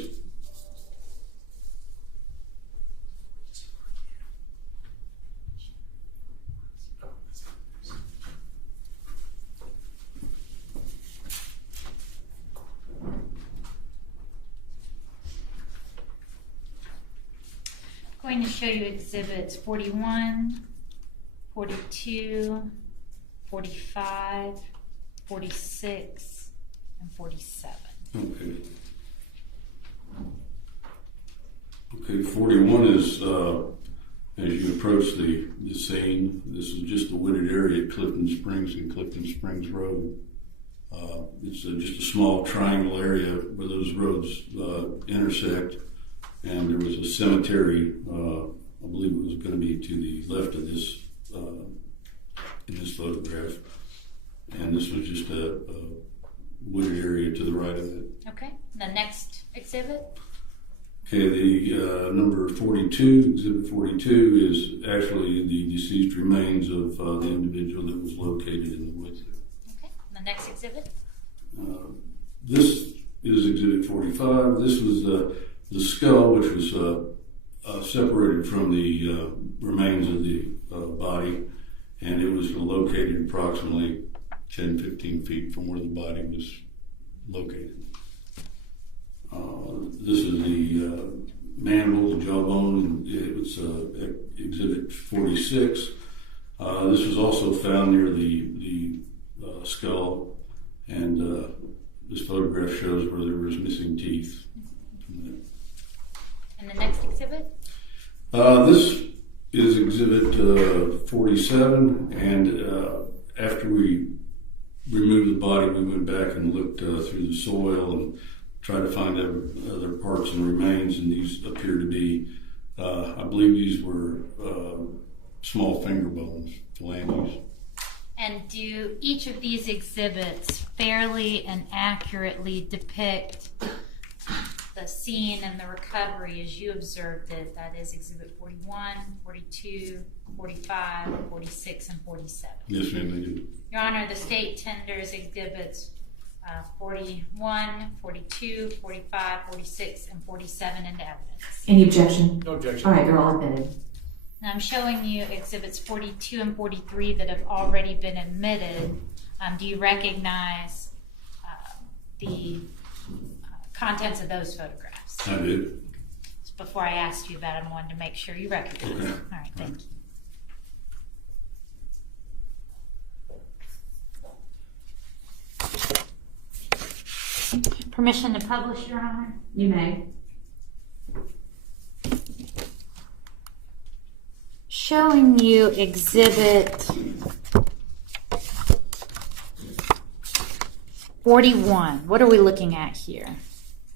I'm going to show you exhibits 41, 42, 45, 46, and 47. Okay. Okay, 41 is as you approach the scene. This is just the wooded area at Clifton Springs and Clifton Springs Road. It's just a small triangle area where those roads intersect, and there was a cemetery. I believe it was going to be to the left of this in this photograph, and this was just a wooded area to the right of it. Okay. The next exhibit. Okay, the number 42, exhibit 42, is actually the deceased remains of the individual that was located in the woods there. Okay. The next exhibit. This is exhibit 45. This was the skull, which was separated from the remains of the body, and it was located approximately 10-15 feet from where the body was located. This is the mandible, the jawbone, and it was exhibit 46. This was also found near the skull, and this photograph shows where there was missing teeth. And the next exhibit? This is exhibit 47, and after we removed the body, we went back and looked through the soil and tried to find other parts and remains, and these appear to be, I believe these were small finger bones, phalanges. And do each of these exhibits fairly and accurately depict the scene and the recovery as you observed it? That is exhibit 41, 42, 45, 46, and 47. Yes, ma'am, they do. Your Honor, the state tenders exhibits 41, 42, 45, 46, and 47 into evidence. Any objection? No objection. All right, they're all admitted. Now I'm showing you exhibits 42 and 43 that have already been admitted. Do you recognize the contents of those photographs? I did. Before I asked you that, I wanted to make sure you recognize them. All right, thank you. Permission to publish, Your Honor? You may. Showing you exhibit 41. What are we looking at here?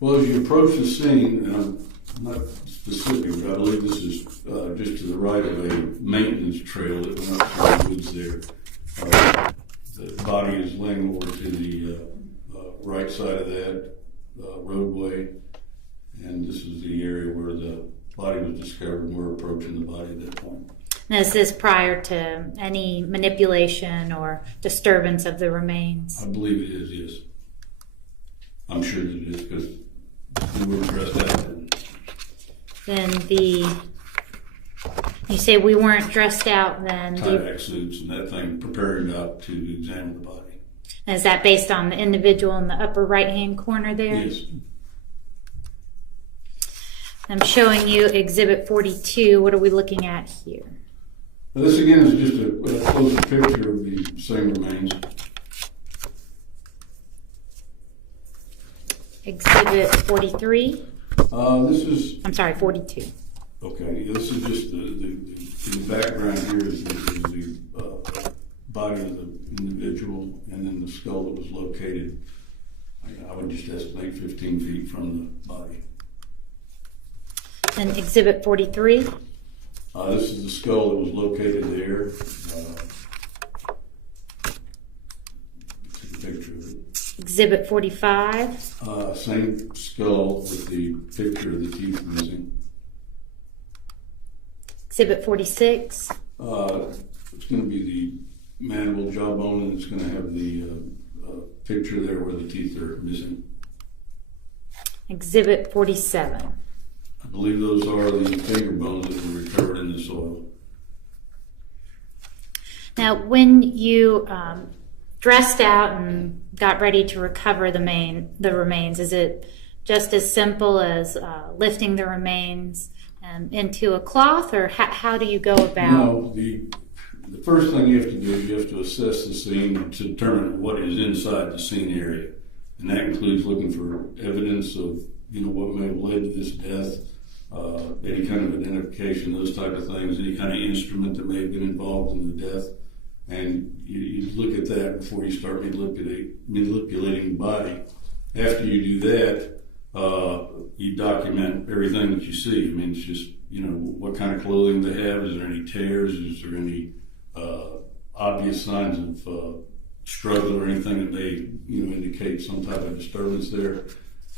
Well, as you approach the scene, and I'm not specific, but I believe this is just to the right of a maintenance trail that went up through the woods there. The body is laying over to the right side of that roadway, and this is the area where the body was discovered, and we're approaching the body at that point. Now, is this prior to any manipulation or disturbance of the remains? I believe it is, yes. I'm sure that it is, because we were dressed out then. Then you say we weren't dressed out then? Tie-back suits and that thing, preparing out to examine the body. Is that based on the individual in the upper right-hand corner there? Yes. I'm showing you exhibit 42. What are we looking at here? Now this again is just a closer picture of the same remains. Exhibit 43? This is... I'm sorry, 42. Okay, this is just the background here is the body of the individual, and then the skull that was located, I would just estimate 15 feet from the body. And exhibit 43? This is the skull that was located there. Take a picture of it. Exhibit 45? Same skull with the picture of the teeth missing. Exhibit 46? It's going to be the mandible, jawbone, and it's going to have the picture there where the teeth are missing. Exhibit 47? I believe those are the finger bones that were recovered in the soil. Now, when you dressed out and got ready to recover the remains, is it just as simple as lifting the remains into a cloth, or how do you go about? No, the first thing you have to do is you have to assess the scene to determine what is inside the scene area, and that includes looking for evidence of what may have led to this death, any kind of identification, those type of things, any kind of instrument that may have been involved in the death. and you look at that before you start manipulating the body. After you do that, you document everything that you see. I mean, it's just, what kind of clothing they have. Is there any tears? Is there any obvious signs of struggle or anything that may, indicate some type of disturbance there?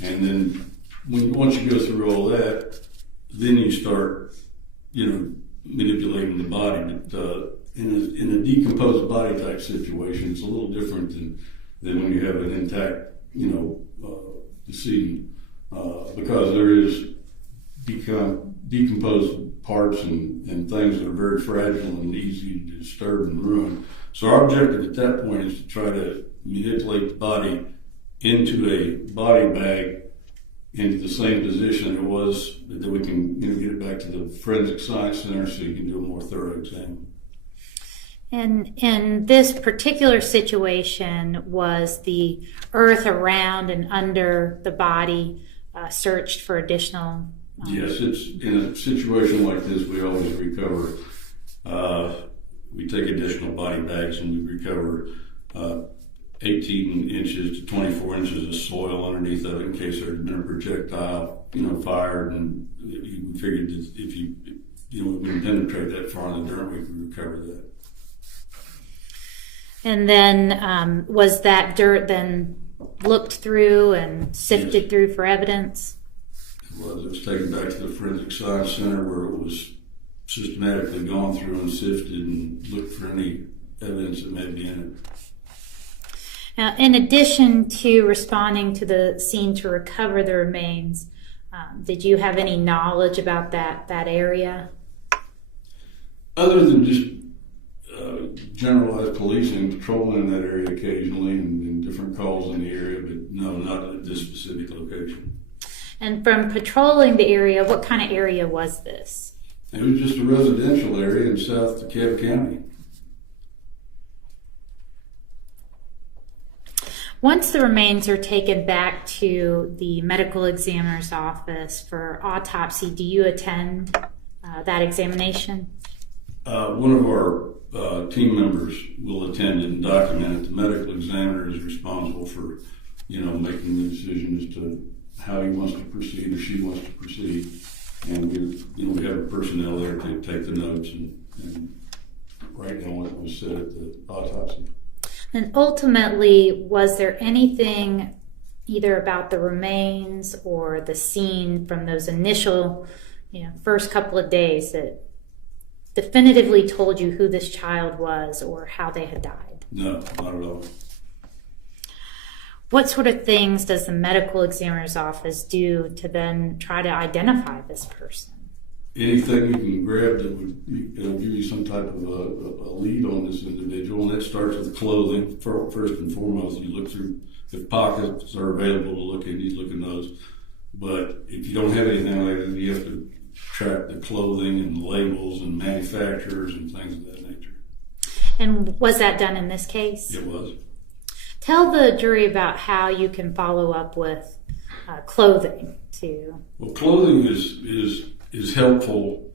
And then once you go through all that, then you start, manipulating the body. But in a decomposed body type situation, it's a little different than when you have an intact, decedent, because there is decomposed parts and things that are very fragile and easy to disturb and ruin. So our objective at that point is to try to manipulate the body into a body bag into the same position it was, that we can get it back to the Forensic Science Center so you can do a more thorough exam. And in this particular situation, was the earth around and under the body searched for additional? Yes, it's in a situation like this, we always recover. We take additional body bags and we recover 18 inches to 24 inches of soil underneath of it in case there had been a projectile, fired, and we figured that if we can penetrate that far in the dirt, we could recover that. And then was that dirt then looked through and sifted through for evidence? It was taken back to the Forensic Science Center where it was systematically gone through and sifted and looked for any evidence that may be in it. Now, in addition to responding to the scene to recover the remains, did you have any knowledge about that area? Other than just generalized policing, patrolling in that area occasionally and different calls in the area, but no, not at this specific location. And from patrolling the area, what kind of area was this? It was just a residential area in South DeKalb County. Once the remains are taken back to the medical examiner's office for autopsy, do you attend that examination? One of our team members will attend it and document it. The medical examiner is responsible for, making the decision as to how he wants to proceed or she wants to proceed. And we have personnel there to take the notes and write down what was said at the autopsy. And ultimately, was there anything either about the remains or the scene from those initial, first couple of days that definitively told you who this child was or how they had died? No, not at all. What sort of things does the medical examiner's office do to then try to identify this person? Anything you can grab that would give you some type of a lead on this individual, and that starts with clothing. First and foremost, you look through, if pockets are available to look in, you look in those. But if you don't have anything like that, you have to track the clothing and labels and manufacturers and things of that nature. And was that done in this case? It was. Tell the jury about how you can follow up with clothing too. Well, clothing is helpful,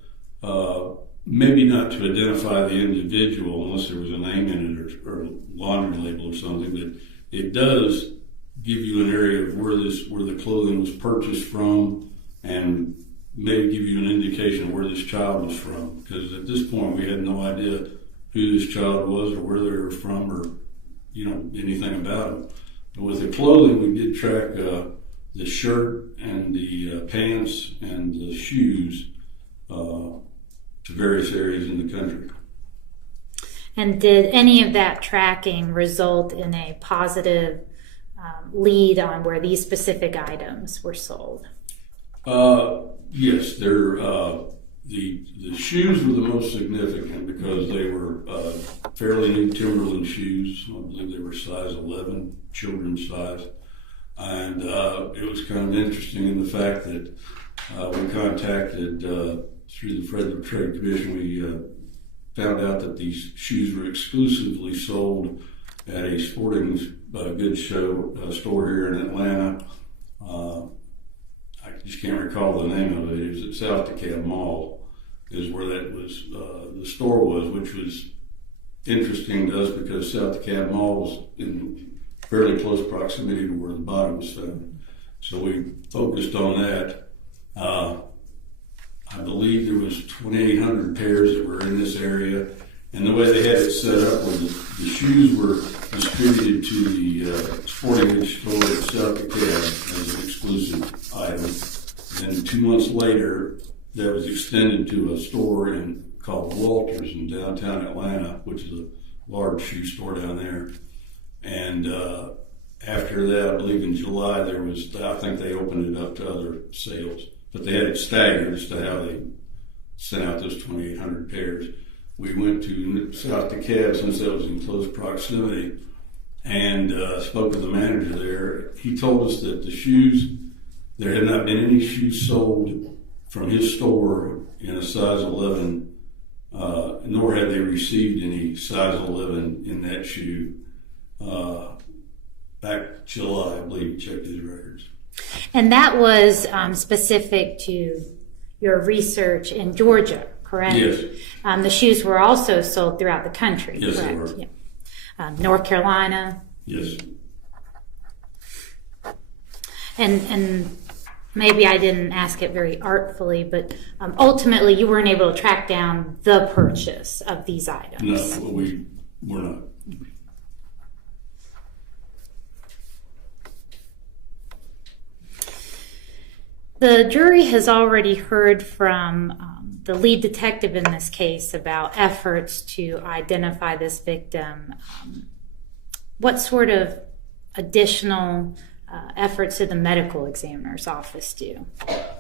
maybe not to identify the individual unless there was a name in it or a laundry label or something, but it does give you an area of where the clothing was purchased from and maybe give you an indication of where this child was from. Because at this point we had no idea who this child was or where they were from or anything about them. But with the clothing, we did track the shirt and the pants and the shoes to various areas in the country. And did any of that tracking result in a positive lead on where these specific items were sold? Yes, the shoes were the most significant because they were fairly new Timberland shoes. I believe they were size 11, children's size. And it was kind of interesting in the fact that we contacted, through the Federal Trade Commission, we found out that these shoes were exclusively sold at a sporting goods store here in Atlanta. I just can't recall the name of it. It was at South DeKalb Mall is where that was, the store was, which was interesting to us because South DeKalb Mall was in fairly close proximity to where the body was found. So we focused on that. I believe there was 2,800 pairs that were in this area. And the way they had it set up was the shoes were distributed to the sporting goods store at South DeKalb as an exclusive item. And then 2 months later, that was extended to a store called Walters in downtown Atlanta, which is a large shoe store down there. And after that, I believe in July, I think they opened it up to other sales. But they had it staggered as to how they sent out those 2,800 pairs. We went to South DeKalb since that was in close proximity and spoke to the manager there. He told us that the shoes, there had not been any shoes sold from his store in a size 11, nor had they received any size 11 in that shoe back July, I believe, he checked his records. And that was specific to your research in Georgia, correct? Yes. The shoes were also sold throughout the country, yes, correct? They were. Yeah. North Carolina. Yes. And maybe I didn't ask it very artfully, but ultimately you weren't able to track down the purchase of these items. No, we were not. The jury has already heard from the lead detective in this case about efforts to identify this victim. What sort of additional efforts did the medical examiner's office do?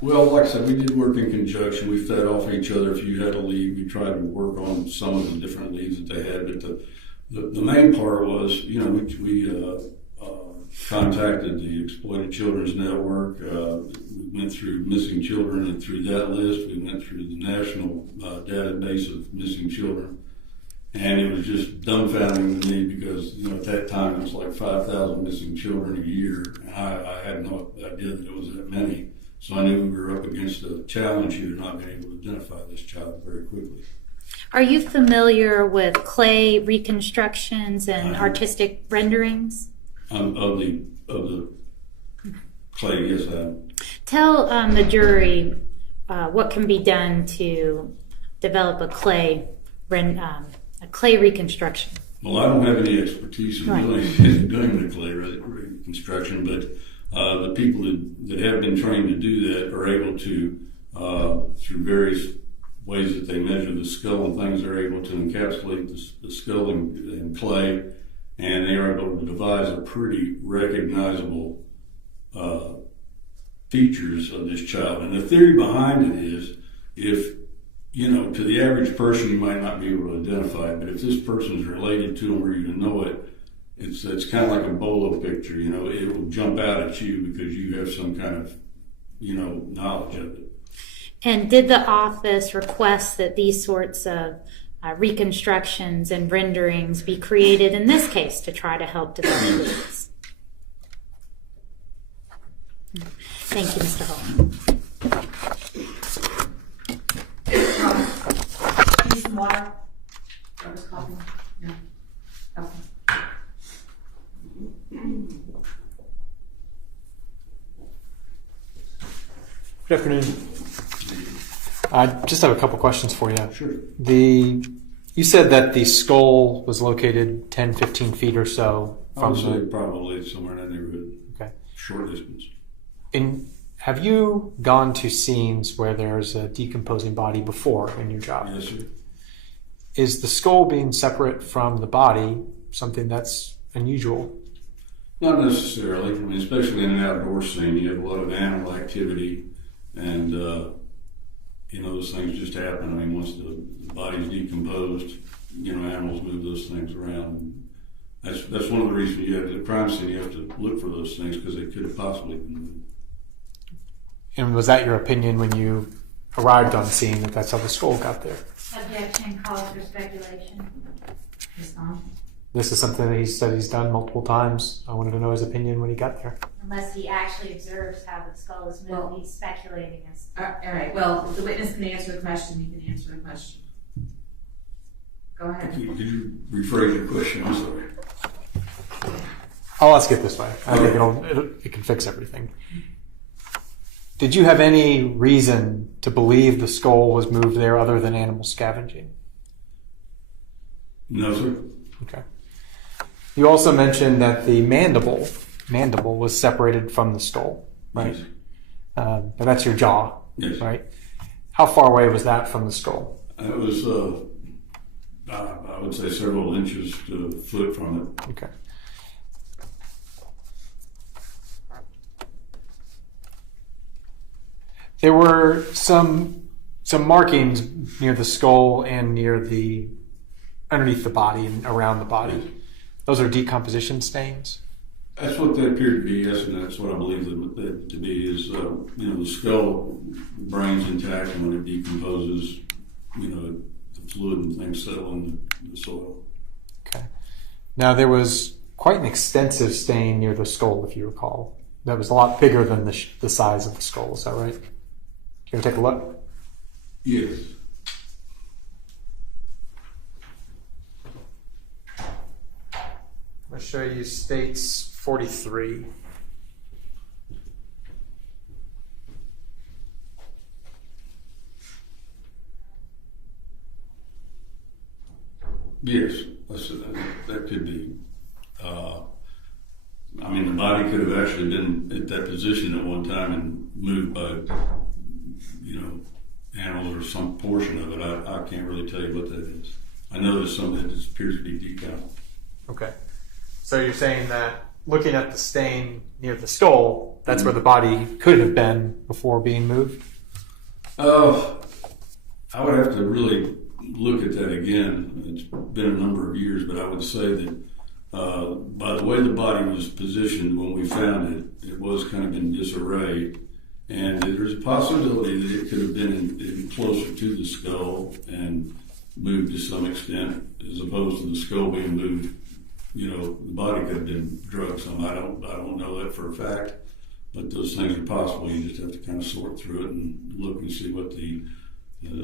Well, like I said, we did work in conjunction. We fed off each other. If you had a lead, we tried to work on some of the different leads that they had. But the main part was, we contacted the Exploited Children's Network. We went through missing children, and through that list, we went through the national database of missing children. And it was just dumbfounding to me because, at that time it was like 5,000 missing children a year. And I had no idea that it was that many. So I knew we were up against a challenge here, not being able to identify this child very quickly. Are you familiar with clay reconstructions and artistic renderings? Of the clay, yes, I am. Tell the jury what can be done to develop a clay reconstruction. Well, I don't have any expertise in doing the clay reconstruction, but the people that have been trained to do that are able to, through various ways that they measure the skull and things, they're able to encapsulate the skull in clay, and they are able to devise a pretty recognizable features of this child. And the theory behind it is, if to the average person, you might not be able to identify it, but if this person's related to them or you know it, it's kind of like a bolo picture. It will jump out at you because you have some kind of, knowledge of it. And did the office request that these sorts of reconstructions and renderings be created in this case to try to help develop leads? Thank you, Mr. Hall. Need some water? Or just coffee? No. Okay. Good afternoon. I just have a couple questions for you. Sure. You said that the skull was located 10, 15 feet or so from probably somewhere in that neighborhood. Okay. Short distance. Have you gone to scenes where there's a decomposing body before in your job? Yes, sir. Is the skull being separate from the body something that's unusual? Not necessarily. Especially in an outdoor scene, you have a lot of animal activity, and those things just happen. Once the body's decomposed, animals move those things around. That's one of the reasons you have the crime scene. You have to look for those things because they could have possibly been moved. And was that your opinion when you arrived on scene that that's how the skull got there? Objection, calls for speculation. This is something that he said he's done multiple times. I wanted to know his opinion when he got there. Unless he actually observes how the skull is moved, he's speculating as to. All right. Well, if the witness can answer the question, he can answer the question. Go ahead. Could you rephrase your question? I'm sorry. I'll ask it this way. I think it can fix everything. Did you have any reason to believe the skull was moved there other than animal scavenging? No, sir. Okay. You also mentioned that the mandible was separated from the skull, right? Yes. And that's your jaw, yes. Right? How far away was that from the skull? It was, I would say, several inches to a foot from it. Okay. There were some markings near the skull and underneath the body and around the body. Yes. Those are decomposition stains? That's what they appear to be, yes, and that's what I believe them to be is, the skull, the brain's intact, and when it decomposes, the fluid and things settle in the soil. Okay. Now, there was quite an extensive stain near the skull, if you recall. That was a lot bigger than the size of the skull, is that right? Can you take a look? Yes. I'm going to show you states 43. Yes, that could be. The body could have actually been at that position at one time and moved by, animals or some portion of it. I can't really tell you what that is. I know there's some that just appears to be decomp. Okay. So you're saying that looking at the stain near the skull, that's where the body could have been before being moved? I would have to really look at that again. It's been a number of years, but I would say that by the way the body was positioned when we found it, it was kind of in disarray. And there's a possibility that it could have been closer to the skull and moved to some extent, as opposed to the skull being moved. The body could have been drugged some. I don't know that for a fact, but those things are possible. You just have to kind of sort through it and look and see what the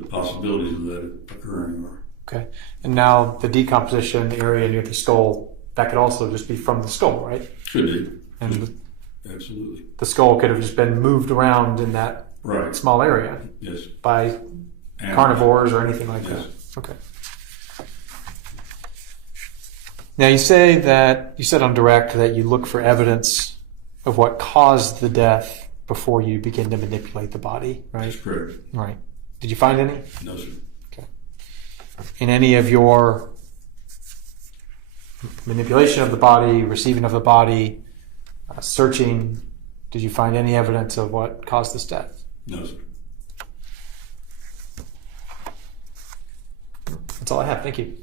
possibilities of that occurring are. Okay. And now the decomposition area near the skull, that could also just be from the skull, right? Could be. And absolutely. The skull could have just been moved around in that small area. Yes. By carnivores or anything like that. Okay. Now you said on direct that you look for evidence of what caused the death before you begin to manipulate the body, right? That's correct. Right. Did you find any? No, sir. Okay. In any of your manipulation of the body, receiving of the body, searching, did you find any evidence of what caused this death? No, sir. That's all I have. Thank you.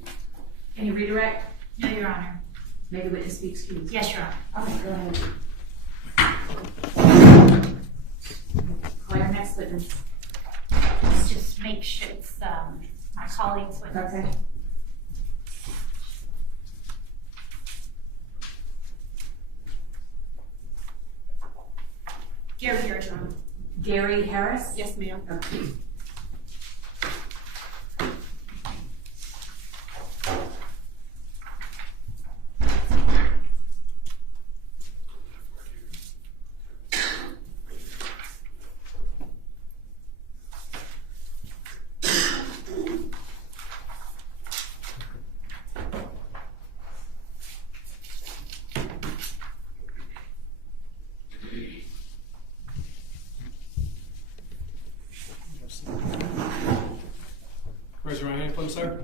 Any redirect? No, Your Honor. May the witness be excused. Yes, Your Honor. All right, go ahead. Call your next witness. Let's just make sure it's my colleague's witness. Okay. Gary Harris, Your Honor. Gary Harris? Yes, ma'am. Okay. Raise your right hand, please, sir.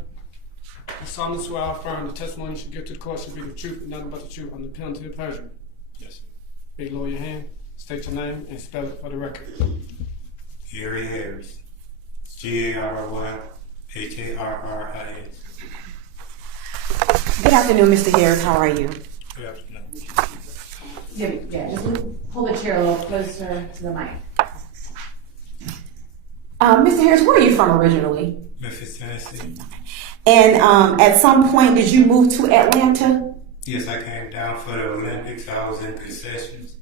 You solemnly swear or affirm the testimony you should give to the court should be the truth and nothing but the truth on the penalty of perjury. Yes, sir. Big lower your hand, state your name, and spell it for the record. Gary Harris. G-A-R-Y-H-A-R-R-I-S. Good afternoon, Mr. Harris. How are you? Good afternoon. Yeah, just hold the chair a little closer to the mic. Mr. Harris, where are you from originally? Memphis, Tennessee. And at some point, did you move to Atlanta? Yes, I came down for the Olympics. I was in concessions.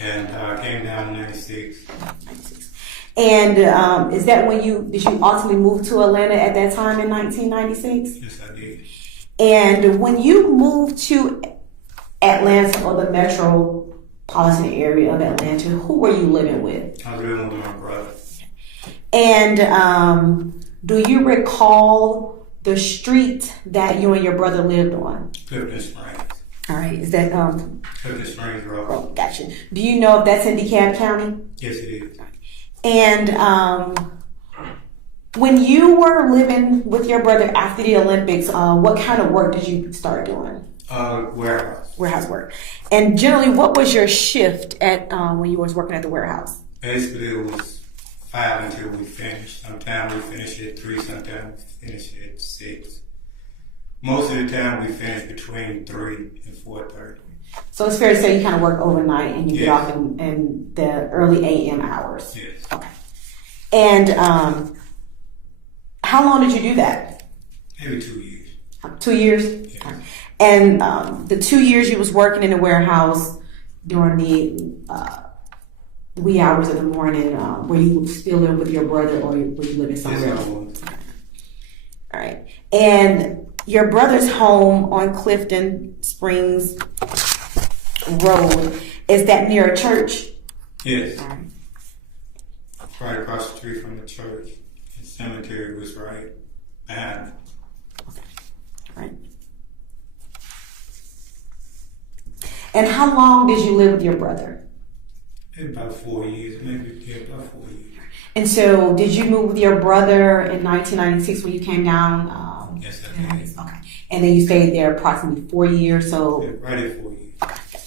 And I came down in 96. And is that when did you ultimately move to Atlanta at that time in 1996? Yes, I did. And when you moved to Atlanta or the metropolitan area of Atlanta, who were you living with? I was living with my brother. And do you recall the street that you and your brother lived on? Clifton Springs. All right, is that Clifton Springs Road. Oh, gotcha. Do you know if that's in DeKalb County? Yes, it is. And when you were living with your brother after the Olympics, what kind of work did you start doing? Warehouse. Warehouse work. And generally, what was your shift at when you was working at the warehouse? Basically, it was 5 until we finished. Sometimes we finish at 3, sometimes we finish at 6. Most of the time we finish between 3 and 4:30. So it's fair to say you kind of work overnight and you get off in the early AM hours. Yes. Okay. And how long did you do that? Maybe 2 years. 2 years? Yes. Okay. And the 2 years you was working in the warehouse during the wee hours of the morning, were you still living with your brother or were you living somewhere else? Okay. All right. And your brother's home on Clifton Springs Road, is that near a church? Yes. Right across the street from the church. The cemetery was right behind it. Right. And how long did you live with your brother? About 4 years, maybe about 4 years. And so, did you move with your brother in 1996 when you came down? Yes, I did. Okay. And then you stayed there approximately 4 years, so... Yeah, right at 4 years. Okay, gotcha.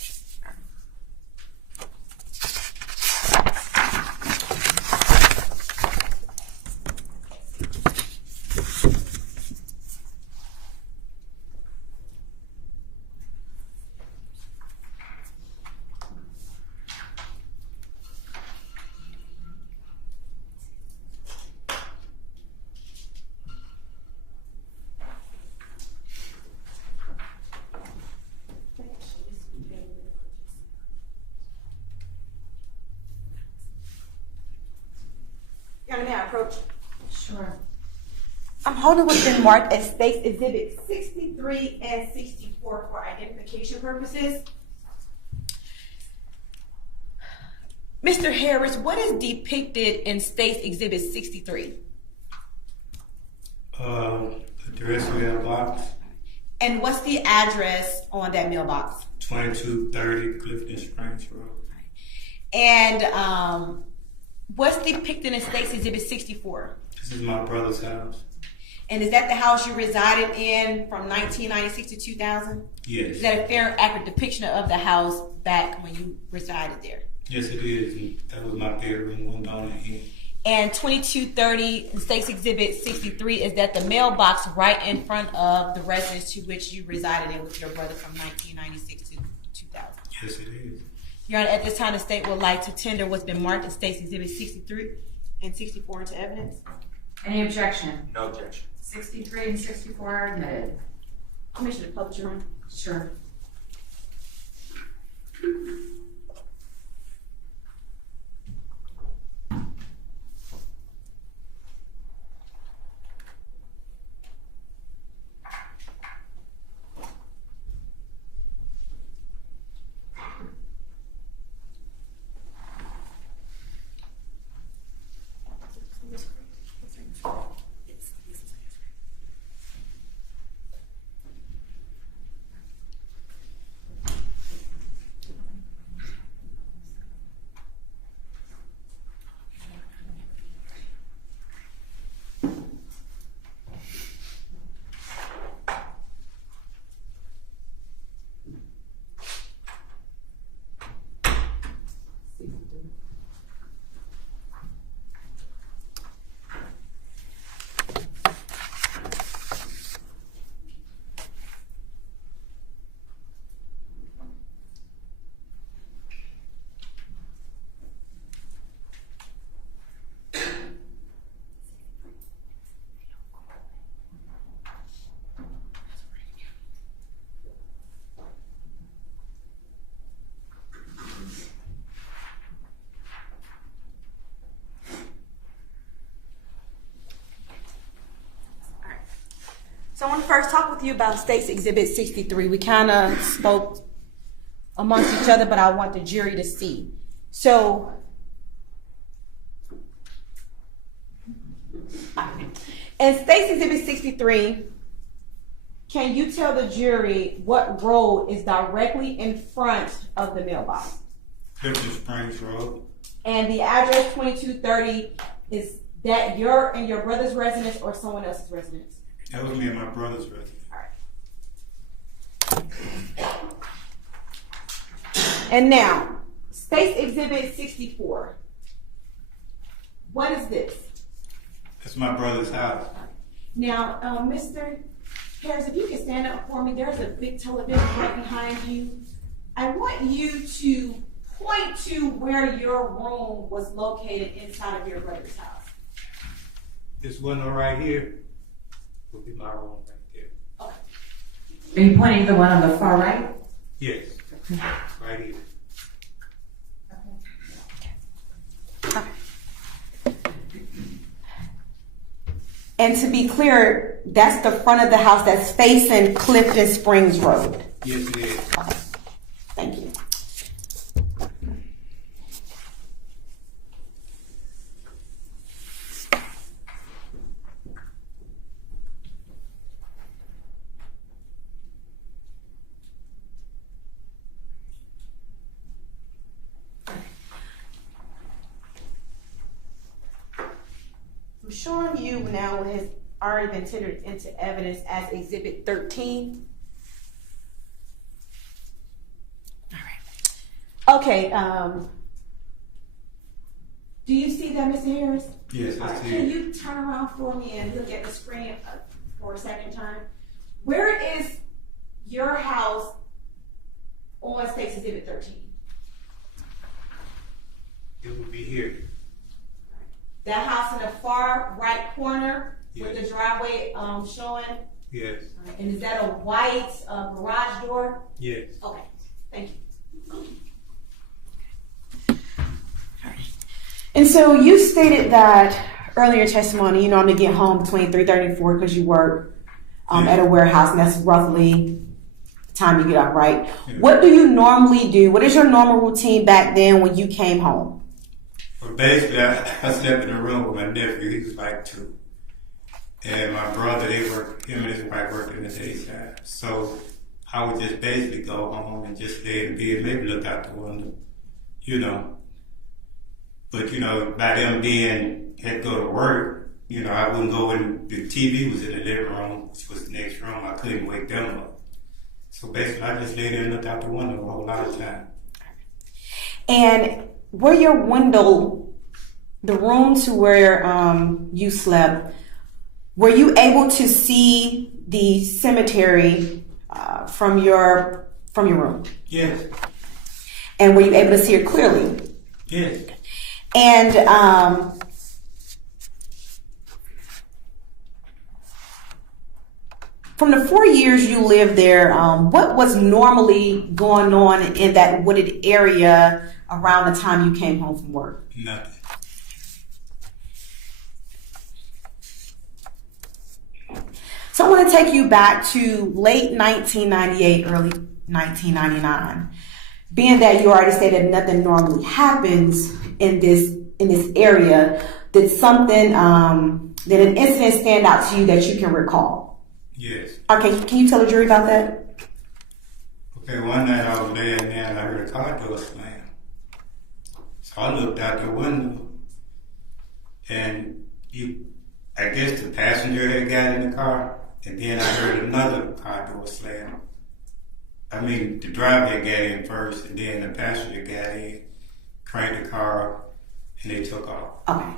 May I approach? Sure. I'm holding what's been marked as States Exhibit 63 and 64 for identification purposes. Mr. Harris, what is depicted in States Exhibit 63? Address mailbox. And what's the address on that mailbox? 2230 Clifton Springs Road. And what's depicted in States Exhibit 64? This is my brother's house. And is that the house you resided in from 1996 to 2000? Yes. Is that a fair and accurate depiction of the house back when you resided there? Yes, it is. That was my bedroom, one down the end. And 2230 States Exhibit 63, is that the mailbox right in front of the residence to which you resided in with your brother from 1996 to 2000? Yes, it is. Your Honor, at this time, the state would like to tender what's been marked in States Exhibit 63 and 64 into evidence. Any objection? No objection. 63 and 64 are admitted. Commissioner Publisher. Sure. So I want to first talk with you about State's Exhibit 63. We kind of spoke amongst each other, but I want the jury to see. So, in State's Exhibit 63, can you tell the jury what road is directly in front of the mailbox? Clifton Springs Road. And the address 2230, is that your and your brother's residence or someone else's residence? That was me and my brother's residence. All right. And now, State's Exhibit 64. What is this? That's my brother's house. Now, Mr. Harris, if you can stand up for me, there's a big television right behind you. I want you to point to where your room was located inside of your brother's house. This window right here will be my room right there. Okay. Are you pointing to the one on the far right? Yes, right here. And to be clear, that's the front of the house that's facing Clifton Springs Road. Yes, it is. Thank you. I'm showing you now what has already been tendered into evidence as Exhibit 13. All right. Okay. Do you see that, Mr. Harris? Yes, I see Can it. you turn around for me and look at the screen for a second time? Where is your house on State's Exhibit 13? It would be here. That house in the far right corner with Yes. the driveway showing? Yes. And is that a white garage door? Yes. Okay, thank you. And so you stated that earlier testimony, you normally get home between 3:30 and 4 because you work at a warehouse, and that's roughly the time you get up, right? Yeah. What do you normally do? What is your normal routine back then when you came home? Well, basically, I slept in a room with my nephew. He was like 2. And my brother, him and his wife worked in the daytime. So I would just basically go home and just lay in bed, maybe look out the window, you know. But, you know, by them being, had to go to work, you know, I wouldn't go in, the TV was in the living room, which was the next room. I couldn't wake them up. So basically, I just lay there and looked out the window a whole lot of time. And were your window, the room to where you slept, were you able to see the cemetery from your room? Yes. And were you able to see it clearly? Yes. And from the 4 years you lived there, what was normally going on in that wooded area around the time you came home from work? Nothing. So I want to take you back to late 1998, early 1999. Being that you already stated nothing normally happens in this area, did something, did an incident stand out to you that you can recall? Yes. Okay, can you tell the jury about that? Okay, one night I was laying there and I heard a car door slam. So I looked out the window and I guess the passenger had got in the car, and then I heard another car door slam. I mean, the driver had got in first, and then the passenger got in, cranked the car up, and they took off. Okay.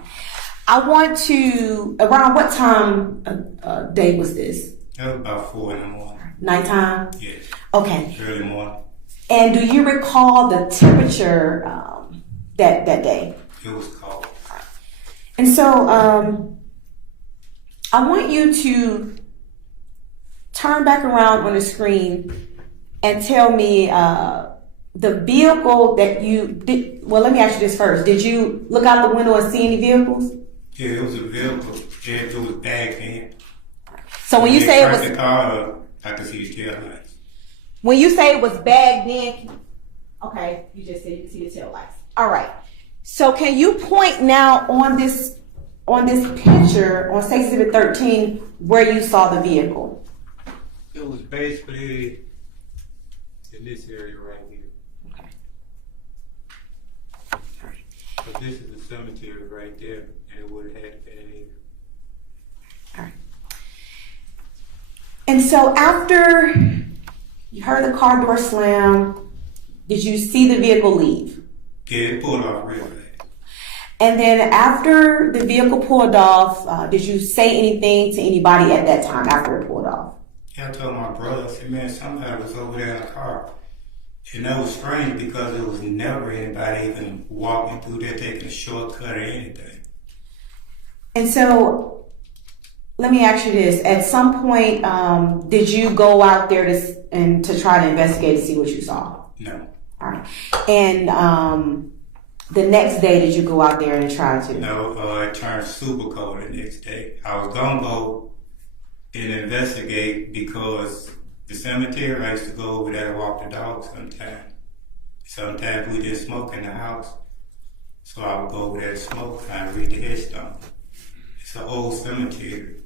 I want to, around what time day was this? That was about 4 in the morning. Nighttime? Yes. Okay. Early morning. And do you recall the temperature that day? It was cold. And so I want you to turn back around on the screen and tell me the vehicle that you did. Well, let me ask you this first. Did you look out the window and see any vehicles? Yeah, it was a vehicle. Yeah, it was back in. So when you They say it turned was, the car up, I could see the tail lights. when you say it was bagged in, okay, you just said you could see the tail lights. All right. So can you point now on this picture on State Exhibit 13 where you saw the vehicle? It was basically in this area right here. Okay. But this is the cemetery right there, and it would have had been in here. All right. And so after you heard the car door slam, did you see the vehicle leave? Yeah, it pulled off real fast. And then after the vehicle pulled off, did you say anything to anybody at that time after it pulled off? Yeah, I told my brother, I said, man, somebody was over there in the car. And that was strange because there was never anybody even walking through there taking a shortcut or anything. And so, let me ask you this. At some point, did you go out there to try to investigate to see what you saw? No. All right. And the next day, did you go out there and try to? No, it turned super cold the next day. I was going to go and investigate because the cemetery, I used to go over there and walk the dog sometimes. Sometimes we didn't smoke in the house. So I would go over there and smoke and I'd read the headstone. It's an old cemetery.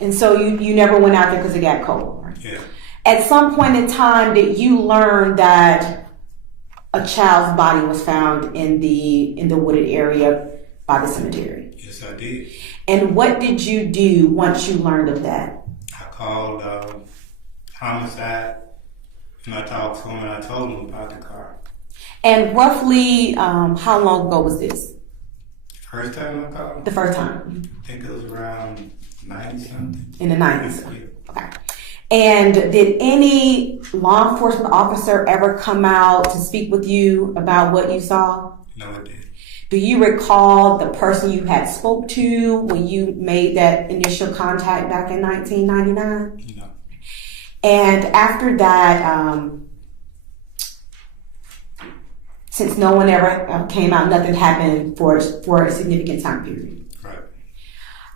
And so you never went out there because it got cold, right? Yeah. At some point in time, did you learn that a child's body was found in the wooded area by the cemetery? Yes, I did. And what did you do once you learned of that? I called homicide and I talked to him and I told him about the car. And roughly, how long ago was this? First time I called him? The first time? I think it was around 90-something. In the 90s? Yeah. Okay. And did any law enforcement officer ever come out to speak with you about what you saw? No, it didn't. Do you recall the person you had spoke to when you made that initial contact back in 1999? No. And after that, since no one ever came out, nothing happened for a significant time period. Right.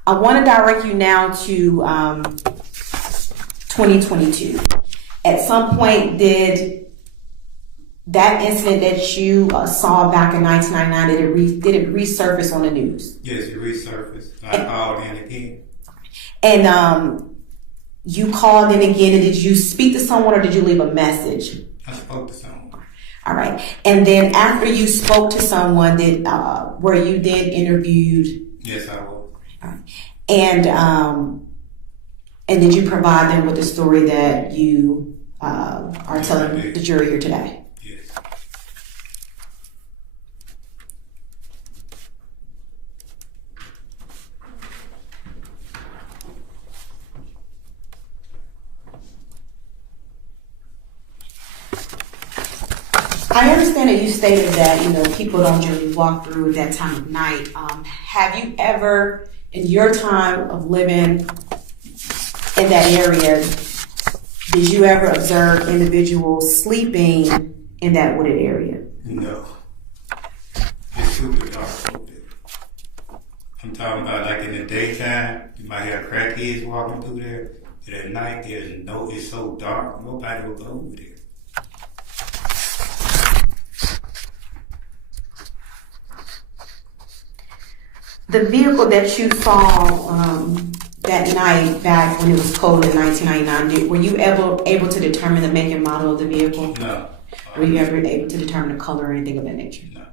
I want to direct you now to 2022. At some point, did that incident that you saw back in 1999, did it resurface on the news? Yes, it resurfaced. I called in again. And you called in again, and did you speak to someone or did you leave a message? I spoke to someone. All right. And then after you spoke to someone, were you then interviewed? Yes, I was. All right. And did you provide them with the story that you are telling the jury here today? Yes. I understand that you stated that, people don't generally walk through at that time of night. Have you ever, in your time of living in that area, did you ever observe individuals sleeping in that wooded area? No. It's super dark over there. I'm talking about like in the daytime, you might have crackheads walking through there. But at night, it's so dark, nobody will go over there. The vehicle that you saw that night back when it was cold in 1999, were you able to determine the make and model of the vehicle? No. Were you ever able to determine the color or anything of that nature? No.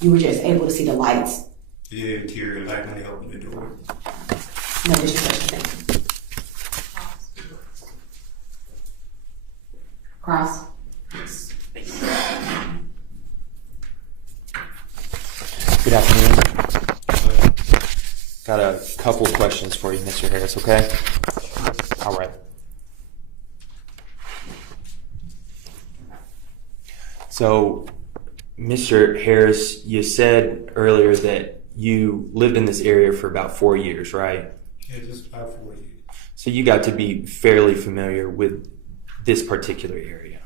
You were just able to see the lights? The interior light when they opened the door. No disrespect, thank you. Cross. Good afternoon. Got a couple questions for you, Mr. Harris, okay? All right. So, Mr. Harris, you said earlier that you lived in this area for about 4 years, right? Yeah, just about 4 years. So you got to be fairly familiar with this particular area.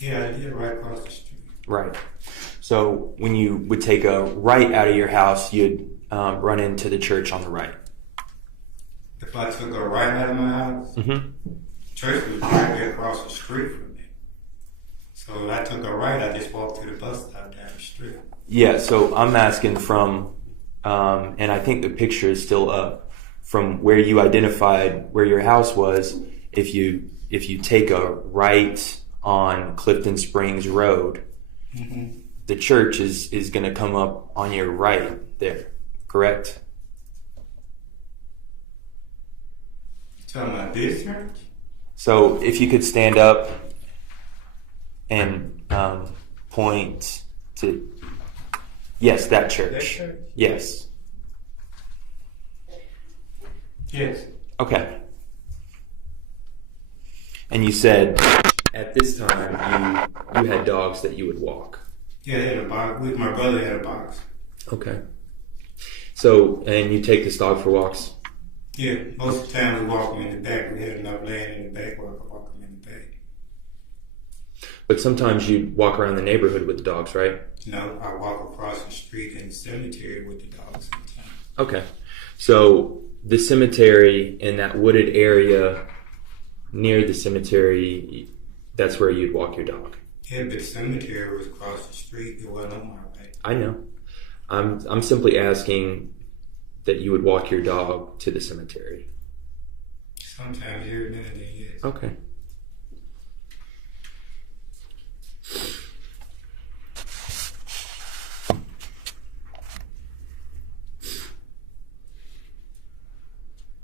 Yeah, I did right across the street. Right. So when you would take a right out of your house, you'd run into the church on the right? If I took a right out of my house, church was directly across the street from me. So if I took a right, I just walked to the bus stop down the street. Yeah, so I'm asking from, and I think the picture is still up, from where you identified where your house was. If you take a right on Clifton Springs Road, the church is going to come up on your right there, correct? Talking about this church? So if you could stand up and point to, yes, that church. That church? Yes. Yes. Okay. And you said at this time you had dogs that you would walk. Yeah, I had a box. My brother had a box. Okay. So, and you take this dog for walks? Yeah, most of the time we walk them in the back. We had enough land in the back where I could walk them in the back. But sometimes you walk around the neighborhood with the dogs, right? No, I walk across the street in the cemetery with the dogs sometimes. Okay. So the cemetery in that wooded area near the cemetery, that's where you'd walk your dog. Yeah, but the cemetery was across the street. It wasn't on my right. I know. I'm simply asking that you would walk your dog to the cemetery. Sometimes here and then, yes. Okay.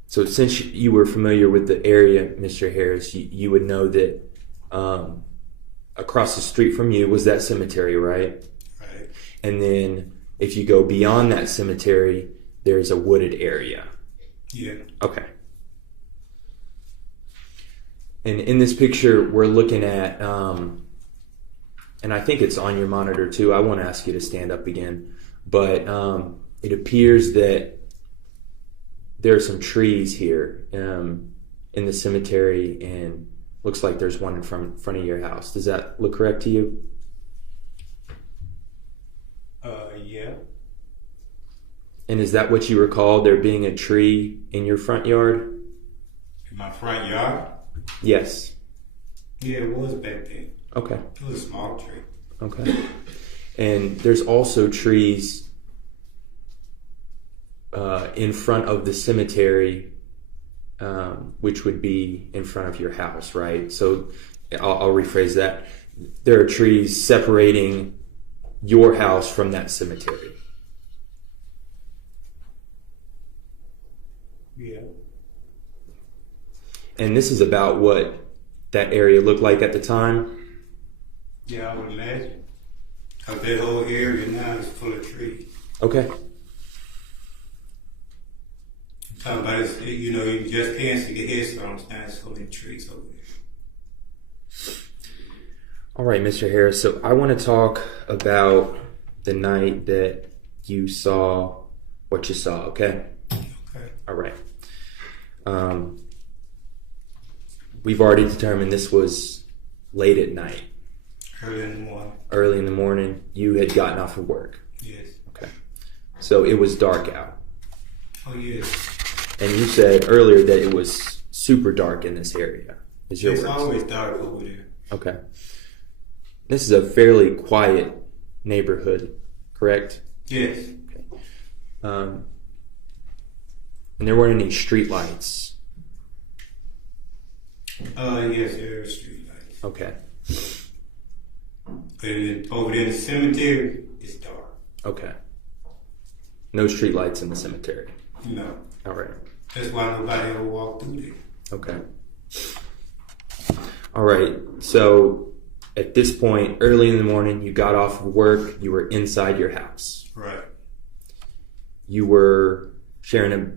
So since you were familiar with the area, Mr. Harris, you would know that across the street from you was that cemetery, right? Right. And then if you go beyond that cemetery, there's a wooded area. Yeah. Okay. And in this picture, we're looking at, and I think it's on your monitor too. I won't ask you to stand up again, but it appears that there are some trees here in the cemetery, and looks like there's one in front of your house. Does that look correct to you? Yeah. And is that what you recall, there being a tree in your front yard? In my front yard? Yes. Yeah, it was back then. Okay. It was a small tree. Okay. And there's also trees in front of the cemetery, which would be in front of your house, right? So I'll rephrase that. There are trees separating your house from that cemetery. Yeah. And this is about what that area looked like at the time? Yeah, I would imagine. Because that whole area now is full of trees. Okay. I'm talking about, you just can't see the headstones now. There's so many trees over there. All right, Mr. Harris. So I want to talk about the night that you saw what you saw, okay? Okay. All right. We've already determined this was late at night. Early in the morning. Early in the morning. You had gotten off of work. Yes. Okay. So it was dark out. Oh, yes. And you said earlier that it was super dark in this area. Is your It's words? always dark over there. Okay. This is a fairly quiet neighborhood, correct? Yes. Okay. And there weren't any street lights. Yes, there are street lights. Okay. But over there in the cemetery, it's dark. Okay. No street lights in the cemetery. No. All right. That's why nobody ever walked through there. Okay. All right. So at this point, early in the morning, you got off of work. You were inside your house. Right. You were sharing a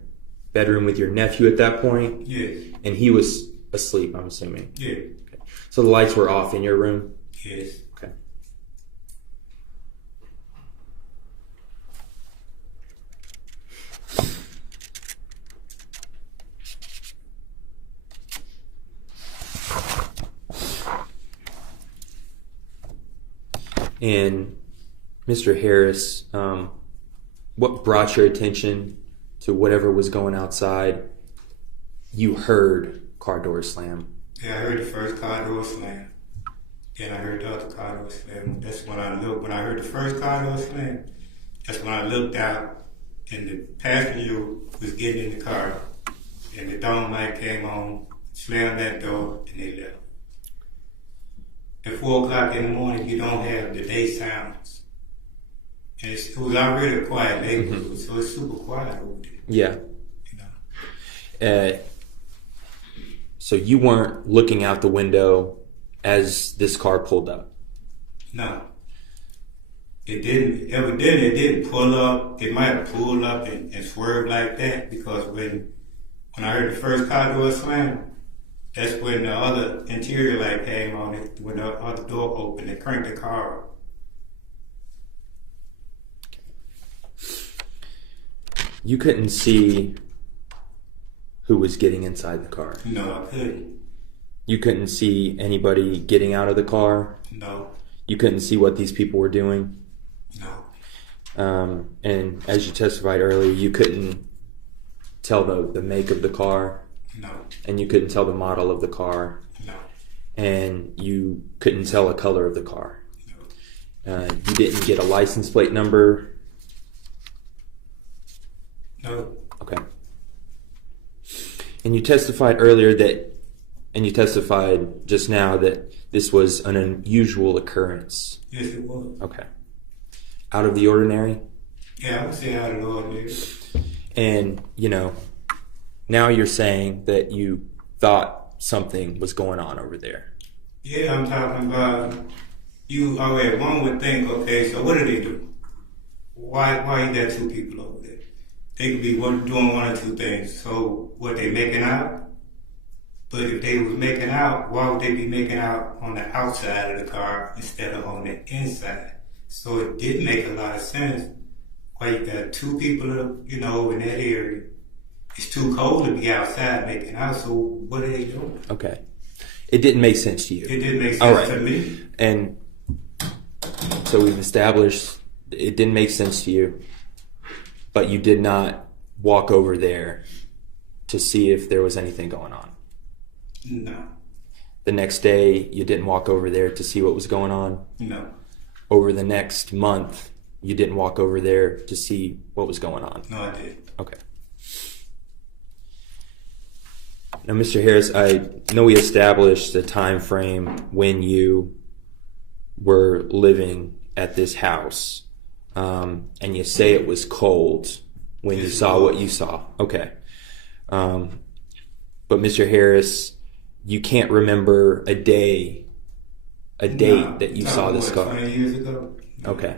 bedroom with your nephew at that point? Yes. And he was asleep, I'm assuming? Yeah. Okay. So the lights were off in your room? Yes. Okay. And Mr. Harris, what brought your attention to whatever was going outside? You heard car doors slam. Yeah, I heard the first car door slam. Then I heard the other car door slam. That's when I looked. When I heard the first car door slam, that's when I looked out, and the passenger was getting in the car, and the dome light came on, slammed that door, and they left. At 4 o'clock in the morning, you don't have the day sounds. And it was already a quiet neighborhood, so it's super quiet over there. Yeah. So you weren't looking out the window as this car pulled up? No. It didn't. Evidently, it didn't pull up. It might have pulled up and swerved like that, because when I heard the first car door slam, that's when the other interior light came on. When the other door opened, it cranked the car up. You couldn't see who was getting inside the car? No, I couldn't. You couldn't see anybody getting out of the car? No. You couldn't see what these people were doing? No. And as you testified earlier, you couldn't tell the make of the car? No. And you couldn't tell the model of the car? No. And you couldn't tell the color of the car? No. You didn't get a license plate number? No. Okay. And you testified earlier and you testified just now that this was an unusual occurrence. Yes, it was. Okay. Out of the ordinary? Yeah, I would say out of the ordinary. And, now you're saying that you thought something was going on over there. Yeah, I'm talking about, one would think, okay, so what do they do? Why you got 2 people over there? They could be doing one or 2 things. So, what, they making out? But if they was making out, why would they be making out on the outside of the car instead of on the inside? So it did make a lot of sense why you got 2 people, in that area. It's too cold to be outside making out, so what are they doing? Okay. It didn't make sense to you. It didn't make sense to me. And so we've established it didn't make sense to you, but you did not walk over there to see if there was anything going on. No. The next day, you didn't walk over there to see what was going on? No. Over the next month, you didn't walk over there to see what was going on? No, I did. Okay. Now, Mr. Harris, I know we established the time frame when you were living at this house, and you say it was cold when you saw what you saw. Okay. But Mr. Harris, you can't remember a date that you saw this car? 20 years ago. Okay.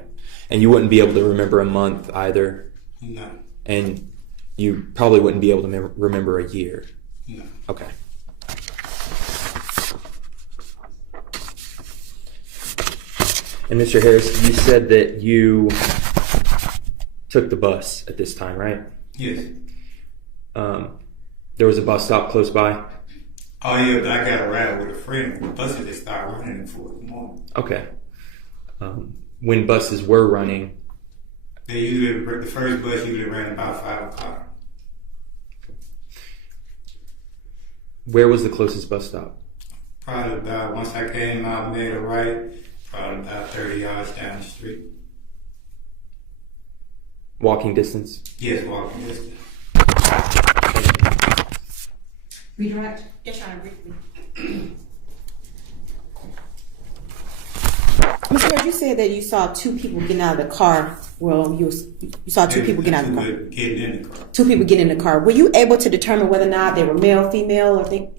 And you wouldn't be able to remember a month either? No. And you probably wouldn't be able to remember a year? No. Okay. And Mr. Harris, you said that you took the bus at this time, right? Yes. There was a bus stop close by? Oh yeah, but I got a ride with a friend. The buses just started running at 4 in the morning. Okay. When buses were running? The first bus usually ran about 5 o'clock. Where was the closest bus stop? Probably about, once I came out and made a right, probably about 30 yards down the street. Walking distance? Yes, walking distance. Redirect? Yes, Your Honor, briefly. Ms. Ward, you said that you saw 2 people getting out of the car. Well, you saw 2 people getting out of the car. Getting in the car. 2 people getting in the car. Were you able to determine whether or not they were male, female, or they?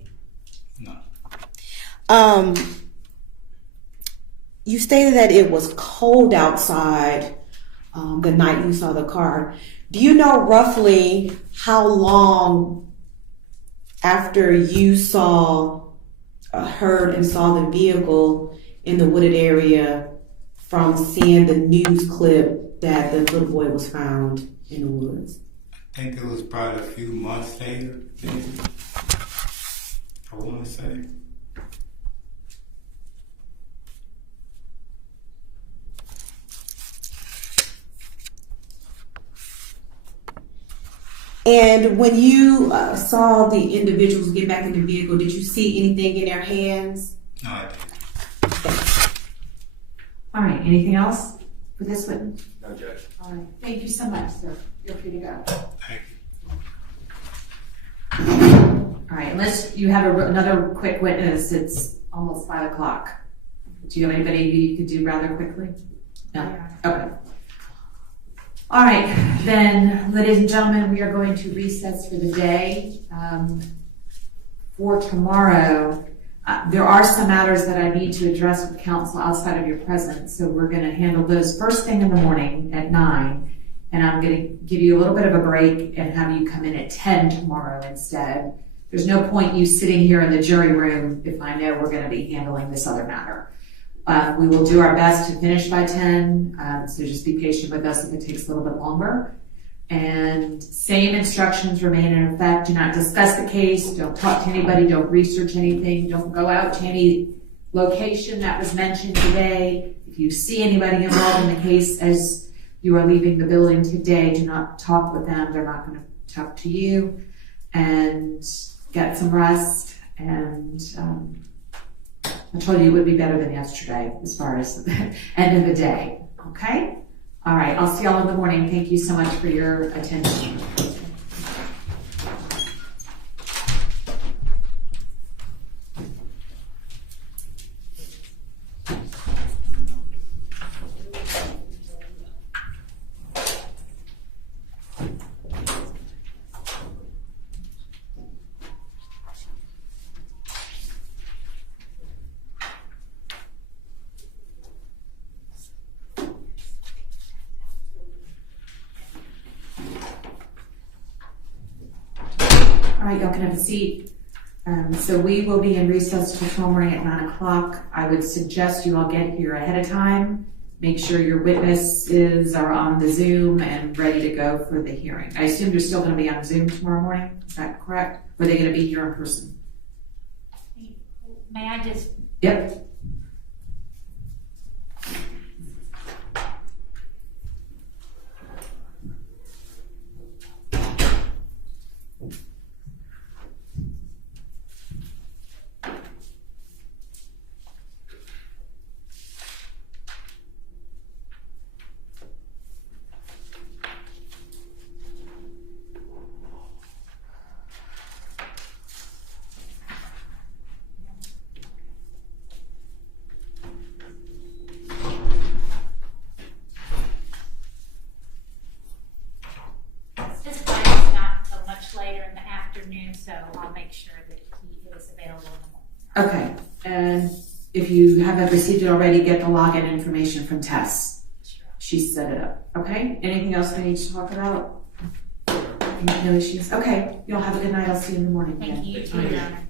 No. You stated that it was cold outside the night you saw the car. Do you know roughly how long after you heard and saw the vehicle in the wooded area from seeing the news clip that the little boy was found in the woods? I think it was probably a few months later, maybe. I want to say. And when you saw the individuals get back in the vehicle, did you see anything in their hands? No, I didn't. All right, anything else for this witness? No, Judge. All right, thank you so much, sir. You're free to go. Thank you. All right, unless you have another quick witness, it's almost 5 o'clock. Do you have anybody who you could do rather quickly? No? Okay. All right, then, ladies and gentlemen, we are going to recess for the day. For tomorrow, there are some matters that I need to address with counsel outside of your presence, so we're going to handle those first thing in the morning at 9, and I'm going to give you a little bit of a break and have you come in at 10 tomorrow instead. There's no point you sitting here in the jury room if I know we're going to be handling this other matter. We will do our best to finish by 10, so just be patient with us if it takes a little bit longer. And same instructions remain in effect. Do not discuss the case. Don't talk to anybody. Don't research anything. Don't go out to any location that was mentioned today. If you see anybody involved in the case as you are leaving the building today, do not talk with them. They're not going to talk to you. And get some rest. And I told you it would be better than yesterday as far as the end of the day. Okay? All right. I'll see y'all in the morning. Thank you so much for your attention. All right, y'all can have a seat. So we will be in recess till tomorrow morning at 9 o'clock. I would suggest you all get here ahead of time. Make sure your witnesses are on the Zoom and ready to go for the hearing. I assume you're still going to be on Zoom tomorrow morning. Is that correct? Or are they going to be here in person? May I just? Yep. So I'll make sure that he is available in the morning. Okay. And if you haven't received it already, get the login information from Tess. She set it up. Okay? Anything else we need to talk about? No issues? Okay. Y'all have a good night. I'll see you in the morning. Thank you, All right. Your Honor.